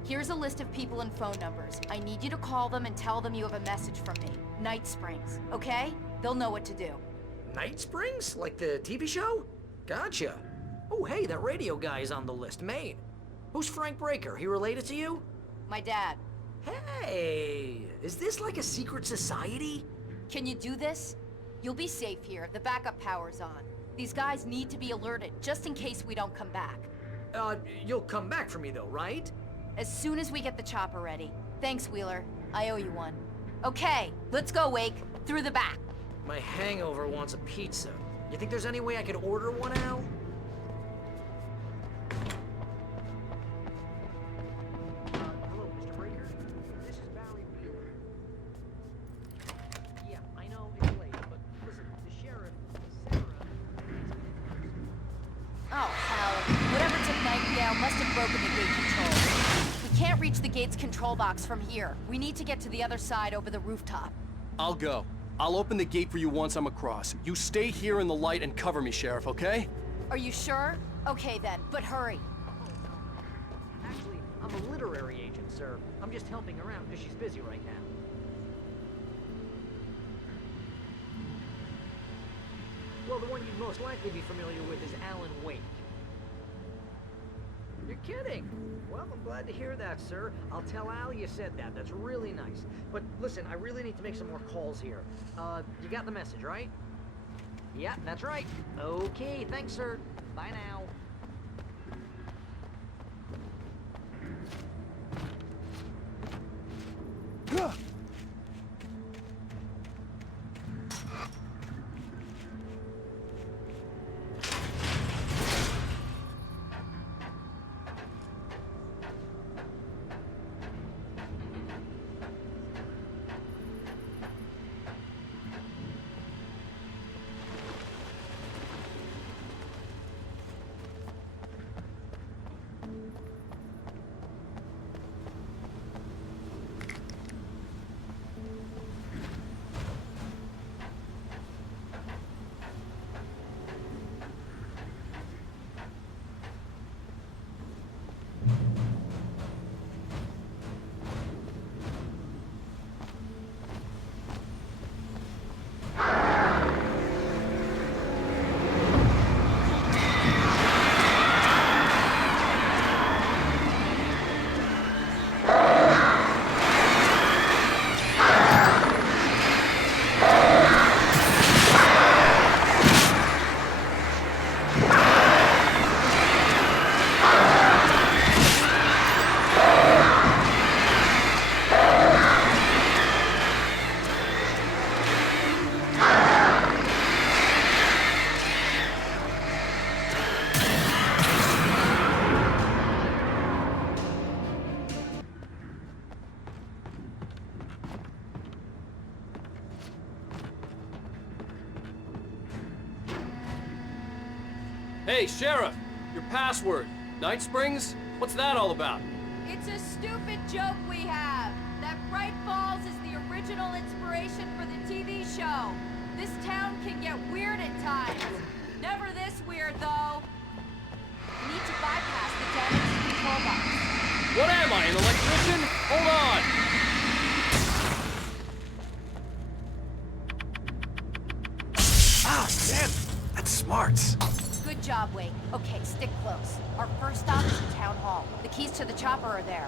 Here's a list of people and phone numbers. I need you to call them and tell them you have a message from me. Night Springs, okay? They'll know what to do. Night Springs? Like the TV show? Gotcha. Oh, hey, that radio guy is on the list, Maine. Who's Frank Breaker? He related to you? My dad. Hey, is this like a secret society? Can you do this? You'll be safe here. The backup power's on. These guys need to be alerted, just in case we don't come back. You'll come back for me though, right? As soon as we get the chopper ready. Thanks, Wheeler. I owe you one. Okay, let's go, Wake. Through the back. My hangover wants a pizza. You think there's any way I could order one, Al? Hello, Mr. Breaker. This is Barry Wheeler. Yeah, I know it's late, but listen, the sheriff, Sarah... Oh, hell. Whatever took Nightingale must have broken the gate control. We can't reach the gate's control box from here. We need to get to the other side over the rooftop. I'll go. I'll open the gate for you once I'm across. You stay here in the light and cover me, Sheriff, okay? Are you sure? Okay then, but hurry. Actually, I'm a literary agent, sir. I'm just helping around because she's busy right now. Well, the one you'd most likely be familiar with is Alan Wake. You're kidding? Well, I'm glad to hear that, sir. I'll tell Al you said that. That's really nice. But listen, I really need to make some more calls here. You got the message, right? Yeah, that's right. Okay, thanks, sir. Bye now. Hey, Sheriff! Your password. Night Springs? What's that all about? It's a stupid joke we have. That Bright Falls is the original inspiration for the TV show. This town can get weird at times. Never this weird, though. You need to bypass the damaged control box. What am I, an electrician? Hold on! Ah, damn! That's smart. Good job, Wake. Okay, stick close. Our first stop is the town hall. The keys to the chopper are there.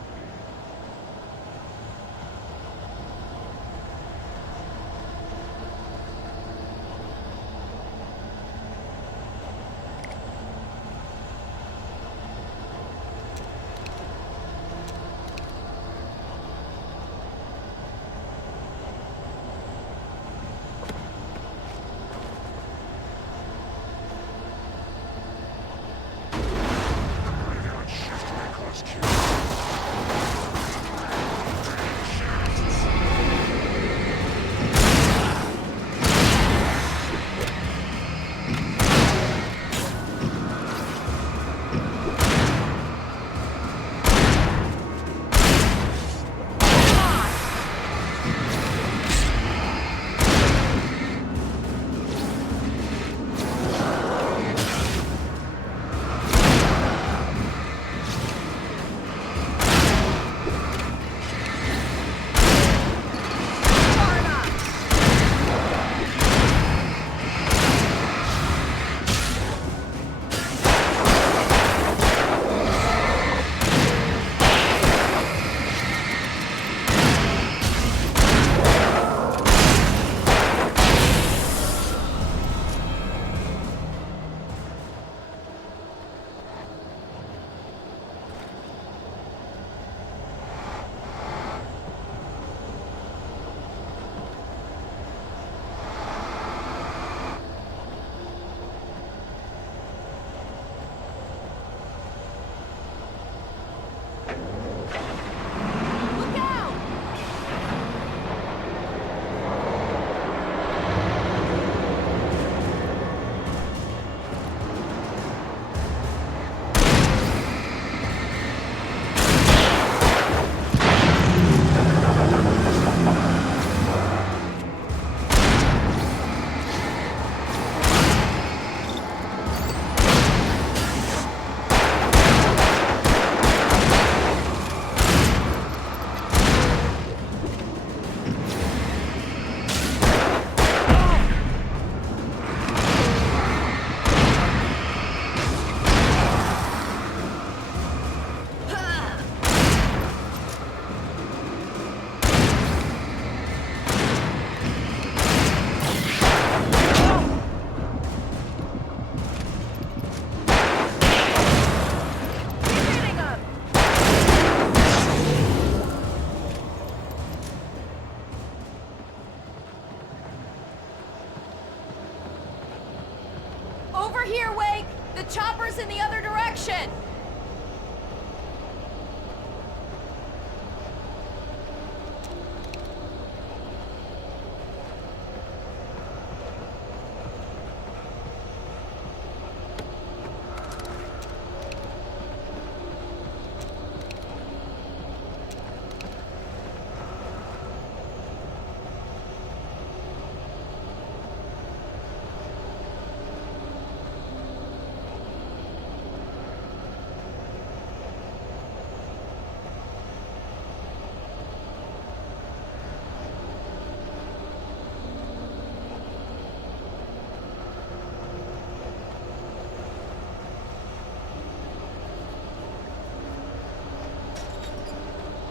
Chopper's in the other direction!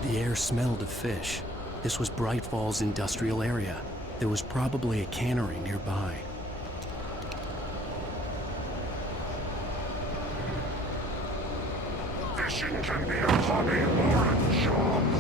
The air smelled of fish. This was Bright Falls industrial area. There was probably a cannery nearby. Fishing can be a hobby or a job.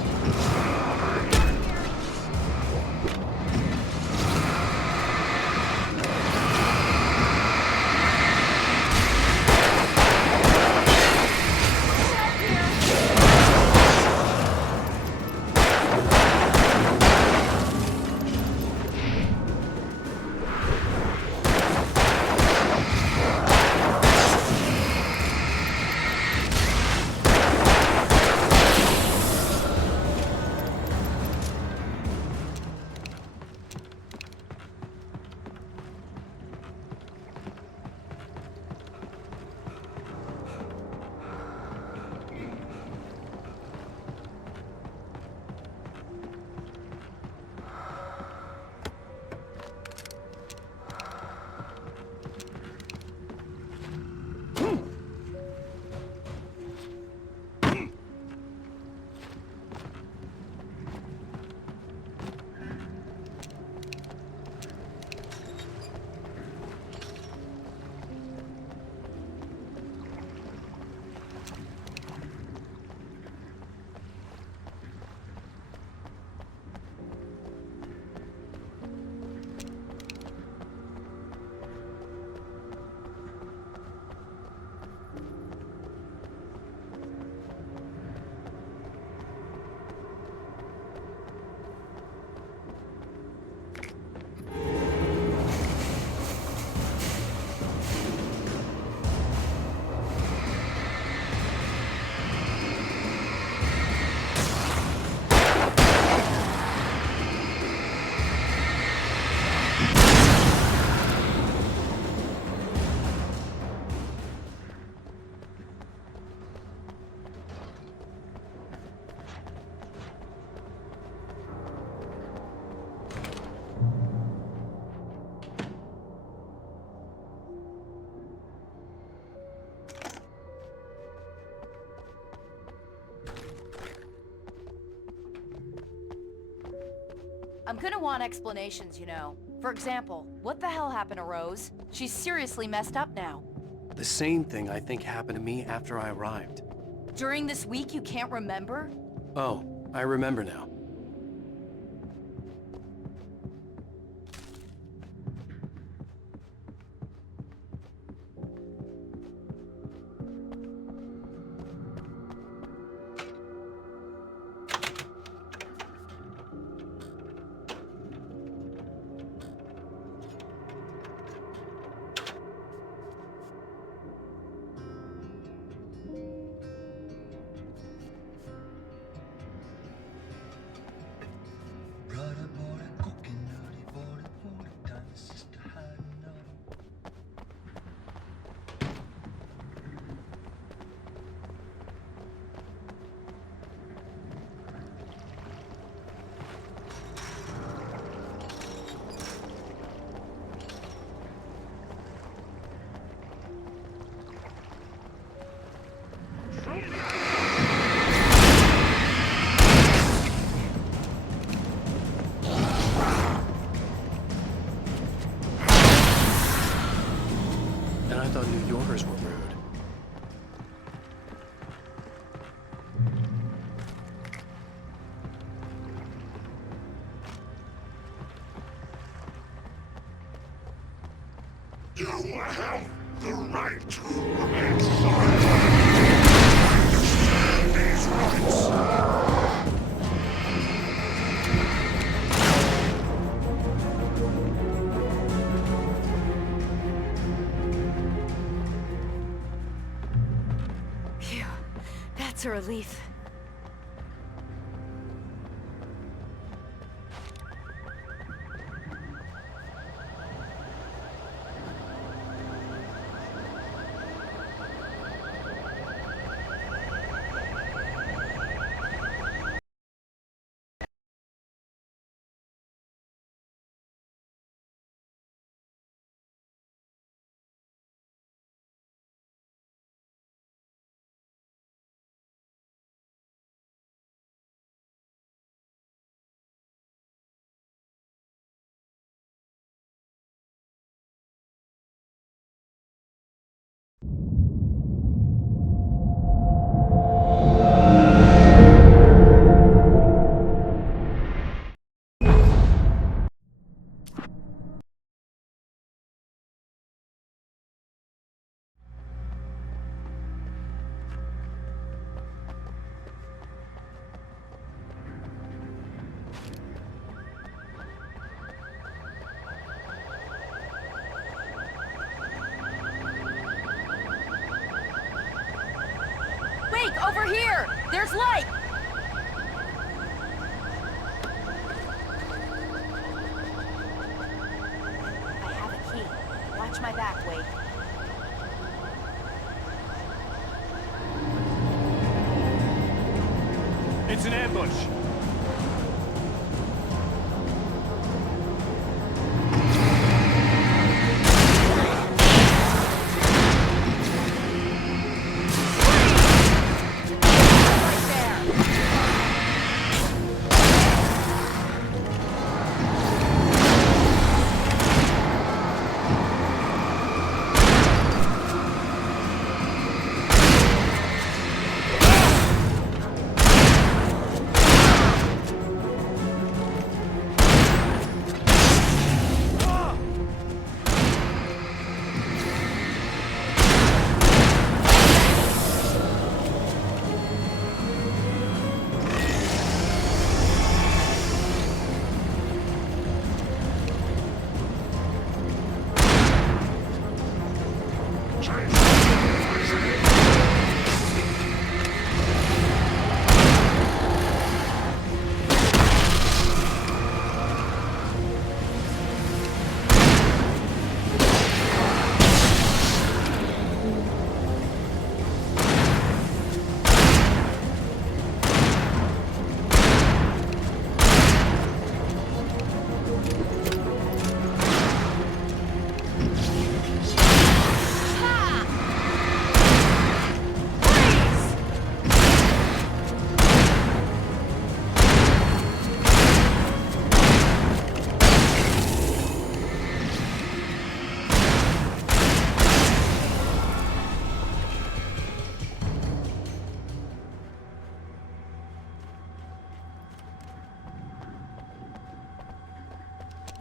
I'm gonna want explanations, you know. For example, what the hell happened to Rose? She's seriously messed up now. The same thing I think happened to me after I arrived. During this week, you can't remember? Oh, I remember now. And I thought New Yorkers were rude. You have the right to remain silent. Understand these rights. Phew, that's a relief. Wake, over here! There's light! I have a key. Watch my back, Wake. It's an ambush.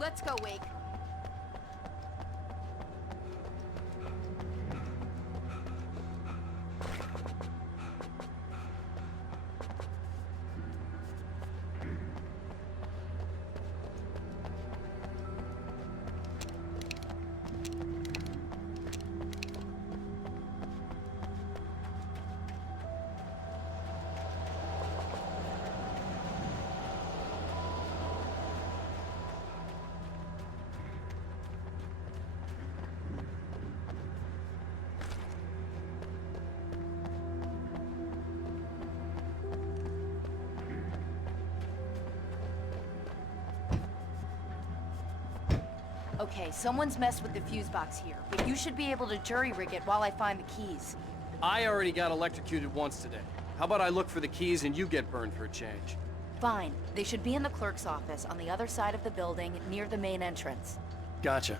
Let's go, Wake. Okay, someone's messed with the fuse box here, but you should be able to jury-rig it while I find the keys. I already got electrocuted once today. How about I look for the keys and you get burned for a change? Fine. They should be in the clerk's office on the other side of the building, near the main entrance. Gotcha.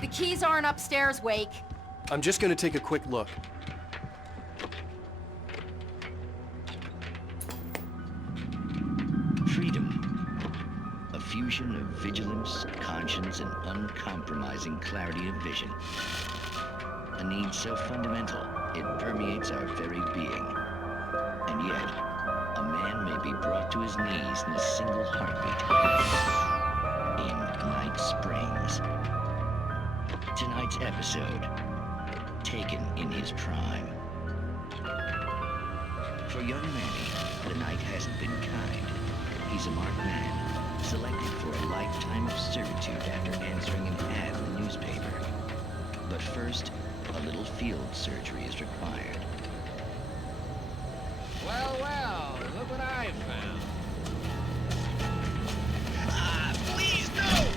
The keys aren't upstairs, Wake. I'm just gonna take a quick look. Freedom. A fusion of vigilance, conscience, and uncompromising clarity of vision. A need so fundamental, it permeates our very being. And yet, a man may be brought to his knees in a single heartbeat. In Night Springs. Tonight's episode, taken in his prime. For young Manny, the night hasn't been kind. He's a marked man, selected for a lifetime of servitude after answering an ad in the newspaper. But first, a little field surgery is required. Well, well, look what I found. Please, no!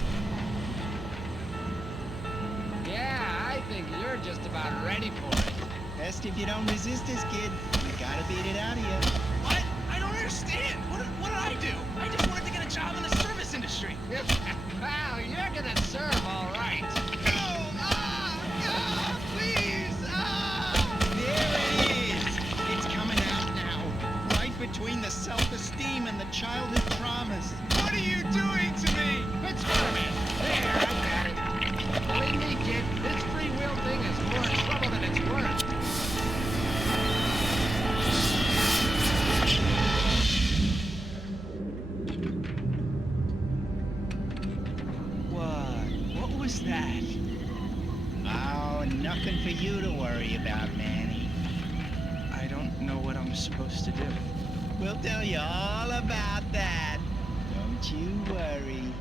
Yeah, I think you're just about ready for it. Best if you don't resist this, kid. I gotta beat it out of you. What? I don't understand. What did I do? I just wanted to get a job in the service industry. Wow, you're gonna serve all right. No! Please! There it is! It's coming out now. Right between the self-esteem and the childhood traumas. What are you doing to me? It's Spider-Man. There, I got it. Believe me, kid, this free will thing is more trouble than it's worth. What was that? Oh, nothing for you to worry about, Manny. I don't know what I'm supposed to do. We'll tell you all about that. Don't you worry.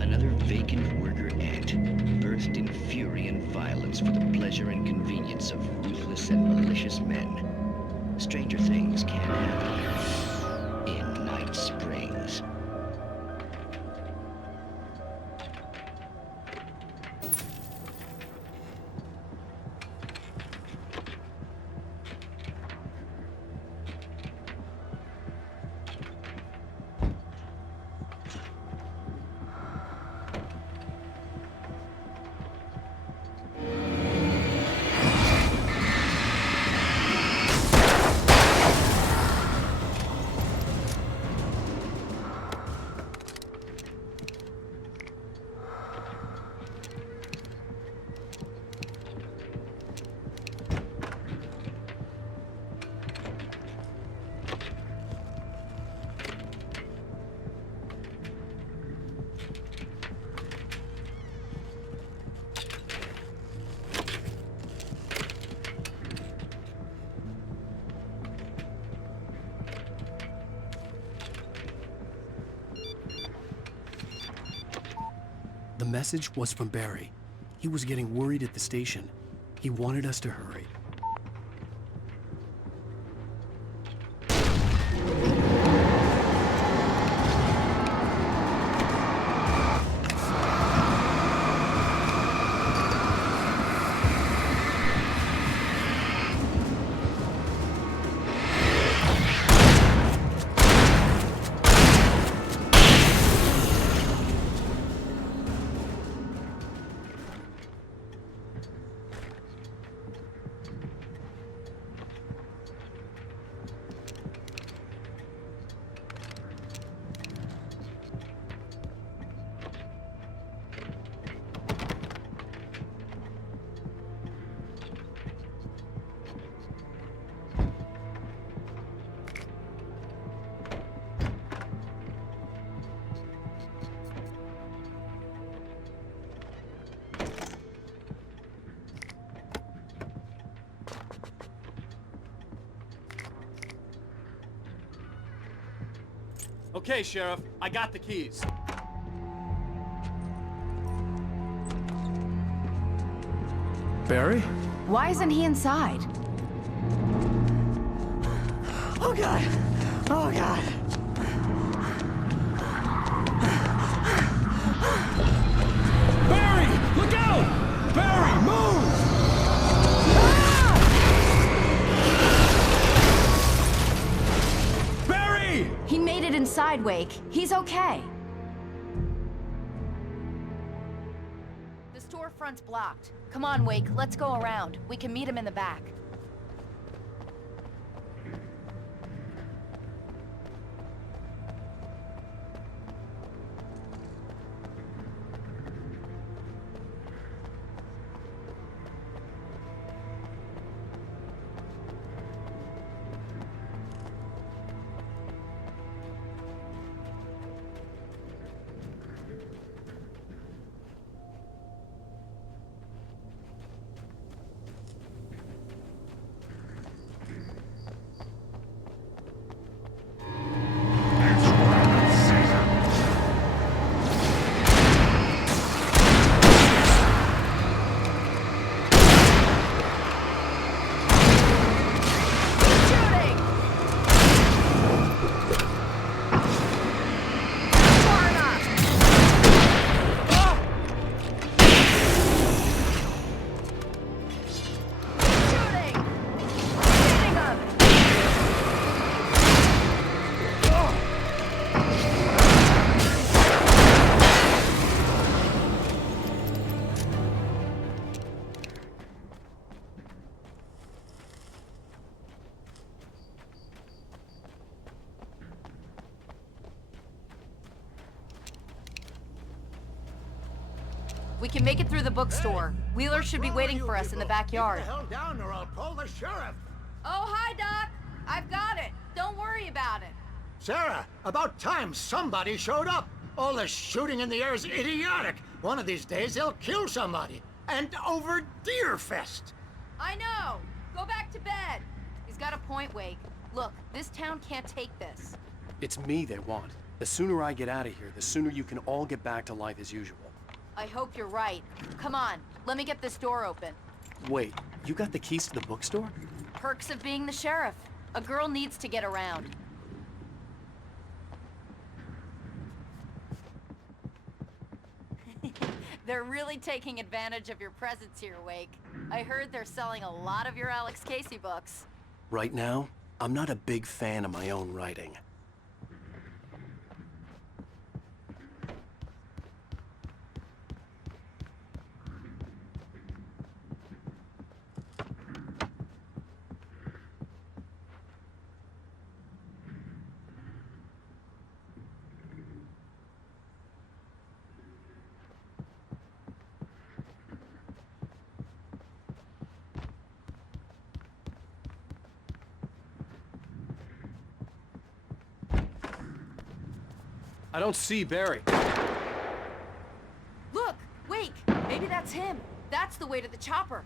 Another vacant worker ant, burst in fury and violence for the pleasure and convenience of ruthless and malicious men. Stranger things can happen in Night Springs. The message was from Barry. He was getting worried at the station. He wanted us to hurry. Okay, Sheriff, I got the keys. Barry? Why isn't he inside? Oh God! Oh God! Barry! Look out! Barry, move! Barry! He made it inside, Wake. He's okay. The storefront's blocked. Come on, Wake, let's go around. We can meet him in the back. We can make it through the bookstore. Wheeler should be waiting for us in the backyard. Get the hell down or I'll call the sheriff. Oh, hi, Doc. I've got it. Don't worry about it. Sarah, about time somebody showed up. All this shooting in the air is idiotic. One of these days they'll kill somebody. And over Deerfest. I know. Go back to bed. He's got a point, Wake. Look, this town can't take this. It's me they want. The sooner I get out of here, the sooner you can all get back to life as usual. I hope you're right. Come on, let me get this door open. Wait, you got the keys to the bookstore? Perks of being the sheriff. A girl needs to get around. They're really taking advantage of your presence here, Wake. I heard they're selling a lot of your Alex Casey books. Right now, I'm not a big fan of my own writing. I don't see Barry. Look! Wake! Maybe that's him. That's the way to the chopper.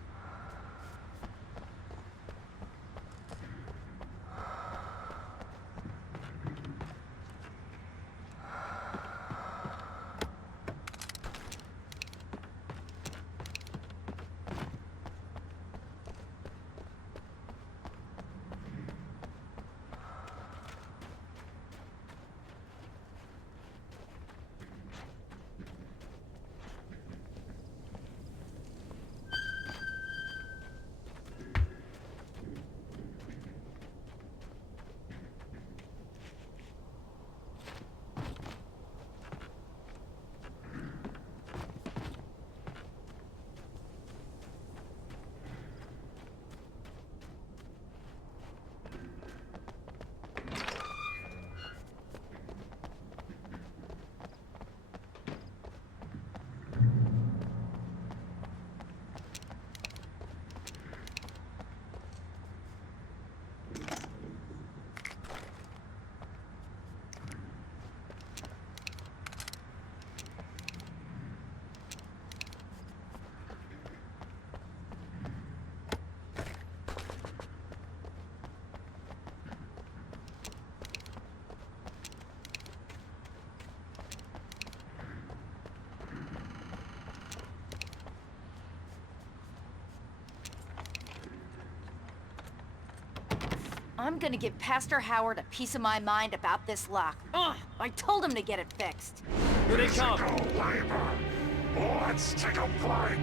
I'm gonna give Pastor Howard a piece of my mind about this lock. Ugh, I told him to get it fixed. Here they come. Let's take a flight.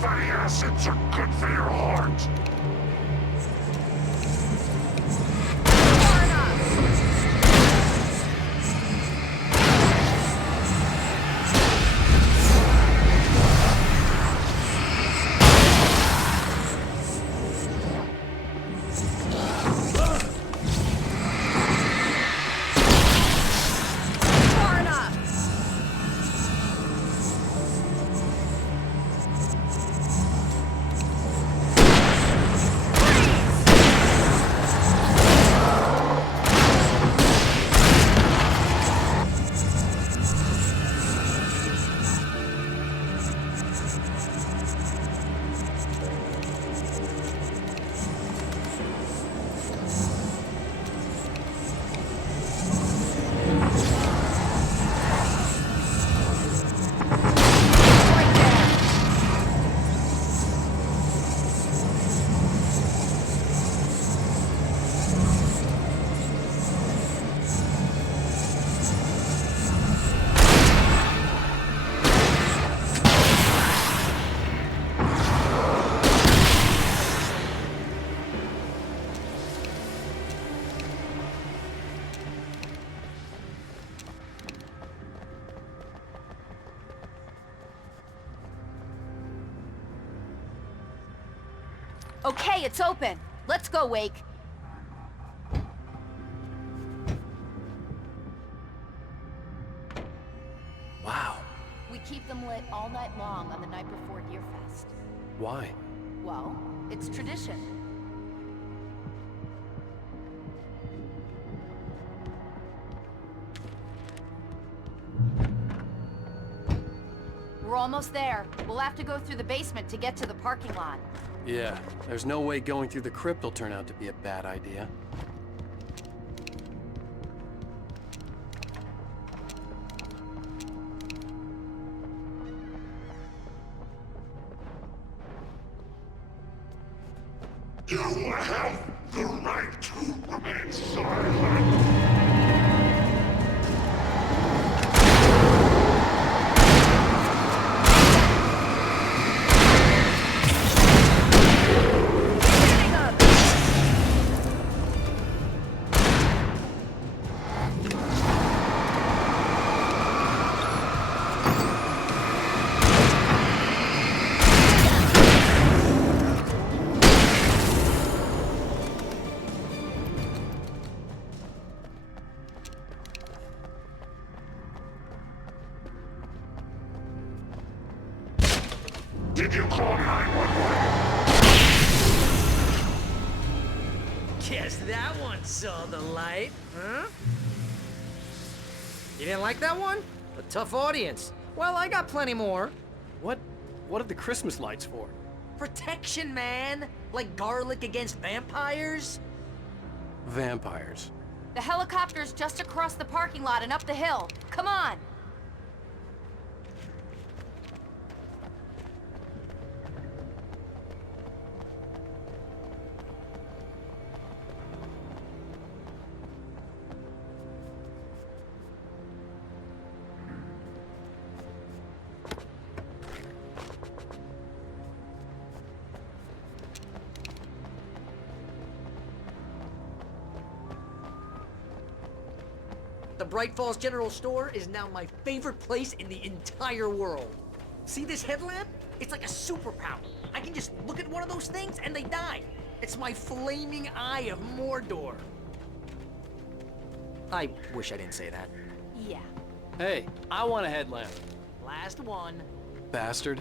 Fatty acids are good for your heart. Okay, it's open. Let's go, Wake. Wow. We keep them lit all night long on the night before Deerfest. Why? Well, it's tradition. We're almost there. We'll have to go through the basement to get to the parking lot. Yeah, there's no way going through the crypt will turn out to be a bad idea. You have the right to remain silent. Did you call 911? Guess that one saw the light, huh? You didn't like that one? A tough audience. Well, I got plenty more. What are the Christmas lights for? Protection, man! Like garlic against vampires? Vampires. The helicopter's just across the parking lot and up the hill. Come on! The Bright Falls General Store is now my favorite place in the entire world. See this headlamp? It's like a superpower. I can just look at one of those things and they die. It's my flaming eye of Mordor. I wish I didn't say that. Yeah. Hey, I want a headlamp. Last one. Bastard.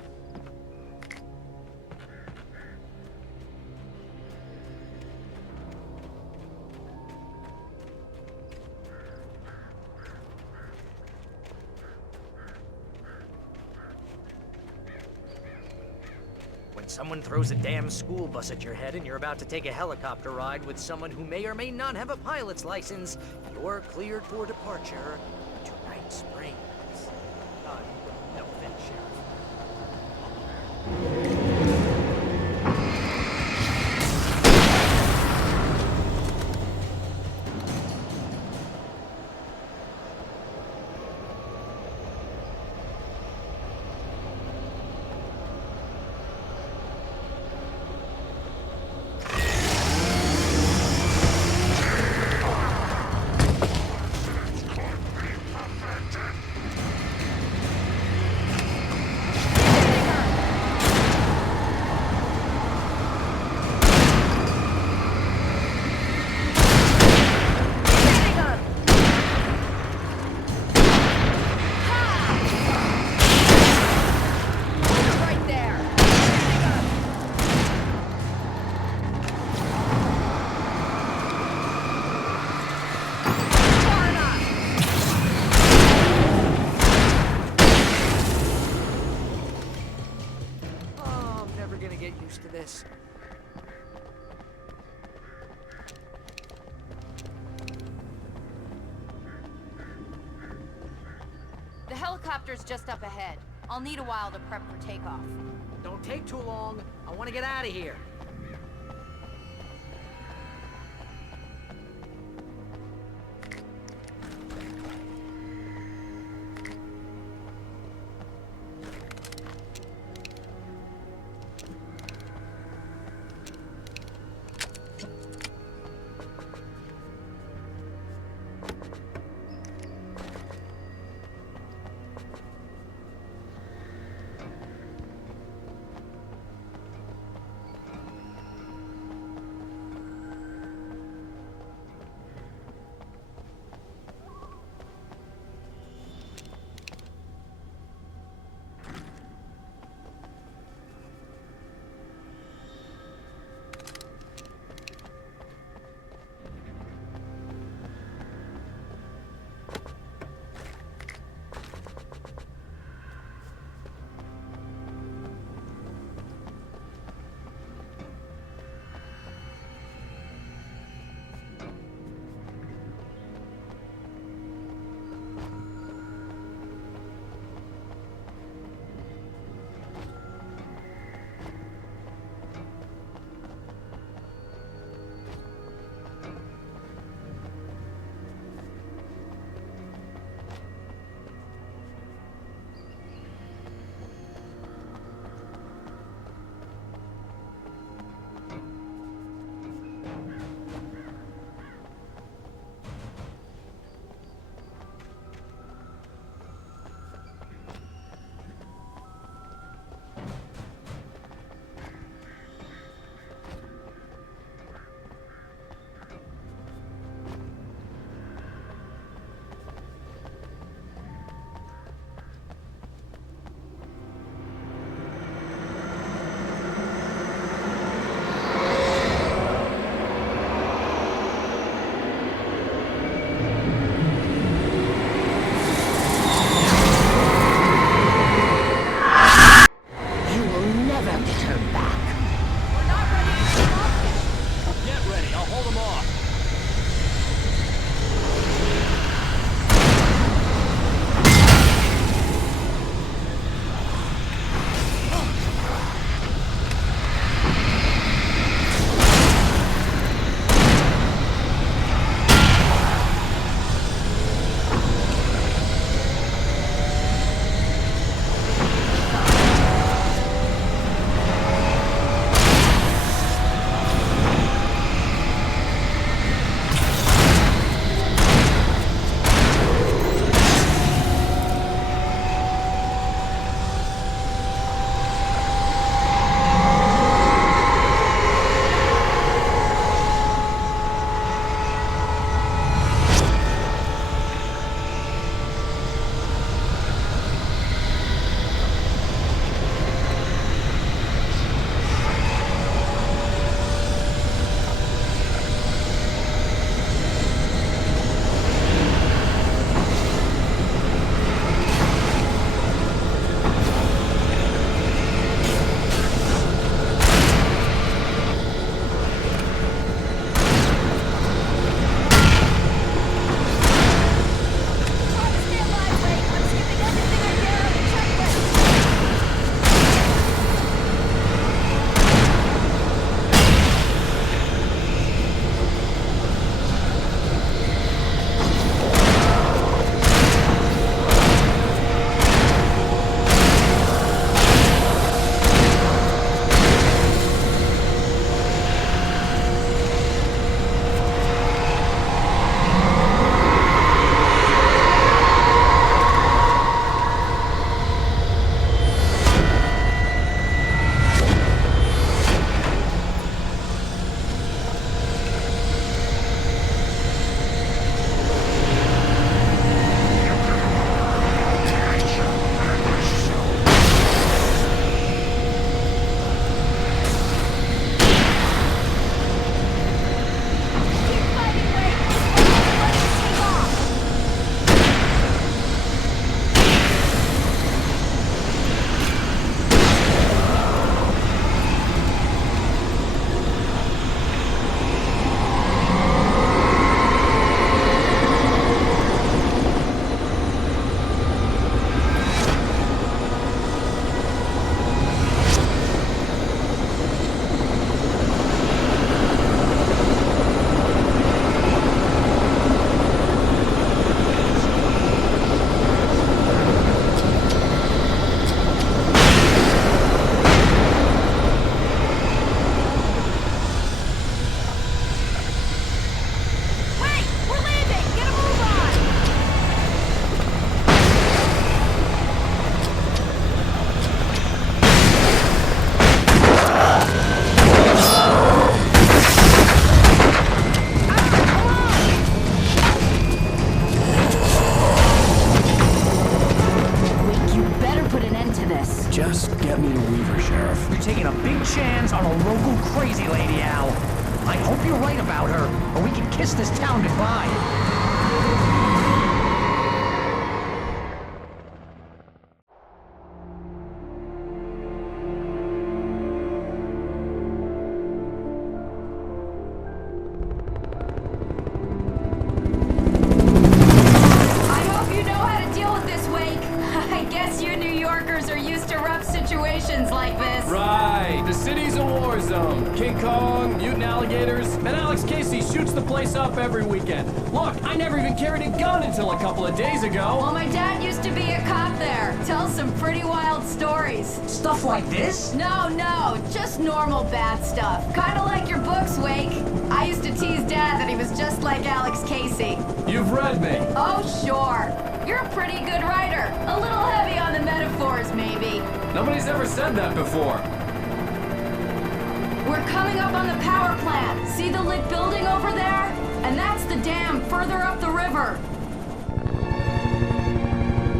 When someone throws a damn school bus at your head and you're about to take a helicopter ride with someone who may or may not have a pilot's license, you're cleared for departure to Night Springs. No offense, Sheriff. The helicopter's just up ahead. I'll need a while to prep for takeoff. Don't take too long. I want to get out of here. this? Just get me to Weaver, Sheriff. You're taking a big chance on a local crazy lady, Al. I hope you're right about her, or we can kiss this town goodbye. Like this. Right, the city's a war zone. King Kong, mutant alligators, and Alex Casey shoots the place up every weekend. Look, I never even carried a gun until a couple of days ago. Well, my dad used to be a cop there. Tells some pretty wild stories. Stuff like this? No, just normal bad stuff. Kinda like your books, Wake. I used to tease Dad that he was just like Alex Casey. You've read me. Oh, sure. You're a pretty good writer. A little heavy on the metaphors, maybe. Nobody's ever said that before. We're coming up on the power plant. See the lit building over there? And that's the dam further up the river.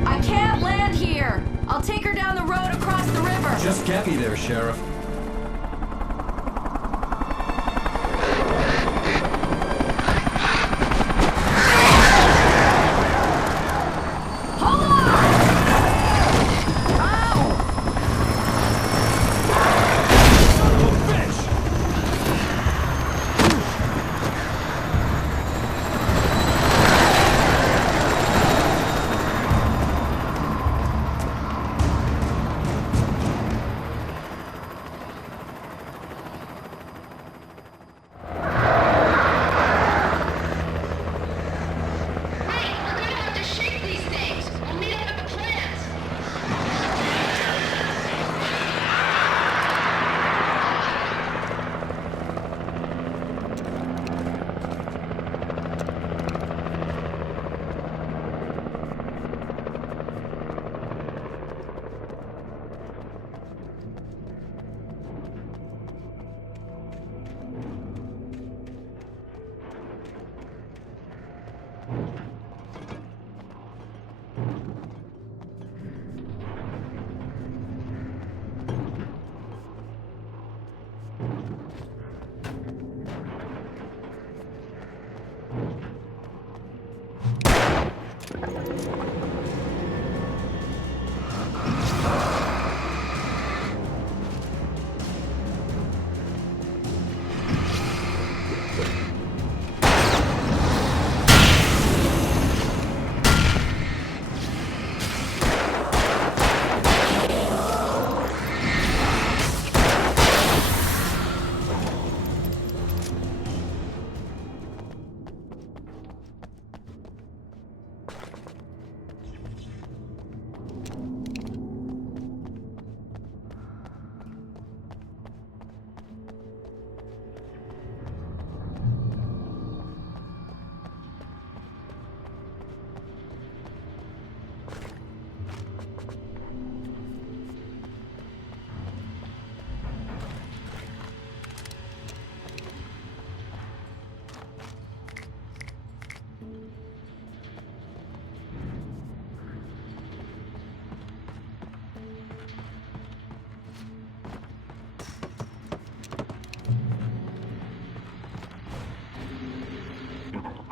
I can't land here. I'll take her down the road across the river. Just get me there, Sheriff.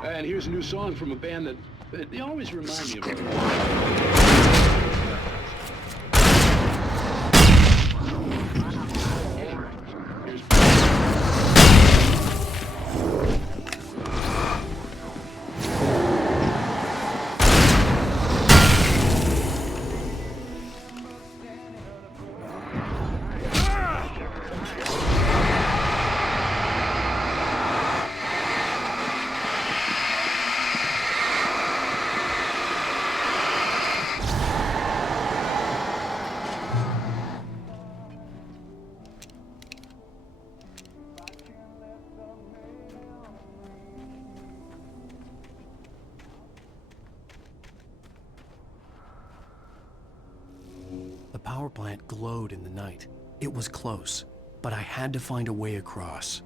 And here's a new song from a band that they always remind me of. The power plant glowed in the night. It was close, but I had to find a way across.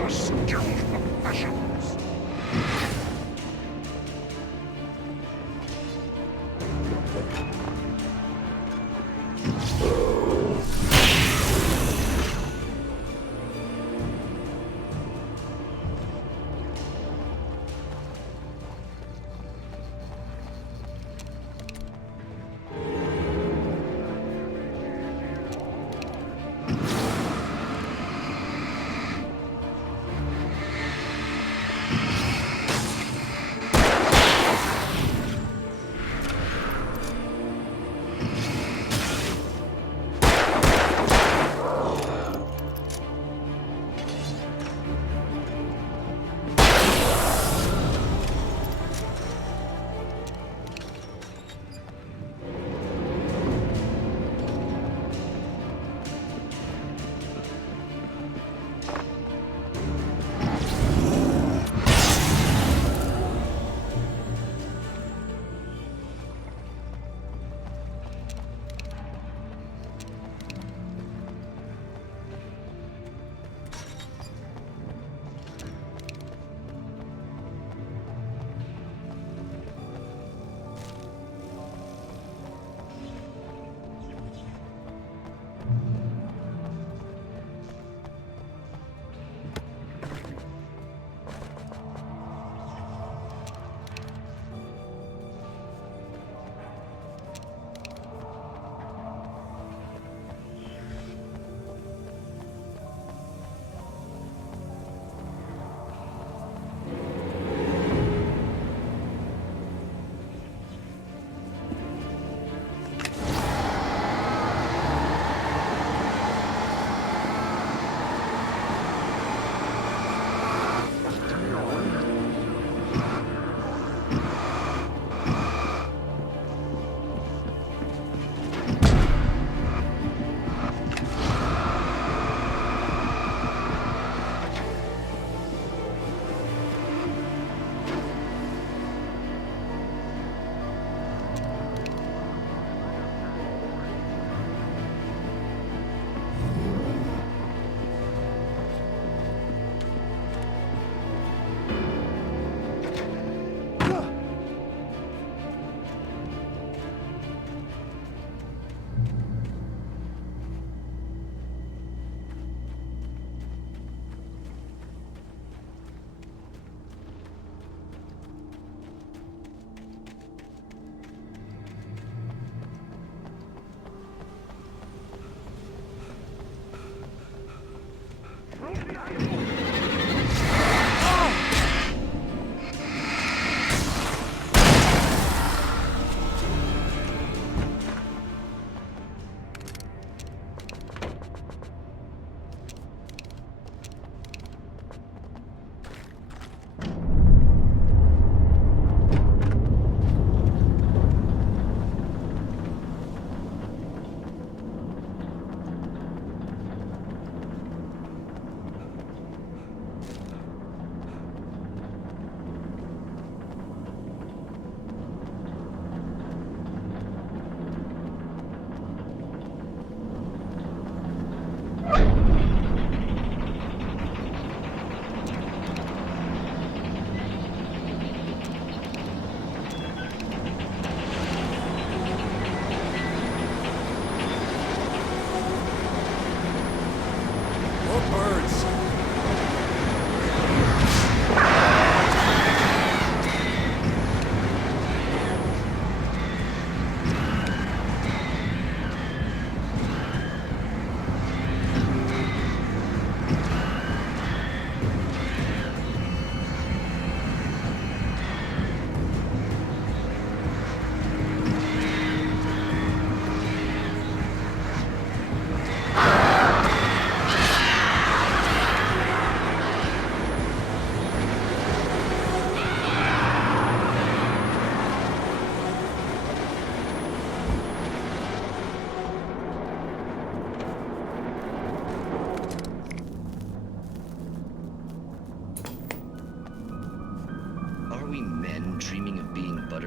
are skilled professionals.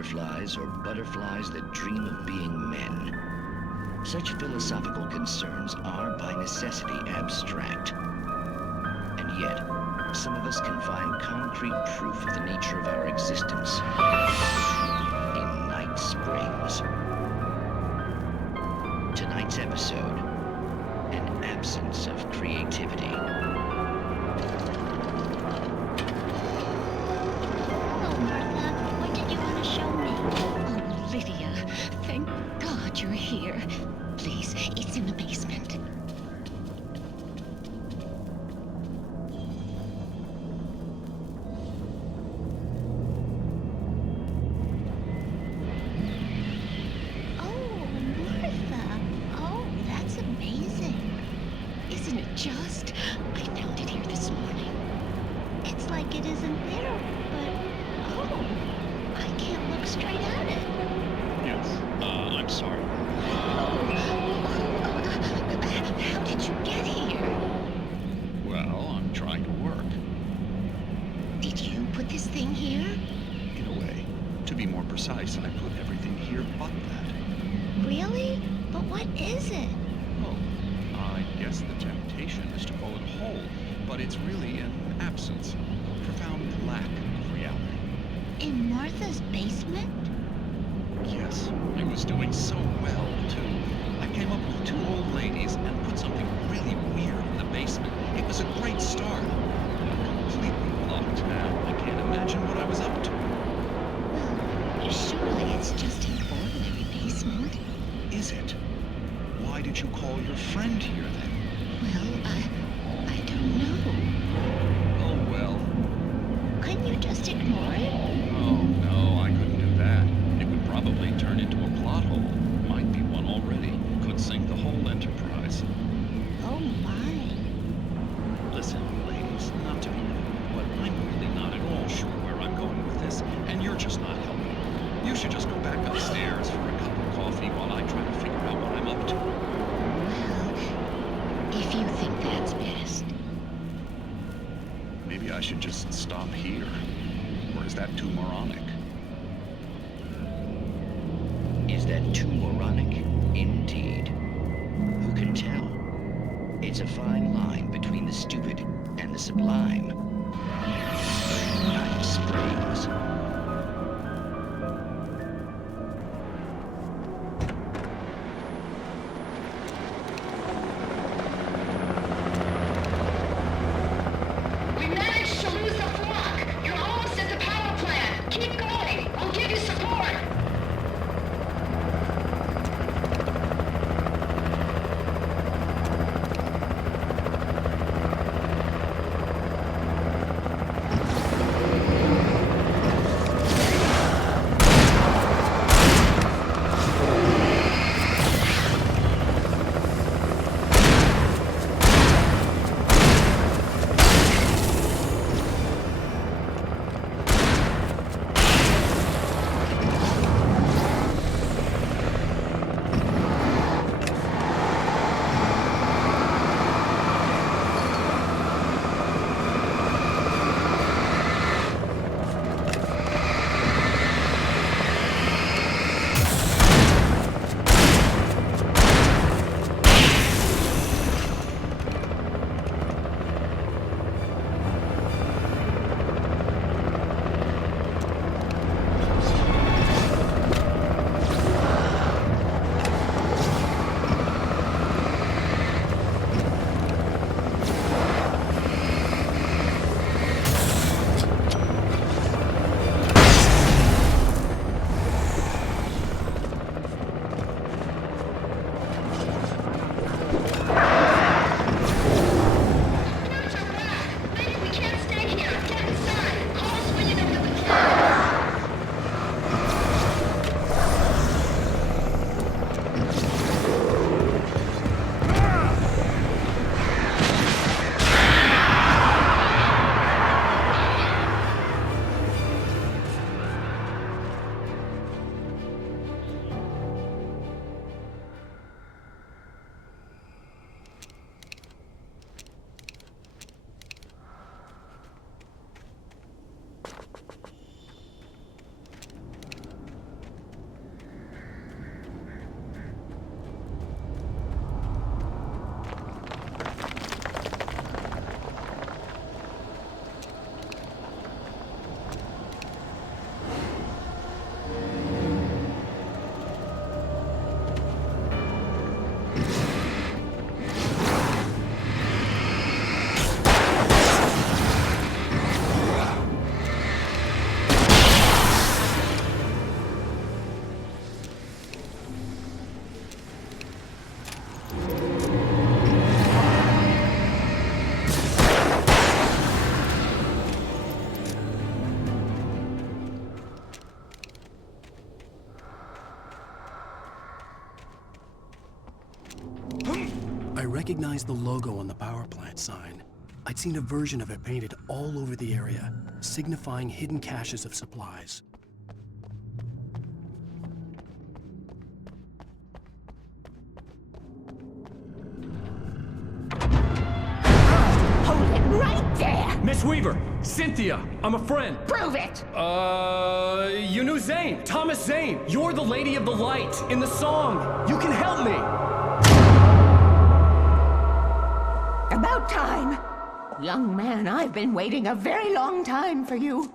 butterflies or butterflies that dream of being men. Such philosophical concerns are by necessity abstract. And yet, some of us can find concrete proof of the nature of our existence in Night Springs. Tonight's episode, an absence of creativity. Hello, Martha. What did you want to show me? Oh, Lydia. Thank God you're here. Please, it's in the basement. Oh, Martha. Oh, that's amazing. Isn't it just? I found it here this morning. It's like it isn't there, but oh, I can't look straight at it. Yes, I'm sorry. How did you get here? Well, I'm trying to work. Did you put this thing here? In a way. To be more precise, I put everything here but that. Really? But what is it? Oh, I guess the temptation is to call it whole, but it's really an absence, a profound lack of reality. In Martha's basement? Yes, I was doing so well, too. I came up with 2 old ladies and put something really weird in the basement. It was a great start. I'm completely blocked now. I can't imagine what I was up to. Well, surely it's just an ordinary basement. Is it? Why did you call your friend here, then? Well, I don't know. Oh, well. Couldn't you just ignore it? Oh, no, I couldn't do that. It would probably turn into a plot hole. Might be one already. Could sink the whole enterprise. Oh, my. Listen, ladies, not to be rude, but I'm really not at all sure where I'm going with this, and you're just not helping. You should just go back upstairs for a cup of coffee while I try to figure out what I'm up to. Well, if you think that's best. Maybe I should just stop here. Or is that too moronic? Is that too moronic? Indeed. Who can tell? It's a fine line between the stupid and the sublime. Night Springs. We managed to lose the flock. You're almost at the power plant. Keep going. I'll give you support. recognized the logo on the power plant sign. I'd seen a version of it painted all over the area, signifying hidden caches of supplies. Hold it right there! Miss Weaver! Cynthia! I'm a friend! Prove it! You knew Zane! Thomas Zane! You're the Lady of the Light in the song! You can help me! About time! Young man, I've been waiting a very long time for you.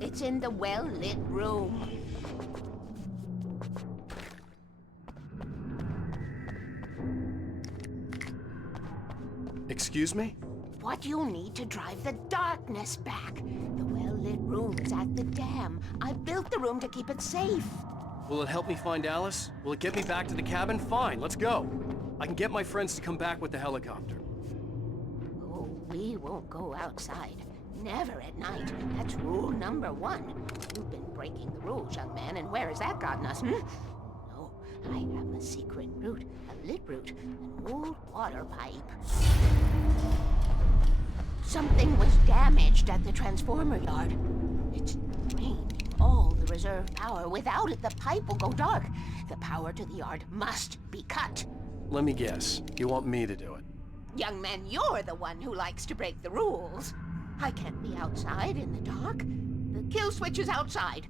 It's in the well-lit room. Excuse me? What you'll need to drive the darkness back. The well-lit room is at the dam. I built the room to keep it safe. Will it help me find Alice? Will it get me back to the cabin? Fine, let's go. I can get my friends to come back with the helicopter. Oh, we won't go outside. Never at night. That's rule number 1. You've been breaking the rules, young man, and where has that gotten us, No, I have a secret route, a lit route, an old water pipe. Something was damaged at the transformer yard. It's draining all the reserve power. Without it, the pipe will go dark. The power to the yard must be cut. Let me guess. You want me to do it? Young man, you're the one who likes to break the rules. I can't be outside in the dark. The kill switch is outside.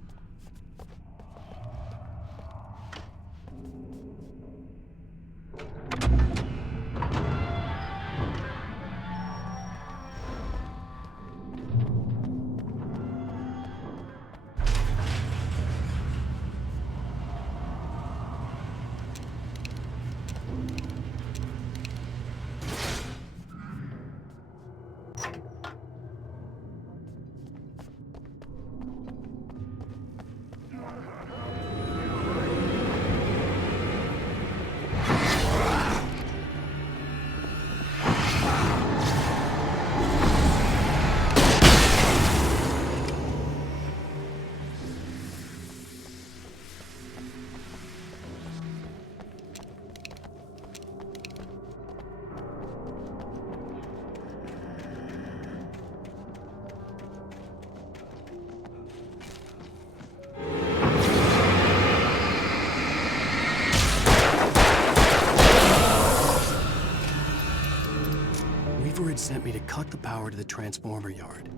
Had sent me to cut the power to the transformer yard.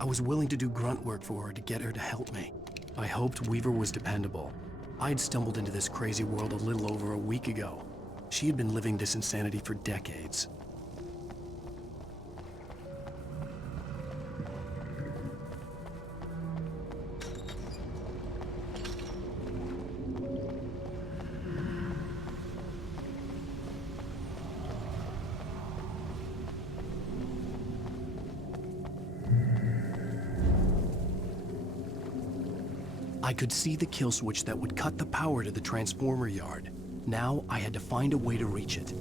I was willing to do grunt work for her to get her to help me. I hoped Weaver was dependable. I'd stumbled into this crazy world a little over a week ago. She had been living this insanity for decades. I could see the kill switch that would cut the power to the transformer yard. Now I had to find a way to reach it.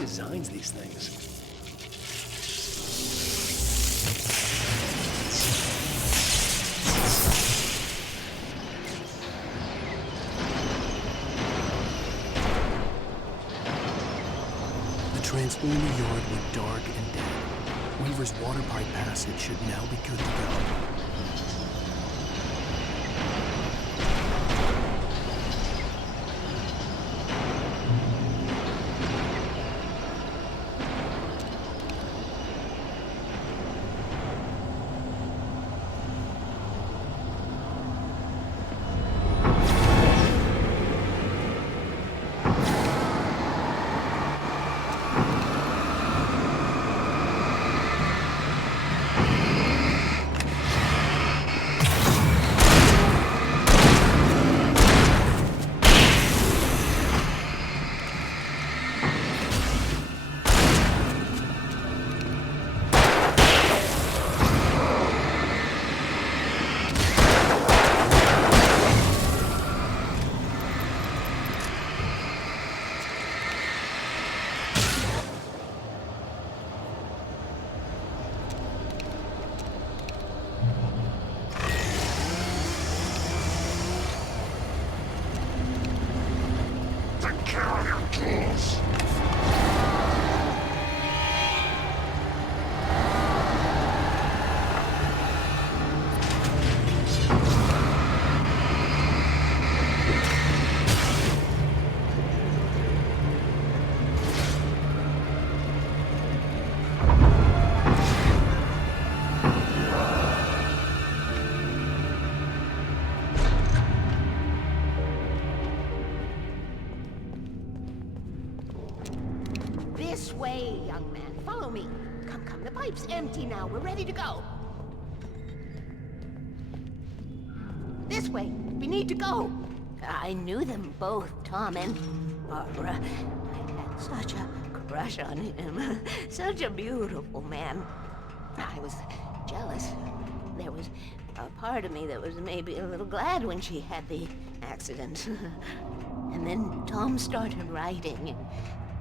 Designs these things. The transformer yard went dark and dead. Weaver's water pipe passage should now be good to go. force. This way, young man. Follow me. Come, come. The pipe's empty now. We're ready to go. This way. We need to go. I knew them both, Tom and Barbara. I had such a crush on him. Such a beautiful man. I was jealous. There was a part of me that was maybe a little glad when she had the accident. And then Tom started writing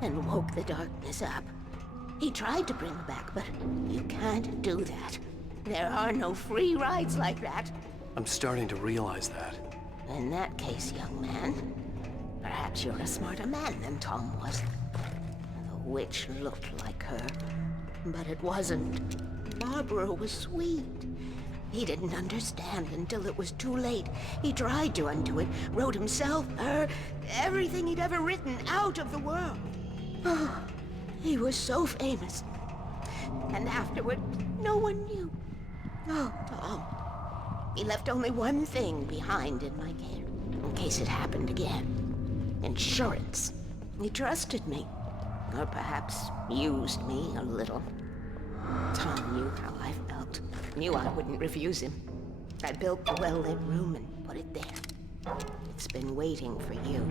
and woke the darkness up. He tried to bring her back, but you can't do that. There are no free rides like that. I'm starting to realize that. In that case, young man, perhaps you're a smarter man than Tom was. The witch looked like her, but it wasn't. Barbara was sweet. He didn't understand until it was too late. He tried to undo it, wrote himself, her, everything he'd ever written out of the world. Oh, he was so famous. And afterward, no one knew. Oh, Tom. He left only one thing behind in my care, in case it happened again. Insurance. He trusted me. Or perhaps used me a little. Tom knew how I felt. Knew I wouldn't refuse him. I built the well-lit room and put it there. It's been waiting for you.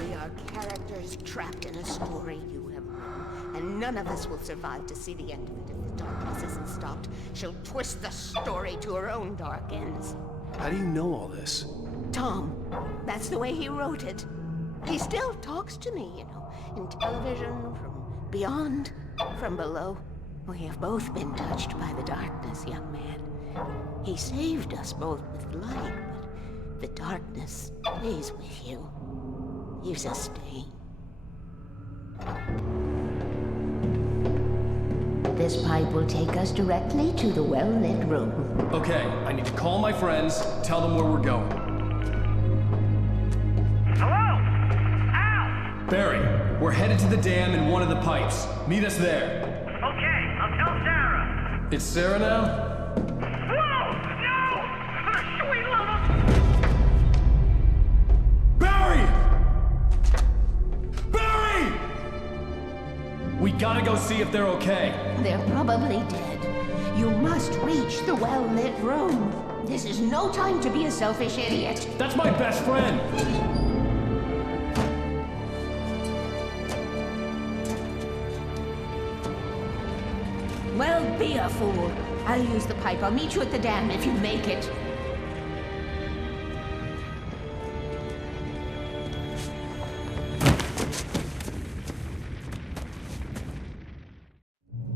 We are characters trapped in a story you have written, and none of us will survive to see the end of it if the darkness isn't stopped. She'll twist the story to her own dark ends. How do you know all this? Tom, that's the way he wrote it. He still talks to me, you know, in television, from beyond, from below. We have both been touched by the darkness, young man. He saved us both with light, but the darkness stays with you. Leaves a stain. This pipe will take us directly to the well-lit room. Okay, I need to call my friends, tell them where we're going. Hello? Al! Barry, we're headed to the dam in one of the pipes. Meet us there. Okay, I'll tell Sarah. It's Sarah now? Whoa! No! For the sweet love of... Barry! Barry! We gotta go see if they're okay. They're probably dead. You must reach the well-lit room. This is no time to be a selfish idiot. That's my best friend! Well, be a fool. I'll use the pipe. I'll meet you at the dam if you make it.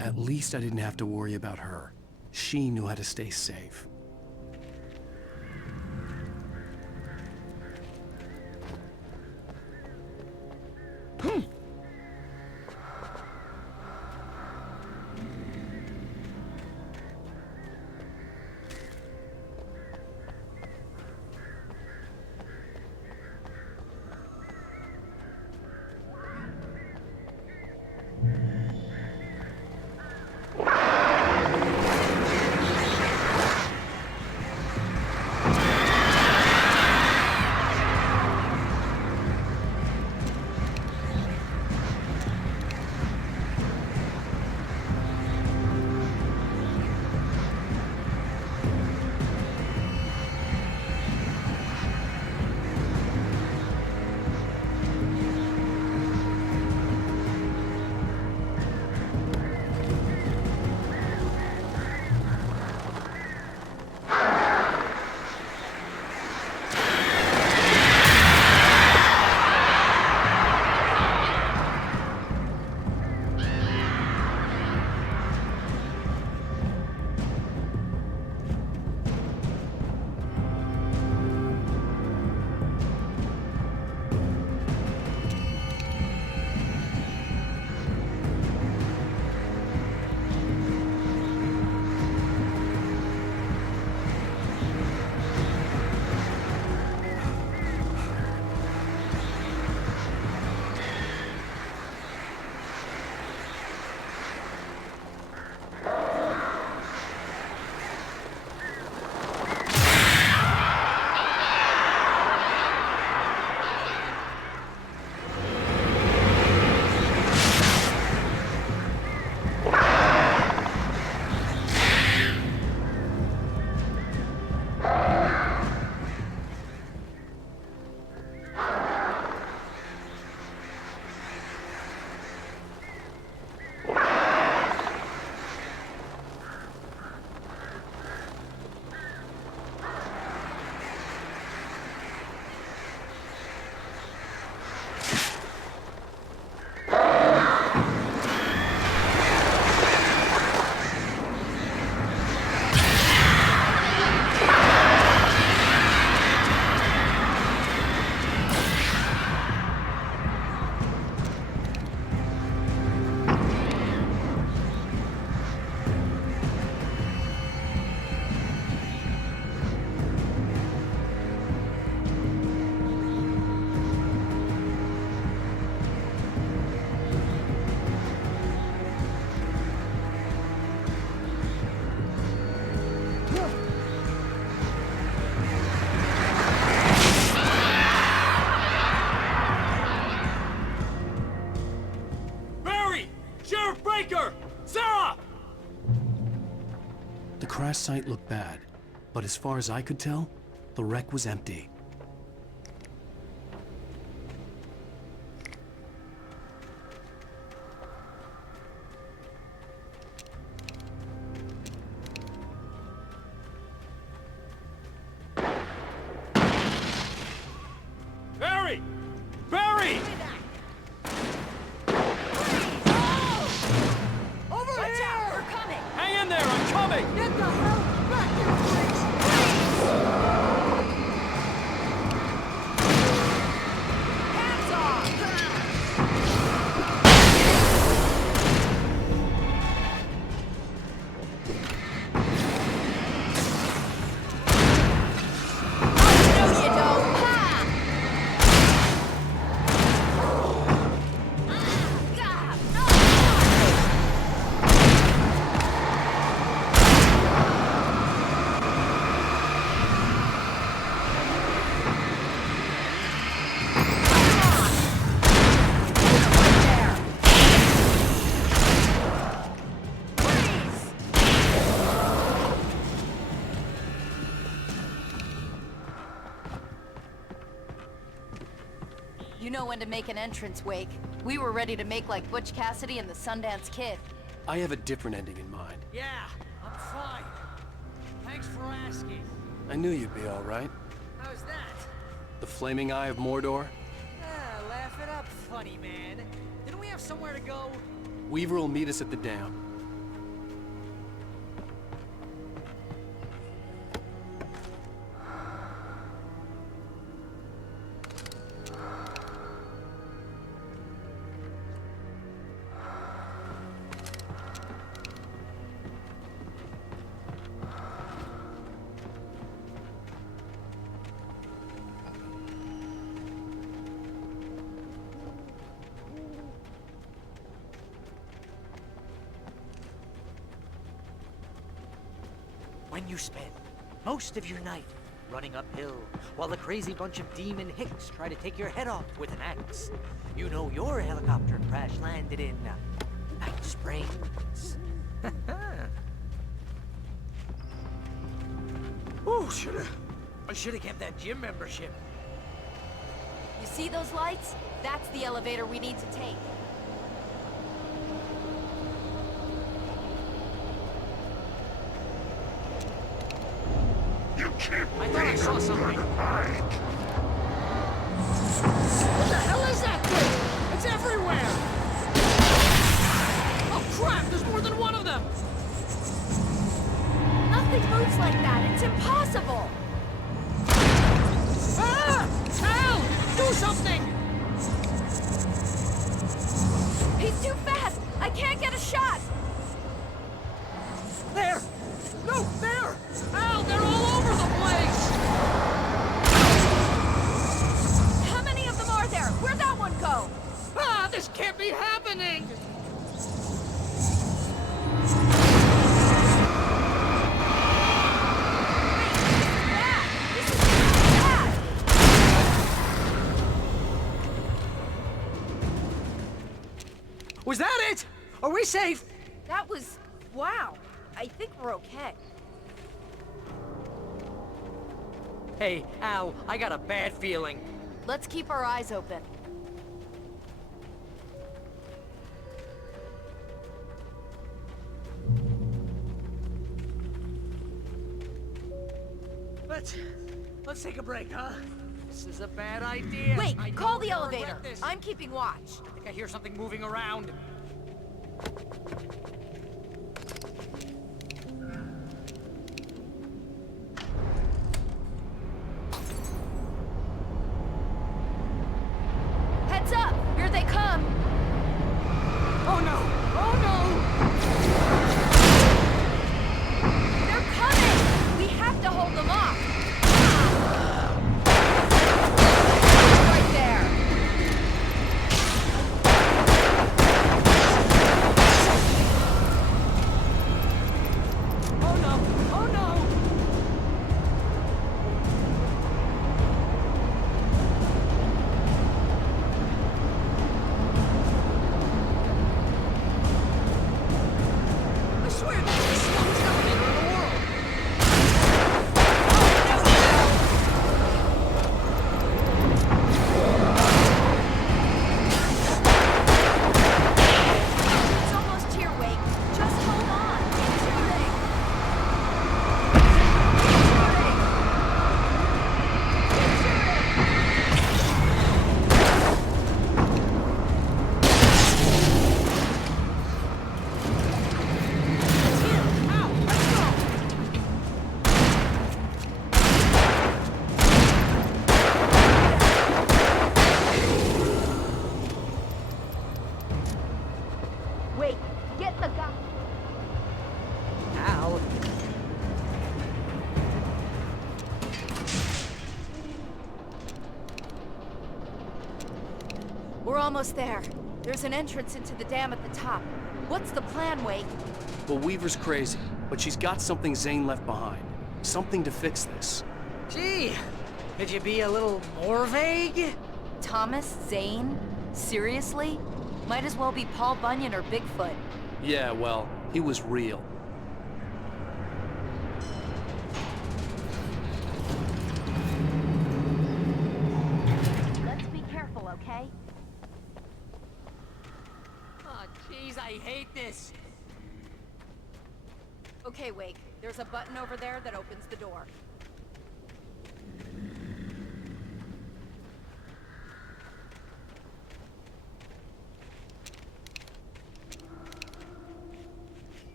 At least I didn't have to worry about her. She knew how to stay safe. crash site looked bad, but as far as I could tell, the wreck was empty. Barry! Barry! Over Watch here! Out, we're coming! Hang in there, I'm coming! Get the hell back here, please! Hands off! No, you don't! Ha! You know when to make an entrance, Wake. We were ready to make like Butch Cassidy and the Sundance Kid. I have a different ending in mind. Yeah, I'm fine. Thanks for asking. I knew you'd be all right. How's that? The flaming eye of Mordor? Ah, laugh it up, funny man. Didn't we have somewhere to go? Weaver will meet us at the dam. When you spend most of your night running uphill while a crazy bunch of demon hicks try to take your head off with an axe, you know your helicopter crash landed in Night Springs. Ooh, I should have kept that gym membership. You see those lights? That's the elevator we need to take. I thought I saw something. What the hell is that thing? It's everywhere! Oh crap, there's more than one of them! Nothing moves like that. It's impossible. Ah! Al! Do something! He's too fast. I can't get a shot. There! No, there! Al, they're all over the place! How many of them are there? Where'd that one go? Ah, this can't be happening! Was that it? Are we safe? That was... wow. I think we're okay. Hey, Al, I got a bad feeling. Let's keep our eyes open. Let's take a break, huh? This is a bad idea. Wait, I call don't the wanna regret elevator. this. I'm keeping watch. I think I hear something moving around. Heads up! Here they come! Oh no! Oh no! They're coming! We have to hold them off! Right there! We're almost there. There's an entrance into the dam at the top. What's the plan, Wake? Well, Weaver's crazy, but she's got something Zane left behind. Something to fix this. Gee, could you be a little more vague? Thomas Zane? Seriously? Might as well be Paul Bunyan or Bigfoot. Yeah, well, he was real. Let's be careful, okay? Oh, jeez, I hate this. Okay, Wake. There's a button over there that opens the door.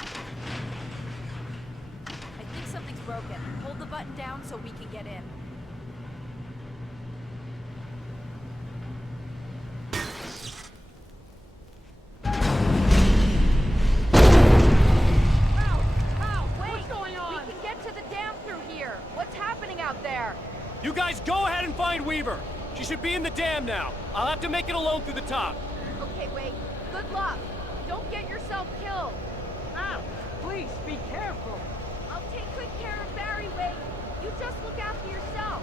I think something's broken. Hold the button down so we can get in. You guys go ahead and find Weaver. She should be in the dam now. I'll have to make it alone through the top. Okay, wait. Good luck. Don't get yourself killed. Ow! Please, be careful. I'll take good care of Barry, Wade. You just look after yourself.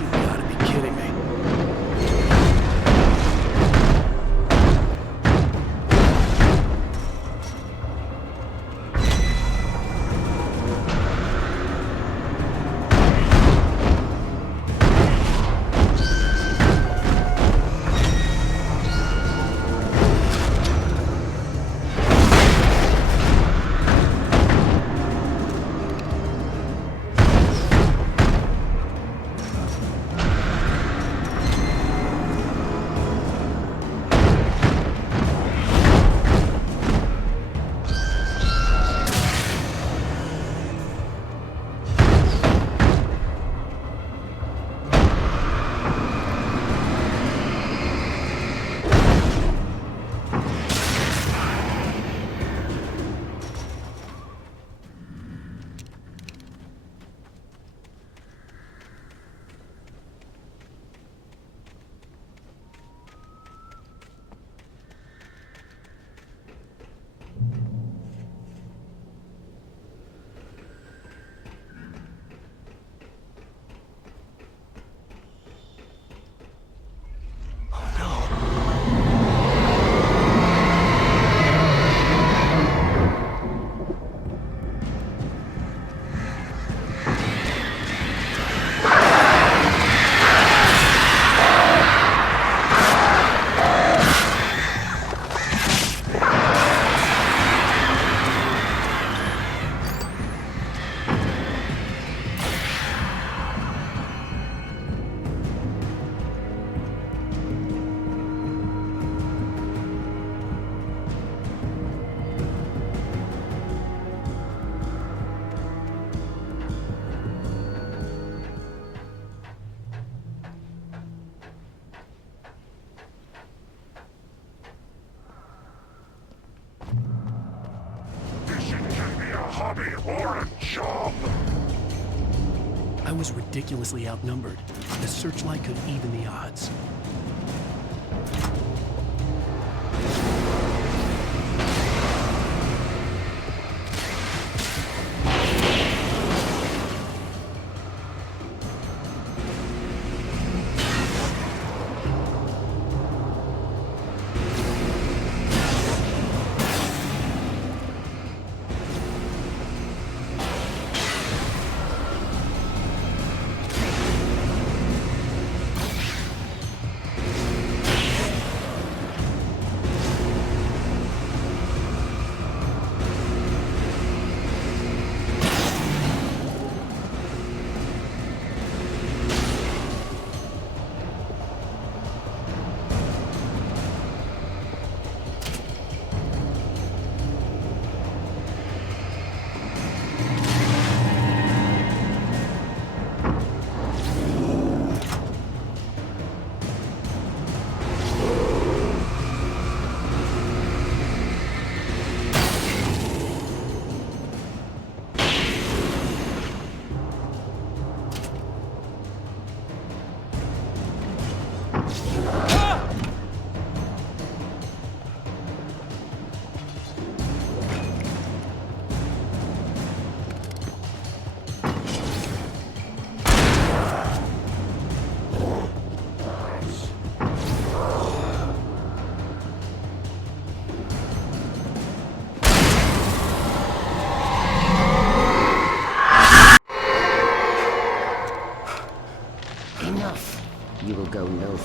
You gotta be kidding me. I was ridiculously outnumbered. The searchlight could even the odds.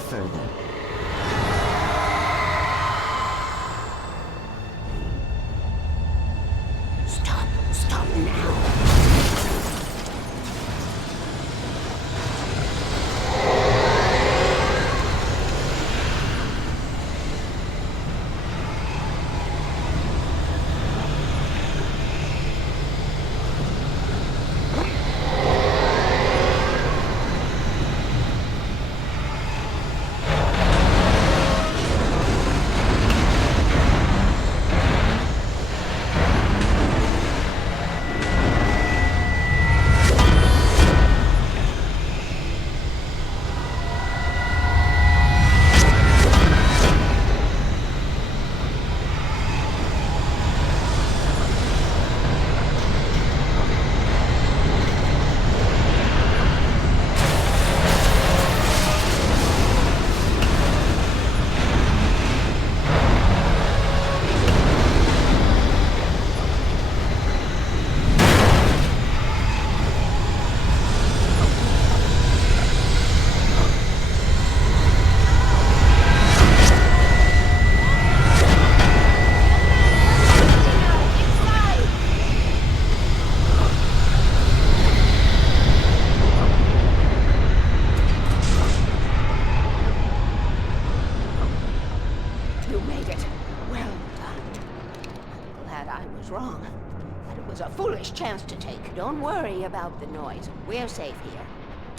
further. Stop now. Chance to take. Don't worry about the noise. We're safe here.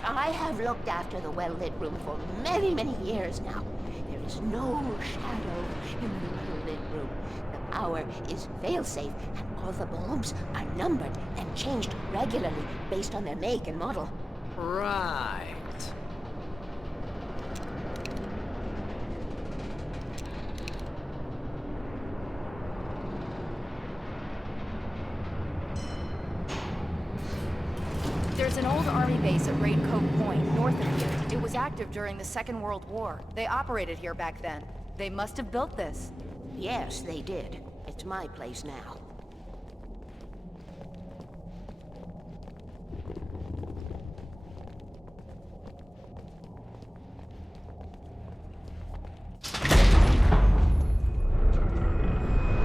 I have looked after the well-lit room for many, many years now. There is no shadow in the well-lit room. The power is fail-safe, and all the bulbs are numbered and changed regularly based on their make and model. Right. There's an old army base at Raincoat Point, north of here. It was active during the Second World War. They operated here back then. They must have built this. Yes, they did. It's my place now.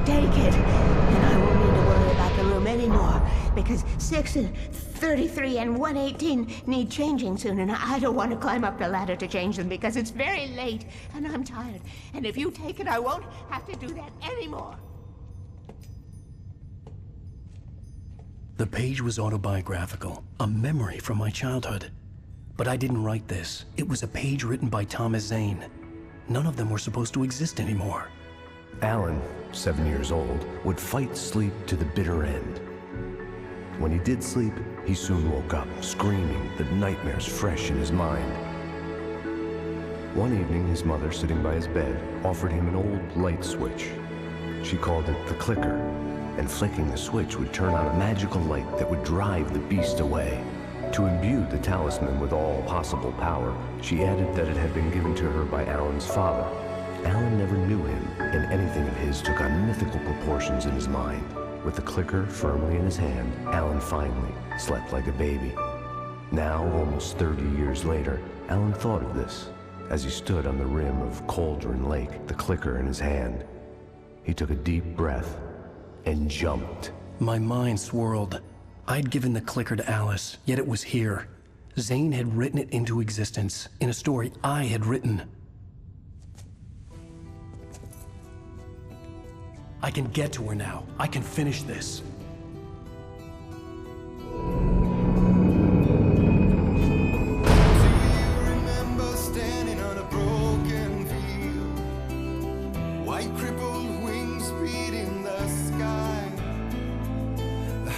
Take it, and I won't need to worry about the room anymore, because 6 and 33 and 118 need changing soon, and I don't want to climb up the ladder to change them because it's very late, and I'm tired. And if you take it, I won't have to do that anymore. The page was autobiographical, a memory from my childhood. But I didn't write this. It was a page written by Thomas Zane. None of them were supposed to exist anymore. Alan, 7 years old, would fight sleep to the bitter end. When he did sleep, he soon woke up, screaming, the nightmares fresh in his mind. One evening, his mother, sitting by his bed, offered him an old light switch. She called it the clicker, and flicking the switch would turn on a magical light that would drive the beast away. To imbue the talisman with all possible power, she added that it had been given to her by Alan's father. Alan never knew him, and anything of his took on mythical proportions in his mind. With the clicker firmly in his hand, Alan finally slept like a baby. Now, almost 30 years later, Alan thought of this as he stood on the rim of Cauldron Lake, the clicker in his hand. He took a deep breath and jumped. My mind swirled. I'd given the clicker to Alice, yet it was here. Zane had written it into existence in a story I had written. I can get to her now. I can finish this.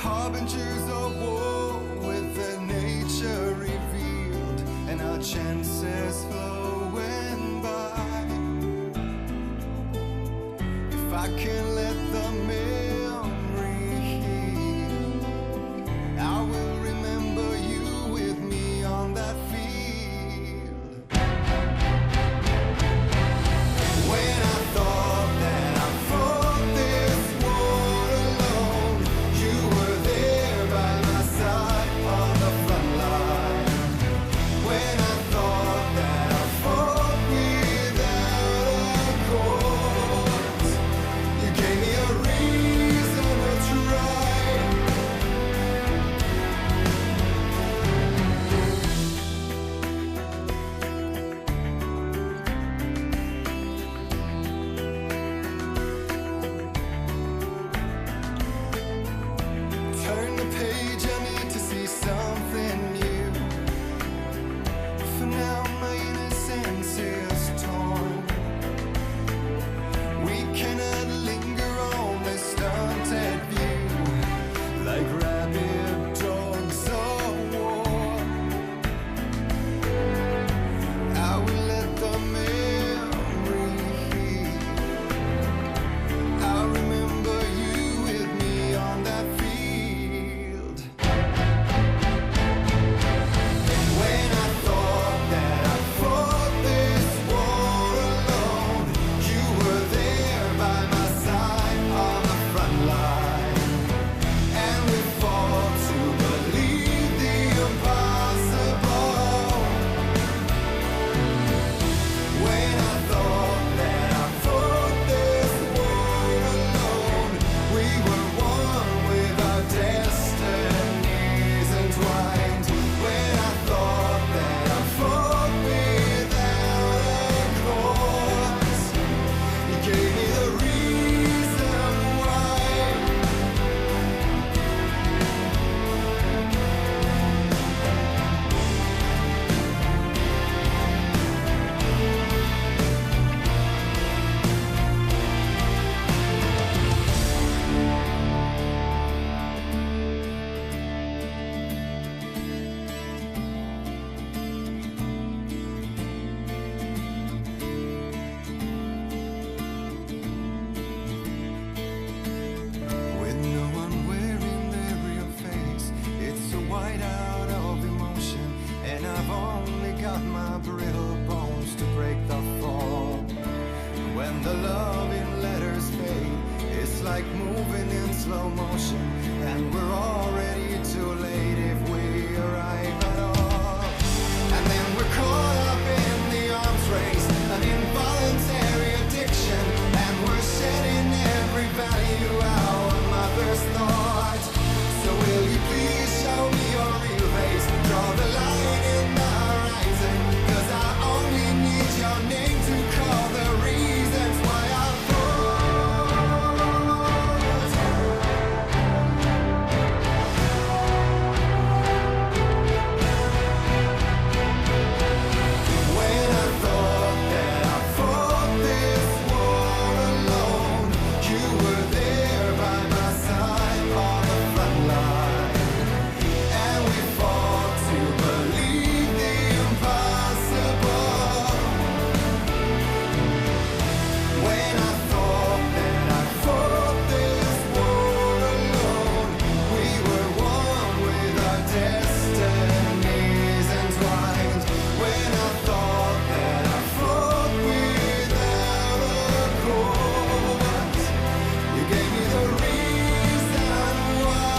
Harbingers of war with the nature revealed and our chances flowing by. If I can let the memory heal, I will remember you with me on that field. When I thought that I fought this war alone, you were there by my side on the front line. When I thought that I fought with love in letters fade. It's like moving in slow motion, and we're already too late if we arrive at all. And then we're caught up in the arms race, an involuntary addiction, and we're shedding every value our mothers thought. So will you please show me your real face? Draw the line in the horizon, 'cause I only need your name to call the reasons why I when I thought that I fought this war alone, you were there by my side on the front line, and we fought to believe the impossible. When I thought that I fought this war alone, we were one with our destinies entwined. When I thought that I fought without a cause, you gave me the reason why.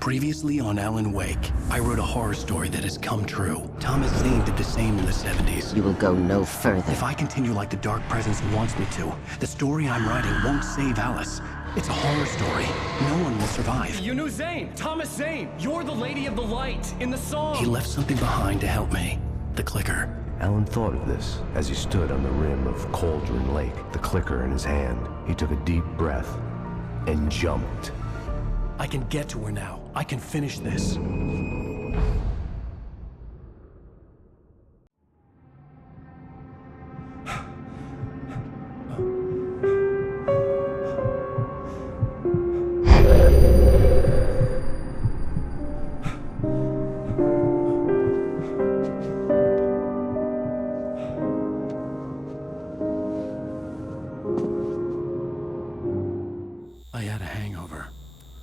Previously on Alan Wake, I wrote a horror story that has come true. Thomas Zane did the same in the 70s. You will go no further. If I continue like the Dark Presence wants me to, the story I'm writing won't save Alice. It's a horror story. No one will survive. You knew Zane, Thomas Zane. You're the Lady of the Light in the song. He left something behind to help me. The clicker. Alan thought of this as he stood on the rim of Cauldron Lake, the clicker in his hand. He took a deep breath and jumped. I can get to her now. I can finish this. I had a hangover.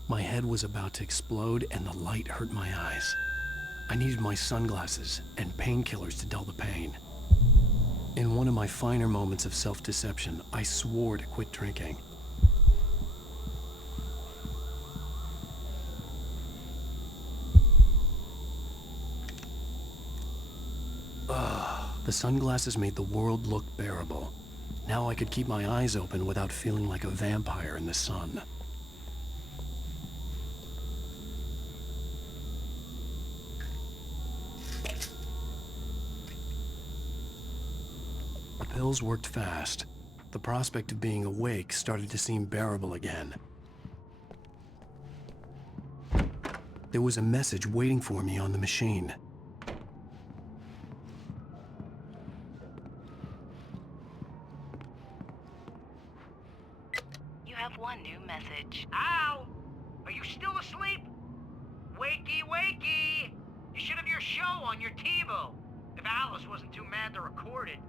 My head was about to explode and the light hurt my eyes. I needed my sunglasses and painkillers to dull the pain. In one of my finer moments of self-deception, I swore to quit drinking. The sunglasses made the world look bearable. Now I could keep my eyes open without feeling like a vampire in the sun. The pills worked fast. The prospect of being awake started to seem bearable again. There was a message waiting for me on the machine. You have one new message. Al! Are you still asleep? Wakey, wakey! You should have your show on your TiVo. If Alice wasn't too mad to record it.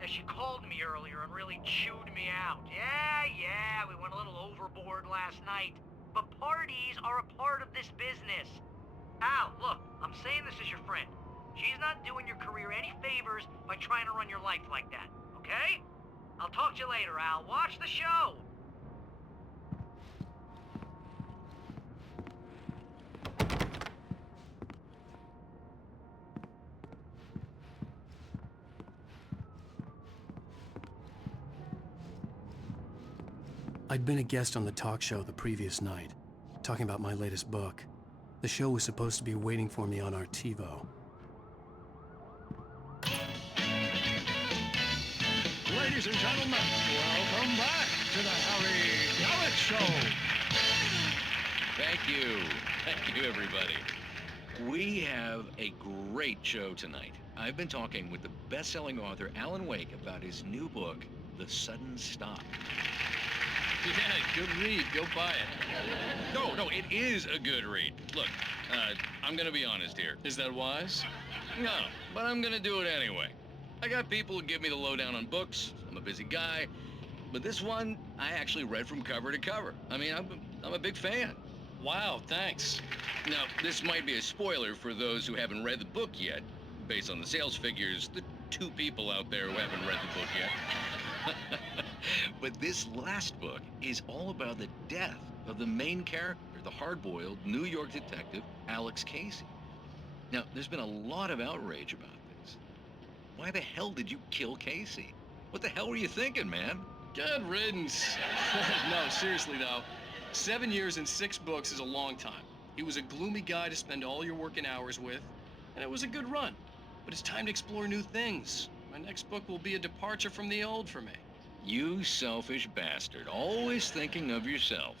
And she called me earlier and really chewed me out. Yeah, we went a little overboard last night. But parties are a part of this business. Al, look, I'm saying this as your friend. She's not doing your career any favors by trying to run your life like that, okay? I'll talk to you later, Al. Watch the show! I'd been a guest on the talk show the previous night, talking about my latest book. The show was supposed to be waiting for me on our TiVo. Ladies and gentlemen, welcome back to the Harry Gallitt Show. Thank you. Thank you, everybody. We have a great show tonight. I've been talking with the best-selling author Alan Wake about his new book, The Sudden Stop. Yeah, good read. Go buy it. No, it is a good read. Look, I'm gonna be honest here. Is that wise? No, but I'm gonna do it anyway. I got people who give me the lowdown on books. I'm a busy guy. But this one, I actually read from cover to cover. I mean, I'm a big fan. Wow, thanks. Now, this might be a spoiler for those who haven't read the book yet. Based on the sales figures, the 2 people out there who haven't read the book yet. But this last book is all about the death of the main character, the hard-boiled New York detective, Alex Casey. Now, there's been a lot of outrage about this. Why the hell did you kill Casey? What the hell were you thinking, man? Good riddance. No, seriously though, 7 years and 6 books is a long time. He was a gloomy guy to spend all your working hours with, and it was a good run. But it's time to explore new things. My next book will be a departure from the old for me. You selfish bastard, always thinking of yourself.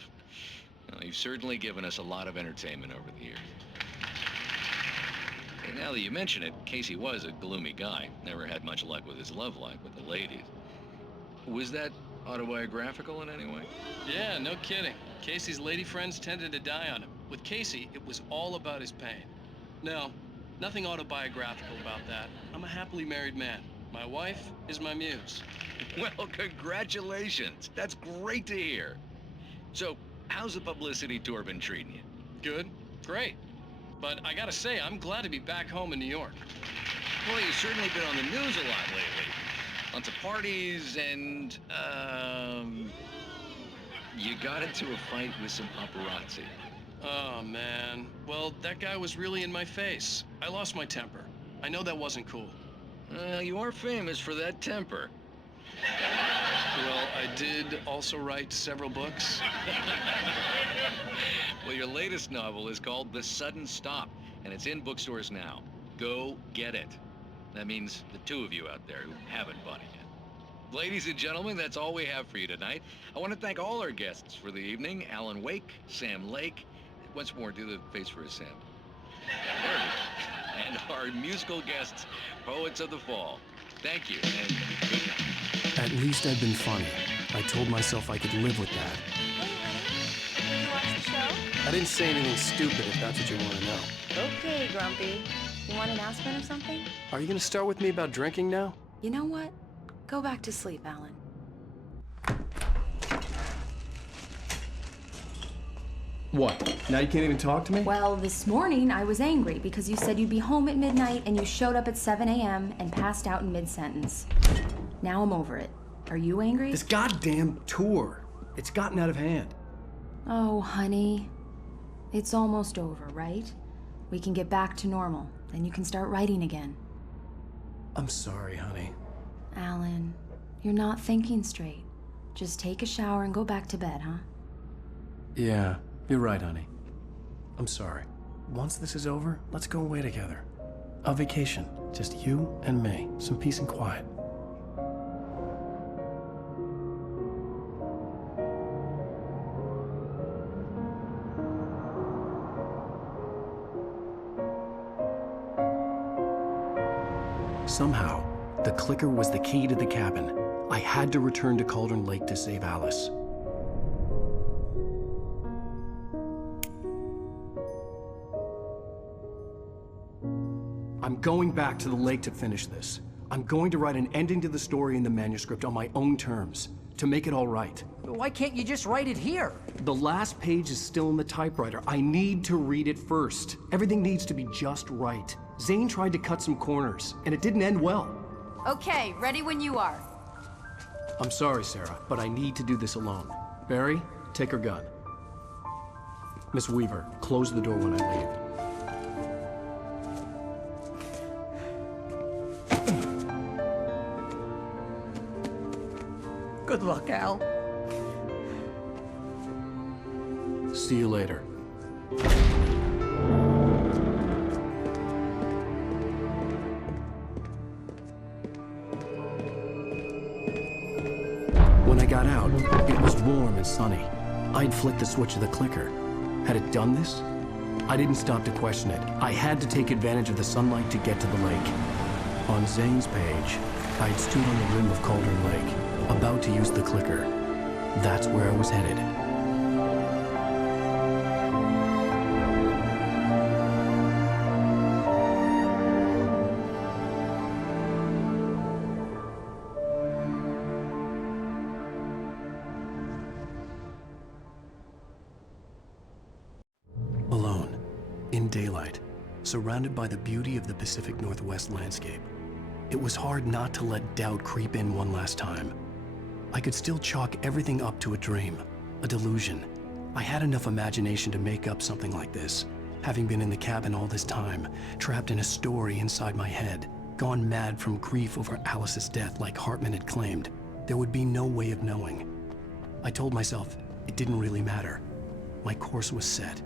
Well, you've certainly given us a lot of entertainment over the years. Hey, now that you mention it, Casey was a gloomy guy. Never had much luck with his love life with the ladies. Was that autobiographical in any way? Yeah, no kidding. Casey's lady friends tended to die on him. With Casey, it was all about his pain. No, nothing autobiographical about that. I'm a happily married man. My wife is my muse. Well, congratulations. That's great to hear. So, how's the publicity tour been treating you? Good, great. But I gotta say, I'm glad to be back home in New York. Well, you've certainly been on the news a lot lately. Lots of parties and, you got into a fight with some paparazzi. Oh, man. Well, that guy was really in my face. I lost my temper. I know that wasn't cool. You are famous for that temper. Well, I did also write several books. Well, your latest novel is called The Sudden Stop, and it's in bookstores now. Go get it. That means the 2 of you out there who haven't bought it yet. Ladies and gentlemen, that's all we have for you tonight. I want to thank all our guests for the evening. Alan Wake, Sam Lake. Once more, do the face for a Sam. And our musical guests, Poets of the Fall. Thank you, and good night. At least I've been funny. I told myself I could live with that. Did you watch the show? I didn't say anything stupid if that's what you want to know. Okay, Grumpy. You want an aspirin or something? Are you going to start with me about drinking now? You know what? Go back to sleep, Alan. What? Now you can't even talk to me? Well, this morning I was angry because you said you'd be home at midnight and you showed up at 7 a.m. and passed out in mid-sentence. Now I'm over it. Are you angry? This goddamn tour. It's gotten out of hand. Oh, honey. It's almost over, right? We can get back to normal. Then you can start writing again. I'm sorry, honey. Alan, you're not thinking straight. Just take a shower and go back to bed, huh? Yeah, you're right, honey. I'm sorry. Once this is over, let's go away together. A vacation. Just you and me. Some peace and quiet. Somehow, the clicker was the key to the cabin. I had to return to Cauldron Lake to save Alice. I'm going back to the lake to finish this. I'm going to write an ending to the story in the manuscript on my own terms, to make it all right. Why can't you just write it here? The last page is still in the typewriter. I need to read it first. Everything needs to be just right. Zane tried to cut some corners, and it didn't end well. Okay, ready when you are. I'm sorry, Sarah, but I need to do this alone. Barry, take her gun. Miss Weaver, close the door when I leave. Good luck, Al. See you later. When I got out, it was warm and sunny. I'd flicked the switch of the clicker. Had it done this? I didn't stop to question it. I had to take advantage of the sunlight to get to the lake. On Zane's page, I'd stood on the rim of Cauldron Lake, about to use the clicker. That's where I was headed. Alone, in daylight, surrounded by the beauty of the Pacific Northwest landscape, it was hard not to let doubt creep in one last time. I could still chalk everything up to a dream, a delusion. I had enough imagination to make up something like this, having been in the cabin all this time, trapped in a story inside my head, gone mad from grief over Alice's death like Hartman had claimed. There would be no way of knowing. I told myself it didn't really matter. My course was set.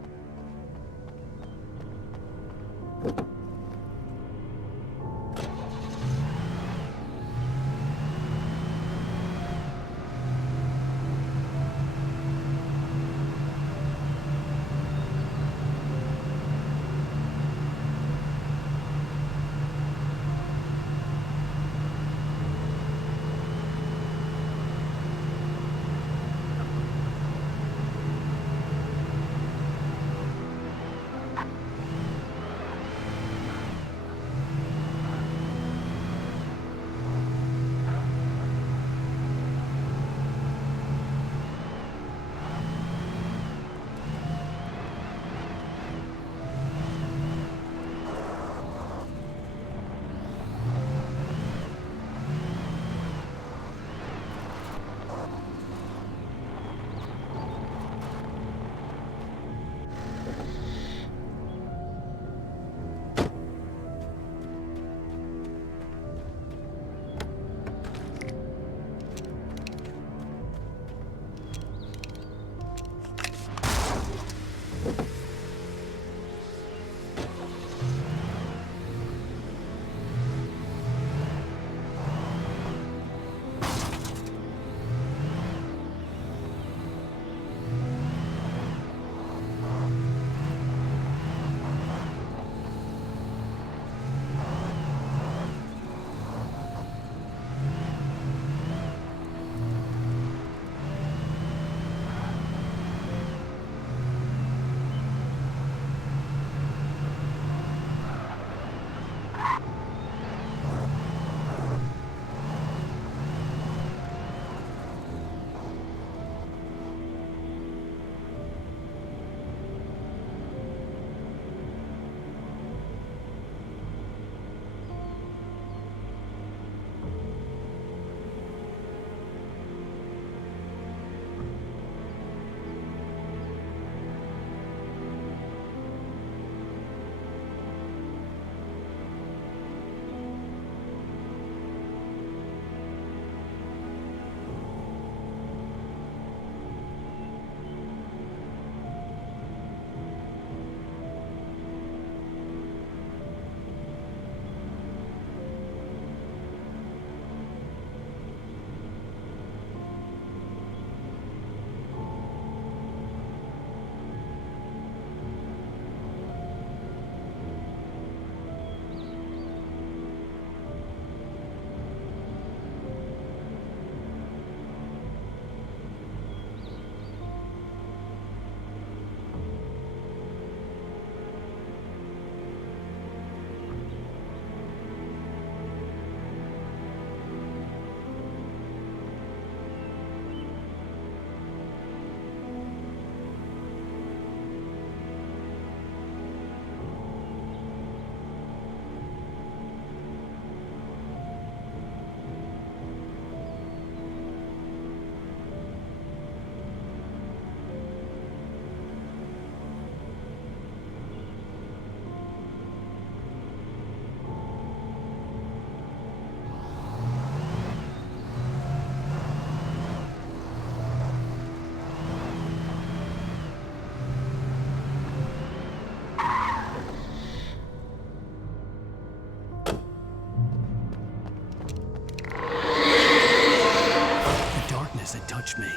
Me.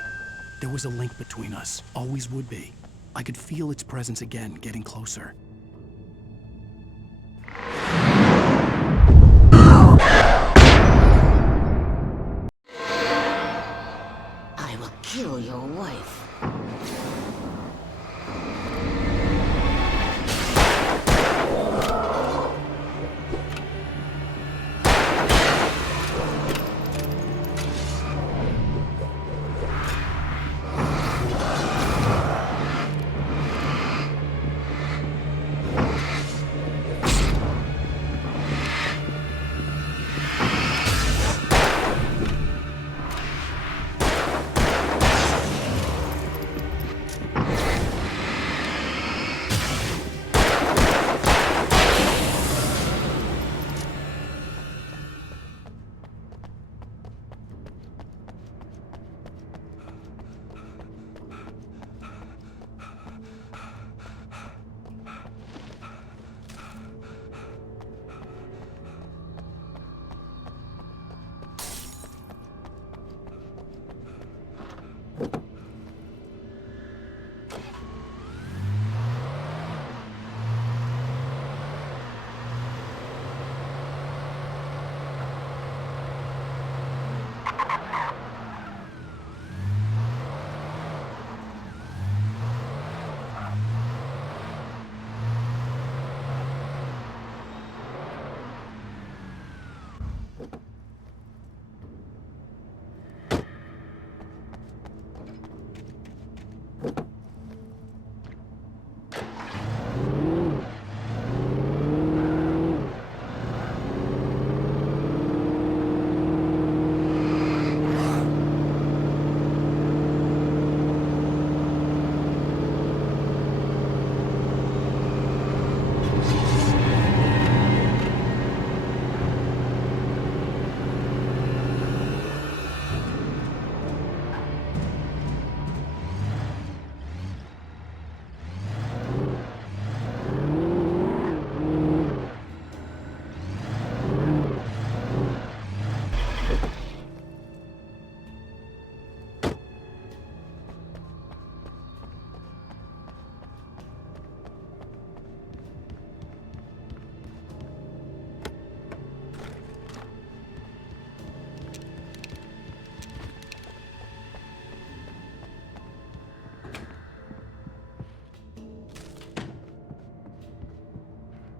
There was a link between us, always would be. I could feel its presence again, getting closer. I will kill your wife.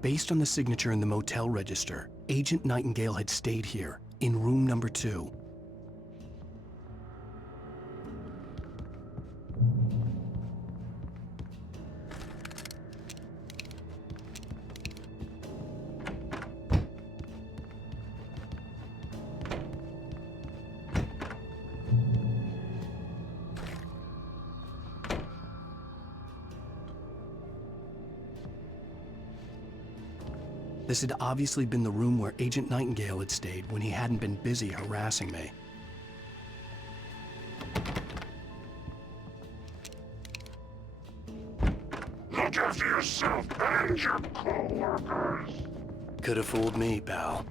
Based on the signature in the motel register, Agent Nightingale had stayed here, in room number 2. This had obviously been the room where Agent Nightingale had stayed when he hadn't been busy harassing me. Look after yourself and your co-workers. Could have fooled me, pal.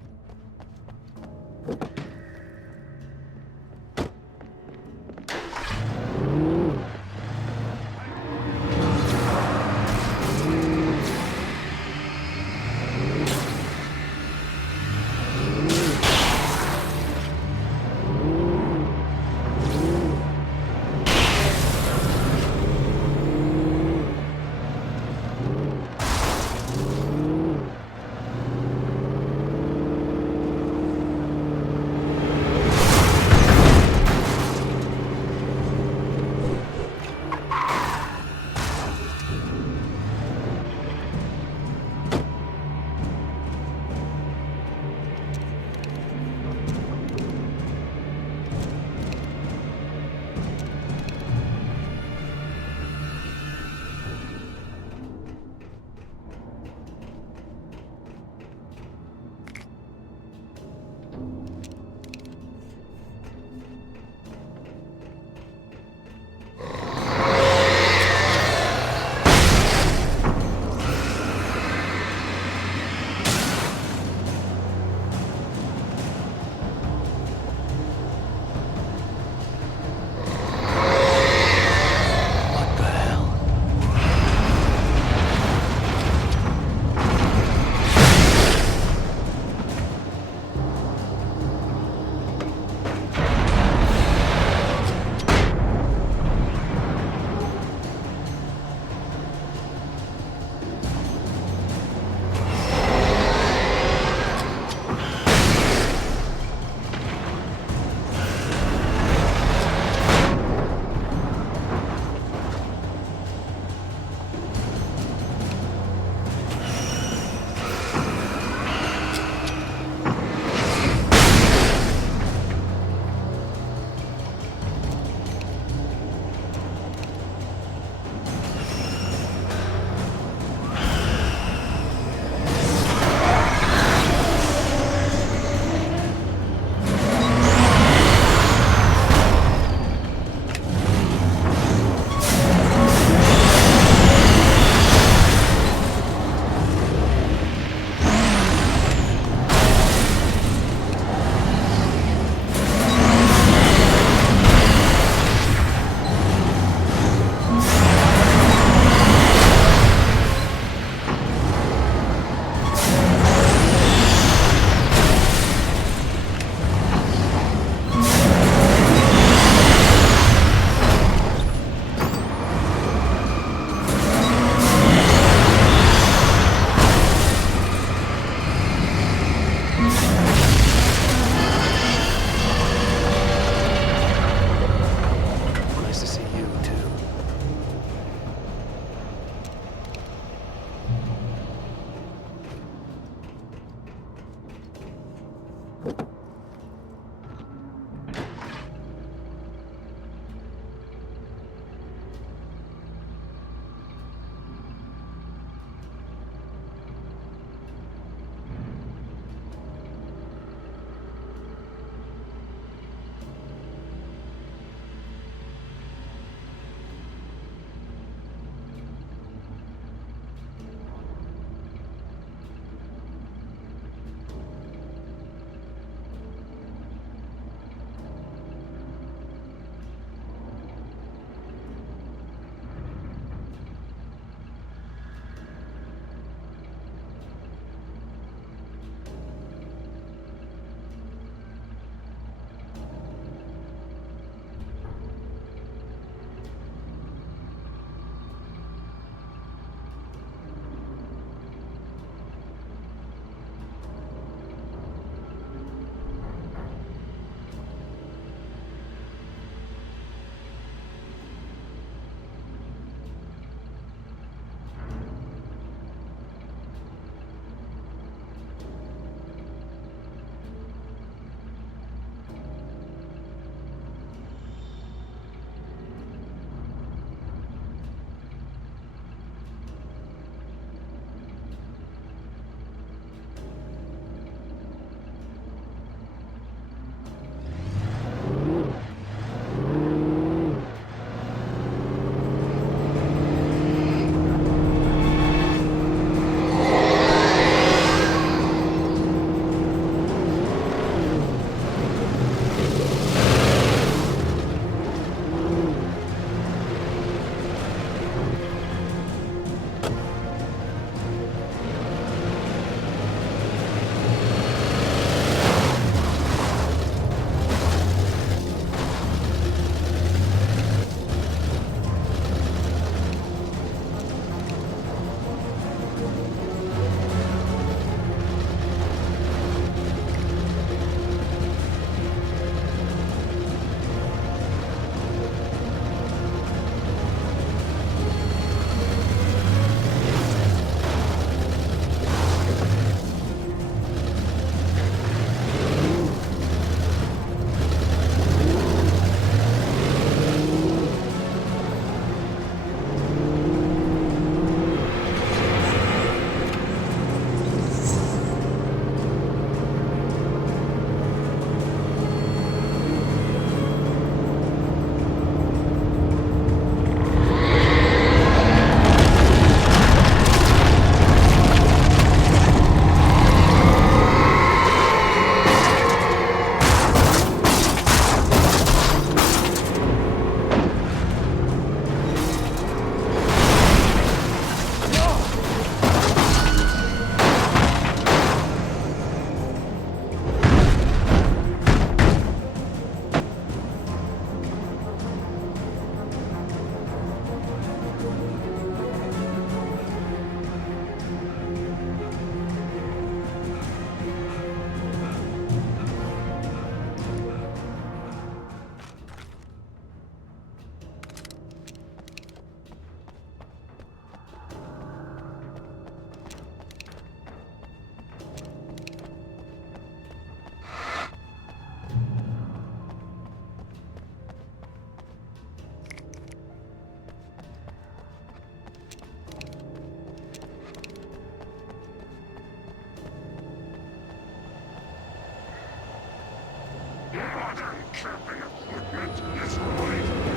modern camping equipment is right.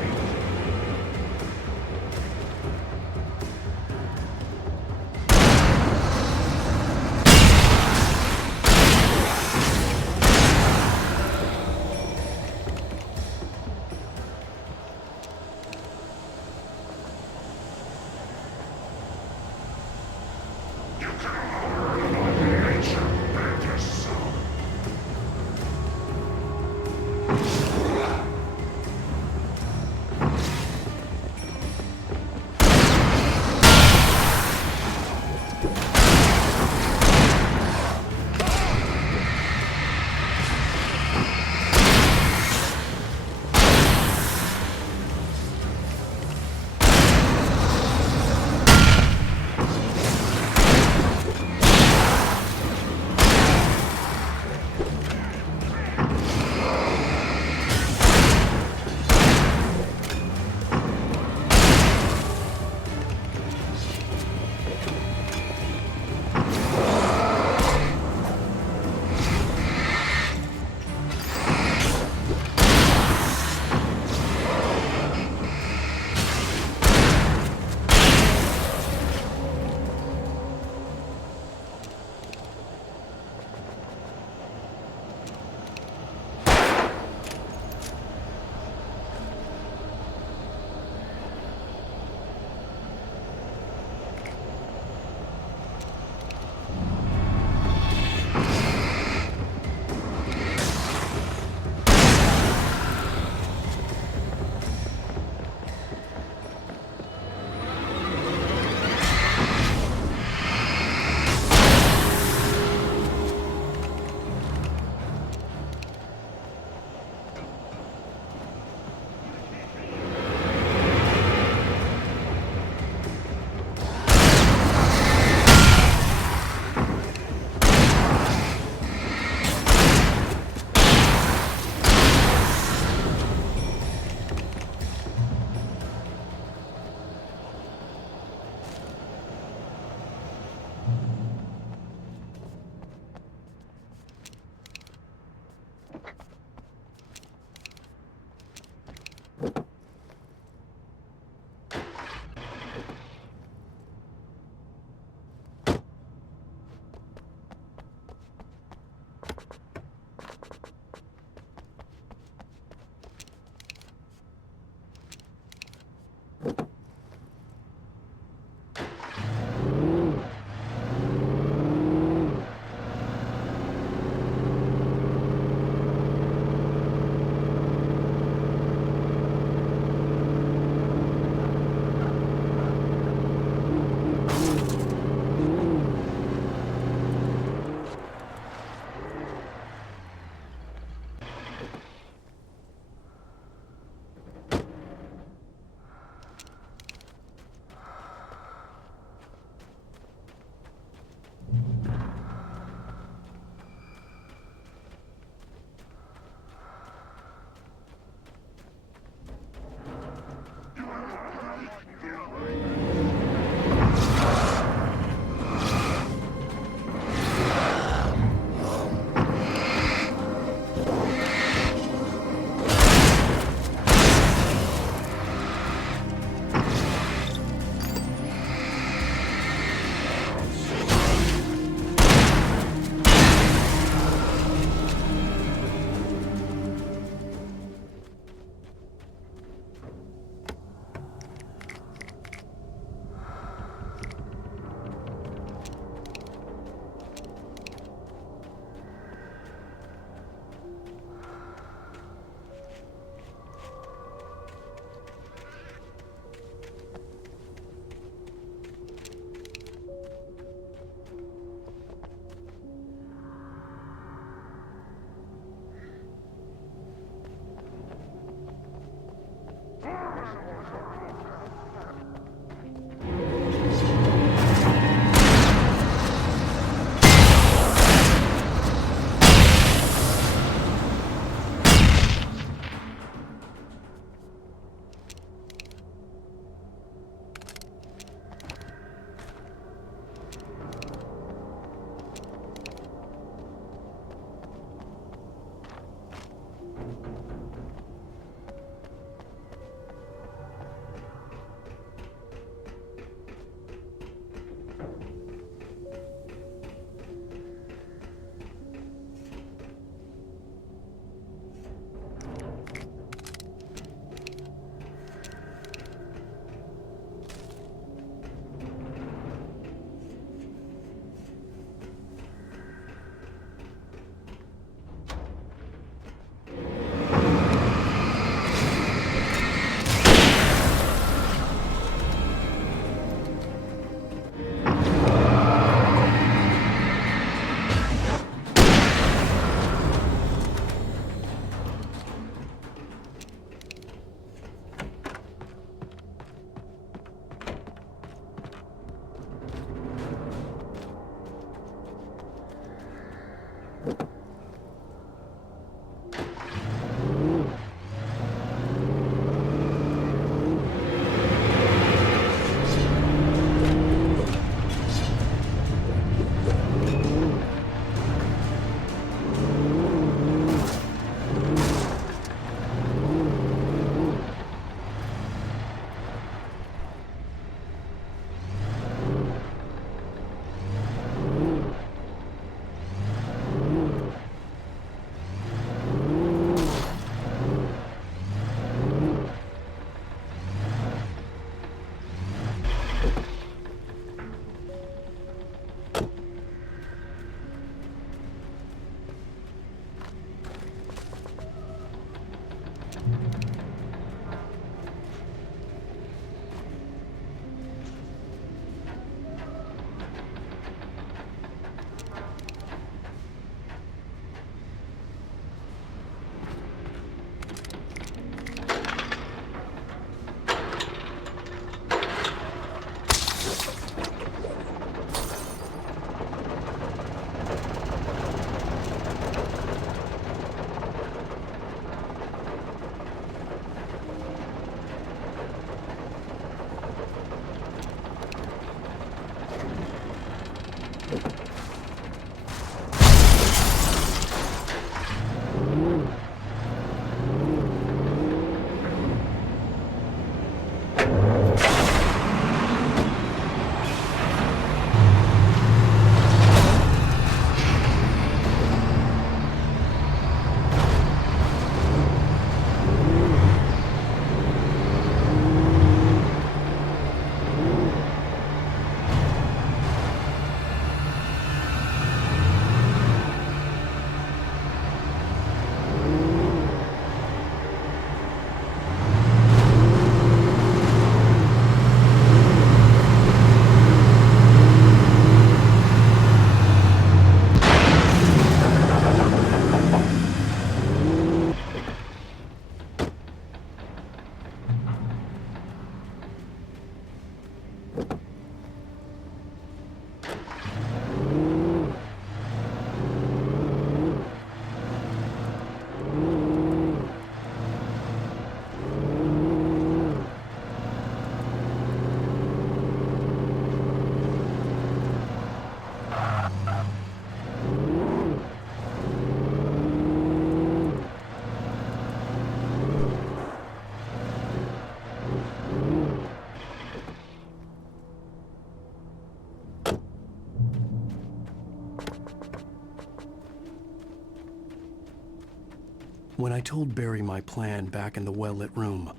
When I told Barry my plan back in the well-lit room,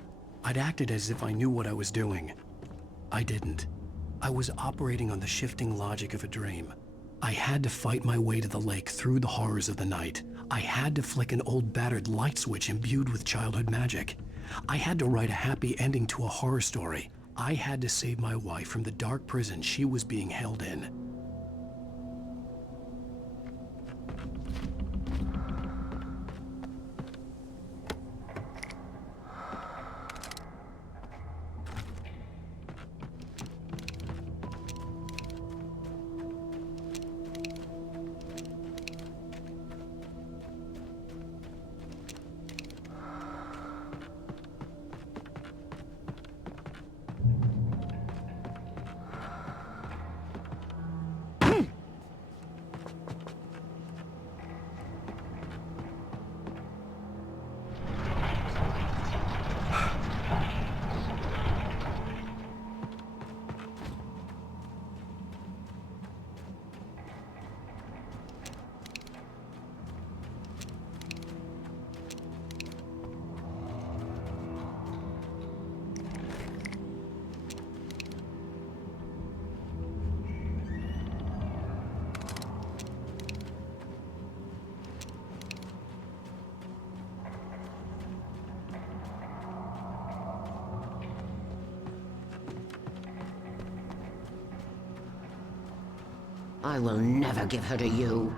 I'd acted as if I knew what I was doing. I didn't. I was operating on the shifting logic of a dream. I had to fight my way to the lake through the horrors of the night. I had to flick an old battered light switch imbued with childhood magic. I had to write a happy ending to a horror story. I had to save my wife from the dark prison she was being held in. I will never give her to you.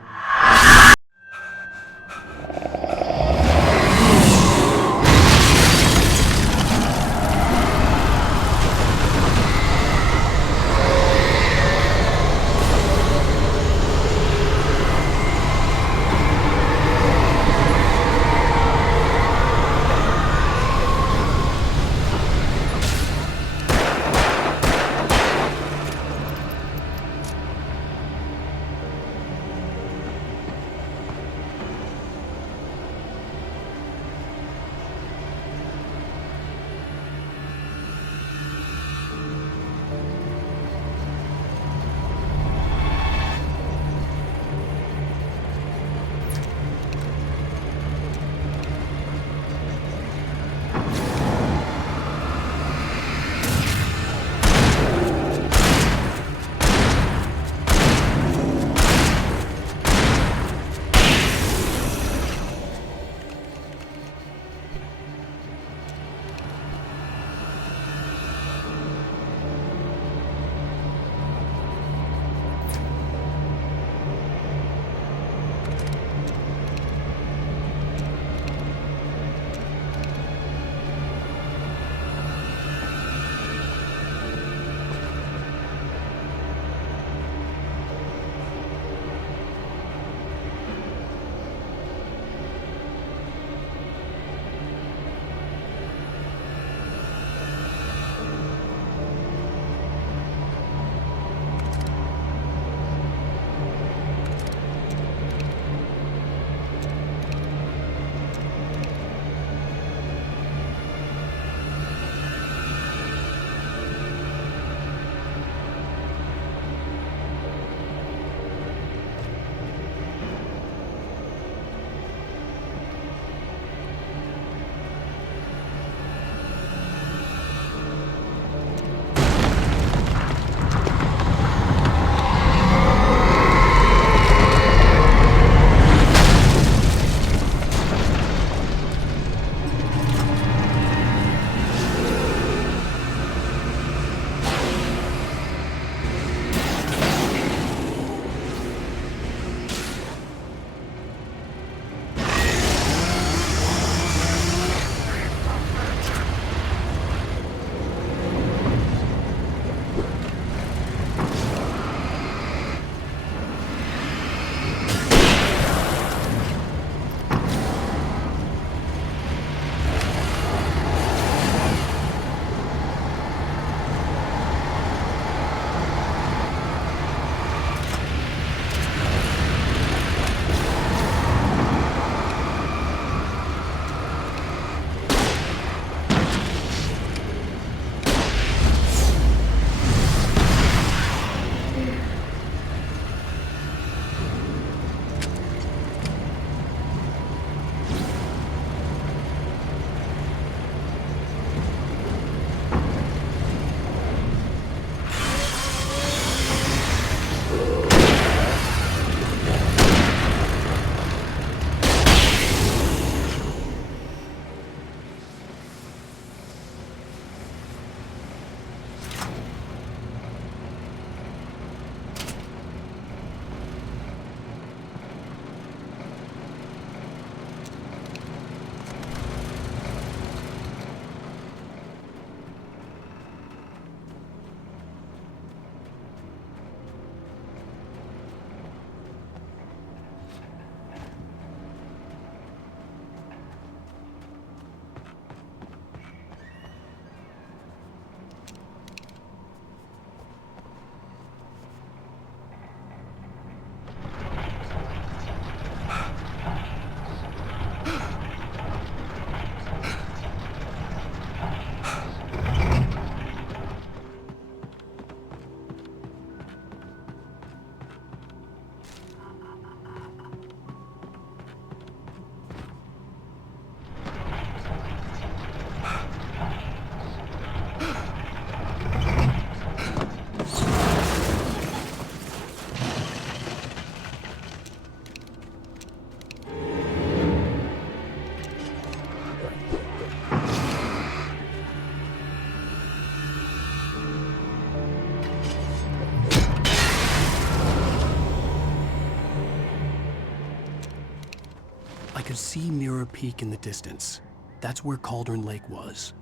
could see Mirror Peak in the distance. That's where Cauldron Lake was.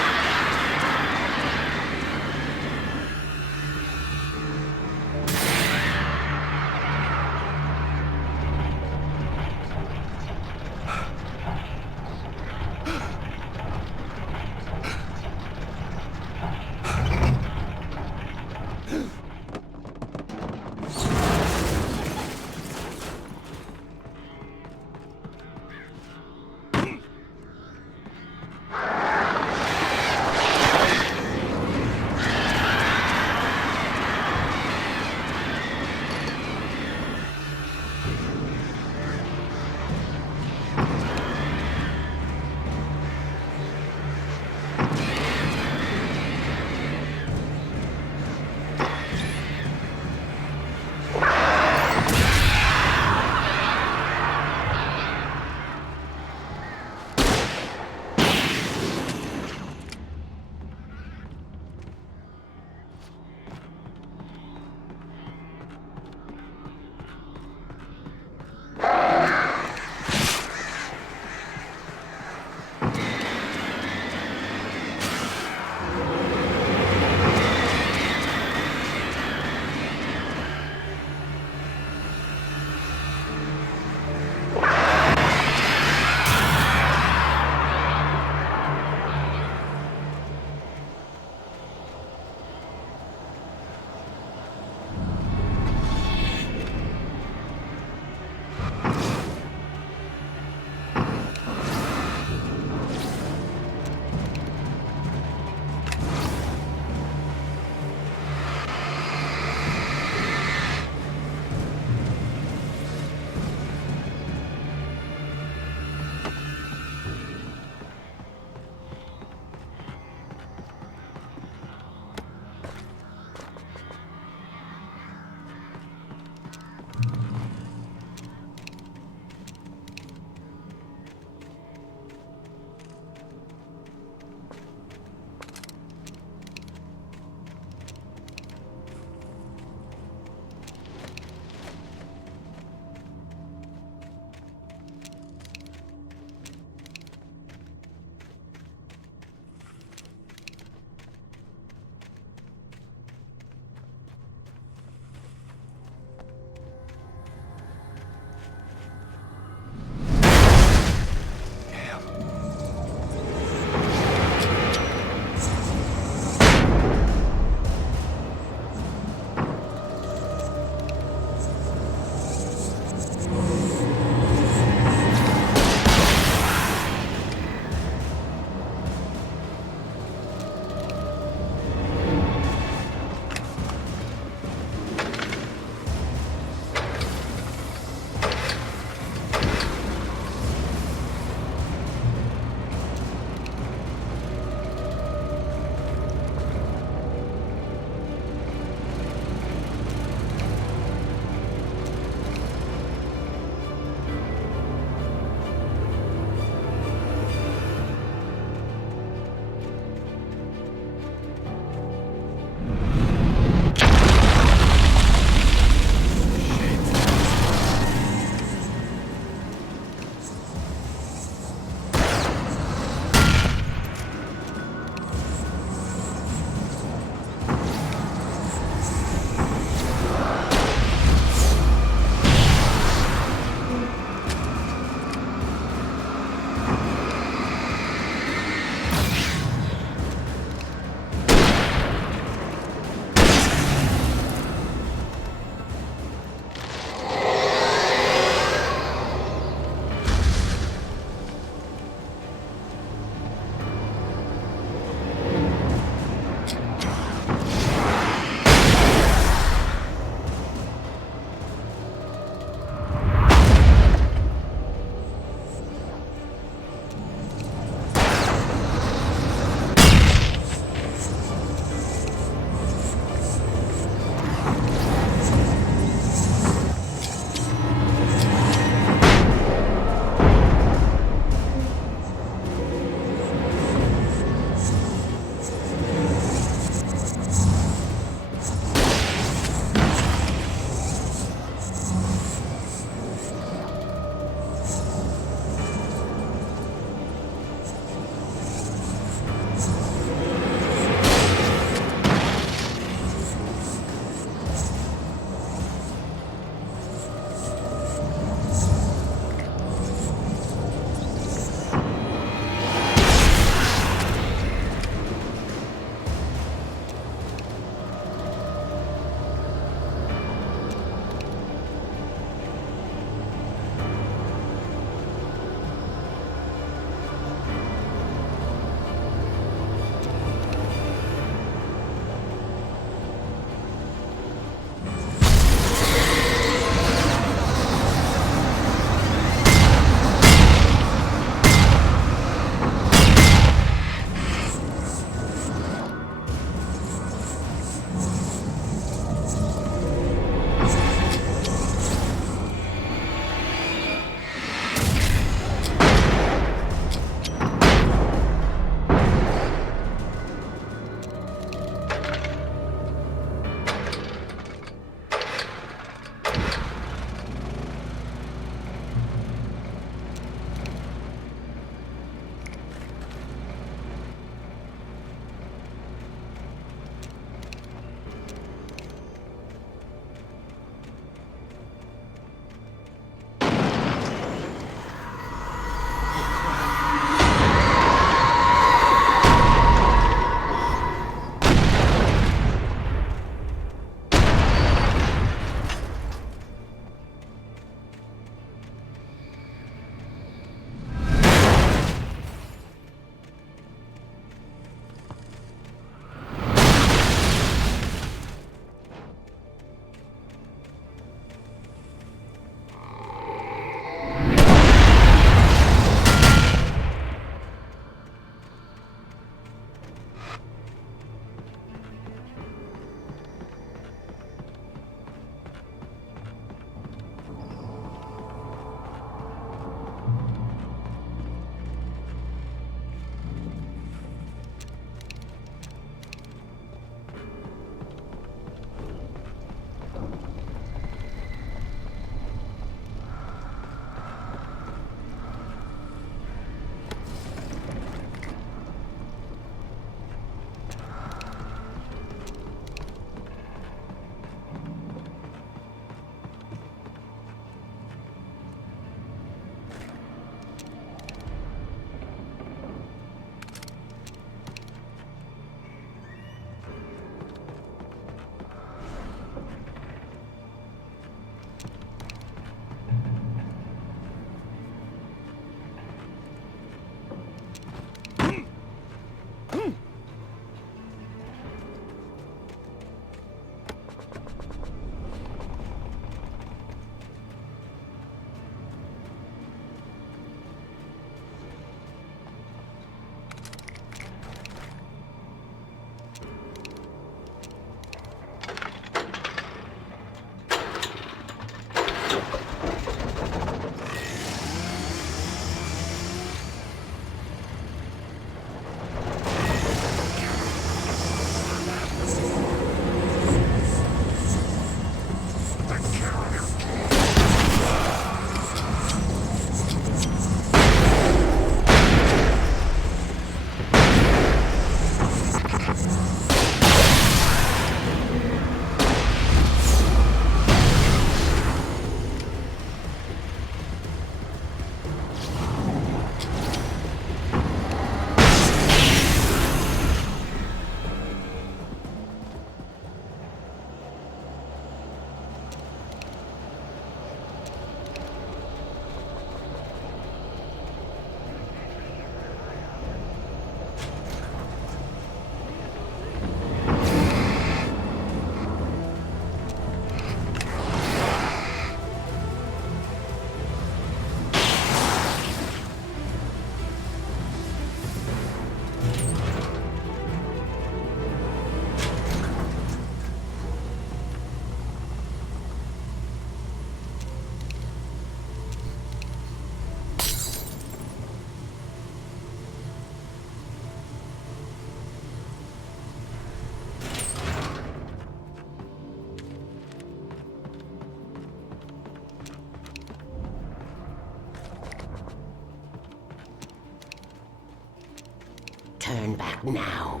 turn back now.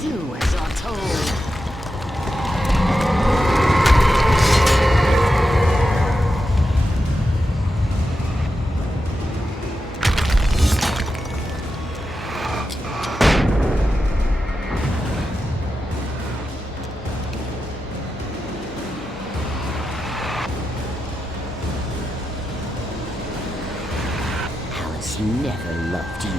Do as you're told. Alice never loved you.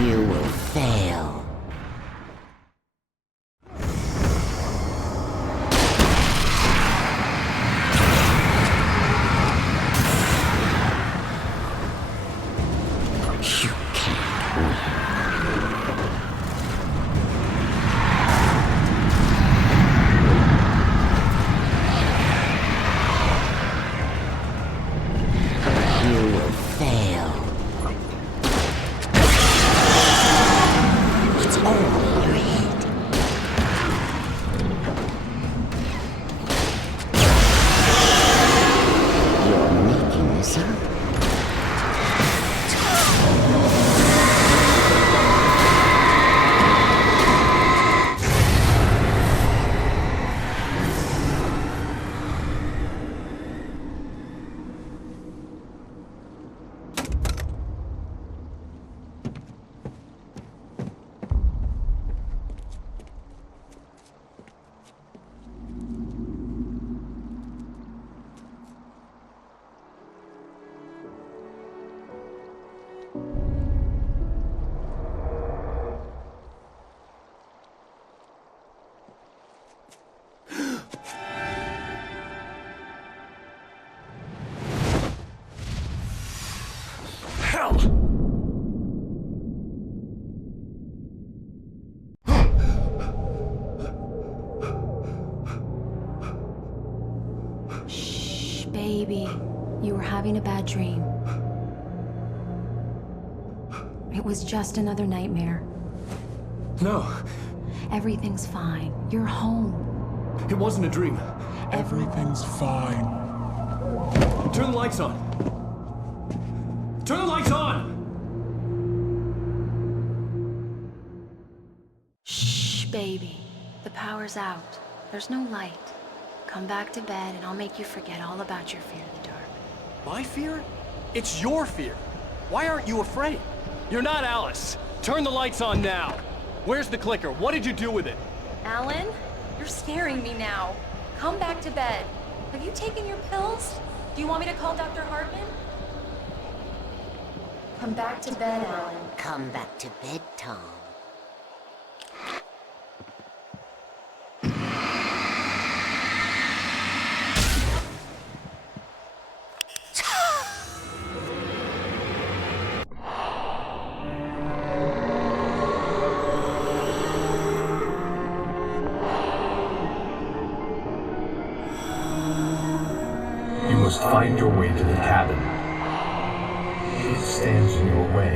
You will fail. You can't win. You will fail. It's all in your head. You're making this up. Shh, baby. You were having a bad dream. It was just another nightmare. No. Everything's fine. You're home. It wasn't a dream. Everything's fine. Turn the lights on. Turn the lights on! Shh, baby. The power's out. There's no light. Come back to bed and I'll make you forget all about your fear of the dark. My fear? It's your fear. Why aren't you afraid? You're not Alice. Turn the lights on now. Where's the clicker? What did you do with it? Alan, you're scaring me now. Come back to bed. Have you taken your pills? Do you want me to call Dr. Hartman? Come back to bed, Alan. Come back to bed, Tom. You must find your way to the cabin. It stands in your way.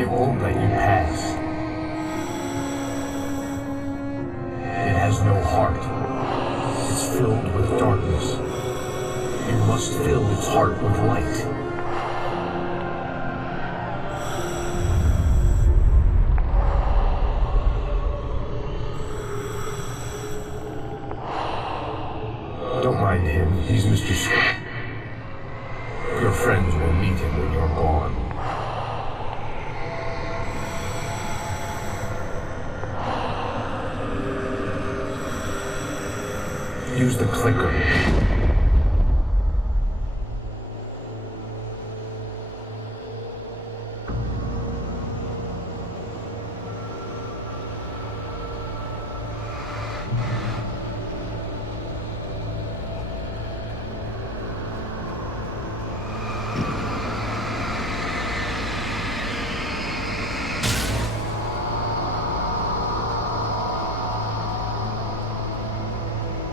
It won't let you pass. It has no heart. It's filled with darkness. You must fill its heart with light. Don't mind him. He's Mr. Scott. Your friends will meet him when you're gone. Use the clicker.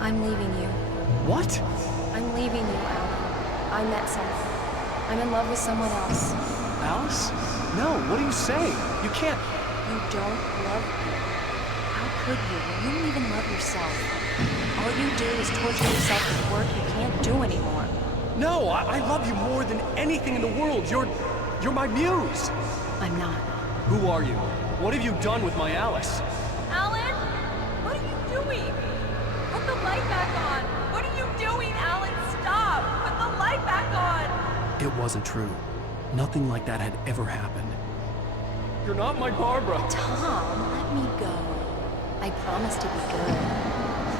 I'm leaving you. What? I'm leaving you, Alan. I met someone. I'm in love with someone else. Alice? No, what are you saying? You can't... You don't love me. How could you? You don't even love yourself. All you do is torture yourself with work you can't do anymore. No, I love you more than anything in the world. You're my muse. I'm not. Who are you? What have you done with my Alice? Alan? What are you doing? Put the light back on! What are you doing, Alan? Stop! Put the light back on! It wasn't true. Nothing like that had ever happened. You're not my Barbara. Tom, let me go. I promise to be good.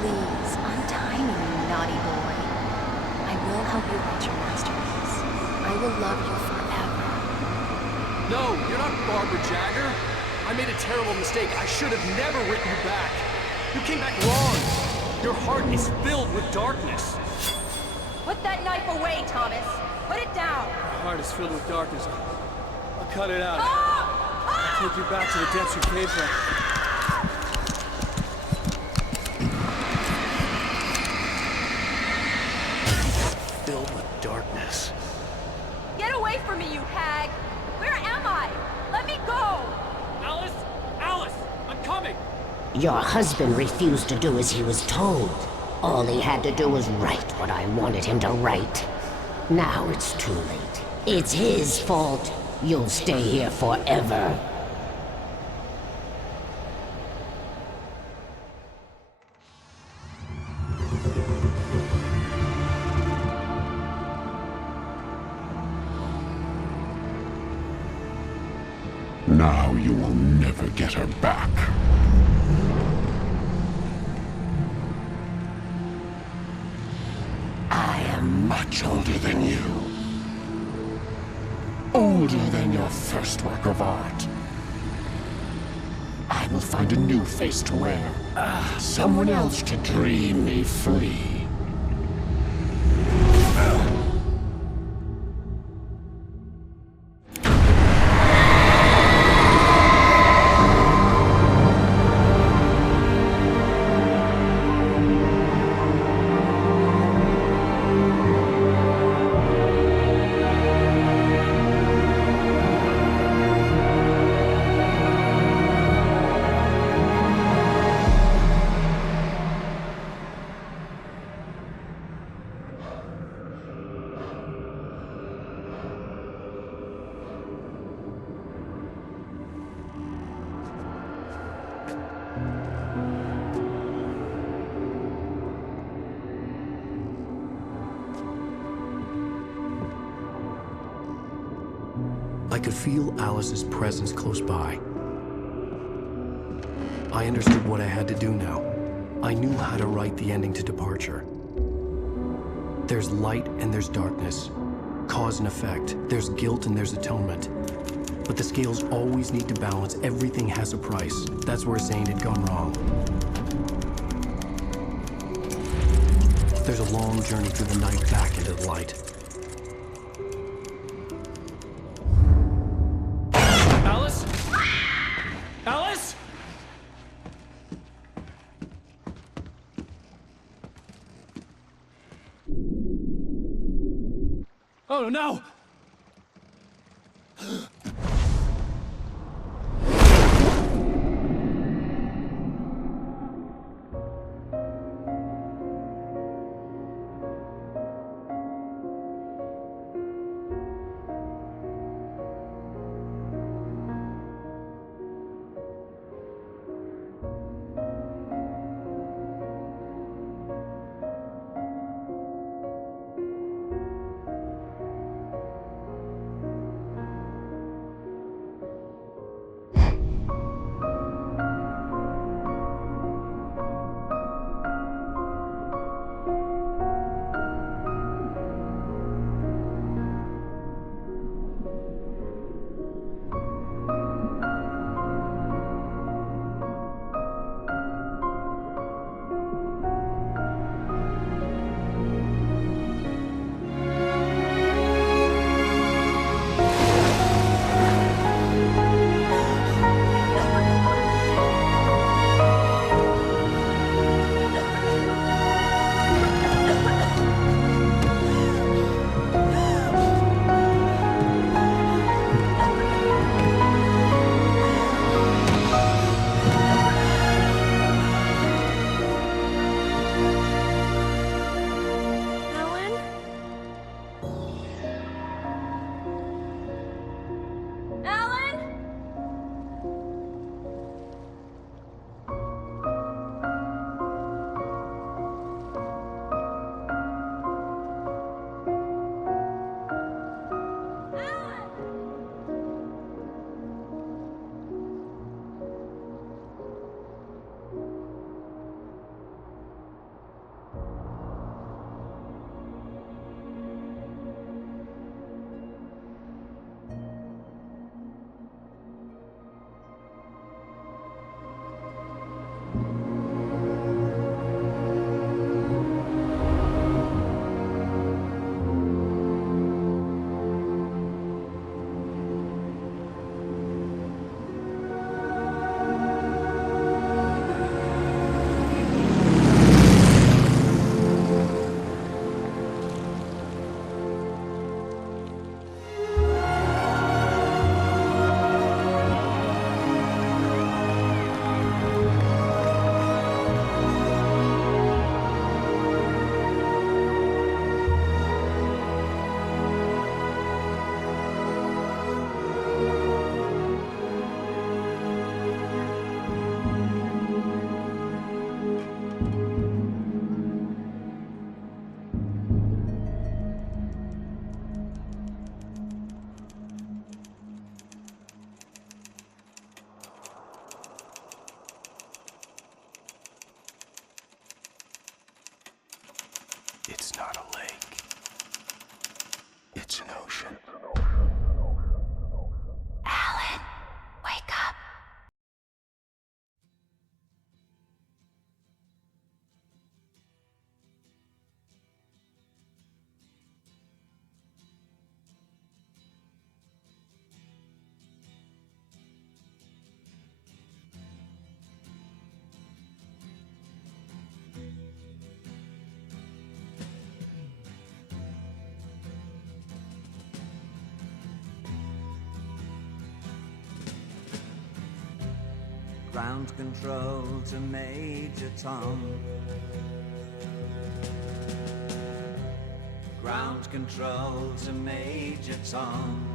Please, untie me, you naughty boy. I will help you write your masterpiece. I will love you forever. No, you're not Barbara Jagger. I made a terrible mistake. I should have never written you back. You came back wrong. Your heart is filled with darkness. Put that knife away, Thomas! Put it down! My heart is filled with darkness. I'll cut it out. Ah! I'll take you back to the depths you came from. Filled with darkness. Get away from me, you hag! Where am I? Let me go! Alice! Alice! I'm coming! Your husband refused to do as he was told. All he had to do was write what I wanted him to write. Now it's too late. It's his fault. You'll stay here forever. Now you will never get her back. I am much older than you. Older than your first work of art. I will find a new face to wear. Someone else to dream me free. I could feel Alice's presence close by. I understood what I had to do now. I knew how to write the ending to Departure. There's light and there's darkness. Cause and effect. There's guilt and there's atonement. But the scales always need to balance. Everything has a price. That's where Zane had gone wrong. There's a long journey through the night back into the light. Alice? Alice? Oh no! It's not a lake. It's an ocean. Alan, wake up. Ground control to Major Tom. Ground control to Major Tom.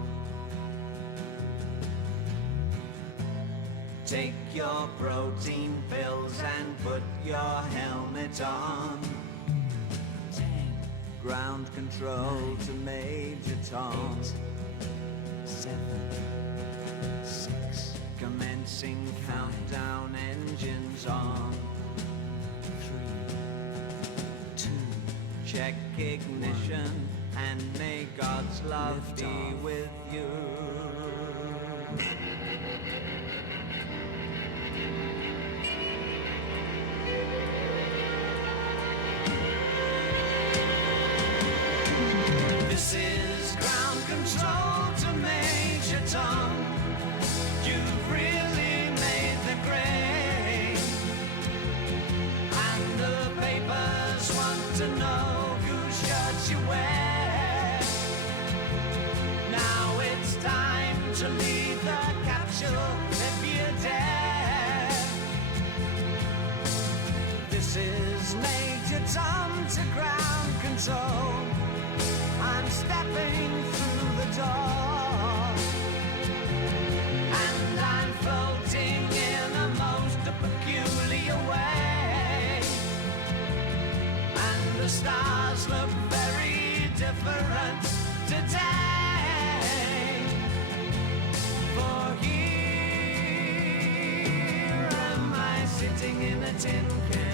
Take your protein pills and put your helmet on. 10. Ground control 9, to Major Tom. 8, 7, 6. Commencing countdown and engines on. 3, 2, check ignition, and may God's love be with you. This is ground control to Major Tom. You've really made the grade, and the papers want to know whose shirts you wear. Now it's time to leave the capsule if you dare. This is Major Tom to ground control. I'm stepping through the door, and I'm floating in a most peculiar way, and the stars look very different today. For here am I sitting in a tin can,